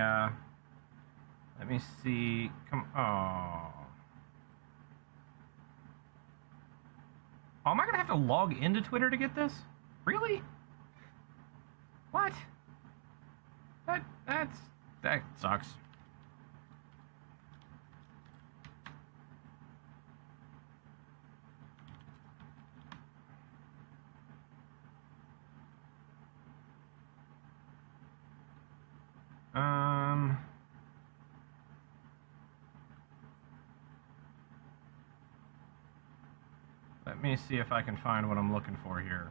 see. Come. Oh. Oh, am I gonna have to log into Twitter to get this? Really? What? That sucks. me see if I can find what I'm looking for here.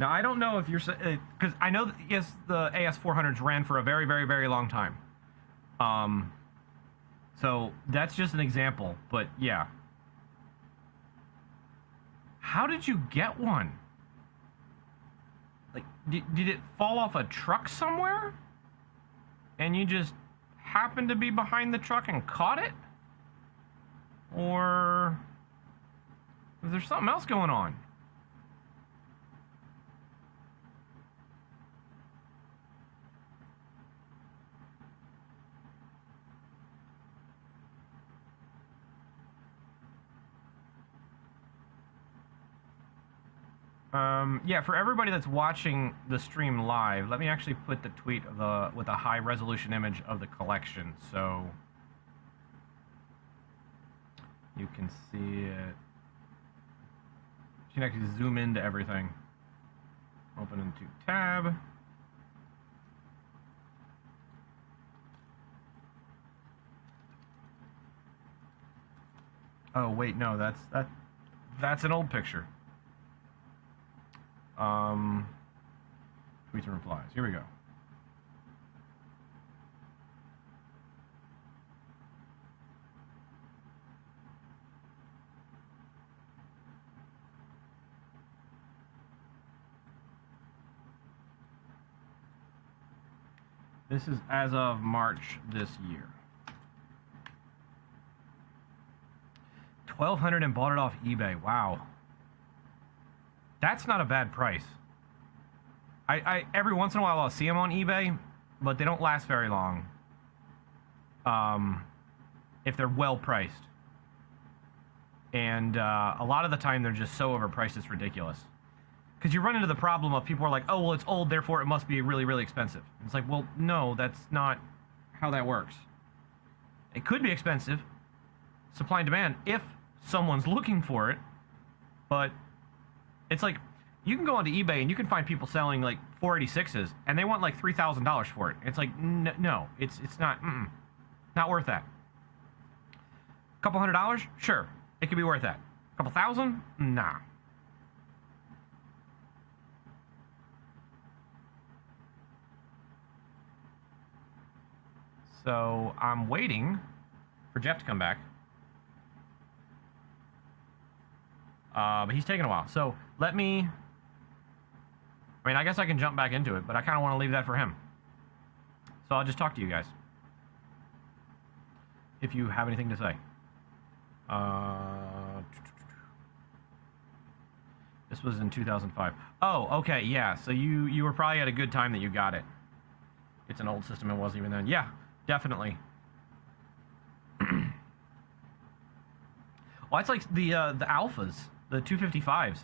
Now, I don't know if you're... Because I know that, yes, the AS400s ran for a very, very, very long time. So, that's just an example. But, yeah. How did you get one? Like, did it fall off a truck somewhere? And you just happened to be behind the truck and caught it? Or... is there something else going on? Yeah, for everybody that's watching the stream live, let me actually put the tweet of with a high resolution image of the collection, so you can see it. You can actually zoom into everything. Open into tab. Oh wait, no, that's an old picture. Tweets and replies. Here we go. This is as of March this year. 1,200 and bought it off eBay. Wow. That's not a bad price. I every once in a while I'll see them on eBay, but they don't last very long. If they're well priced. And a lot of the time they're just so overpriced it's ridiculous. Because you run into the problem of people are like, oh, well, it's old, therefore it must be really, really expensive. It's like, well, no, that's not how that works. It could be expensive, supply and demand, if someone's looking for it, but it's like, you can go onto eBay and you can find people selling like 486s, and they want like $3,000 for it. It's like, no, it's not, not worth that. A couple $100, sure, it could be worth that. A couple thousand, nah. So I'm waiting for Jeff to come back. But he's taking a while. So let me... I mean, I guess I can jump back into it, but I kind of want to leave that for him. So I'll just talk to you guys. If you have anything to say. This was in 2005. Oh, okay, yeah. So you were probably at a good time that you got it. It's an old system. It wasn't even then. Yeah, definitely. Well, it's like the alphas, the 255s.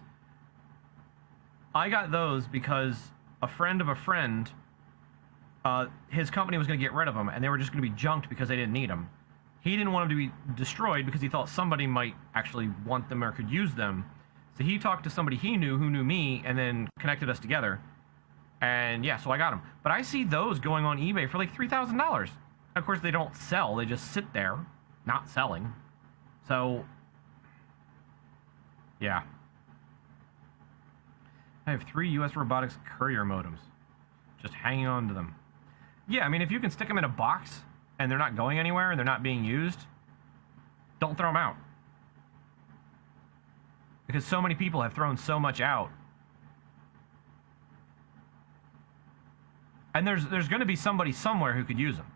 I got those because a friend of a friend, his company was going to get rid of them, and they were just going to be junked because they didn't need them. He didn't want them to be destroyed because he thought somebody might actually want them or could use them. So he talked to somebody he knew who knew me, and then connected us together. And yeah, so I got them. But I see those going on eBay for like $3,000. Of course, they don't sell. They just sit there, not selling. So, yeah. I have 3 U.S. robotics courier modems. Just hanging on to them. Yeah, I mean, if you can stick them in a box and they're not going anywhere and they're not being used, don't throw them out. Because so many people have thrown so much out. And there's going to be somebody somewhere who could use them.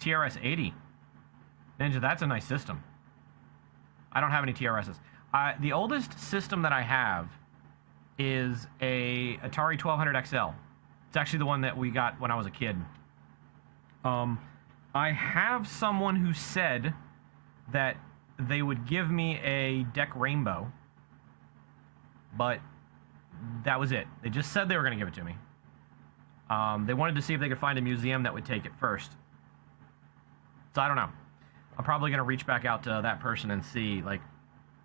TRS-80. Ninja, that's a nice system. I don't have any TRSs. The oldest system that I have is a Atari 1200 XL. It's actually the one that we got when I was a kid. I have someone who said that they would give me a Deck Rainbow, but that was it. They just said they were going to give it to me. They wanted to see if they could find a museum that would take it first. So I don't know. I'm probably going to reach back out to that person and see, like,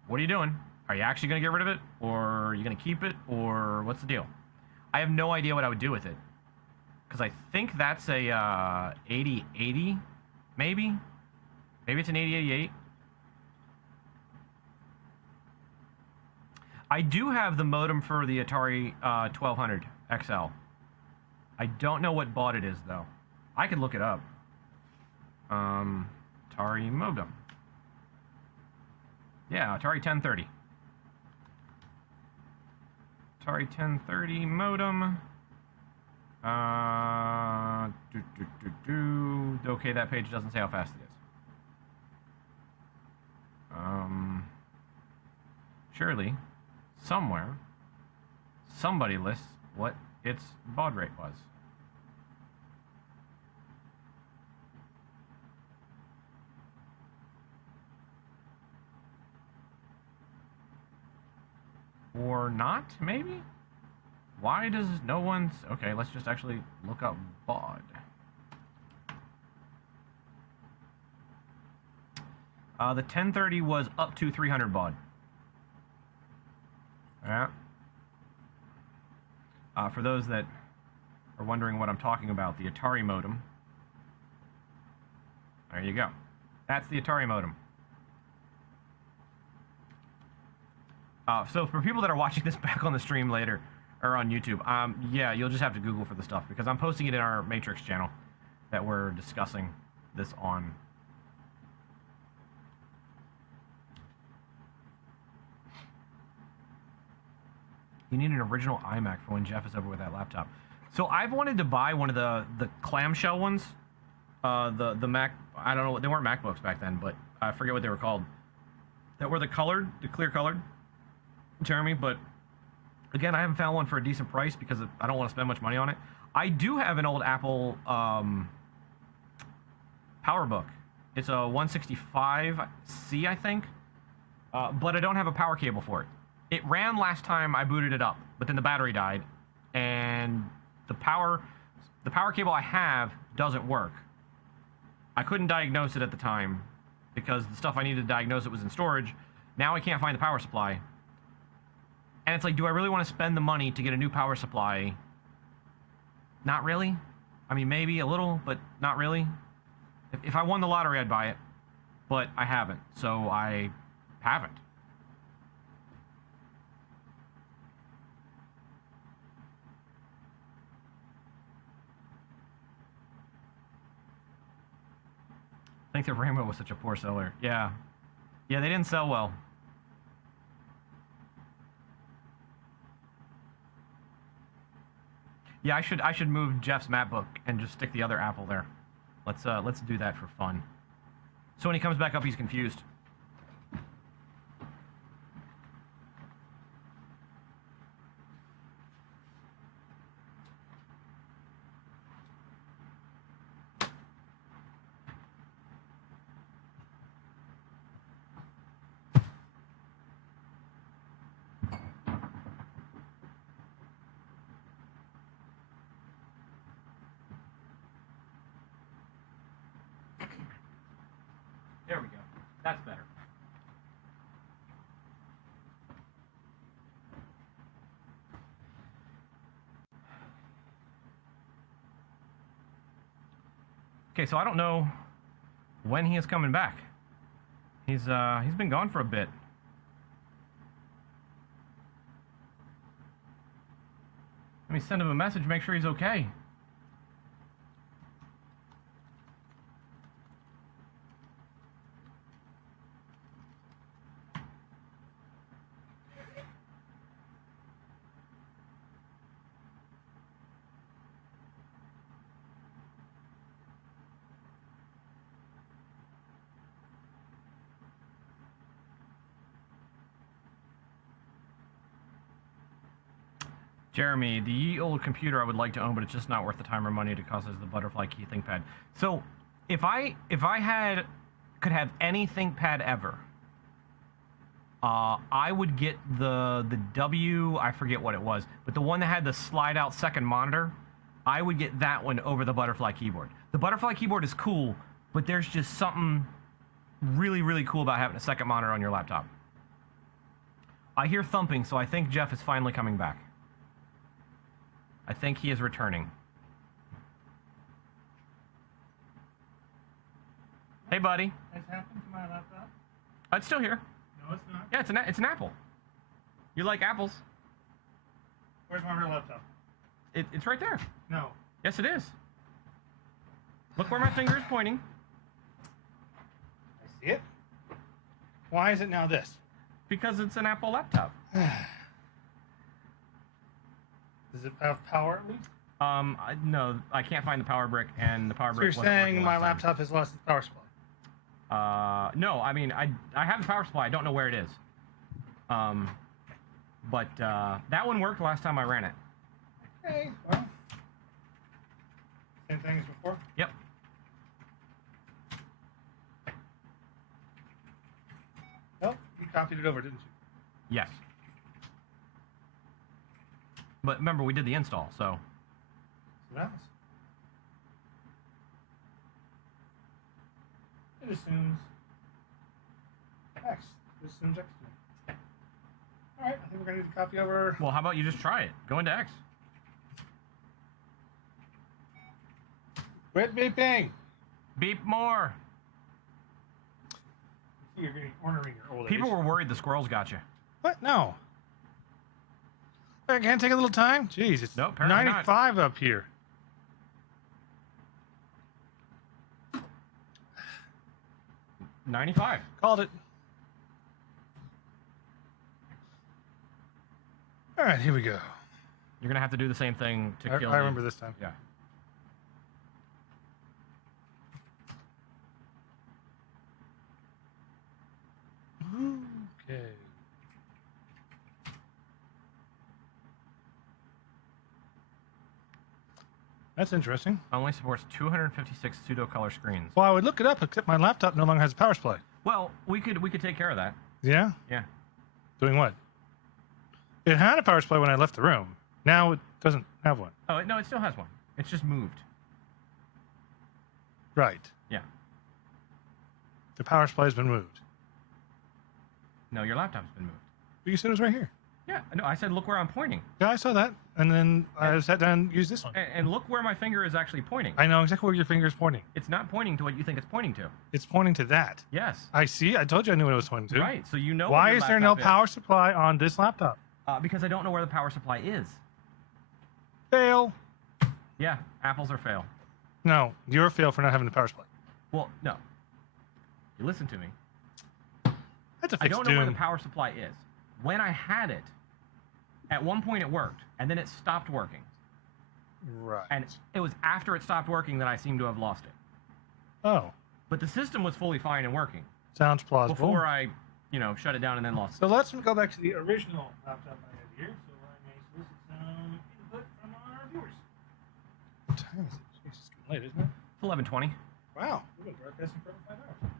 what are you doing? Are you actually going to get rid of it? Or are you going to keep it? Or what's the deal? I have no idea what I would do with it. Because I think that's a 8080, maybe? Maybe it's an 8088. I do have the modem for the Atari 1200 XL. I don't know what baud it is, though. I can look it up. Atari modem. Yeah, Atari 1030. Atari 1030 modem. Okay, that page doesn't say how fast it is. Surely, somewhere, somebody lists what its baud rate was. Or not, maybe? Why does no one's... Okay, let's just actually look up baud. The 1030 was up to 300 baud. Yeah. For those that are wondering what I'm talking about, the Atari modem. There you go. That's the Atari modem. So for people that are watching this back on the stream later, or on YouTube, yeah, you'll just have to Google for the stuff, because I'm posting it in our Matrix channel that we're discussing this on. You need an original iMac for when Jeff is over with that laptop. So I've wanted to buy one of the clamshell ones. The Mac, I don't know, they weren't MacBooks back then, but I forget what they were called. That were the clear colored, Jeremy, but again, I haven't found one for a decent price because I don't want to spend much money on it. I do have an old Apple PowerBook. It's a 165C, I think, but I don't have a power cable for it. It ran last time I booted it up, but then the battery died, and the power cable I have doesn't work. I couldn't diagnose it at the time because the stuff I needed to diagnose it was in storage. Now I can't find the power supply. And it's like, do I really want to spend the money to get a new power supply? Not really. I mean, maybe a little, but not really. If I won the lottery, I'd buy it. But I haven't, so I haven't. I think the Rainbow was such a poor seller. Yeah. Yeah, they didn't sell well. Yeah, I should move Jeff's MacBook and just stick the other Apple there. Let's do that for fun. So when he comes back up, he's confused. There we go. That's better. Okay, so I don't know when he is coming back. He's been gone for a bit. Let me send him a message, make sure he's okay. Jeremy, the ye old computer I would like to own, but it's just not worth the time or money to cost as the butterfly key ThinkPad. So, if I could have any ThinkPad ever, I would get the I forget what it was, but the one that had the slide out second monitor. I would get that one over the butterfly keyboard. The butterfly keyboard is cool, but there's just something really, really cool about having a second monitor on your laptop. I hear thumping, so I think Jeff is finally coming back. I think he is returning. Hey, buddy. Has happened to my laptop? It's still here. No, it's not. Yeah, it's an apple. You like apples? Where's my real laptop? It's right there. No. Yes, it is. Look where my finger is pointing. I see it. Why is it now this? Because it's an Apple laptop. Does it have power at least? No, I can't find the power brick, and the power So brick. you're wasn't saying working my last time. laptop has lost its power supply? No, I mean, I have the power supply. I don't know where it is. But that one worked last time I ran it. Okay, well. Same thing as before? Yep. Nope, you copied it over, didn't you? Yes. But remember, we did the install, so. What happens? It assumes X. It assumes X. Alright, I think we're going to need to copy over. Well, how about you just try it? Go into X. Quit beeping! Beep more. You're getting ornery in your old People age. were worried the squirrels got you. What? No. I can't take a little time? Jeez, it's Nope, apparently not. 95 up here. $95. Called it. Alright, here we go. You're gonna have to do the same thing to I kill. remember this time. Yeah. Okay. That's interesting. Only supports 256 pseudo color screens. Well, I would look it up, except my laptop no longer has a power supply. Well, we could take care of that. Yeah? Yeah. Doing what? It had a power supply when I left the room. Now it doesn't have one. Oh no, it still has one. It's just moved. Right. Yeah. The power supply has been moved. No, your laptop's been moved. But you said it was right here. Yeah. No, I said look where I'm pointing. Yeah, I saw that. And then I sat down and used this one. And look where my finger is actually pointing. I know exactly where your finger is pointing. It's not pointing to what you think it's pointing to. It's pointing to that. Yes. I see. I told you I knew what it was pointing to. Right. So you know. Why where your is there no laptop power supply on this laptop? Because I don't know where the power supply is. Fail. Yeah. Apples are fail. No, you're a fail for not having the power supply. Well, no. You listen to me. That's a I fixed don't know where the doom. power supply is. When I had it, at one point it worked, and then it stopped working. Right. And it was after it stopped working that I seemed to have lost it. Oh, But the system was fully fine and working sounds plausible. before I, shut it down and then lost it. So let's go back to the original laptop I had here. So I may solicit some input from our viewers. What time is it? It's getting late, isn't it? It's 11:20. Wow, we've been broadcasting for over 5 hours.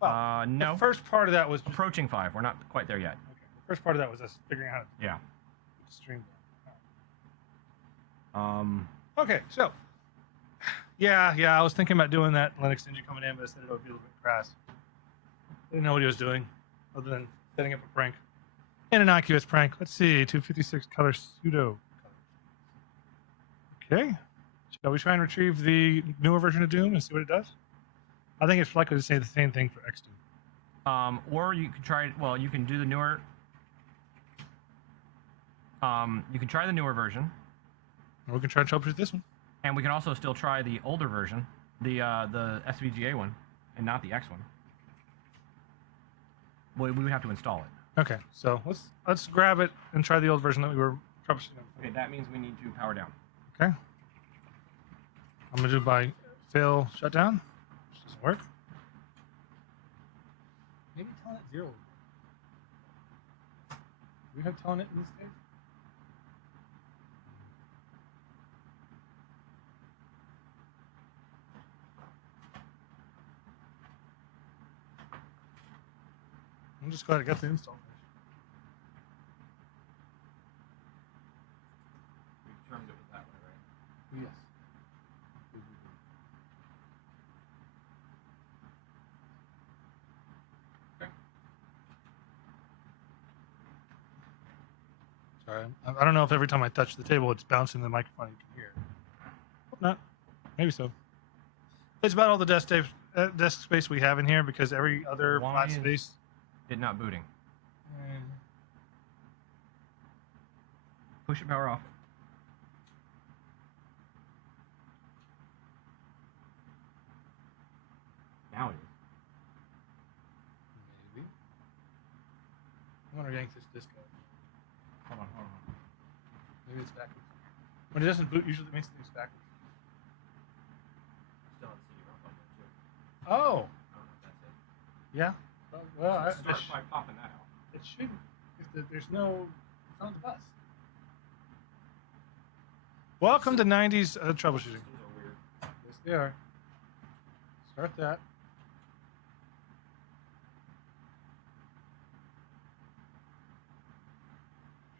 Well, No. the first part of that was just, Approaching 5. We're not quite there yet. okay. The first part of that was us figuring out how to Yeah. stream. Okay. So yeah, I was thinking about doing that Linux Ninja coming in, but I said it would be a little bit crass. I didn't know what he was doing, other than setting up a prank. An innocuous prank. Let's see, 256 color pseudo. Okay. Shall we try and retrieve the newer version of Doom and see what it does? I think it's likely to say the same thing for Xdoom. Or you could try. Well, you can do the newer. You can try the newer version, Or we can try to troubleshoot this one. and we can also still try the older version, the SVGA one, and not the X one. Well, we would have to install it. Okay, so let's grab it and try the old version that we were troubleshooting. Okay, that means we need to power down. Okay. I'm gonna do by fail shutdown. Which doesn't work. Maybe telnet 0. Do we have telnet in this case? I'm just glad I got the install. We determined it was that way, right? Yes. Sorry, I don't know if every time I touch the table it's bouncing the microphone. You can hear. Hope not. Maybe so. It's about all the desk space we have in here because every other Why flat is space. it not booting? Push it power off. Now it is. Maybe. I'm gonna yank this disc out. Hold on. Maybe it's backwards. When it doesn't boot, usually it makes things backwards. Still on CD ROM button too. Oh, I don't know if that's it. yeah. Well, Start by popping that out. it should. There's no. It's on the bus. Welcome to 90s troubleshooting. Systems are weird. Yes, they are. Start that.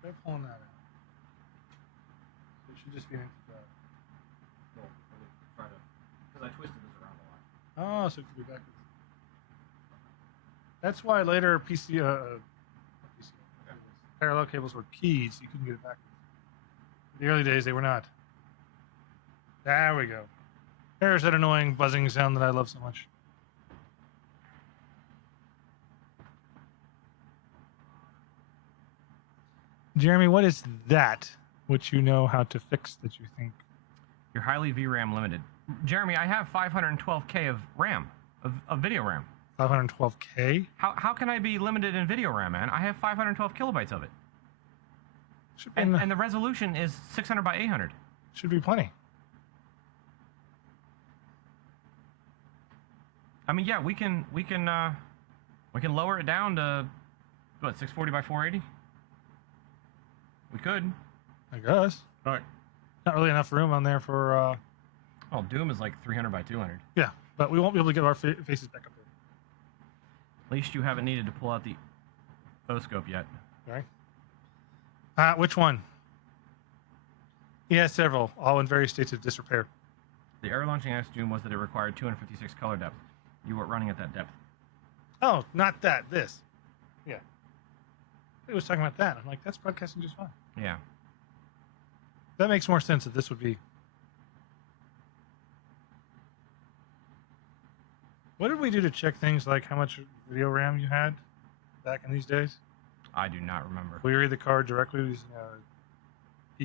Try pulling that out. It should just be an empty drive. Well, let me try to, because I twisted this around a lot. Oh, so it could be backwards. That's why later PC, parallel cables were keyed, so you couldn't get it backwards. In the early days, they were not. There we go. There's that annoying buzzing sound that I love so much. Jeremy, what is that which you know how to fix that you think? You're highly VRAM limited. Jeremy, I have 512K of RAM, of video RAM. 512K? How can I be limited in video RAM, man? I have 512 kilobytes of it. Should be, And the resolution is 600 by 800. should be plenty. I mean, yeah, we can lower it down to what, 640 by 480. We could. I guess. All right. Not really enough room on there for, Well, Doom is like 300 by 200. yeah, but we won't be able to get our faces back up there. At least you haven't needed to pull out the O-scope yet. Right. Which one? He has several, all in various states of disrepair. The error launching X Doom was that it required 256 color depth. You weren't running at that depth. Oh, not that. This. Yeah. He was talking about that. I'm like, that's broadcasting just fine. Yeah. That makes more sense that this would be. What did we do to check things like how much video RAM you had back in these days? I do not remember. We read the card directly using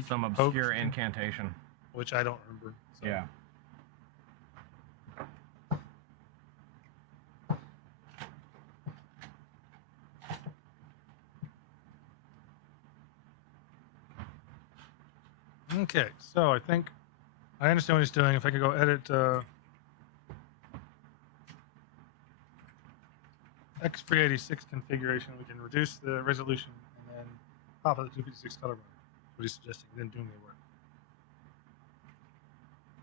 Some poke, obscure incantation. which I don't remember. So. Yeah. Okay, so I think I understand what he's doing. If I could go edit X386 configuration, we can reduce the resolution and then pop out the 256 color mode. What he's suggesting, then Doom may work.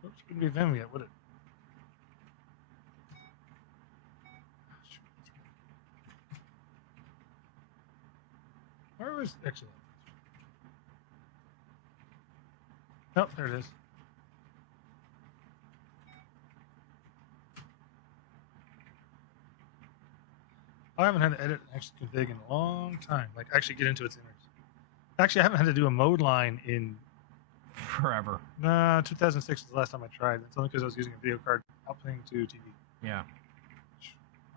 Oops, couldn't be Vim yet, would it? Where was actually? Oh, there it is. I haven't had to edit an X config in a long time. Like, actually get into its innards. Actually, I haven't had to do a mode line in Forever. 2006 was the last time I tried. It's only because I was using a video card outputting to TV. Yeah.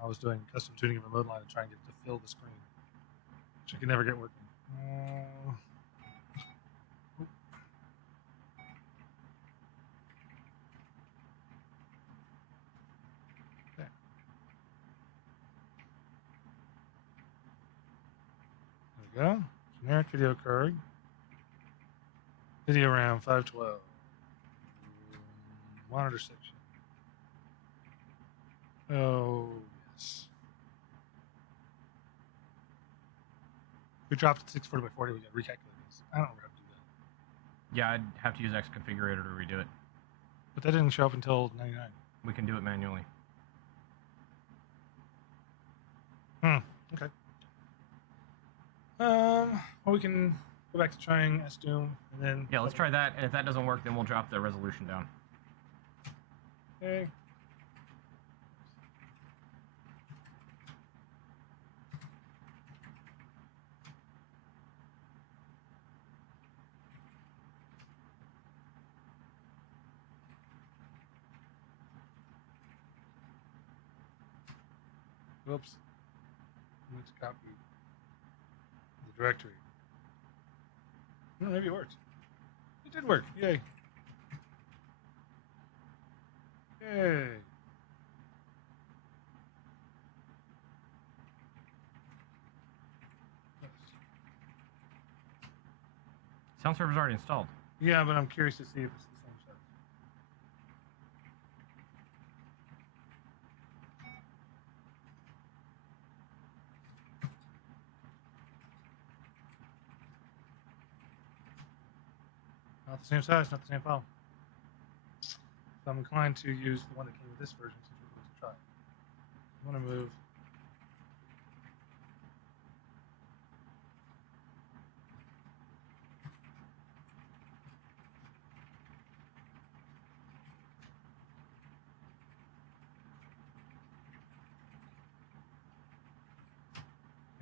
I was doing custom tuning of a mode line to try and get it to fill the screen, which I could never get working. Okay. There we go. Generic video card. Video RAM 512. Monitor section. Oh, yes. We dropped it 640 by 40. We got to recalculate these. I don't know how to do that. Yeah, I'd have to use X configurator to redo it. But that didn't show up until 99. We can do it manually. Okay. Well, we can go back to trying SDoom and then. Yeah, let's try that. And if that doesn't work, then we'll drop the resolution down. Okay. Whoops. Let's copy the directory. No, maybe it worked. It did work. Yay. Yay. Sound server's already installed. Yeah, but I'm curious to see if it's the same stuff. Not the same size, not the same file. So I'm inclined to use the one that came with this version since we're going to try. I want to move.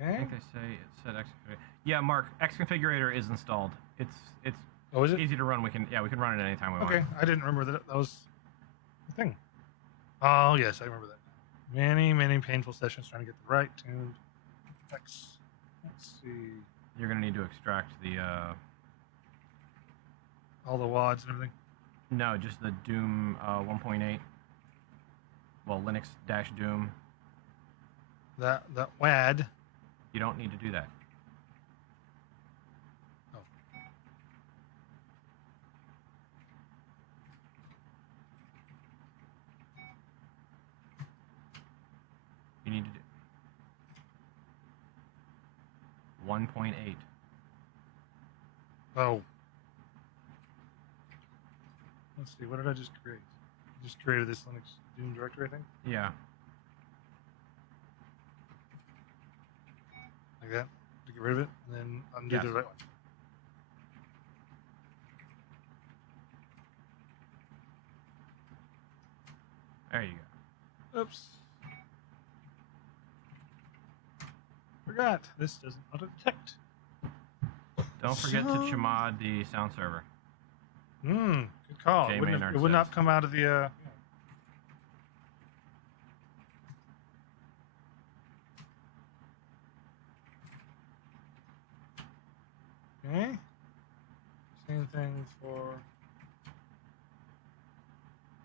I Okay. think they say it said Xconfigurator. Yeah, Mark, Xconfigurator is installed. It's Oh, is it? easy to run. We can run it anytime we want. Okay, I didn't remember that was the thing. Oh, yes, I remember that. Many, many painful sessions trying to get the right tuned X. Let's see. You're gonna need to extract the All the WADs and everything. no, just the Doom 1.8. Well, Linux-Doom. That WAD. You don't need to do that. Oh. You need to do 1.8. Oh. Let's see. What did I just create? I just created this Linux Doom directory, I think. Yeah. Like that. To get rid of it, and then undo Yes. the right one. There you go. Oops. Forgot. This doesn't auto detect. Don't forget to So- chmod the sound server. Good call. Jay It wouldn't have- Maynard it would not says. come out of the. Okay. Same thing for.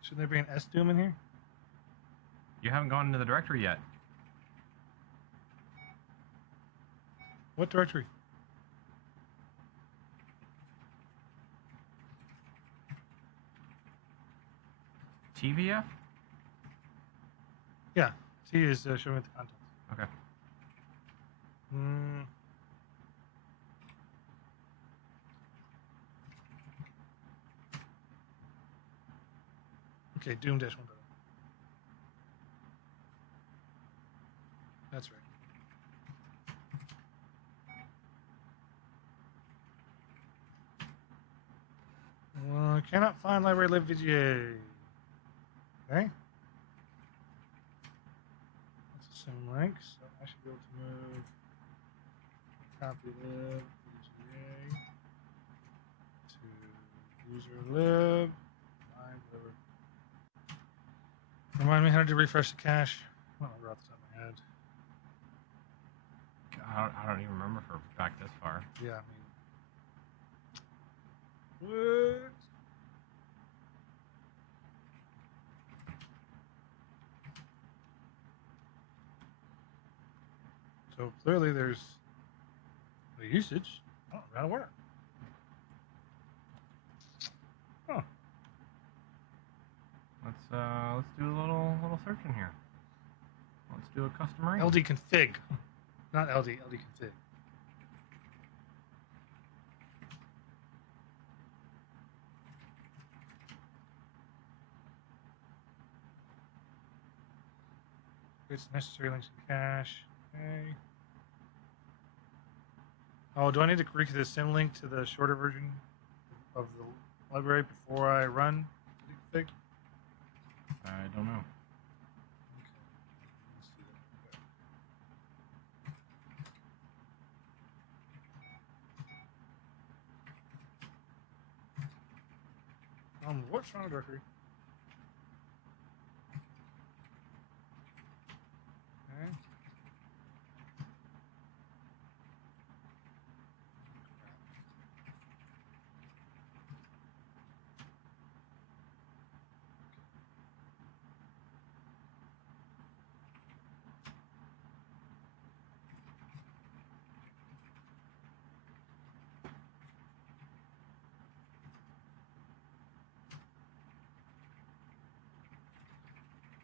Should there be an S-Doom in here? You haven't gone into the directory yet. What directory? TVF? Yeah. T is showing me the contents. Okay. Hmm. Okay, Doom dash 1. That's right. Well, I cannot find library libvga. Okay. That's the same link, so I should be able to move copy libvga to user lib. Fine, whatever. Remind me how to refresh the cache. I don't remember off the top of my head. I don't even remember for back this far. Yeah, I mean. What? So clearly there's a usage. I don't know how to work. Huh. Let's do a little searching here. Let's do a custom ring. LD config. Not LD config. It's necessary links in cache. Okay. Oh, do I need to create the symlink to the shorter version of the library before I run the config? I don't know. Okay. Let's do that. What's wrong with directory? Okay.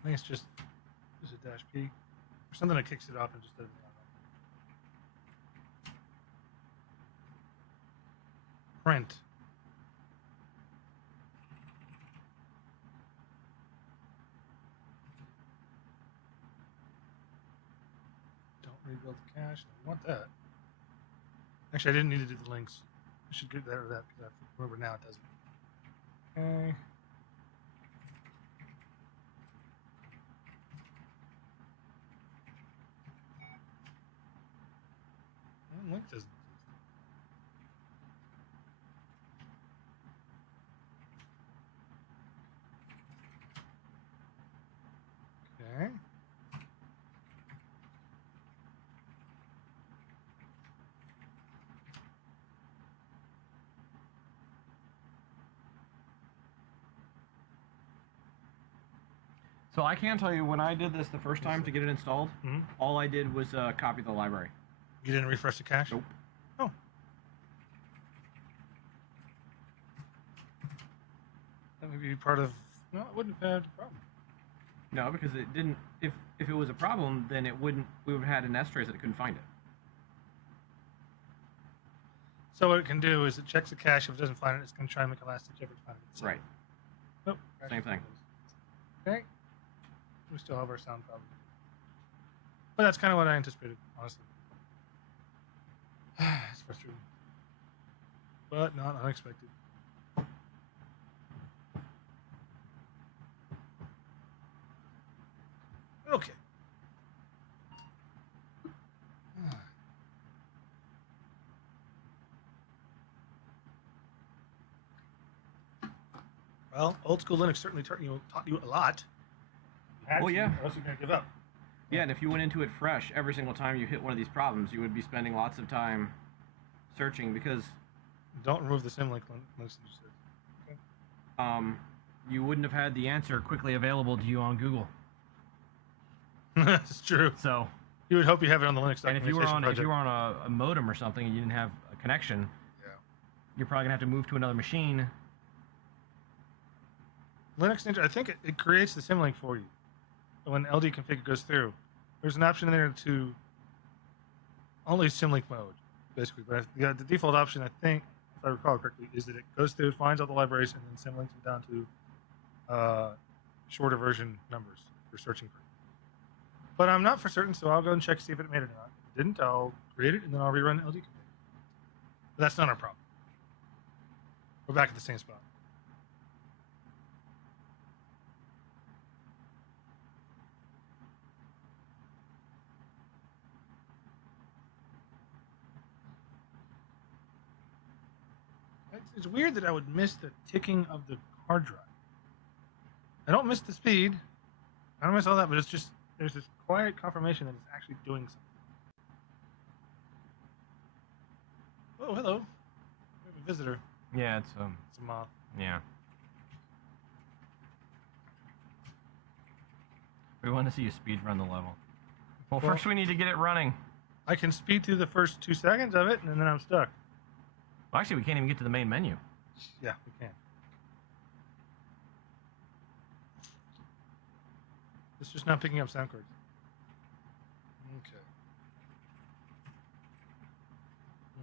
think it's just a dash P or something that kicks it off and just doesn't. Print. Don't rebuild the cache. I want that. Actually, I didn't need to do the links. I should get rid of that because I remember now it doesn't. Okay. Link doesn't. Okay. So I can tell you when I did this the first time to get it installed, Mhm. all I did was copy the library. You didn't refresh the cache? Nope. Oh. That would be part of. No, it wouldn't have had a problem. No, because it didn't. If it was a problem, then it wouldn't. We would have had an S trace that it couldn't find it. So what it can do is it checks the cache. If it doesn't find it, it's going to try and make a last ditch effort to find it itself. Right. Nope. Same thing. Okay. We still have our sound problem. But that's kind of what I anticipated, honestly. It's frustrating. But not unexpected. Okay. Well, old school Linux certainly taught you a lot. You had Well, to, yeah. Or else you're going to give up. Yeah, and if you went into it fresh, every single time you hit one of these problems, you would be spending lots of time searching because Don't remove the symlink Linux. you wouldn't have had the answer quickly available to you on Google. That's true. So, You would hope you have it on the Linux and if you were documentation on project. a modem or something and you didn't have a connection, Yeah. you're probably gonna have to move to another machine. Linux Ninja, I think it creates the symlink for you when LD config goes through. There's an option in there to only symlink mode, basically. But the default option, I think, if I recall correctly, is that it goes through, finds all the libraries, and then symlinks them down to shorter version numbers for searching for. But I'm not for certain, so I'll go and check to see if it made it or not. If it didn't, I'll create it and then I'll rerun LD config. But that's not our problem. We're back at the same spot. It's weird that I would miss the ticking of the hard drive. I don't miss the speed. I don't miss all that, but it's just there's this quiet confirmation that it's actually doing something. Oh, hello. We have a visitor. Yeah, It's a moth. yeah. We want to see you speed run the level. Well, Well- first we need to get it running. I can speed through the first 2 seconds of it, and then I'm stuck. Well, actually, we can't even get to the main menu. Yeah, we can. It's just not picking up sound cards. Okay.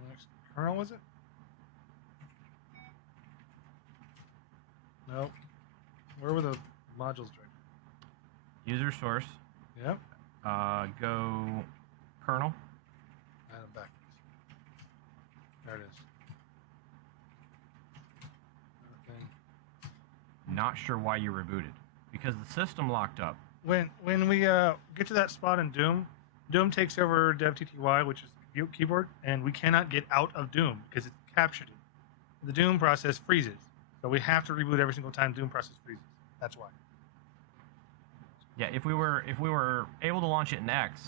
Next kernel, was it? Nope. Where were the modules directed? User source. Yep. Go kernel. And I'm backwards. There it is. Okay. Not sure why you rebooted. Because the system locked up. When we get to that spot in Doom, Doom takes over DevTTY, which is the keyboard, and we cannot get out of Doom because it's captured it. The Doom process freezes, so we have to reboot every single time Doom process freezes. That's why. Yeah, if we were able to launch it in X,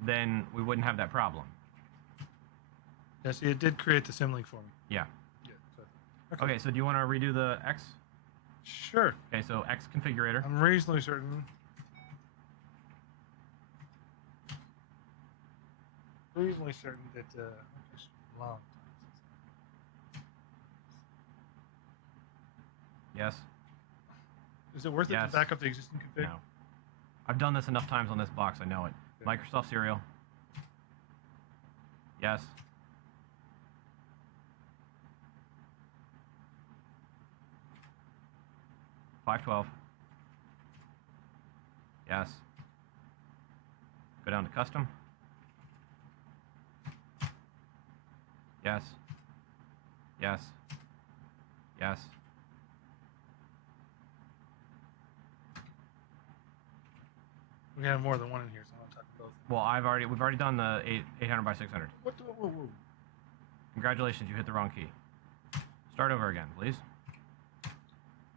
then we wouldn't have that problem. Yeah, see, it did create the symlink for me. Yeah. Yeah. So, Okay, so do you want to redo the X? Sure. Okay, so X configurator. I'm reasonably certain. Reasonably certain that it's a long time since. Yes. Is it worth it Yes. to back up the existing config? No. I've done this enough times on this box. I know it. Okay. Microsoft Serial. Yes. $512. Yes. Go down to custom. Yes. Yes. Yes. We have more than one in here, so I'm talking both. Well, we've already done the 800 by 600. What the? Whoa, whoa. Congratulations, you hit the wrong key. Start over again, please. I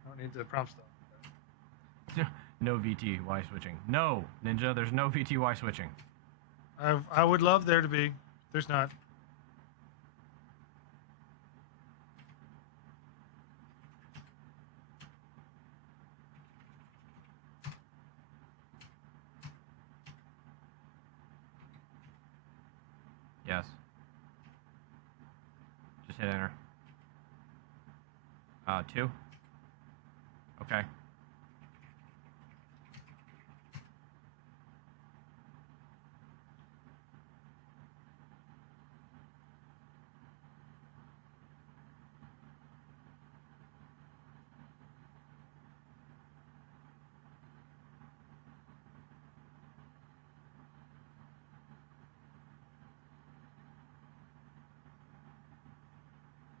don't need the prompt stuff. No VTY switching. No, Ninja, there's no VTY switching. I would love there to be. There's not. Yes. Just hit enter. 2. Okay.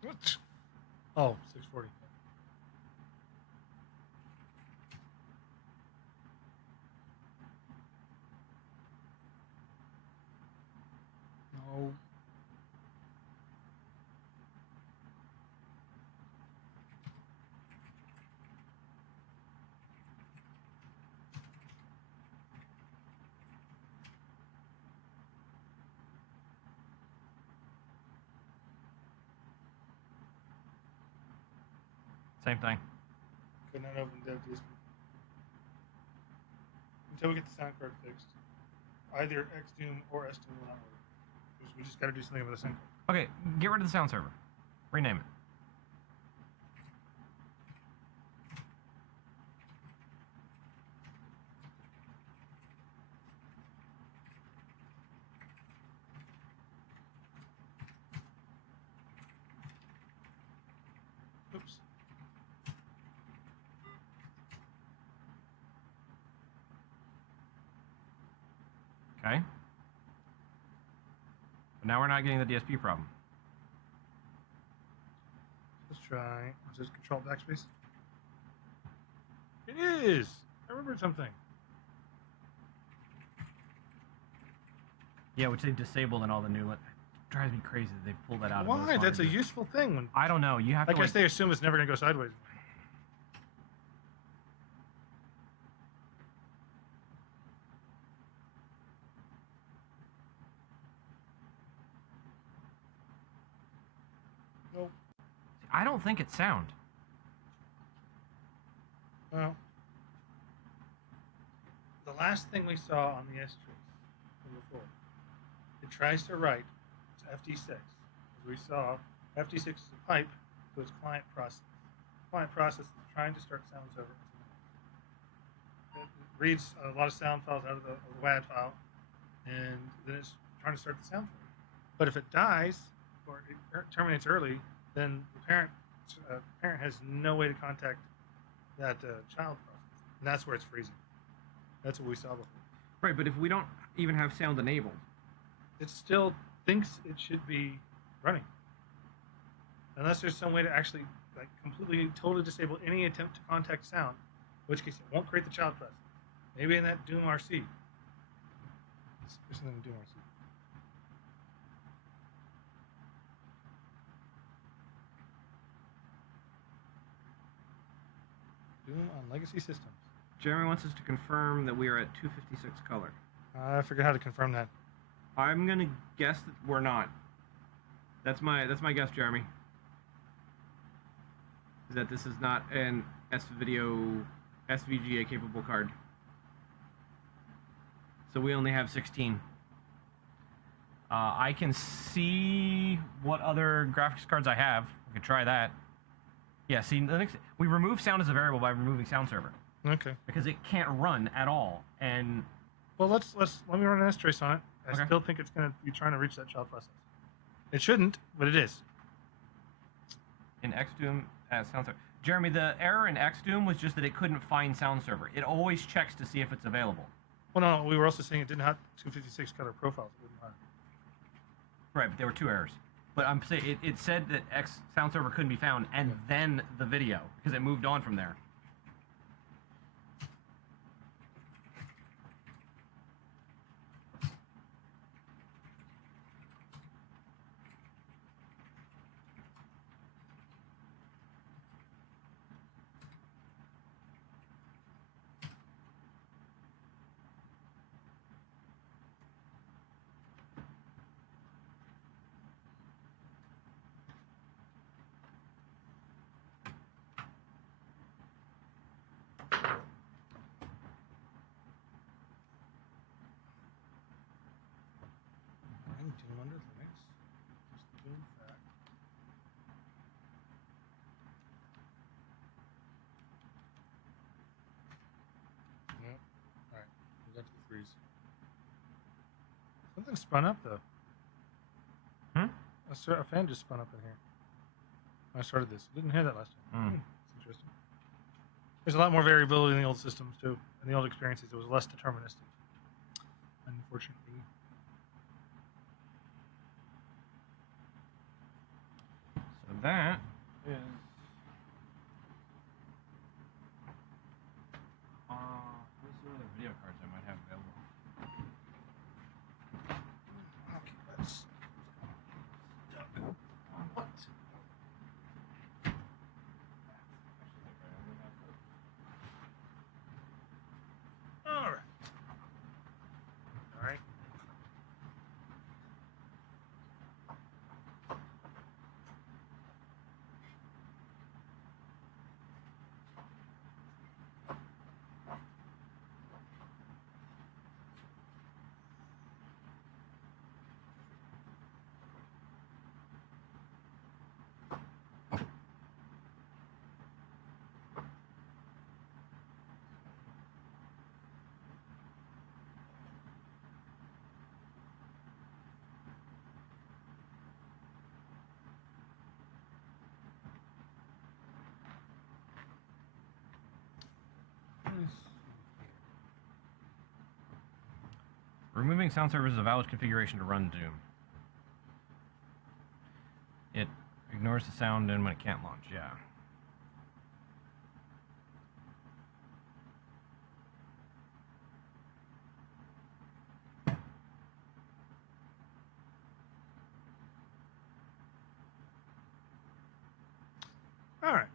What? Oh, 640. No. Same thing. Could not open dev DSP. Until we get the sound card fixed. Either XDoom or SDoom will not work. We just got to do something with the sound card. Okay, get rid of the sound server. Rename it. Oops. Okay. But now we're not getting the DSP problem. Let's try. Is this control backspace? It is. I remembered something. Yeah, which they've disabled in all the new. It drives me crazy that they've pulled that out. Why? Of That's a monitors. useful thing. When, I don't know. You have I to. guess they assume it's never going to go sideways. Nope. I don't think it's sound. Well, the last thing we saw on the S trace from before, it tries to write to FD6. As we saw, FD6 is a pipe to its client process. Client process is trying to start sound server. It reads a lot of sound files out of the WAD file, and then it's trying to start the sound server. But if it dies or it terminates early, then the parent has no way to contact that child process, and that's where it's freezing. That's what we saw before. Right, but if we don't even have sound enabled, It still thinks it should be running, unless there's some way to actually like completely, totally disable any attempt to contact sound, in which case it won't create the child process. Maybe in that Doom RC. There's something in Doom RC. Doom on legacy systems. Jeremy wants us to confirm that we are at 256 color. I forget how to confirm that. I'm gonna guess that we're not. That's my guess, Jeremy. Is that this is not an SVGA capable card. So we only have 16. I can see what other graphics cards I have. I could try that. Yeah, see, we remove sound as a variable by removing sound server. Okay. because it can't run at all. And Well, let me run an S trace on it. I Okay. still think it's going to be trying to reach that child process. It shouldn't, but it is. in Xdoom, sound server. Jeremy, the error in Xdoom was just that it couldn't find sound server. It always checks to see if it's available. Well, no, we were also saying it didn't have 256 color profiles. It wouldn't have. Right, but there were 2 errors. But I'm saying it said that X sound server couldn't be found, and then the video, because it moved on from there. I'm doing under Linux. Just doing that. Yep. All right. We got to the freeze. Something spun up though. A fan just spun up in here. When I started this. I didn't hear that last time. That's interesting. There's a lot more variability in the old systems too. In the old experiences, it was less deterministic. Unfortunately. So that is... let's see what other video cards I might have available. Okay, let's. What? All right. All right. Removing sound server is a valid configuration to run Doom. It ignores the sound and when it can't launch, yeah. All right.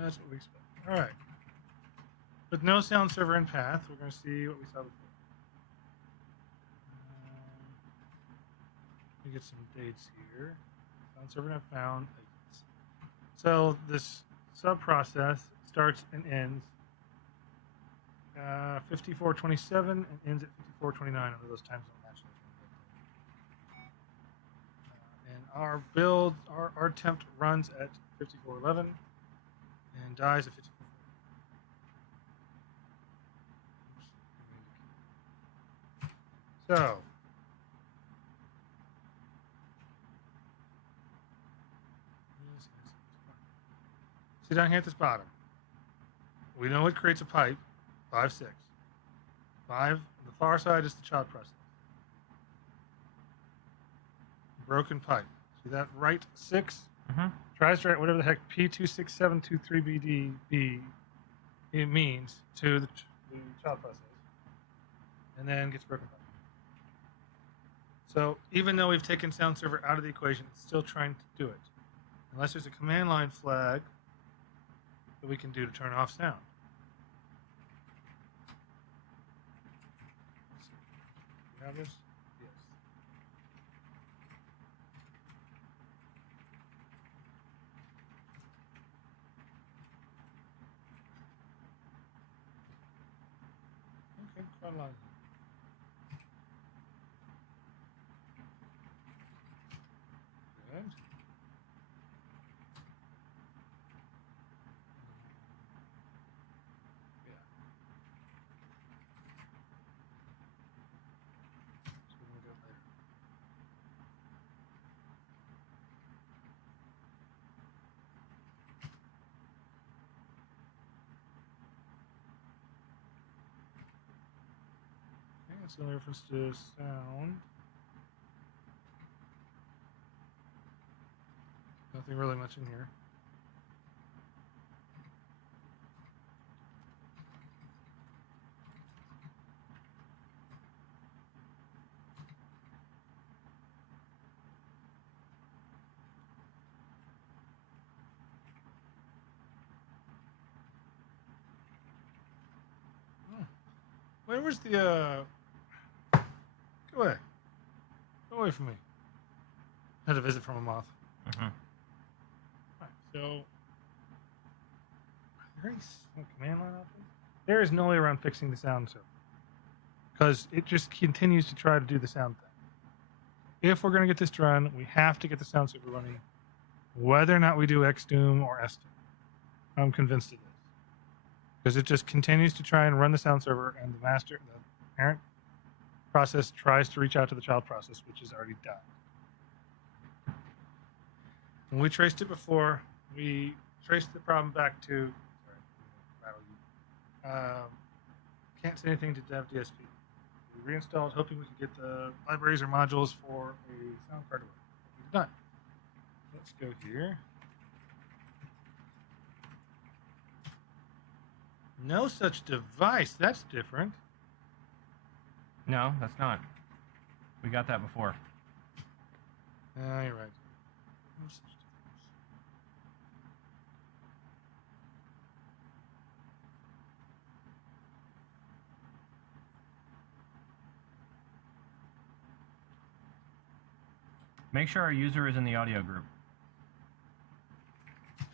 That's what we expect. All right. With no sound server in path, we're going to see what we saw before. Let me get some dates here. Sound server not found. So this sub process starts and ends 54:27 and ends at 54:29 under those time zone matches. And our build, our temp runs at 54:11 and dies at 54:40. So see down here at this bottom. We know it creates a pipe, 5, 6. 5, on the far side is the child process. Broken pipe. See that right 6? Tries to write whatever the heck P26723BDB it means to the child process. And then gets broken pipe. So even though we've taken sound server out of the equation, it's still trying to do it. Unless there's a command line flag that we can do to turn off sound. You have this? Yes. Hold on. Good. Yeah. So we're gonna go later. Okay, that's the only reference to sound. Nothing really much in here. Where was the Go away. Go away from me. Had a visit from a moth. Mhm. Alright, so are there any command line options? There is no way around fixing the sound server. Because it just continues to try to do the sound thing. If we're gonna get this to run, we have to get the sound server running, whether or not we do xdoom or sdoom. I'm convinced of this. Because it just continues to try and run the sound server, and the parent process tries to reach out to the child process, which is already done. When we traced it before, we traced the problem back to. Sorry, rattle you. Can't say anything to dev DSP. We reinstalled, hoping we could get the libraries or modules for a sound card to work. We've done. Let's go here. No such device. That's different. No, that's not. We got that before. You're right. No such device. Make sure our user is in the audio group.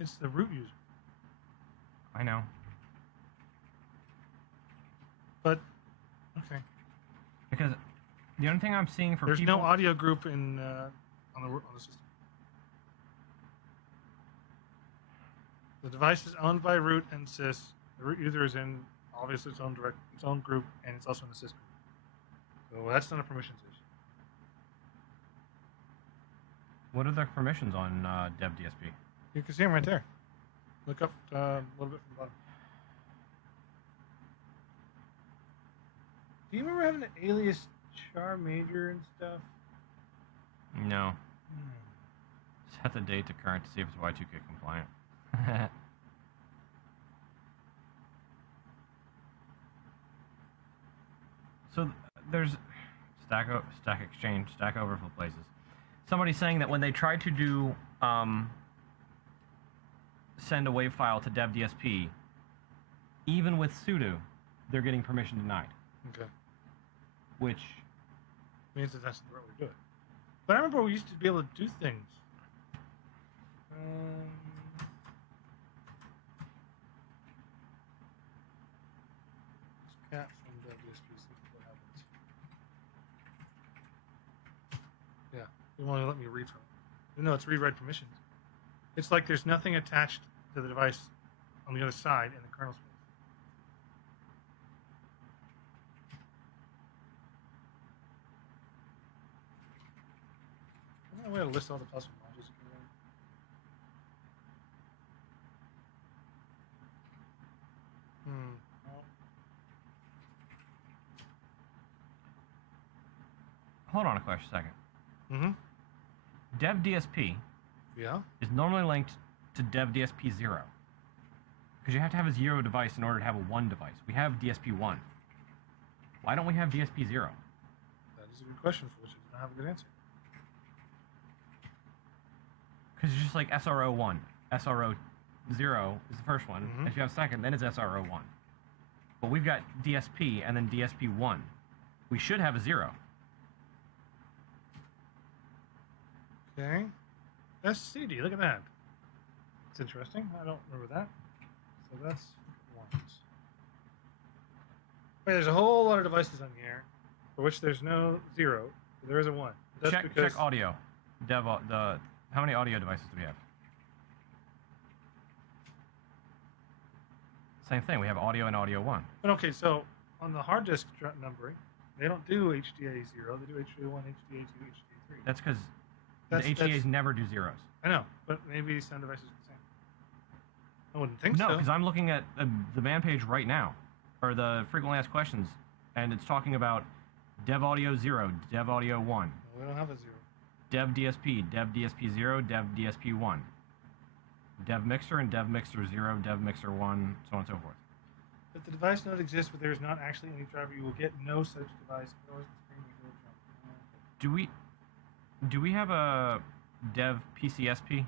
It's the root user. I know. But okay. Because the only thing I'm seeing for There's people... no audio group in on the system. The device is owned by root and sys. The root user is in obviously its own group, and it's also in the sys group. So that's not a permissions issue. What are the permissions on dev DSP? You can see them right there. Look up a little bit from the bottom. Do you remember having an alias char major and stuff? No. Set the date to current to see if it's Y2K compliant. So there's Stack Exchange, Stack Overflow places. Somebody's saying that when they tried to do send a WAV file to dev DSP, even with sudo, they're getting permission denied. Okay. Which Means that that's the right way to do it. But I remember we used to be able to do things. Cat from WSP, see what happens. Yeah, they won't let me read from it. No, it's read-write permissions. It's like there's nothing attached to the device on the other side in the kernel space. Isn't there a way to list all the possible modules you can run? No. hold on a second. Mm-hmm. Dev DSP Yeah. is normally linked to dev DSP 0. Because you have to have a 0 device in order to have a 1 device. We have DSP 1. Why don't we have DSP 0? That is a good question for which I don't have a good answer. Because it's just like SRO 1. SRO 0 is the first one. Mhm. If you have second, then it's SRO 1. But we've got DSP and then DSP 1. We should have a 0. Okay. SCD, look at that. It's interesting. I don't remember that. So that's ones. Wait, there's a whole lot of devices on here for which there's no 0. There is a 1. That's Check because audio. How many audio devices do we have? Same thing. We have audio and audio 1. But okay, so on the hard disk numbering, they don't do HDA 0. They do HDA 1, HDA 2, HDA 3. That's because the That's- HDAs never do zeros. I know, but maybe some devices are the same. I wouldn't think No, so. because I'm looking at the man page right now, or the frequently asked questions, and it's talking about dev audio 0, dev audio 1, No, we don't have a 0. dev DSP 0, dev DSP 1, dev mixer and dev mixer 0, dev mixer 1, so on and so forth. If the device node exists, but there is not actually any driver, you will get no such device. Otherwise, the screen will jump. Do we have a dev PCSP?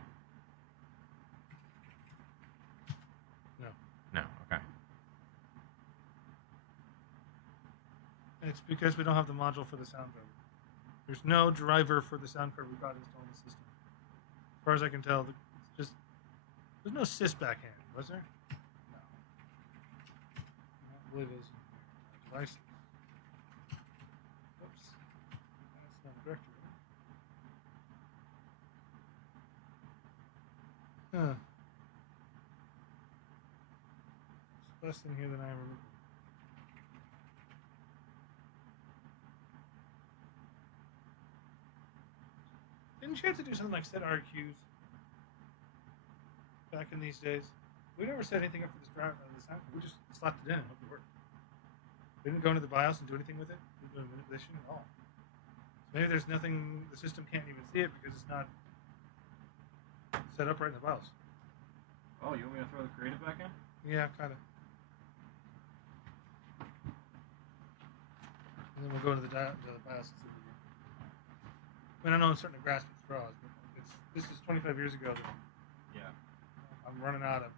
No. No. Okay. It's because we don't have the module for the sound driver. There's no driver for the sound card we've got installed in the system. As far as I can tell, it's just there's no sys backhand, was there? No. I believe it was devices. Oops. That's not a directory. Huh. It's less in here than I remember. Didn't you have to do something like set RQs back in these days? We never set anything up for this drive, the sound. We just slapped it in and hoped it worked. We didn't go into the BIOS and do anything with it. We didn't do manipulation at all. So maybe there's nothing. The system can't even see it because it's not set up right in the BIOS. Oh, you want me to throw the creative back in? Yeah, kind of. And then we'll go to the BIOS. And see what we do. I mean, I know I'm starting to grasp at straws, but this is 25 years ago. That Yeah. I'm running out of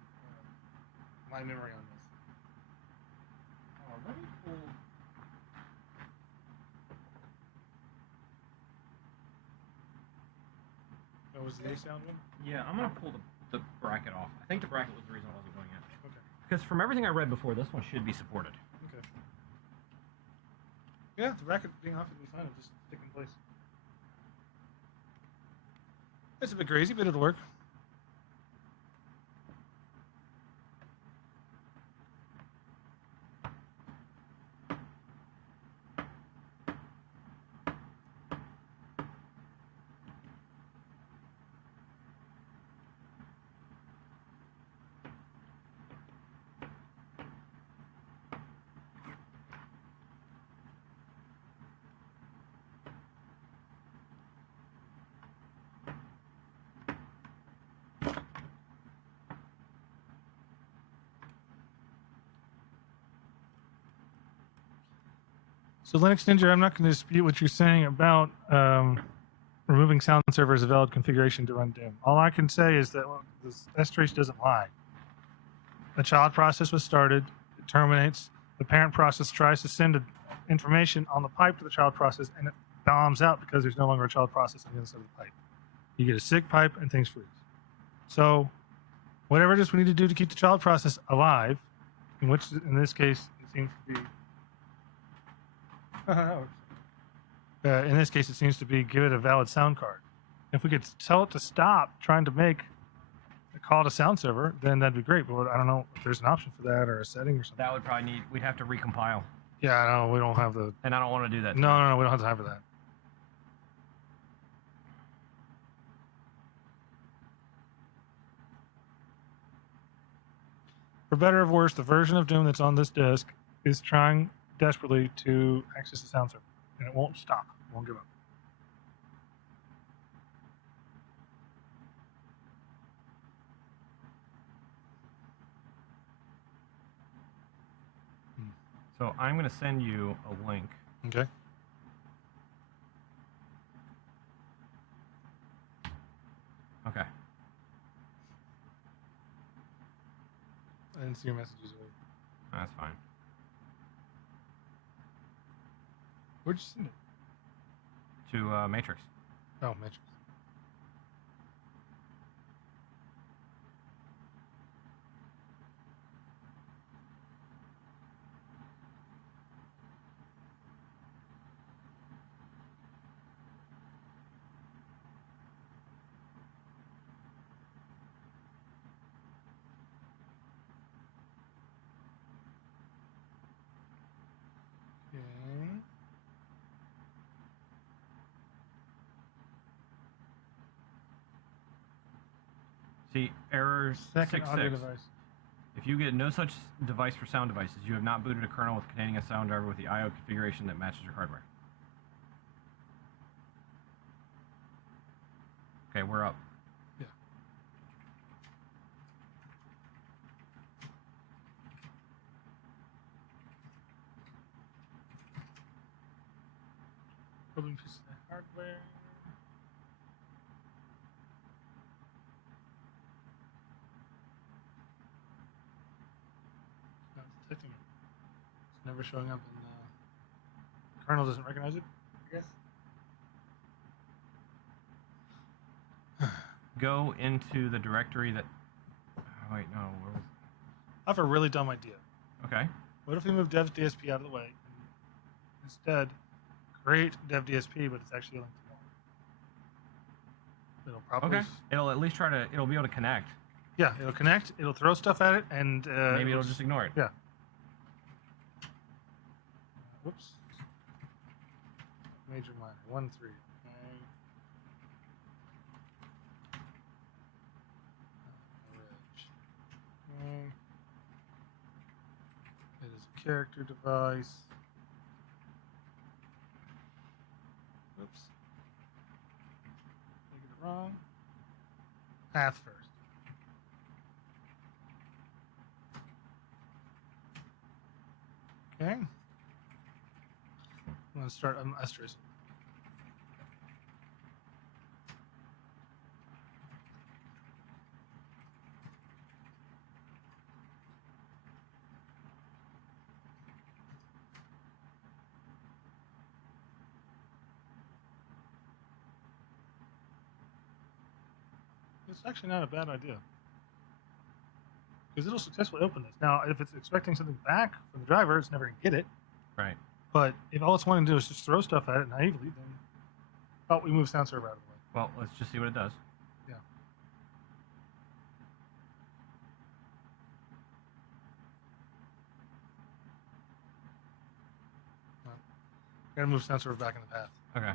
my memory on this. Oh, let me pull. Oh, was the A sound one? Yeah, I'm gonna pull the bracket off. I think the bracket was the reason I wasn't going in. Okay. Because from everything I read before, this one should be supported. Okay. Yeah, the bracket being off would be fine. It'll just stick in place. It's a bit crazy, but it'll work. So Linux Ninja, I'm not going to dispute what you're saying about removing sound server as a valid configuration to run Doom. All I can say is that this strace doesn't lie. The child process was started, it terminates, the parent process tries to send information on the pipe to the child process, and it bombs out because there's no longer a child process on the other side of the pipe. You get a sick pipe and things freeze. So whatever it is we need to do to keep the child process alive, in which in this case it seems to be in this case, it seems to be give it a valid sound card. If we could tell it to stop trying to make a call to sound server, then that'd be great. But I don't know if there's an option for that or a setting or something. That would probably we'd have to recompile. Yeah, no, we don't have the. And I don't want to do that. No, we don't have time for that. For better or worse, the version of Doom that's on this disk is trying desperately to access the sound server, and it won't stop. It won't give up. So I'm going to send you a link. Okay. Okay. I didn't see your messages. That's fine. Where'd you send it? To Matrix. Oh, Matrix. See, error Second 6.6. audio device. If you get no such device for sound devices, you have not booted a kernel with containing a sound driver with the I/O configuration that matches your hardware. Okay, we're up. Yeah. Open piece of hardware. Not detecting it. It's never showing up in the kernel doesn't recognize it, I guess. Go into the directory that. Oh, wait, no. Where was... I have a really dumb idea. Okay. What if we move dev DSP out of the way and instead create dev DSP, but it's actually a link to one? It'll probably. Okay. It'll at least try to. It'll be able to connect. Yeah, it'll connect. It'll throw stuff at it, and Maybe it'll just ignore it. Yeah. Whoops. Major minor 1 3. Okay. Okay. It is a character device. Whoops. Did I get it wrong? Path first. Okay. I'm going to start asterisk. It's actually not a bad idea. Because it'll successfully open this. Now, if it's expecting something back from the driver, it's never going to get it. Right. But if all it's wanting to do is just throw stuff at it naively, then... Oh, we move sound server out of the way. Well, let's just see what it does. Yeah. Gotta move sound server back in the path. Okay.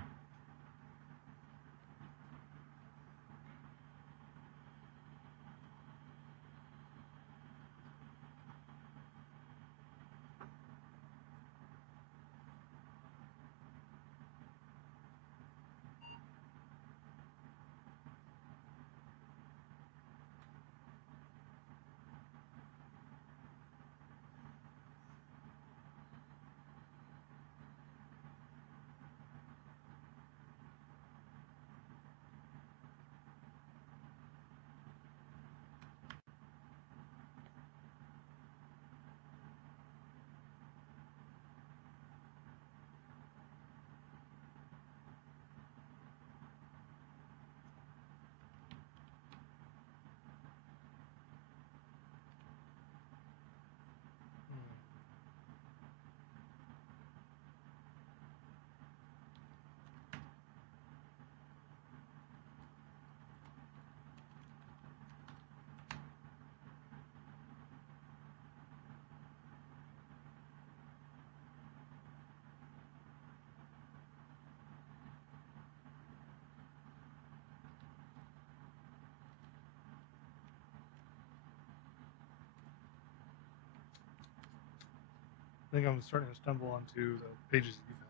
I think I'm starting to stumble onto the pages that you found.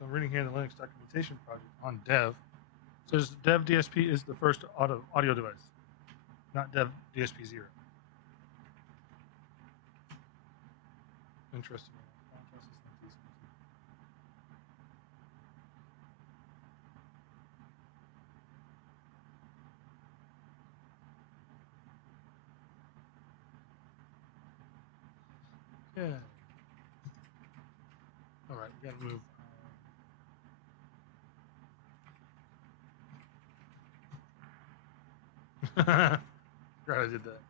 I'm reading here in the Linux documentation project on dev. It says dev DSP is the first audio device, not dev DSP 0. Interesting. Okay. All right, we gotta move. Forgot I did that.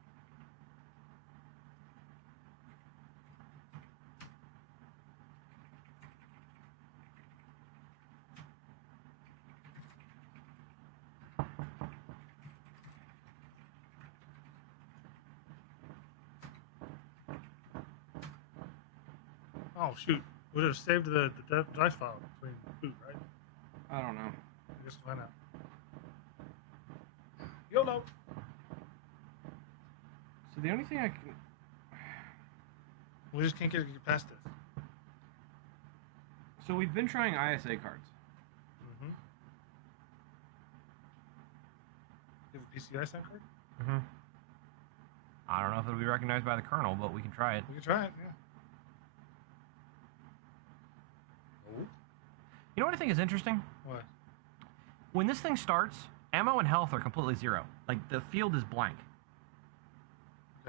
Oh shoot! Would have saved the drive file between boot, right? I don't know. I guess we'll find out. YOLO. So the only thing I can. We just can't get past this. So we've been trying ISA cards. Mm-hmm. You have a PCI sound card? Mm-hmm. I don't know if it'll be recognized by the kernel, but we can try it. We can try it, yeah. Oh. You know what I think is interesting? What? When this thing starts, ammo and health are completely zero. Like, the field is blank.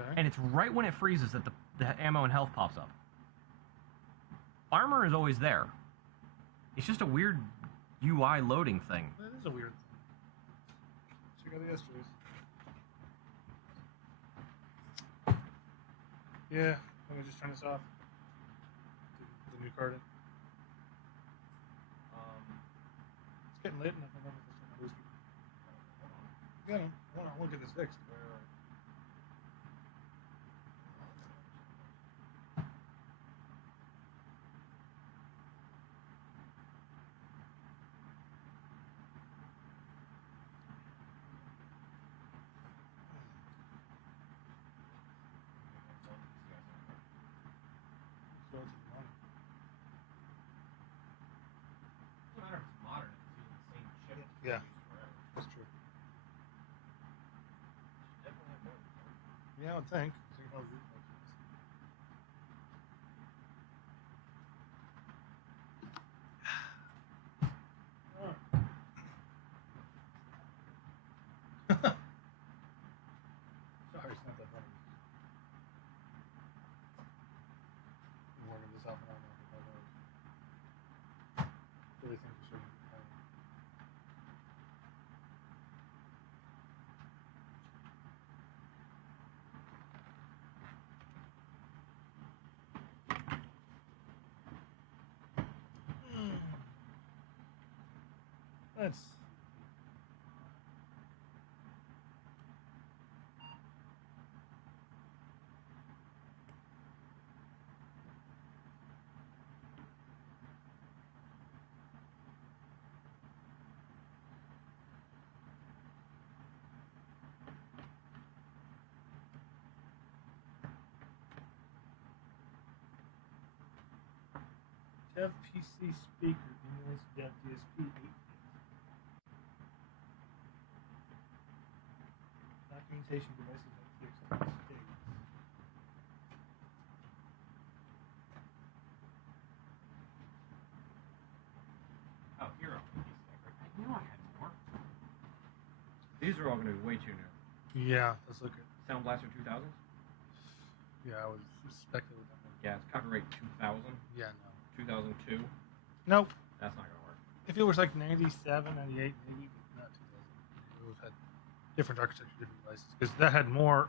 Okay. And it's right when it freezes that the ammo and health pops up. Armor is always there. It's just a weird UI loading thing. That is a weird thing. Check out the histories. Yeah, let me just turn this off. The new card in. It's getting late enough. I don't know if it's going to lose people. Yeah, I want to get this fixed. So it's money. Doesn't matter if it's modern, if it's using the same chip. Yeah. Used forever. That's true. Definitely have more than one. Yeah, I would think. Think about it. Sorry, it's not that funny. I'm working this out for now. Really think we should. Let's. Dev PC speaker emulates Dev DSP 8. Documentation devices like TXT states. Oh, Hero. I knew I had more. These are all going to be way too new. Yeah, let's look at. Sound Blaster 2000s? Yeah, I was speculating. Yeah, it's copyright 2000, Yeah, no. 2002. Nope. That's not going to work. If it was like 97, 98, maybe, but not 2000. It would have had different architecture, different devices. Because that had more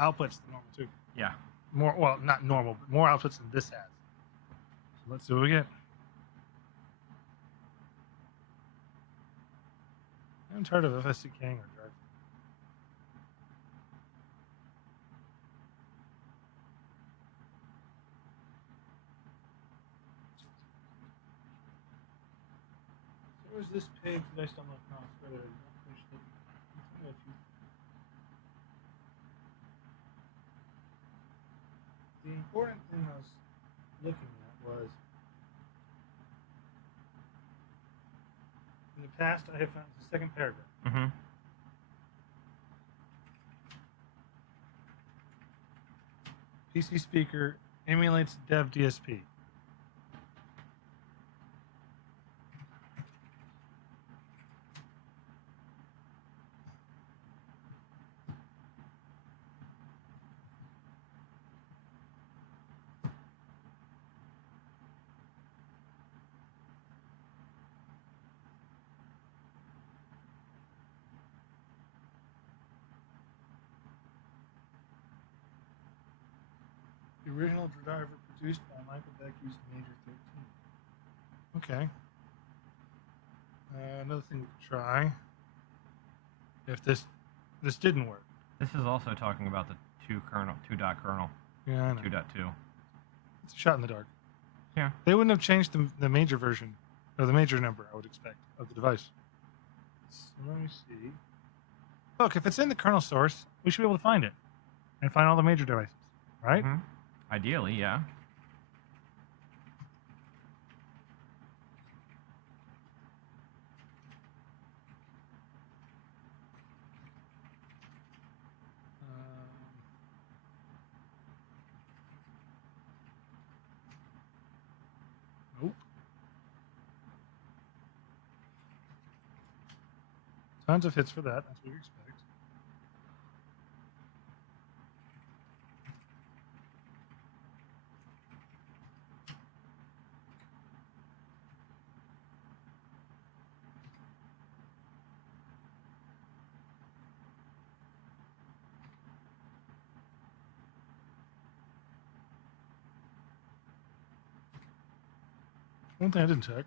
outputs than normal, too. Yeah. More, well, not normal, but more outputs than this has. So let's see what we get. I'm tired of FSCKing or drive. So where's this page that I stumbled across? Whether not finished looking. Tell me if you- The important thing I was looking at was in the past I have found the second paragraph. Mm-hmm. PC speaker emulates Dev DSP. The original driver produced by Michael Beck used Major 13. Okay. Another thing we could try. If this didn't work. This is also talking about the 2 dot kernel. Yeah, I know. 2.2. It's a shot in the dark. Yeah. They wouldn't have changed the major version, or the major number, I would expect, of the device. So let me see. Look, if it's in the kernel source, we should be able to find it and find all the major devices, right? Mhm. Ideally, yeah. Nope. Tons of hits for that. That's what you expect. One thing I didn't check.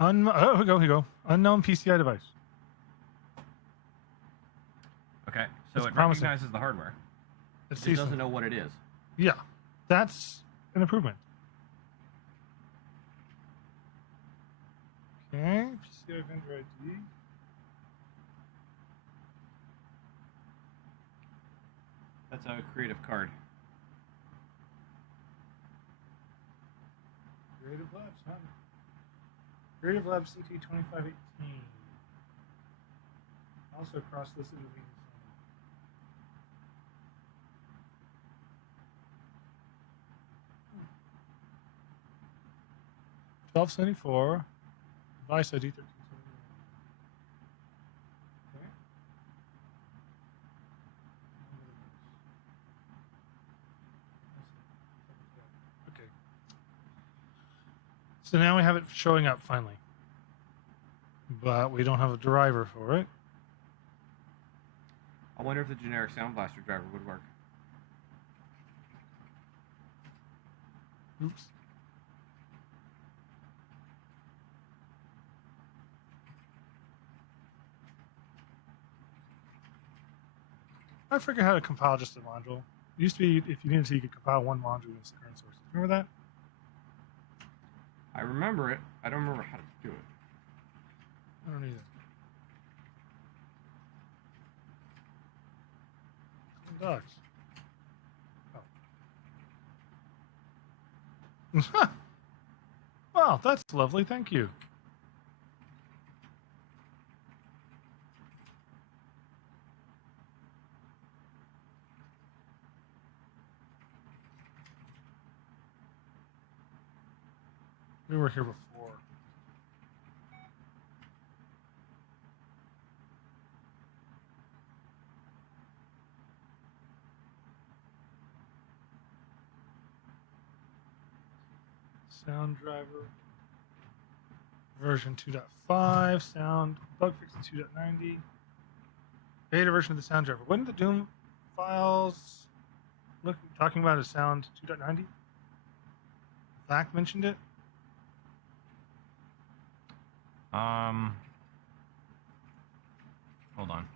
Oh, here we go. Unknown PCI device. Okay. So That's it promising. recognizes the hardware. It It sees doesn't something. know what it is. Yeah, that's an improvement. Okay, PCI vendor ID. That's a creative card. Creative Labs, huh? Creative Labs CT 2518. Also cross-listed with Linux. 1274. Device ID 1371. Okay. Okay. So now we have it showing up finally. But we don't have a driver for it. I wonder if the generic Sound Blaster driver would work. Oops. I forget how to compile just a module. It used to be if you needed to, you could compile one module as the current source. Remember that? I remember it. I don't remember how to do it. I don't either. Docs. Oh. Wow, that's lovely. Thank you. We were here before. Sound driver. Version 2.5. Sound bug fix 2.90. Beta version of the sound driver. Wouldn't the Doom files look talking about a sound 2.90? Fact mentioned it. Hold on.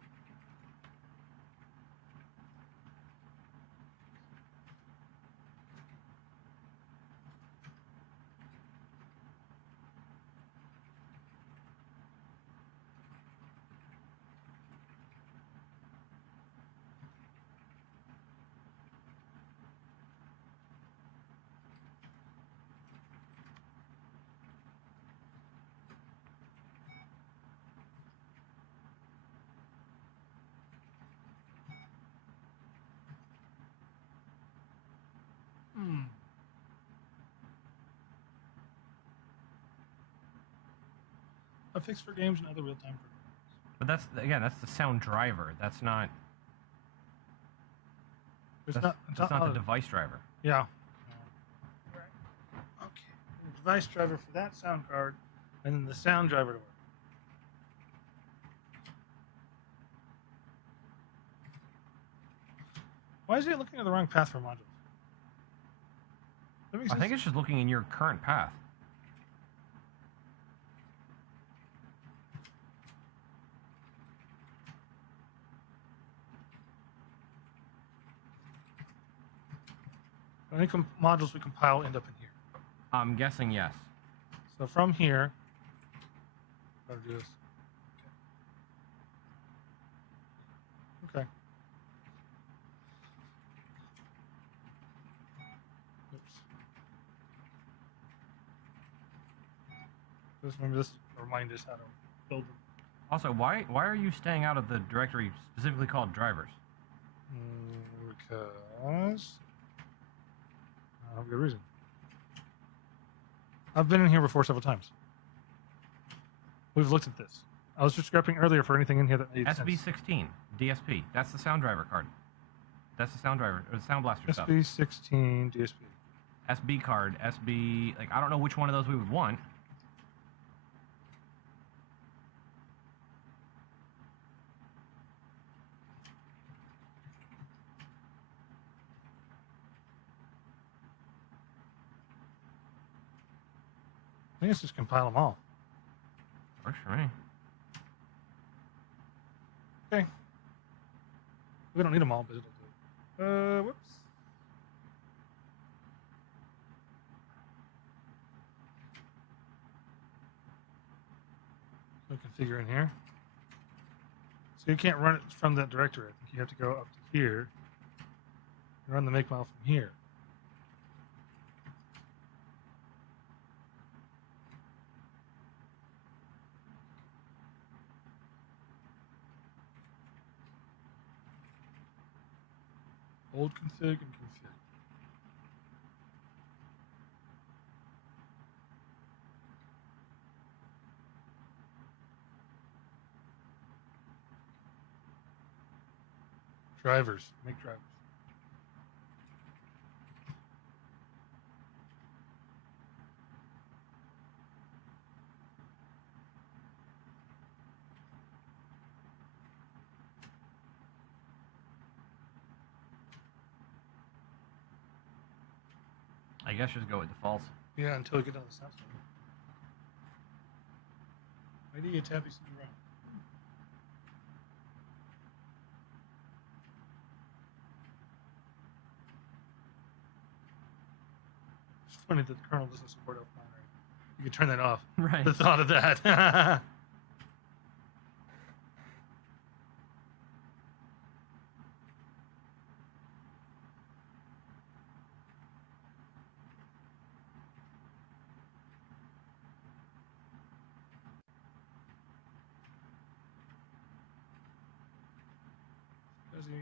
A fix for games and other real-time programs. But that's the sound driver. That's not. There's That's not not the other- device driver. Yeah. Okay. The device driver for that sound card, and then the sound driver to work. Why is it looking at the wrong path for modules? That makes I think sense. it's just looking in your current path. Any modules we compile end up in here. I'm guessing yes. So from here, I'll do this. Okay. Oops. Just remember this to remind us how to build them. Also, why are you staying out of the directory specifically called drivers? Because I have a good reason. I've been in here before several times. We've looked at this. I was just scrapping earlier for anything in here that made sense. SB16 DSP. That's the sound driver card. That's the sound driver or the sound blaster stuff. SB16 DSP. SB card, SB. Like I don't know which one of those we would want. I think it's just compile them all. Works for me. Okay. We don't need them all, but it'll do it. Whoops. So configure in here. So you can't run it from that directory. I think you have to go up to here and run the makefile from here. Old config and config. Drivers. Make drivers. I guess just go with defaults. Yeah, until we get on the sound stuff. ID tab is wrong. It's funny that the kernel doesn't support F9, right? You can turn that off. Right. The thought of that.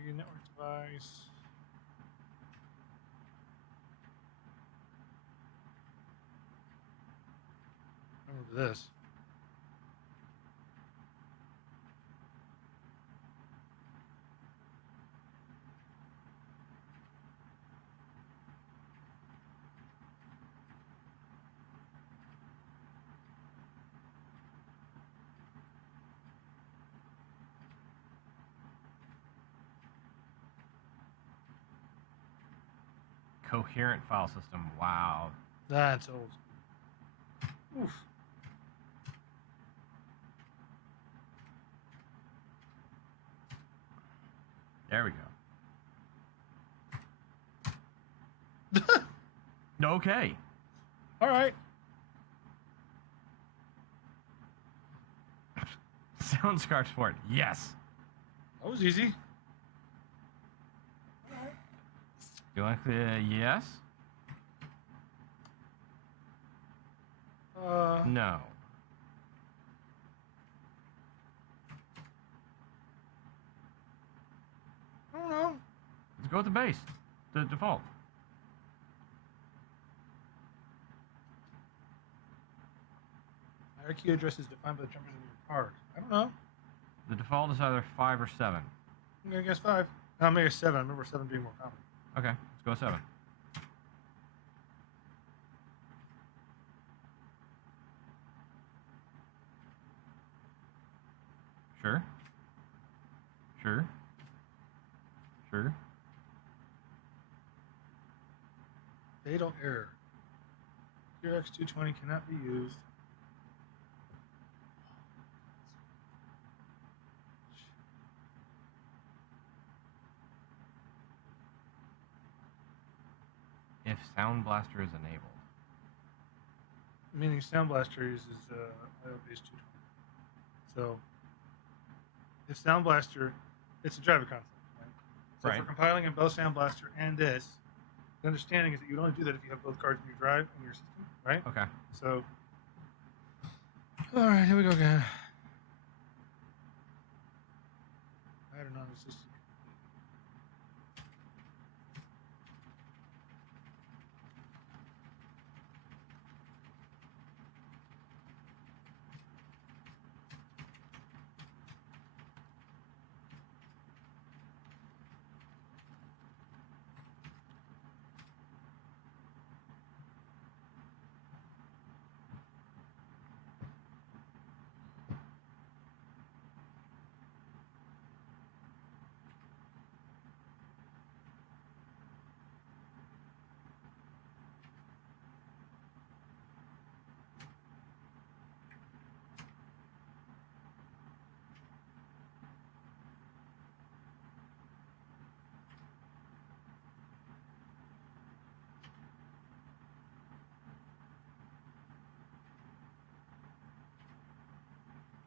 Your network device. Remember this. Coherent file system. Wow. That's old. Oof. There we go. Okay. All right. Sound card support. Yes. That was easy. You like the yes? No. I don't know. Let's go with the base. The default. Hierarchy address is defined by the jumpers in your card. I don't know. The default is either 5 or 7. I'm gonna guess 5. No, maybe 7. I remember 7 being more common. Okay, let's go 7. Sure. Sure. Sure. Fatal error. QX220 cannot be used. if Sound Blaster is enabled. Meaning Sound Blaster uses IO-based 220. So if Sound Blaster, it's a driver console, right? So if Right. we're compiling in both Sound Blaster and this, the understanding is that you would only do that if you have both cards in your drive and your system, right? Okay. So, all right, here we go again. I don't know. It's just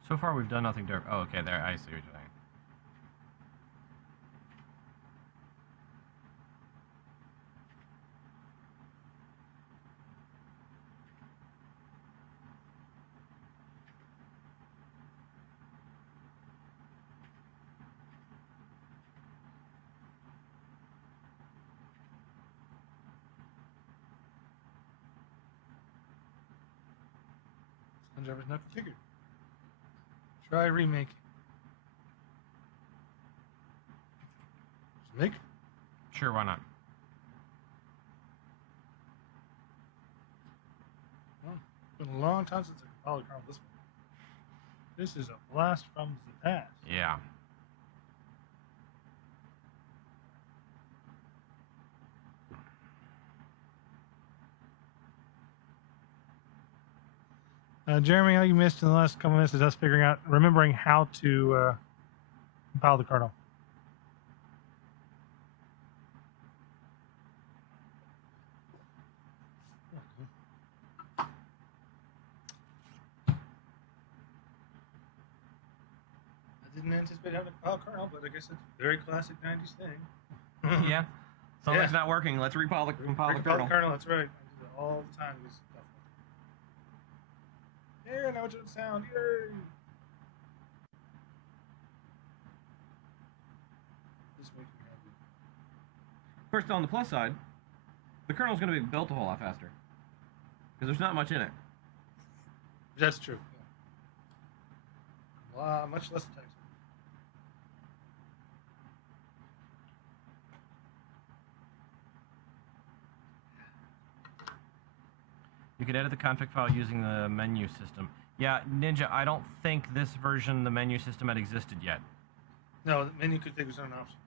So far, we've done nothing different. Oh, okay, there. I see what you're saying. driver's not configured. Try remake. Just make. Sure, why not? Oh, it's been a long time since I compiled a kernel this one. This is a blast from the past. Yeah. Jeremy, all you missed in the last couple minutes is us remembering how to compile the kernel. I didn't anticipate having to compile kernel, but I guess it's a very classic 90s thing. Yeah. Something's Yeah. not working. Let's compile the Compile kernel. that's right. I do that all the time. This stuff. Yeah, now it's good sound. Yay! This makes me happy. First, on the plus side, the kernel's going to be built a whole lot faster. Because there's not much in it. That's true. Yeah. Wow, much less text. You could edit the config file using the menu system. Yeah, Ninja, I don't think this version, the menu system, had existed yet. No, the menu config was not an option.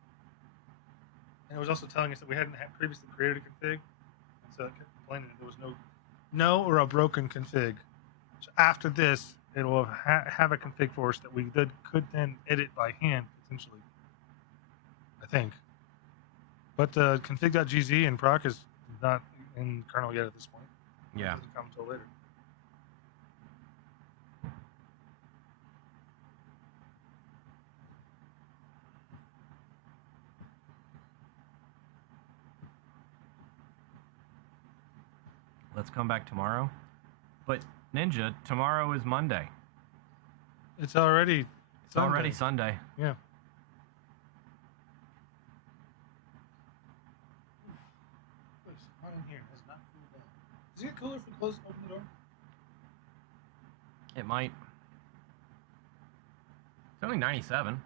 And it was also telling us that we hadn't previously created a config. And so it kept complaining that there was no or a broken config. So after this, it will have a config for us that we could then edit by hand, potentially. I think. But config.gz and proc is not in kernel yet at this point. Yeah. It doesn't come until later. Let's come back tomorrow. But Ninja, tomorrow is Monday. It's already It's already Sunday. Yeah. It's hot in here. It's not cooled down. Does it get cooler if we open the door? It might. It's only 97.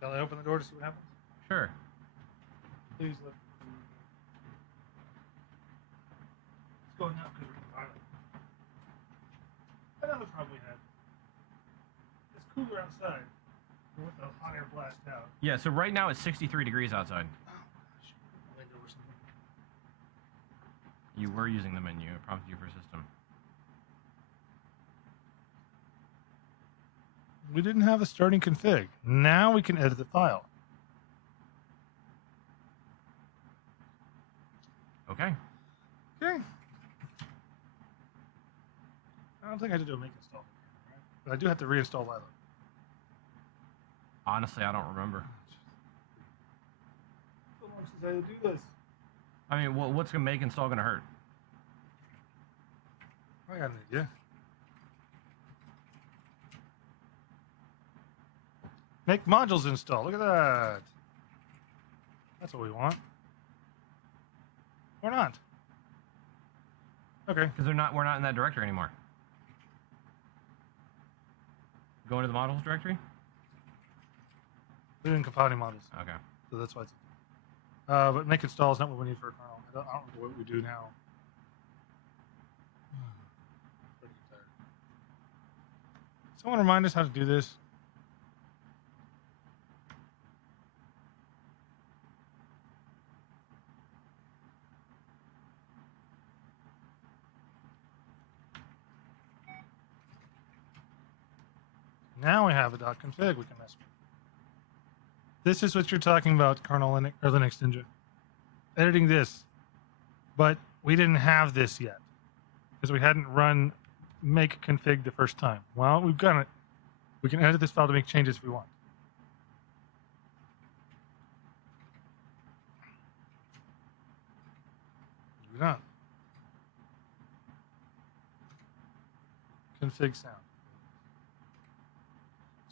Shall I open the door to see what happens? Sure. Please let. It's going out because we're compiling. Another problem we had. It's cooler outside with the hot air blast out. Yeah, so right now it's 63 degrees outside. Oh gosh, window or something. You were using the menu. It prompted you for system. We didn't have a starting config. Now we can edit the file. Okay. Okay. I don't think I had to do a make install. Right? But I do have to reinstall Lilo. Honestly, I don't remember. So long since I had to do this. I mean, what's gonna make install gonna hurt? I got an idea. Make modules install. Look at that. That's what we want. Or not. Okay. Because we're not in that directory anymore. Go into the modules directory. We didn't compile any modules, Okay. so that's why it's. But make install is not what we need for a kernel. I don't know what we do now. Pretty tired. Someone remind us how to do this. Now we have a .config we can mess with. This is what you're talking about, kernel Linux or Linux Ninja. Editing this, but we didn't have this yet because we hadn't run make config the first time. Well, we've got it. We can edit this file to make changes if we want. Moving on. Config sound.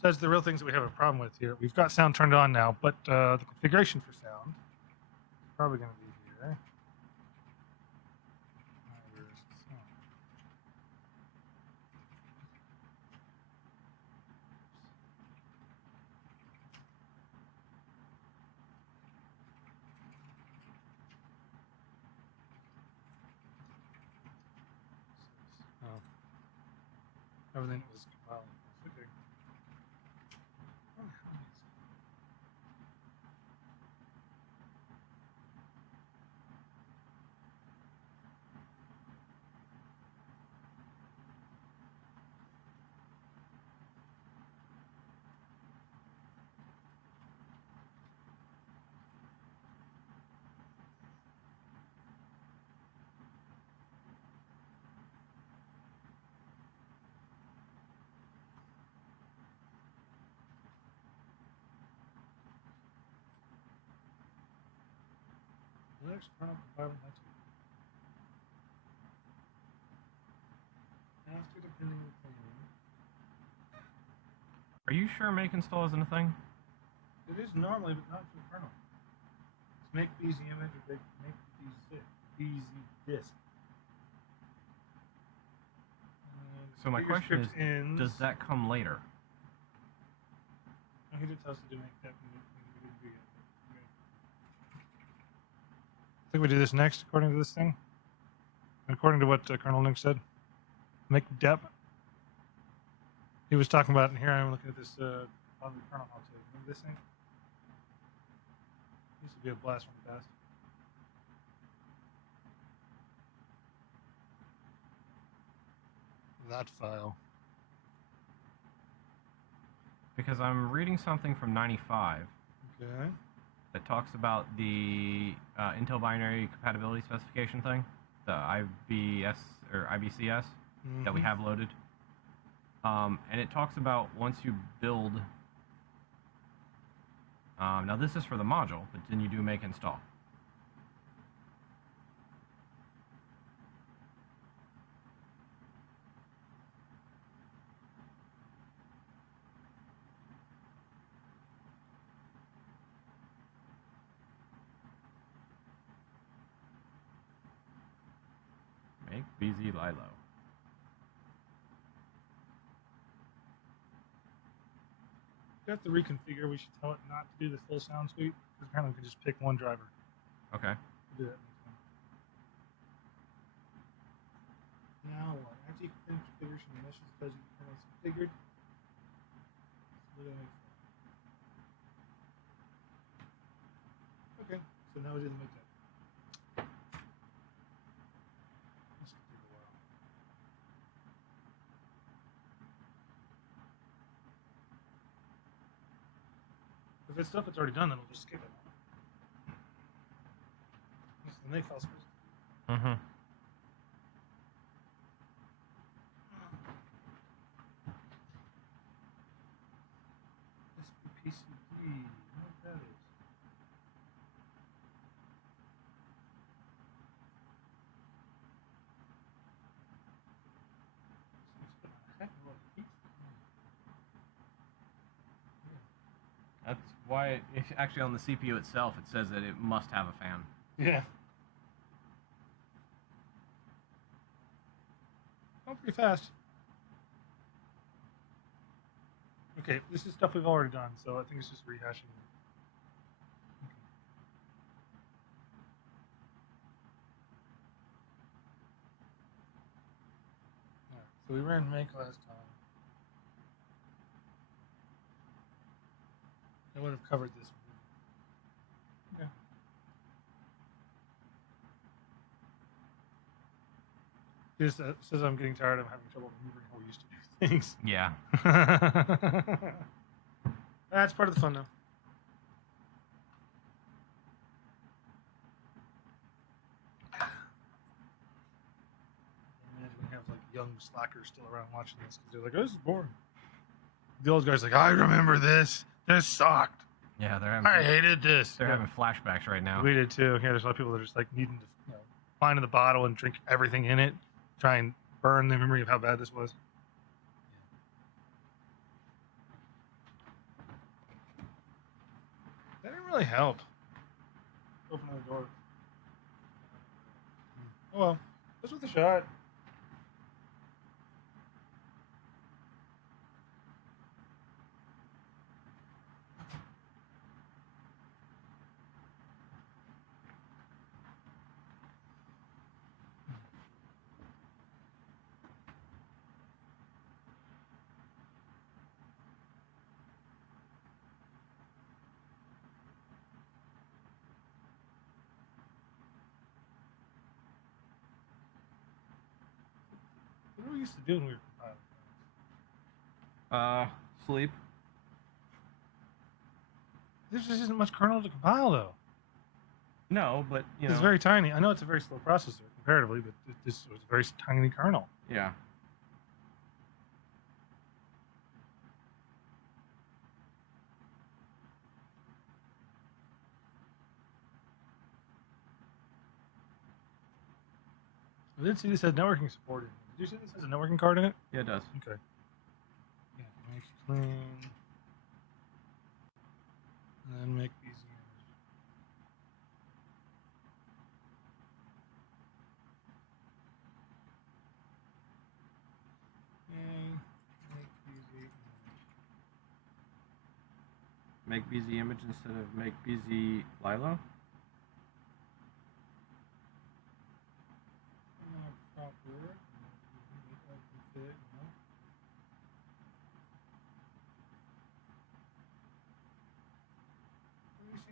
So that's the real things that we have a problem with here. We've got sound turned on now, but the configuration for sound is probably going to be here. Where is the sound? Oh. Everything was compiling. Okay. Linux kernel compiling that's after depending on Are you sure make install isn't a thing? it is normally, but not for the kernel. It's make BZ image or make BZ disk. So my configure question is, script ends. does that come later? Oh, he did tell us to do make that when we didn't do it. I think we do this next, according to this thing. According to what Colonel Nick said. Make dep. He was talking about, and here I am looking at this on the kernel how to. Remember this thing? Used to be a blast from the past. That file. Because I'm reading something from 95 Okay. that talks about the Intel binary compatibility specification thing, the IBS or IBCS that we have loaded. And it talks about once you build. Now this is for the module, but then you do make install. Make BZ Lilo. We have to reconfigure. We should tell it not to do the full sound suite. Because apparently we can just pick one driver. Okay. We'll do that next time. Now what? After you finish configuration, the message tells you the kernel is configured. Okay, so now we didn't make that. This could take a while. If it's stuff that's already done, then we'll just skip it. That's the make file supposed to do. Mm-hmm. SPPCD. What that is? That's why actually on the CPU itself it says that it must have a fan. Yeah. Oh, pretty fast. Okay, this is stuff we've already done, so I think it's just rehashing. Alright, so we ran make last time. I would have covered this one. Okay. Just says I'm getting tired of having trouble remembering how we used to do things. Yeah. That's part of the fun now. Imagine we have like young slackers still around watching this because they're like, oh, this is boring. The old guy's like, I remember this. This sucked. Yeah, I hated this. they're having flashbacks right now. We did too. Yeah, there's a lot of people that are just like needing to, find in the bottle and drink everything in it, try and burn the memory of how bad this was. That didn't really help. Open the door. Oh well, this was a shot. What do we used to do when we were compiling? Sleep. There just isn't much kernel to compile though. No, but you know. It's very tiny. I know it's a very slow processor comparatively, but this was a very tiny kernel. Yeah. I did see this had networking support in it. Did you see this has a networking card in it? Yeah, it does. Okay. Yeah, make clean. And then make these. Make BZ image instead of make BZ Lilo.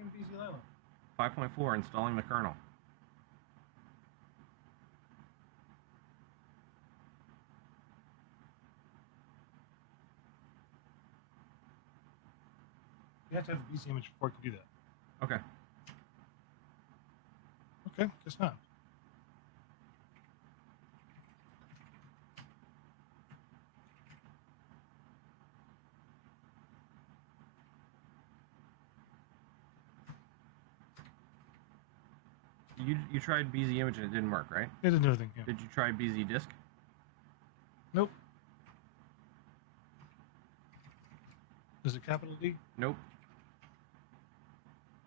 BZ Lilo? 5.4, installing the kernel. You have to have a BZ image before you can do that. Okay. Okay, guess not. You tried BZ image and it didn't work, right? It didn't do anything. Yeah. Did you try BZ disk? Nope. Is it capital D? Nope.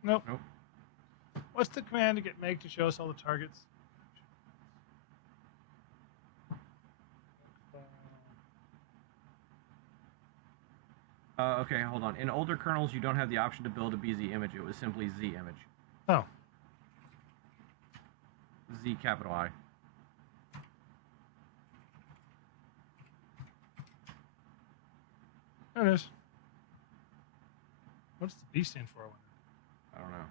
Nope. Nope. What's the command to get make to show us all the targets? Okay, hold on. In older kernels, you don't have the option to build a BZ image. It was simply Z image. Oh. Z capital I. There it is. What's the B stand for? I wonder. I don't know.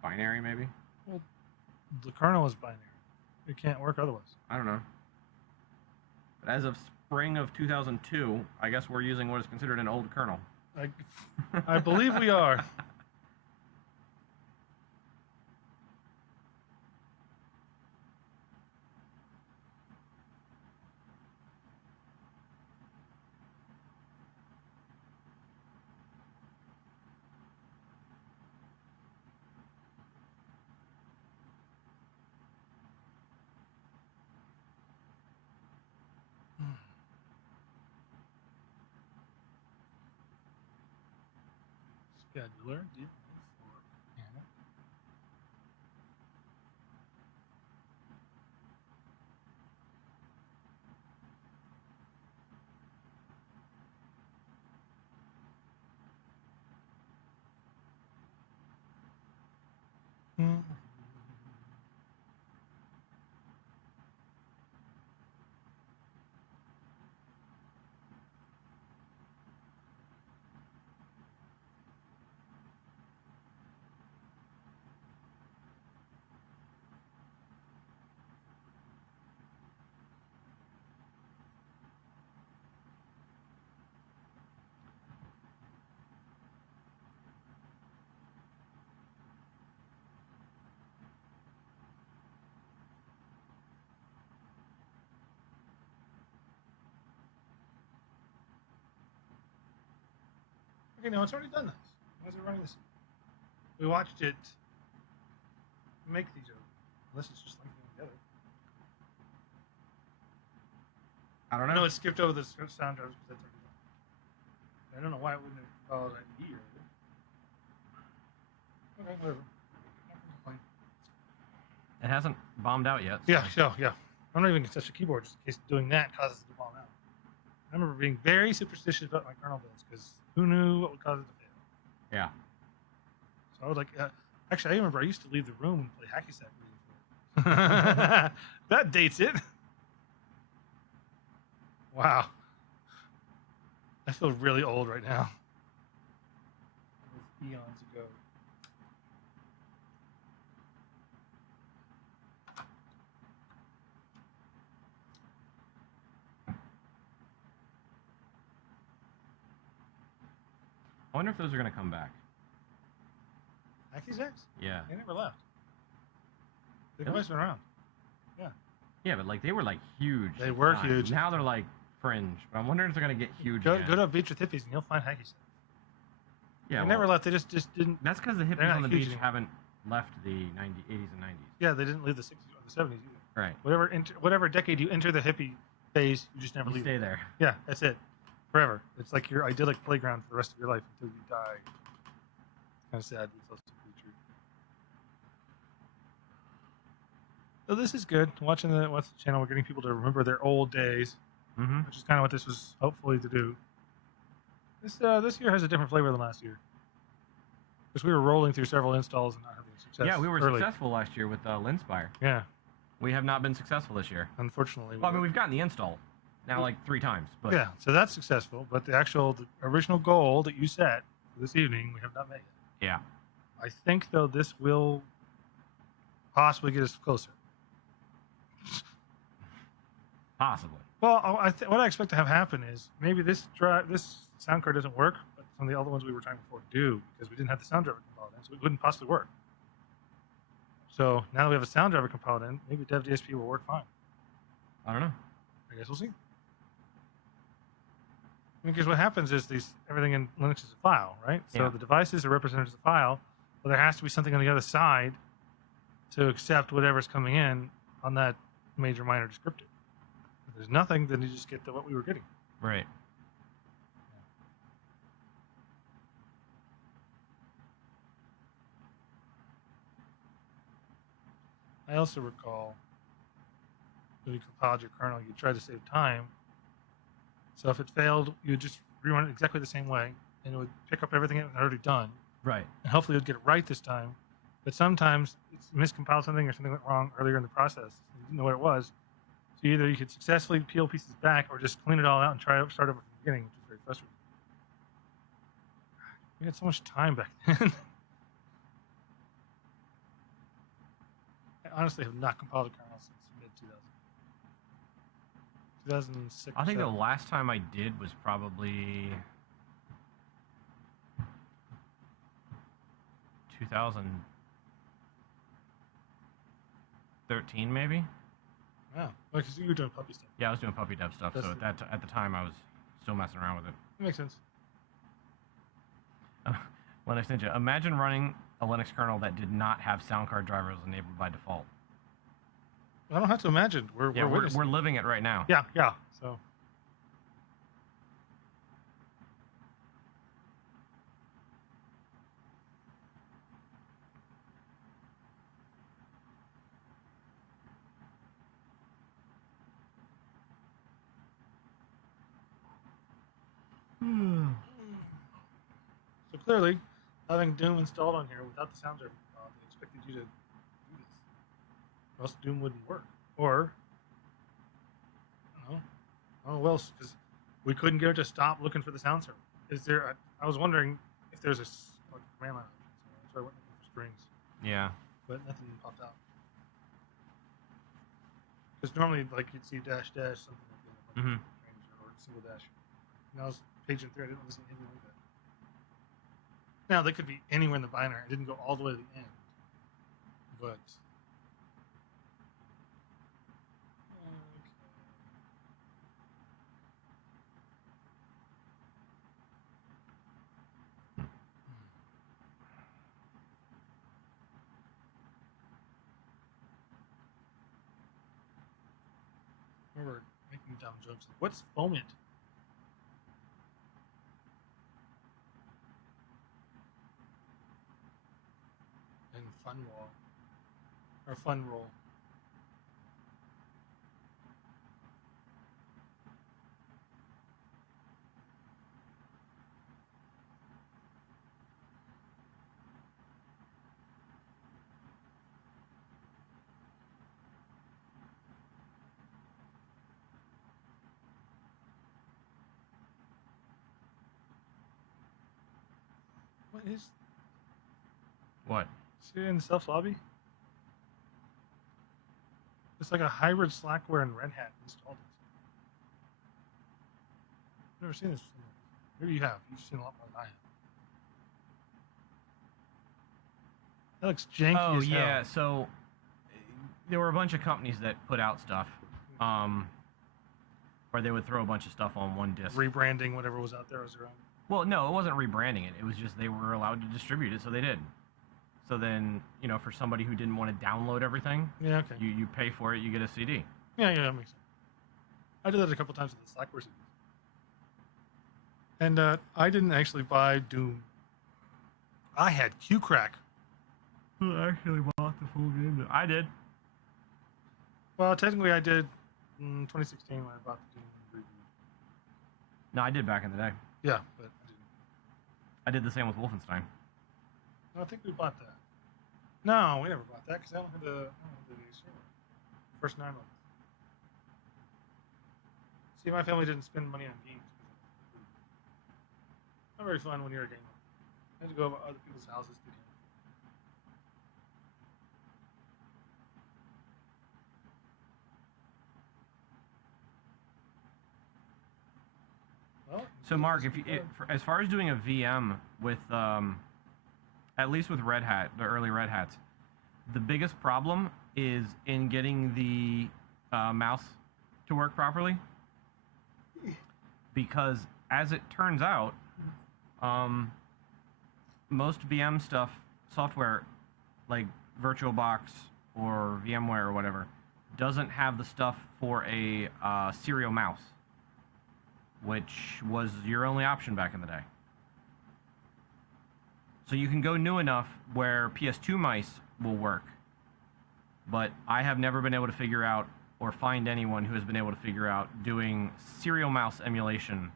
Binary, maybe? Well, the kernel is binary. It can't work otherwise. I don't know. But as of spring of 2002, I guess we're using what is considered an old kernel. I believe we are. Scheduler. Hmm. Okay, no, it's already done this. Why is it running this? We watched it make these over. Unless it's just linking them together. I don't I know. know it skipped over the sound drivers because that's already done. I don't know why it wouldn't have followed ID or anything. Okay, whatever. Not gonna complain. It hasn't bombed out yet. Yeah, yeah. I'm not even gonna touch the keyboard just in case doing that causes it to bomb out. I remember being very superstitious about my kernel builds because who knew what would cause it to fail? Yeah. So I was like, actually, I remember I used to leave the room and play hacky sack music. That dates it. Wow. I feel really old right now. It was eons ago. I wonder if those are going to come back. Hacky sacks? Yeah. They never left. They've Really? always been around. Yeah, but like they were like huge. They at the were time. huge. Now they're like fringe. But I'm wondering if they're going to get huge. Go again. to a beach with hippies and you'll find hacky sacks. Yeah. They well, never left. They just didn't. That's because the They're hippies not on the huge beach anymore. haven't left the 80s and 90s. Yeah, they didn't leave the 60s or the 70s either. Right. Whatever decade you enter the hippie phase, you just never You leave. stay it. there. Yeah, that's it. Forever. It's like your idyllic playground for the rest of your life until you die. Kind of sad, but it's also pretty true. So this is good. Watching the channel, we're getting people to remember their old days, Mm-hmm. which is kind of what this was hopefully to do. This year has a different flavor than last year. Because we were rolling through several installs and not having success. Yeah, we were early. successful last year with Linspire. Yeah, We have not been successful this year. unfortunately. Well, I mean, we've gotten the install now like 3 times. But Yeah, so that's successful. But the original goal that you set for this evening, we have not met yet. Yeah. I think though this will possibly get us closer. Possibly. Well, what I expect to have happen is maybe this sound card doesn't work, but some of the other ones we were trying before do because we didn't have the sound driver compiled in, so it wouldn't possibly work. So now that we have a sound driver compiled in, maybe DevDSP will work fine. I don't know. I guess we'll see. Because what happens is everything in Linux is a file, right? So Yeah. the devices are represented as a file, but there has to be something on the other side to accept whatever's coming in on that major minor descriptor. If there's nothing, then you just get what we were getting. Right. I also recall when you compiled your kernel, you tried to save time. So if it failed, you would just rerun it exactly the same way, and it would pick up everything it had already done. Right. And hopefully it would get it right this time. But sometimes it's miscompiled something or something went wrong earlier in the process. And you didn't know what it was. So either you could successfully peel pieces back or just clean it all out and start over from the beginning, which is very frustrating. We had so much time back then. I honestly have not compiled a kernel since mid-2000. 2006. I think or the so. last time I did was probably 2013, maybe. Wow. Because you were doing puppy stuff. Yeah, I was doing puppy dev stuff, That's so at the time I was still messing around with it. That makes sense. Linux Ninja, imagine running a Linux kernel that did not have sound card drivers enabled by default. I don't have to imagine. Yeah, we're witnessing. living it right now. Yeah. So clearly, having Doom installed on here without the sound server, they expected you to do this, or else Doom wouldn't work. Or, I don't know what else, because we couldn't get it to stop looking for the sound server. Is there? I was wondering if there's a command line option. So that's why I went looking for strings, Yeah. but nothing popped out. Because normally, like you'd see dash dash something like that, like or single dash. And I was paging through. I didn't listen to anything like that. Now they could be anywhere in the binary. I didn't go all the way to the end, but. We're making dumb jokes. Like, what's foment? And fun wall. Or fun roll. What is? What? See it in the self lobby? It's like a hybrid Slackware and Red Hat installed. I've never seen this. Maybe you have. You've seen a lot more than I have. That looks janky Oh as hell. yeah. So there were a bunch of companies that put out stuff, where they would throw a bunch of stuff on one disk. Rebranding whatever was out there as their own. Well, no, it wasn't rebranding it. It was just they were allowed to distribute it, so they did. So then, for somebody who didn't want to download everything, Yeah, okay. you pay for it, you get a CD. Yeah, that makes sense. I did that a couple times with the Slackware CDs. And I didn't actually buy Doom. I had QCrack. Who actually bought the full game? I did. Well, technically I did in 2016 when I bought the Doom reboot. No, I did back in the day. Yeah, but I didn't. I did the same with Wolfenstein. No, I think we bought that. No, we never bought that because I don't have the server. First 9 months. See, my family didn't spend money on games. Not very fun when you're a gamer. I had to go over other people's houses to game. Well, So Mark, as far as doing a VM with, at least with Red Hat, the early Red Hats, the biggest problem is in getting the mouse to work properly. Because as it turns out, most VM stuff, software, like VirtualBox or VMware or whatever, doesn't have the stuff for a serial mouse, which was your only option back in the day. So you can go new enough where PS2 mice will work, but I have never been able to figure out or find anyone who has been able to figure out doing serial mouse emulation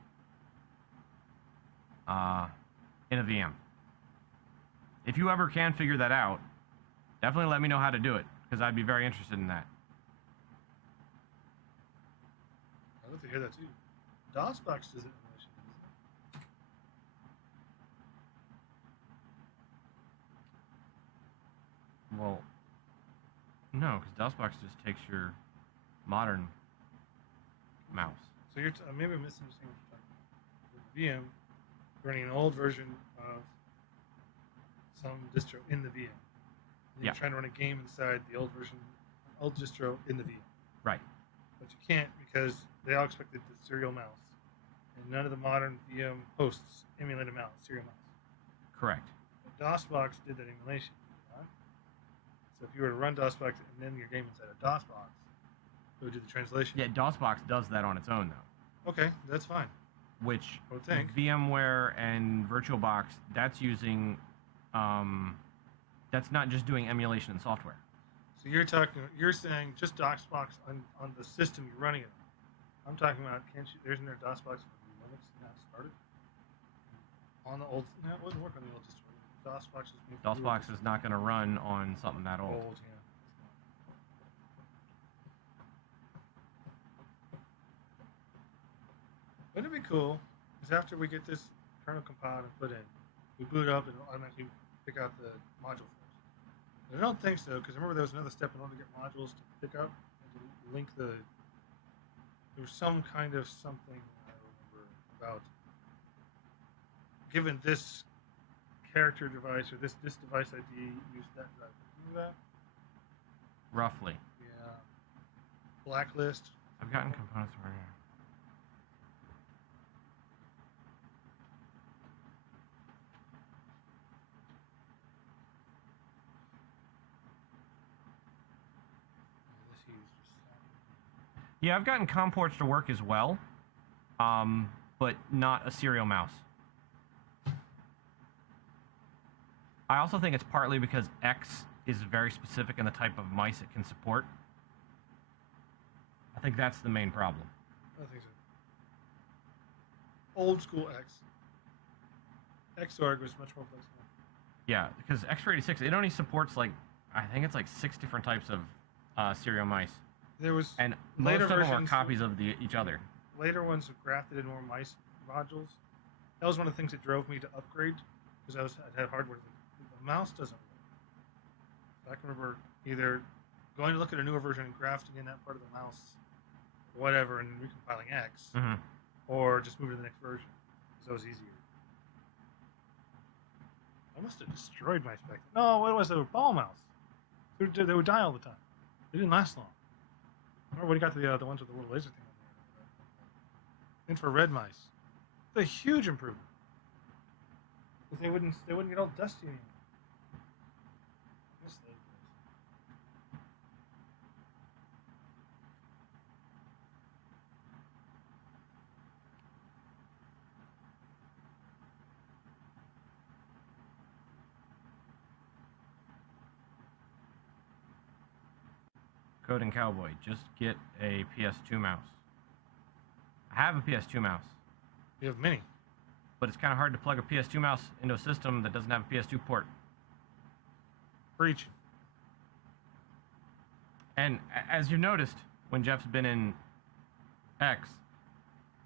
in a VM. If you ever can figure that out, definitely let me know how to do it, because I'd be very interested in that. I'd love to hear that too. DOSBox does it. Well, no, because DOSBox just takes your modern mouse. So you're maybe I'm misunderstanding what you're talking about. With VM, running an old version of some distro in the VM. And you're trying to run a game inside the old version, old distro in the VM. Right. But you can't because they all expected the serial mouse. And none of the modern VM hosts emulate a mouse, serial mouse. Correct. But DOSBox did that emulation. Right? So if you were to run DOSBox and then your game inside a DOSBox, it would do the translation. Yeah, DOSBox does that on its own, though. Okay, that's fine. Which I would think. VMware and VirtualBox, that's using, that's not just doing emulation in software. So you're saying just DOSBox on the system you're running it on. I'm talking about, isn't there DOSBox for Linux not started? On the old, no, it wouldn't work on the old system. DOSBox is made for newer DOSBox is systems. not going to run on something that old. Old, yeah. Wouldn't it be cool? Is after we get this kernel compiled and put in, we boot up and it'll automatically pick out the module files. But I don't think so, because remember there was another step in order to get modules to pick up and to link the. There was some kind of something I remember about given this character device or this device ID, use that drive. Remember that? Roughly. Yeah. Blacklist. I've gotten components where. This use just. Yeah, I've gotten COM ports to work as well, but not a serial mouse. I also think it's partly because X is very specific in the type of mice it can support. I think that's the main problem. I think so. Old school X. Xorg was much more flexible. Yeah, because X486, it only supports like, I think it's like 6 different types of serial mice. There was And later most of them are versions- copies of each other. later ones have grafted in more mice modules. That was one of the things that drove me to upgrade because I had hardware. The mouse doesn't work. I can remember either going to look at a newer version and grafting in that part of the mouse, or whatever, and recompiling X, Mm-hmm. or just moving to the next version because that was easier. I must have destroyed mice back then. No, what was it? They were ball mouse. They would die all the time. They didn't last long. I remember when you got to the ones with the little laser thing on there. Infrared mice. It's a huge improvement. But they wouldn't get all dusty anymore. Miss those days. Coding Cowboy, just get a PS2 mouse. I have a PS2 mouse, You have many. but it's kind of hard to plug a PS2 mouse into a system that doesn't have a PS2 port. Preach. And as you've noticed, when Jeff's been in X,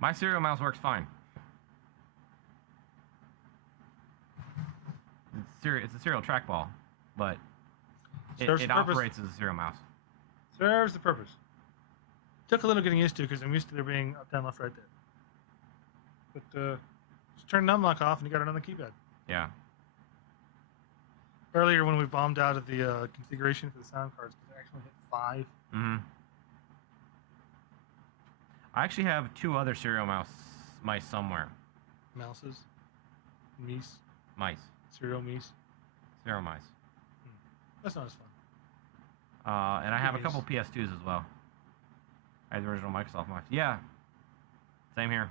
my serial mouse works fine. It's a serial trackball, but Serves it the purpose. operates as a serial mouse. Serves the purpose. Took a little getting used to because I'm used to there being up, down, left, right there. But just turn numlock off and you got it on the keypad. Yeah. Earlier when we bombed out of the configuration for the sound cards because I actually hit 5. Mm-hmm. I actually have 2 other serial mice somewhere. Mouses. Meese. Mice. Serial meese. Serial mice. That's not as fun. And I have a Mice. couple PS2s as well. I have the original Microsoft mice. Yeah. Same here.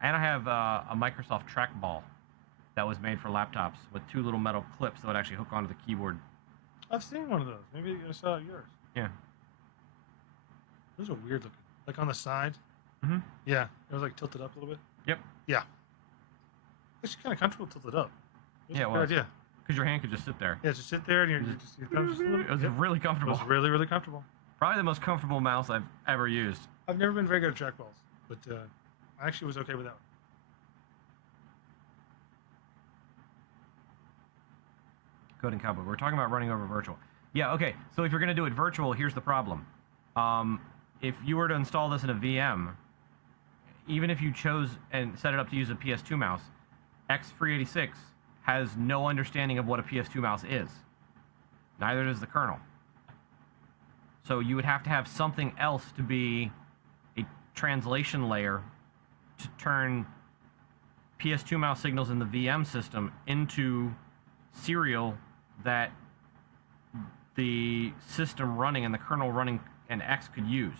And I have a Microsoft trackball that was made for laptops with 2 little metal clips that would actually hook onto the keyboard. I've seen one of those. Maybe I saw yours. Yeah. Those are weird looking. Like on the side. Mm-hmm. Yeah. It was like tilted up a little bit. Yep. Yeah. It's kind of comfortable tilted up. Yeah, it a was. good idea. Because your hand could just sit there. Yeah, just sit there and your thumb's just a little It was yep. really It comfortable. was really, really comfortable. Probably the most comfortable mouse I've ever used. I've never been very good at trackballs, but I actually was okay with that one. Coding Cowboy. We're talking about running over virtual. Yeah, okay. So if you're going to do it virtual, here's the problem. If you were to install this in a VM, even if you chose and set it up to use a PS2 mouse, X386 has no understanding of what a PS2 mouse is. Neither does the kernel. So you would have to have something else to be a translation layer to turn PS2 mouse signals in the VM system into serial that the system running and the kernel running and X could use.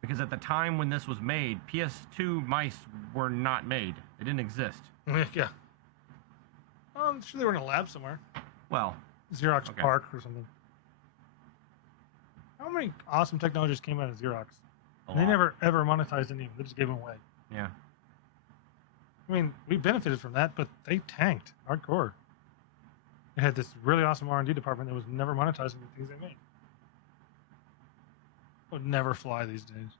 Because at the time when this was made, PS2 mice were not made. They didn't exist. Yeah. I'm sure they were in a lab somewhere. Well, Xerox Okay. Park or something. How many awesome technologies came out of Xerox? a And they lot. never ever monetized any of them. They just gave them away. Yeah. I mean, we benefited from that, but they tanked hardcore. They had this really awesome R&D department that was never monetizing the things they made. Would never fly these days.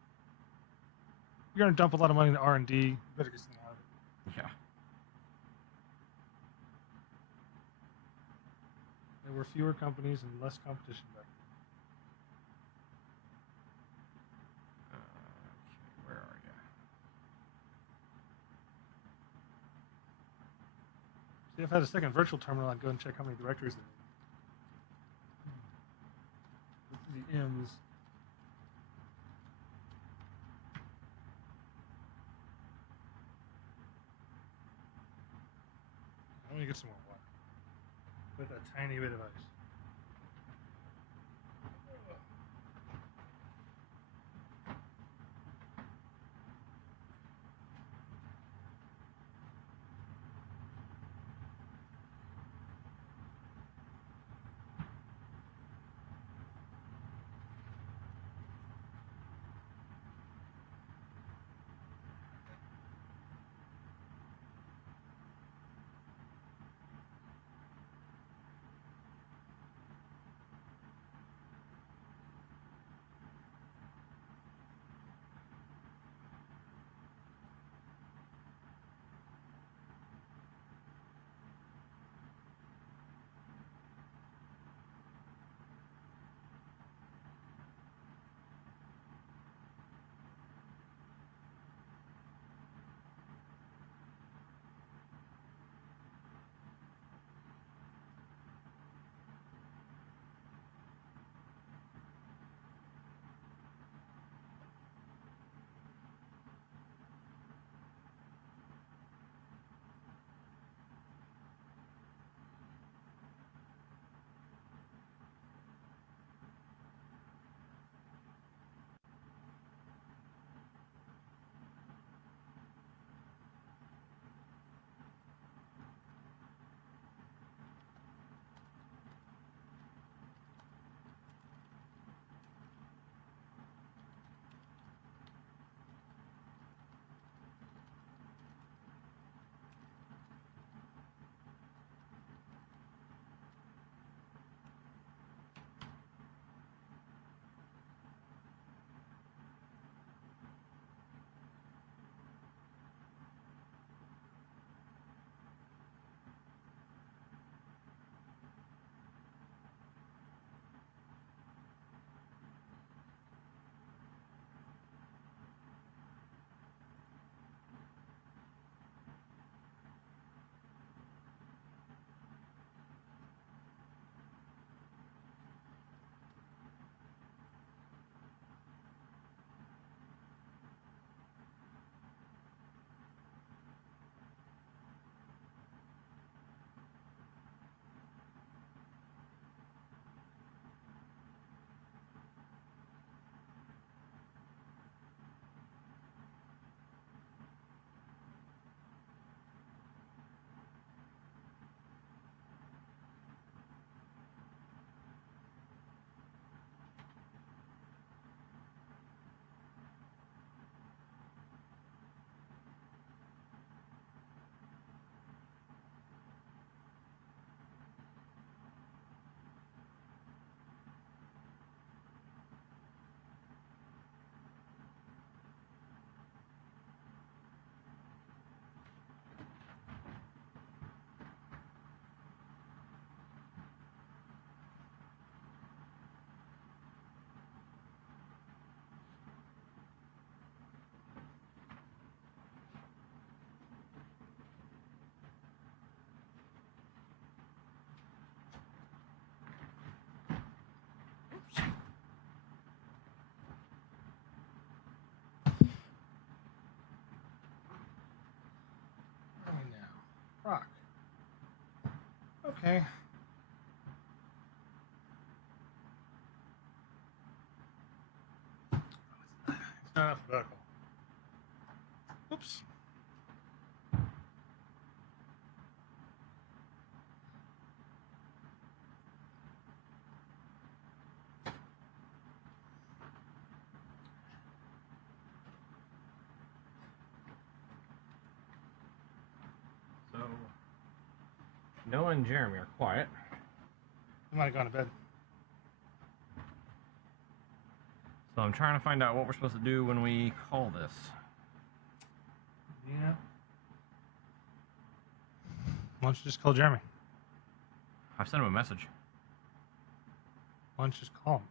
You're gonna dump a lot of money into R&D. You better get something out of it. Yeah. There were fewer companies and less competition back then. Okay, where are you? See, if I had a second virtual terminal, I'd go and check how many directories there are. The M's. Let me get some more water. With a tiny bit of ice. Where are we now? Rock. Okay. It's not alphabetical. Oops. Noah and Jeremy are quiet. They might have gone to bed. So I'm trying to find out what we're supposed to do when we call this. Yeah. Why don't you just call Jeremy? I've sent him a message. Why don't you just call him?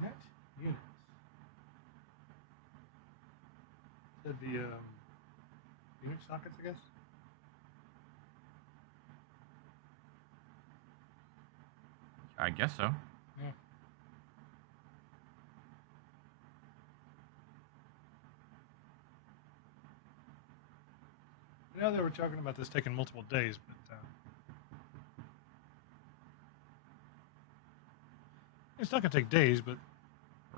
Net units. That'd be Unix sockets, I guess. I guess so. Yeah. I know they were talking about this taking multiple days, but it's not going to take days, but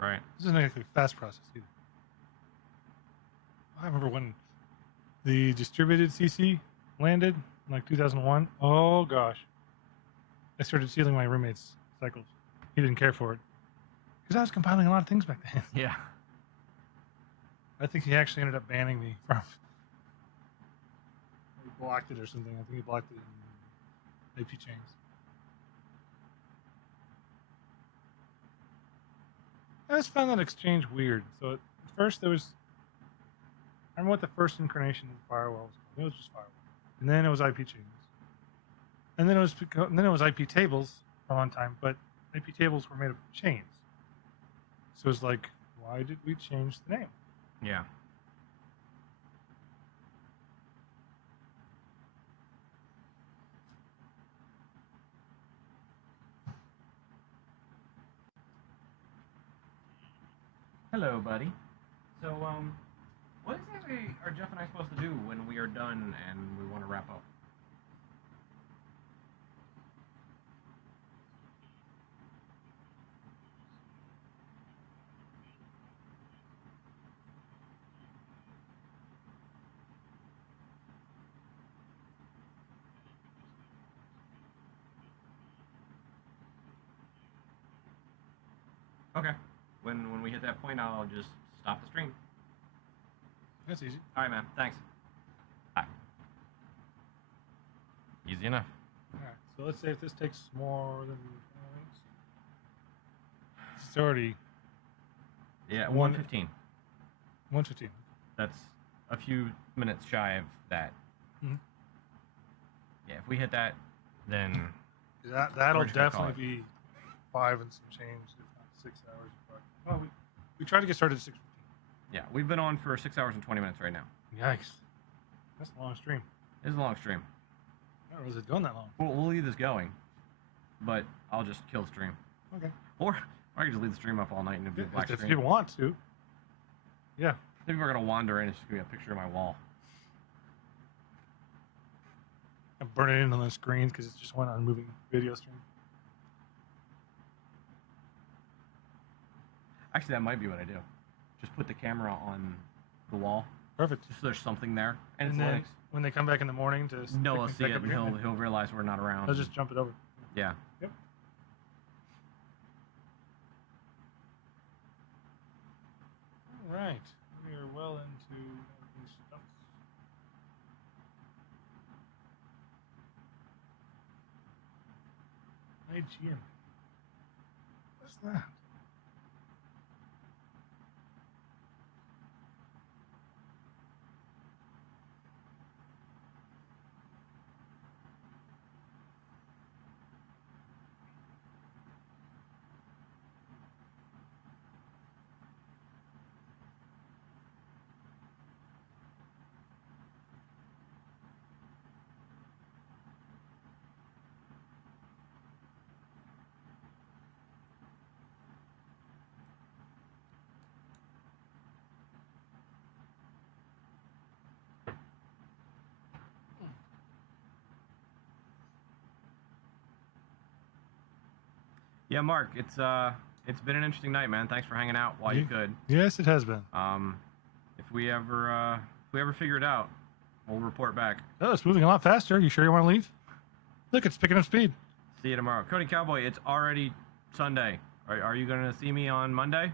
Right. this isn't exactly a fast process either. I remember when the distributed CC landed in like 2001. Oh gosh. I started stealing my roommate's cycles. He didn't care for it. Because I was compiling a lot of things back then. Yeah. I think he actually ended up banning me from. He blocked it or something. I think he blocked it in AP chains. I just found that exchange weird. So at first there was. I remember what the first incarnation of firewall was called. It was just firewall. And then it was IP chains. And then it was IP tables for a long time, but IP tables were made of chains. So it's like, why did we change the name? Yeah. Hello, buddy. So, what exactly are Jeff and I supposed to do when we are done and we want to wrap up? Okay. When we hit that point, I'll just stop the stream. That's easy. All right, man. Thanks. Bye. Easy enough. All right. So let's say if this takes more than it's already Yeah, One- 1:15. 1:15. That's a few minutes shy of that. Mhm. Yeah, if we hit that, then That'll We're just gonna call definitely be 5 and some change, if not 6 hours. Well, we tried to get started at 6:15. yeah, we've been on for 6 hours and 20 minutes right now. Yikes. That's a long stream. This is a long stream. I don't know, was it going that long? We'll leave this going, but I'll just kill the stream. Okay. Or I can just leave the stream up all night and it'll be a black If screen. you want to. Yeah. Maybe we're gonna wander in. It's just gonna be a picture of my wall. And burn it in on the screen because it just went on moving video stream. Actually, that might be what I do. Just put the camera on the wall, Perfect. just so there's something there, and it's And then Linux. when they come back in the morning to No, pick will me see back it, up and again, he'll realize we're not around. I'll just jump it over. Yeah. Yep. All right. We are well into these stuff. IGN. What's that? Yeah, Mark, it's been an interesting night, man. Thanks for hanging out while you could. Yes, it has been. If we ever figure it out, we'll report back. Oh, it's moving a lot faster. You sure you want to leave? Look, it's picking up speed. See you tomorrow. Cody Cowboy, it's already Sunday. Are you going to see me on Monday?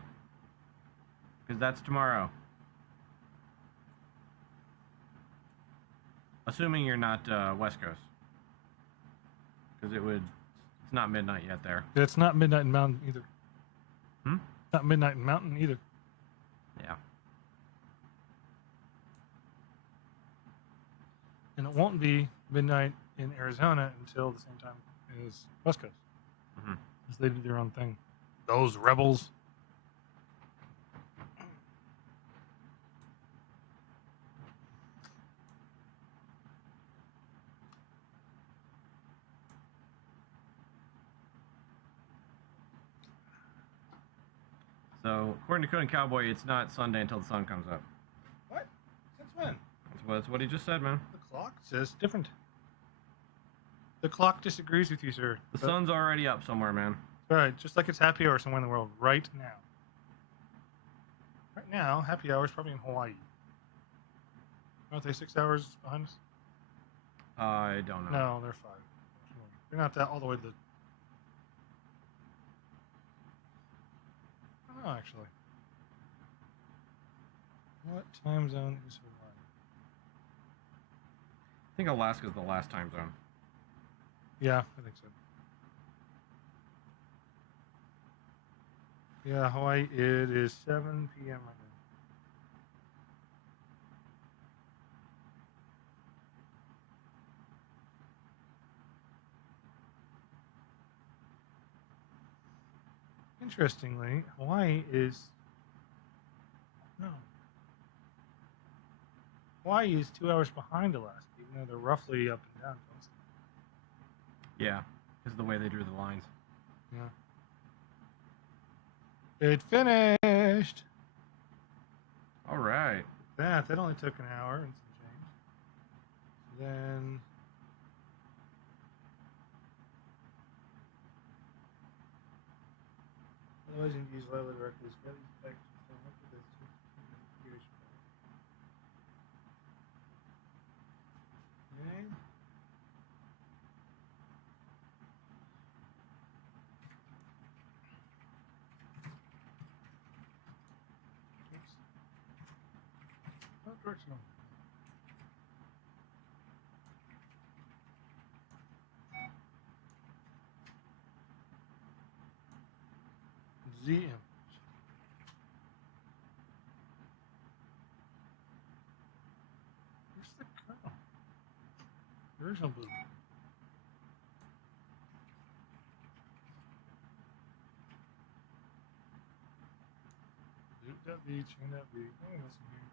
Because that's tomorrow. Assuming you're not West Coast. Because it's not midnight yet there. It's not midnight in Mountain either. Hmm? Not midnight in Mountain either. Yeah. And it won't be midnight in Arizona until the same time as West Coast. Mm-hmm. Because they do their own thing. Those rebels. So, according to Cody Cowboy, it's not Sunday until the sun comes up. What? Since when? That's what he just said, man. The clock says different. The clock disagrees with you, sir. The sun's already up somewhere, man. All right, just like it's happy hour somewhere in the world right now. Right now, happy hour is probably in Hawaii. Aren't they 6 hours behind us? I don't know. No, they're 5. They're not that all the way to the... I don't know, actually. What time zone is Hawaii? I think Alaska's the last time zone. Yeah, I think so. Yeah, Hawaii, it is 7 p.m. right now. Interestingly, Hawaii is... No. Hawaii is 2 hours behind Alaska, even though they're roughly up and down. Yeah, because of the way they drew the lines. Yeah. It finished. All right. That only took an hour and some change. Then otherwise you can use Lila directly as well. Okay. Oops. What direction? Z image. Where's the kernel? The original blue. Loop that V, chain that V. Oh, what's in here?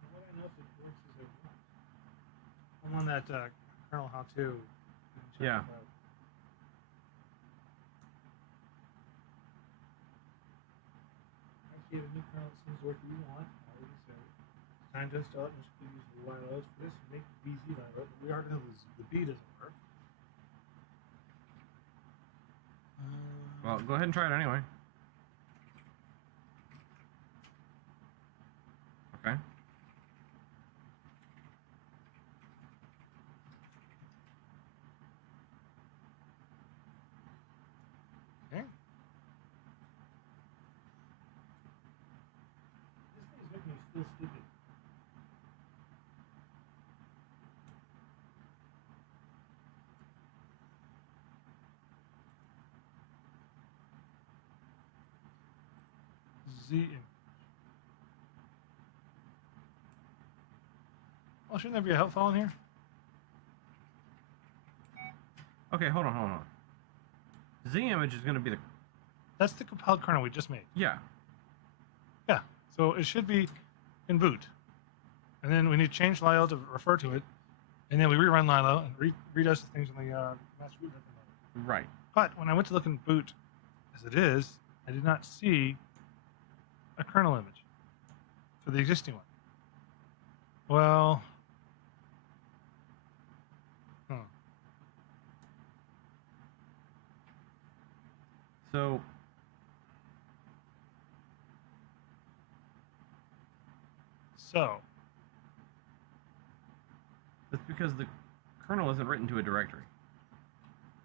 How would I know if it works as I want? I'm on that kernel how to. Yeah. Actually, if a new kernel that seems to work that you want, I already said it. It's time to install it, and you should use the YLOs for this and make the BZ YLO. But we already know the B doesn't work. Well, go ahead and try it anyway. Okay. Okay. This thing is making me feel stupid. Z image. Well, shouldn't there be a help file in here? Okay, hold on. Z image is going to be the... That's the compiled kernel we just made. Yeah. Yeah, so it should be in boot. And then we need to change Lilo to refer to it. And then we rerun Lilo and redoes the things in the master boot. Right. But when I went to look in boot as it is, I did not see a kernel image for the existing one. Well, So that's because the kernel isn't written to a directory.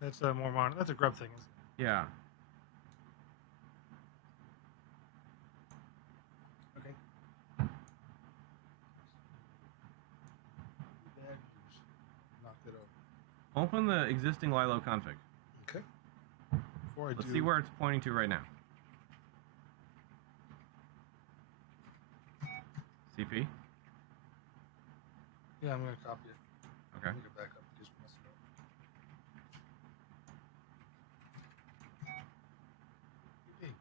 that's a more modern. That's a grub thing, isn't Yeah. it? Okay. Bad news. Knocked it over. Open the existing Lilo config. Okay. Before I Let's do, see where it's pointing to right now. CP. Yeah, I'm gonna copy it. Okay. Make it back up. Just mess it up. Hey.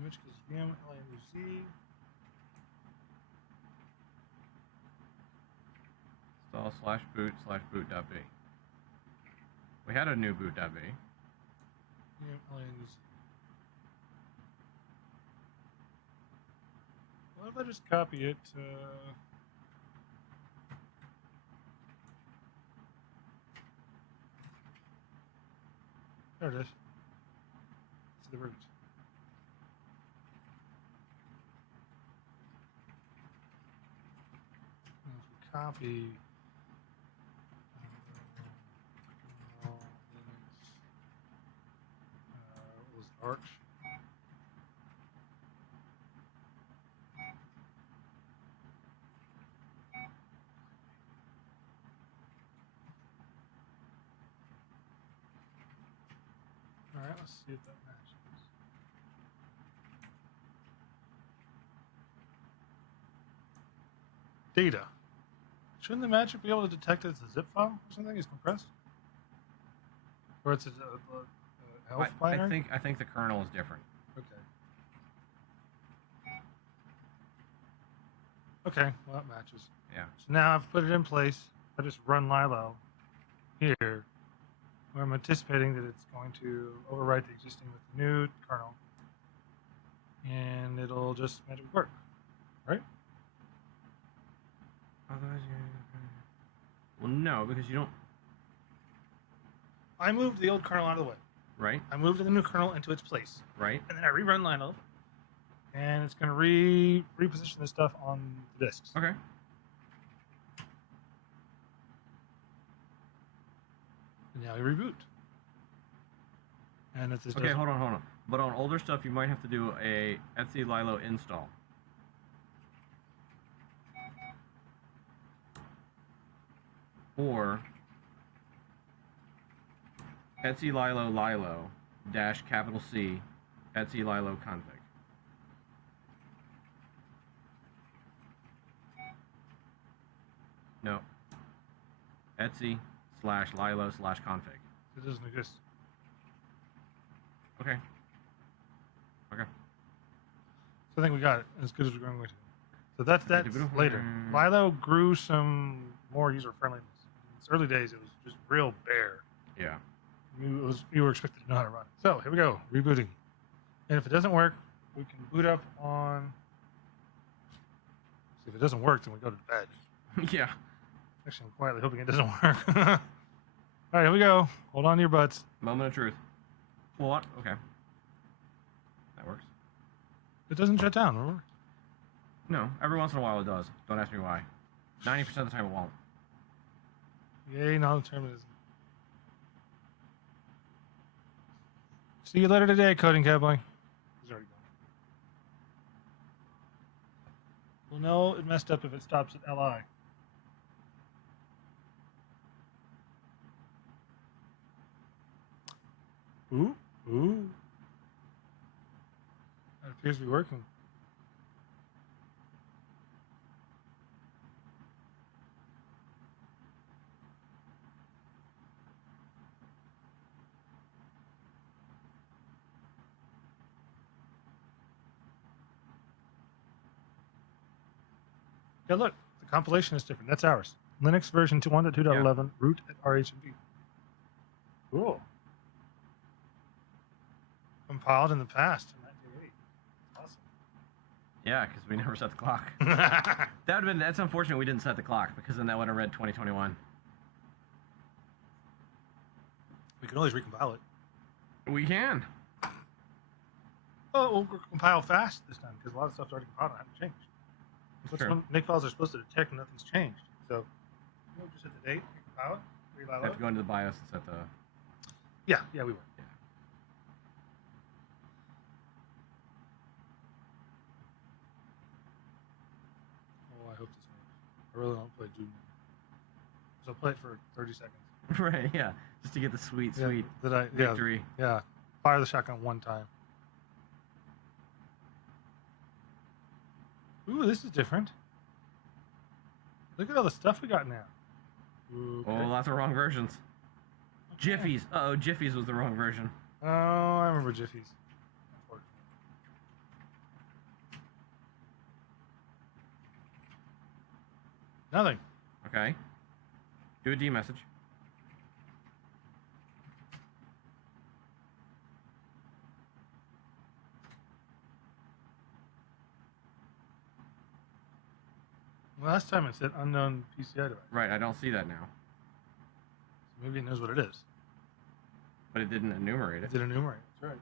Image is v1.1. Install /boot/boot.b. We had a new boot.b. v1.1. What if I just copy it? There it is. It's the root. And if we copy Linux, what was it, Arch? All right, let's see if that matches. Data. Shouldn't the magic be able to detect it as a zip file or something? Is compressed, or it's a ELF binary? I think the kernel is different. Okay. Okay, well that matches. Yeah. So now I've put it in place. I just run Lilo here, where I'm anticipating that it's going to overwrite the existing with the new kernel, and it'll just magically work, right? Well, no, because you don't. I moved the old kernel out of the way. Right. I moved the new kernel into its place, Right. and then I rerun Lilo, and it's going to reposition this stuff on the disks. Okay. And now we reboot. And if this Okay, doesn't- hold on. But on older stuff, you might have to do a etc Lilo install. Or etc Lilo dash capital C etc Lilo config. No. etc /Lilo/config. it doesn't exist. Okay. Okay. So I think we got it as good as we're going to. So that's later. Mm. Lilo grew some more user friendliness. In its early days, it was just real bare. Yeah. You were expected to know how to run it. So here we go, rebooting. And if it doesn't work, we can boot up on. See, if it doesn't work, then we go to bed. Yeah. Actually, I'm quietly hoping it doesn't work. All right, here we go. Hold on to your butts. Moment of truth. Well, what? Okay. That works. It doesn't shut down, remember? No, every once in a while it does. Don't ask me why. 90% of the time it won't. Yay, non-determinism. See you later today, Coding Cowboy. He's already gone. We'll know it messed up if it stops at LI. Ooh. That appears to be working. Yeah, look, the compilation is different. That's ours. Linux version 1.2.11, root at RHB. Cool. Compiled in the past in 1980. Awesome. Yeah, because we never set the clock. That's unfortunate we didn't set the clock, because then that would have read 2021. We can always recompile it. We can. Oh, we'll compile fast this time because a lot of stuff's already compiled and hasn't changed. That's Sure. what make files are supposed to detect and nothing's changed. So, we'll just hit the date, compile it, I have to go into the BIOS and set the. Yeah, we will. Oh, I hope this works. I really don't play Doom. So I'll play it for 30 seconds. Right. Yeah. Just to get the sweet Yeah, victory. Yeah. Fire the shotgun one time. Ooh, this is different. Look at all the stuff we got now. Ooh, okay. Oh, lots of wrong versions. Jiffies. Uh-oh, Jiffies was the wrong version. Oh, I remember Jiffies. Nothing. Okay. Do a D message. Last time it said unknown PCI device. Right, I don't see that now. So maybe it knows what it is. But it didn't enumerate it. It did enumerate. That's right.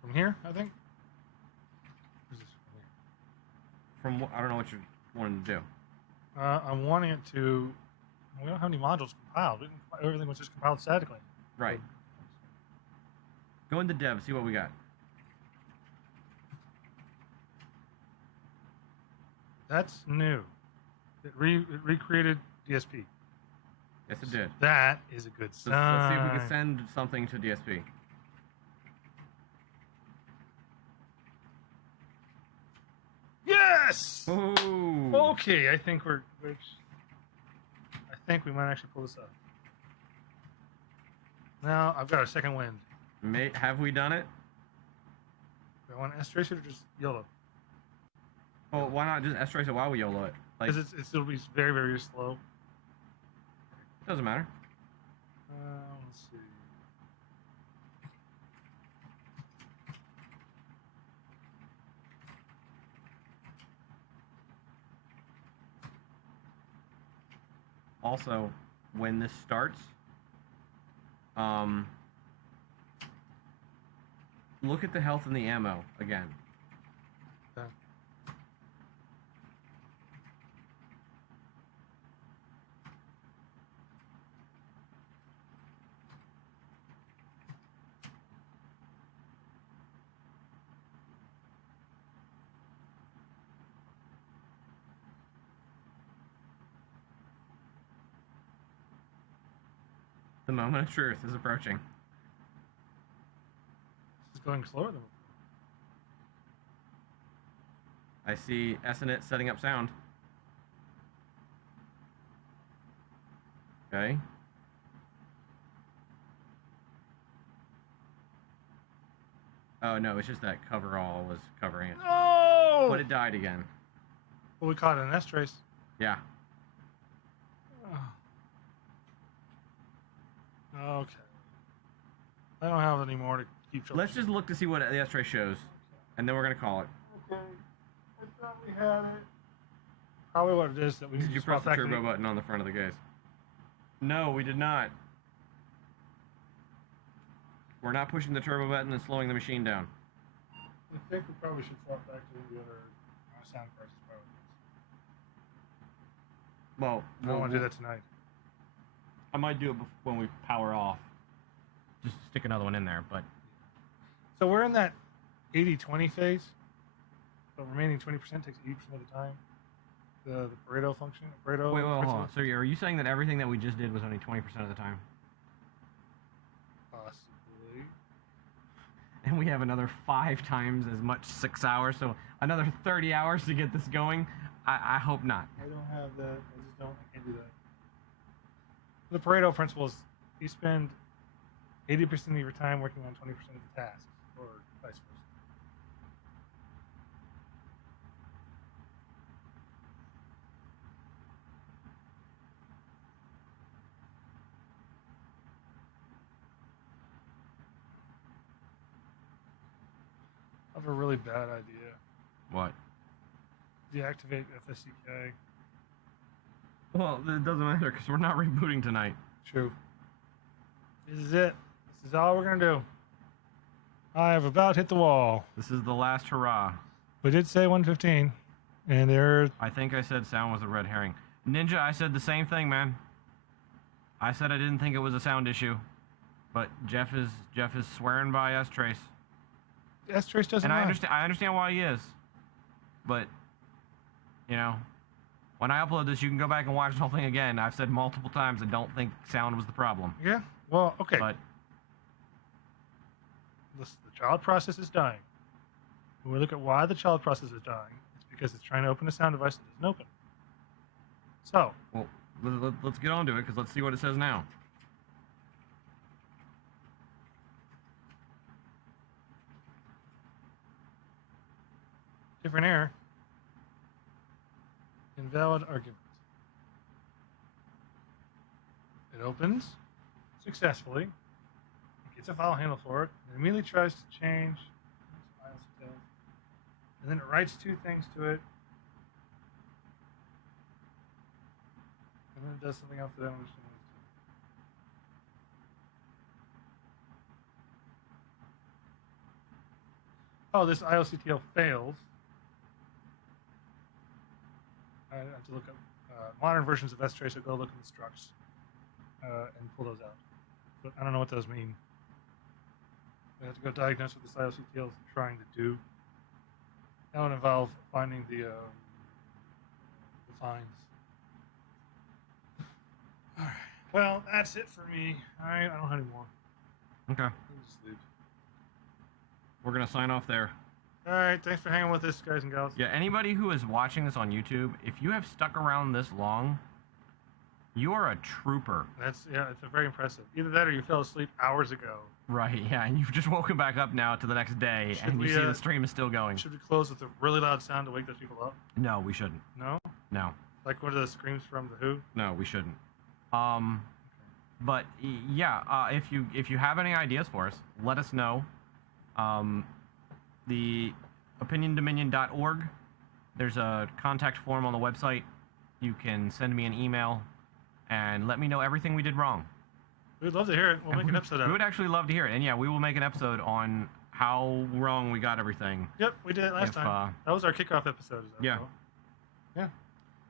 From here, I think. Or is this from here? I don't know what you're wanting to do. I'm wanting it to. We don't have any modules compiled. Everything was just compiled statically. Right. Go into dev, see what we got. That's new. It recreated DSP. Yes, it did. That is a good So sign. let's see if we can send something to DSP. Yes. Ooh. Okay, I think we might actually pull this up. Now I've got a second wind. Have we done it? Do I want S trace it or just YOLO? Well, why not just S trace it while we YOLO it? Like, Because it'll be very, very slow. doesn't matter. Let's see. Also, when this starts, look at the health and the ammo again. Okay. The moment of truth is approaching. This is going slower than before. I see SNet setting up sound. Okay. Oh no, it's just that coverall was covering it. No! But it died again. Well, we caught an S trace. Yeah. Okay. I don't have any more to keep track. Let's just look to see what the S-ray shows, and then we're gonna call it. Okay. I thought we had it. Probably what it is that we Did you press the turbo button on the front of the case? No, we did not. We're not pushing the turbo button and slowing the machine down. I think we probably should swap back to the other sound cards. Well, I don't want to do that tonight. I might do it when we power off. Just stick another one in there, but... So we're in that 80-20 phase. The remaining 20% takes 80% of the time. The Pareto function. Pareto. Wait, hold on. So are you saying that everything that we just did was only 20% of the time? Possibly. And we have another 5 times as much 6 hours, so another 30 hours to get this going? I hope not. I don't have that. I just don't. I can't do that. The Pareto principle is you spend 80% of your time working on 20% of the tasks, or vice versa. I have a really bad idea. What? deactivate FSCK. Well, it doesn't matter because we're not rebooting tonight. True. This is it. This is all we're gonna do. I have about hit the wall. This is the last hurrah. We did say 115, and there. I think I said sound was a red herring. Ninja, I said the same thing, man. I said I didn't think it was a sound issue, but Jeff is swearing by S-Trace. S-Trace doesn't. And lie. I understand why he is, but you know, when I upload this, you can go back and watch the whole thing again. I've said multiple times I don't think sound was the problem. Yeah. Well, okay. But The child process is dying. When we look at why the child process is dying, it's because it's trying to open a sound device that doesn't open. So, well, let's get on to it because let's see what it says now. different error. Invalid argument. It opens successfully. It gets a file handle for it. It immediately tries to change. And then it writes two things to it. And then it does something else that I don't understand what it's doing. Oh, this IOCTL fails. I have to look up modern versions of S-Trace, so go look in the structs and pull those out. But I don't know what those mean. I have to go diagnose what this IOCTL is trying to do. That would involve finding the fines. All right. Well, that's it for me. I don't have any more. Okay. I'll just leave. We're gonna sign off there. All right. Thanks for hanging with us, guys and gals. Yeah, anybody who is watching this on YouTube, if you have stuck around this long, you are a trooper. It's very impressive. Either that or you fell asleep hours ago. Right, yeah, and you've just woken back up now to the next day, Should and we, you see the stream is still going. Should we close with a really loud sound to wake those people up? No, we shouldn't. No? No, Like one of those screams from The Who? no, we shouldn't. But yeah, if you have any ideas for us, let us know. The OpinionDominion.org. There's a contact form on the website. You can send me an email and let me know everything we did wrong. We'd love to hear it. We'll make an episode out We of would it. actually love to hear it, and yeah, we will make an episode on how wrong we got everything. Yep, we did it last If, time. That was our kickoff episode. Is that yeah. cool? Yeah.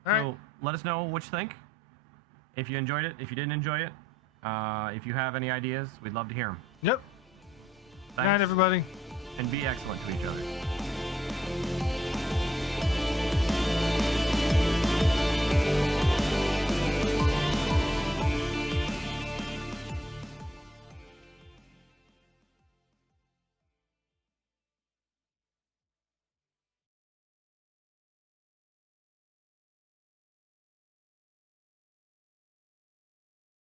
All right. So let us know what you think. If you enjoyed it, if you didn't enjoy it, if you have any ideas, we'd love to hear them. Yep. Good night, everybody. And be excellent to each other.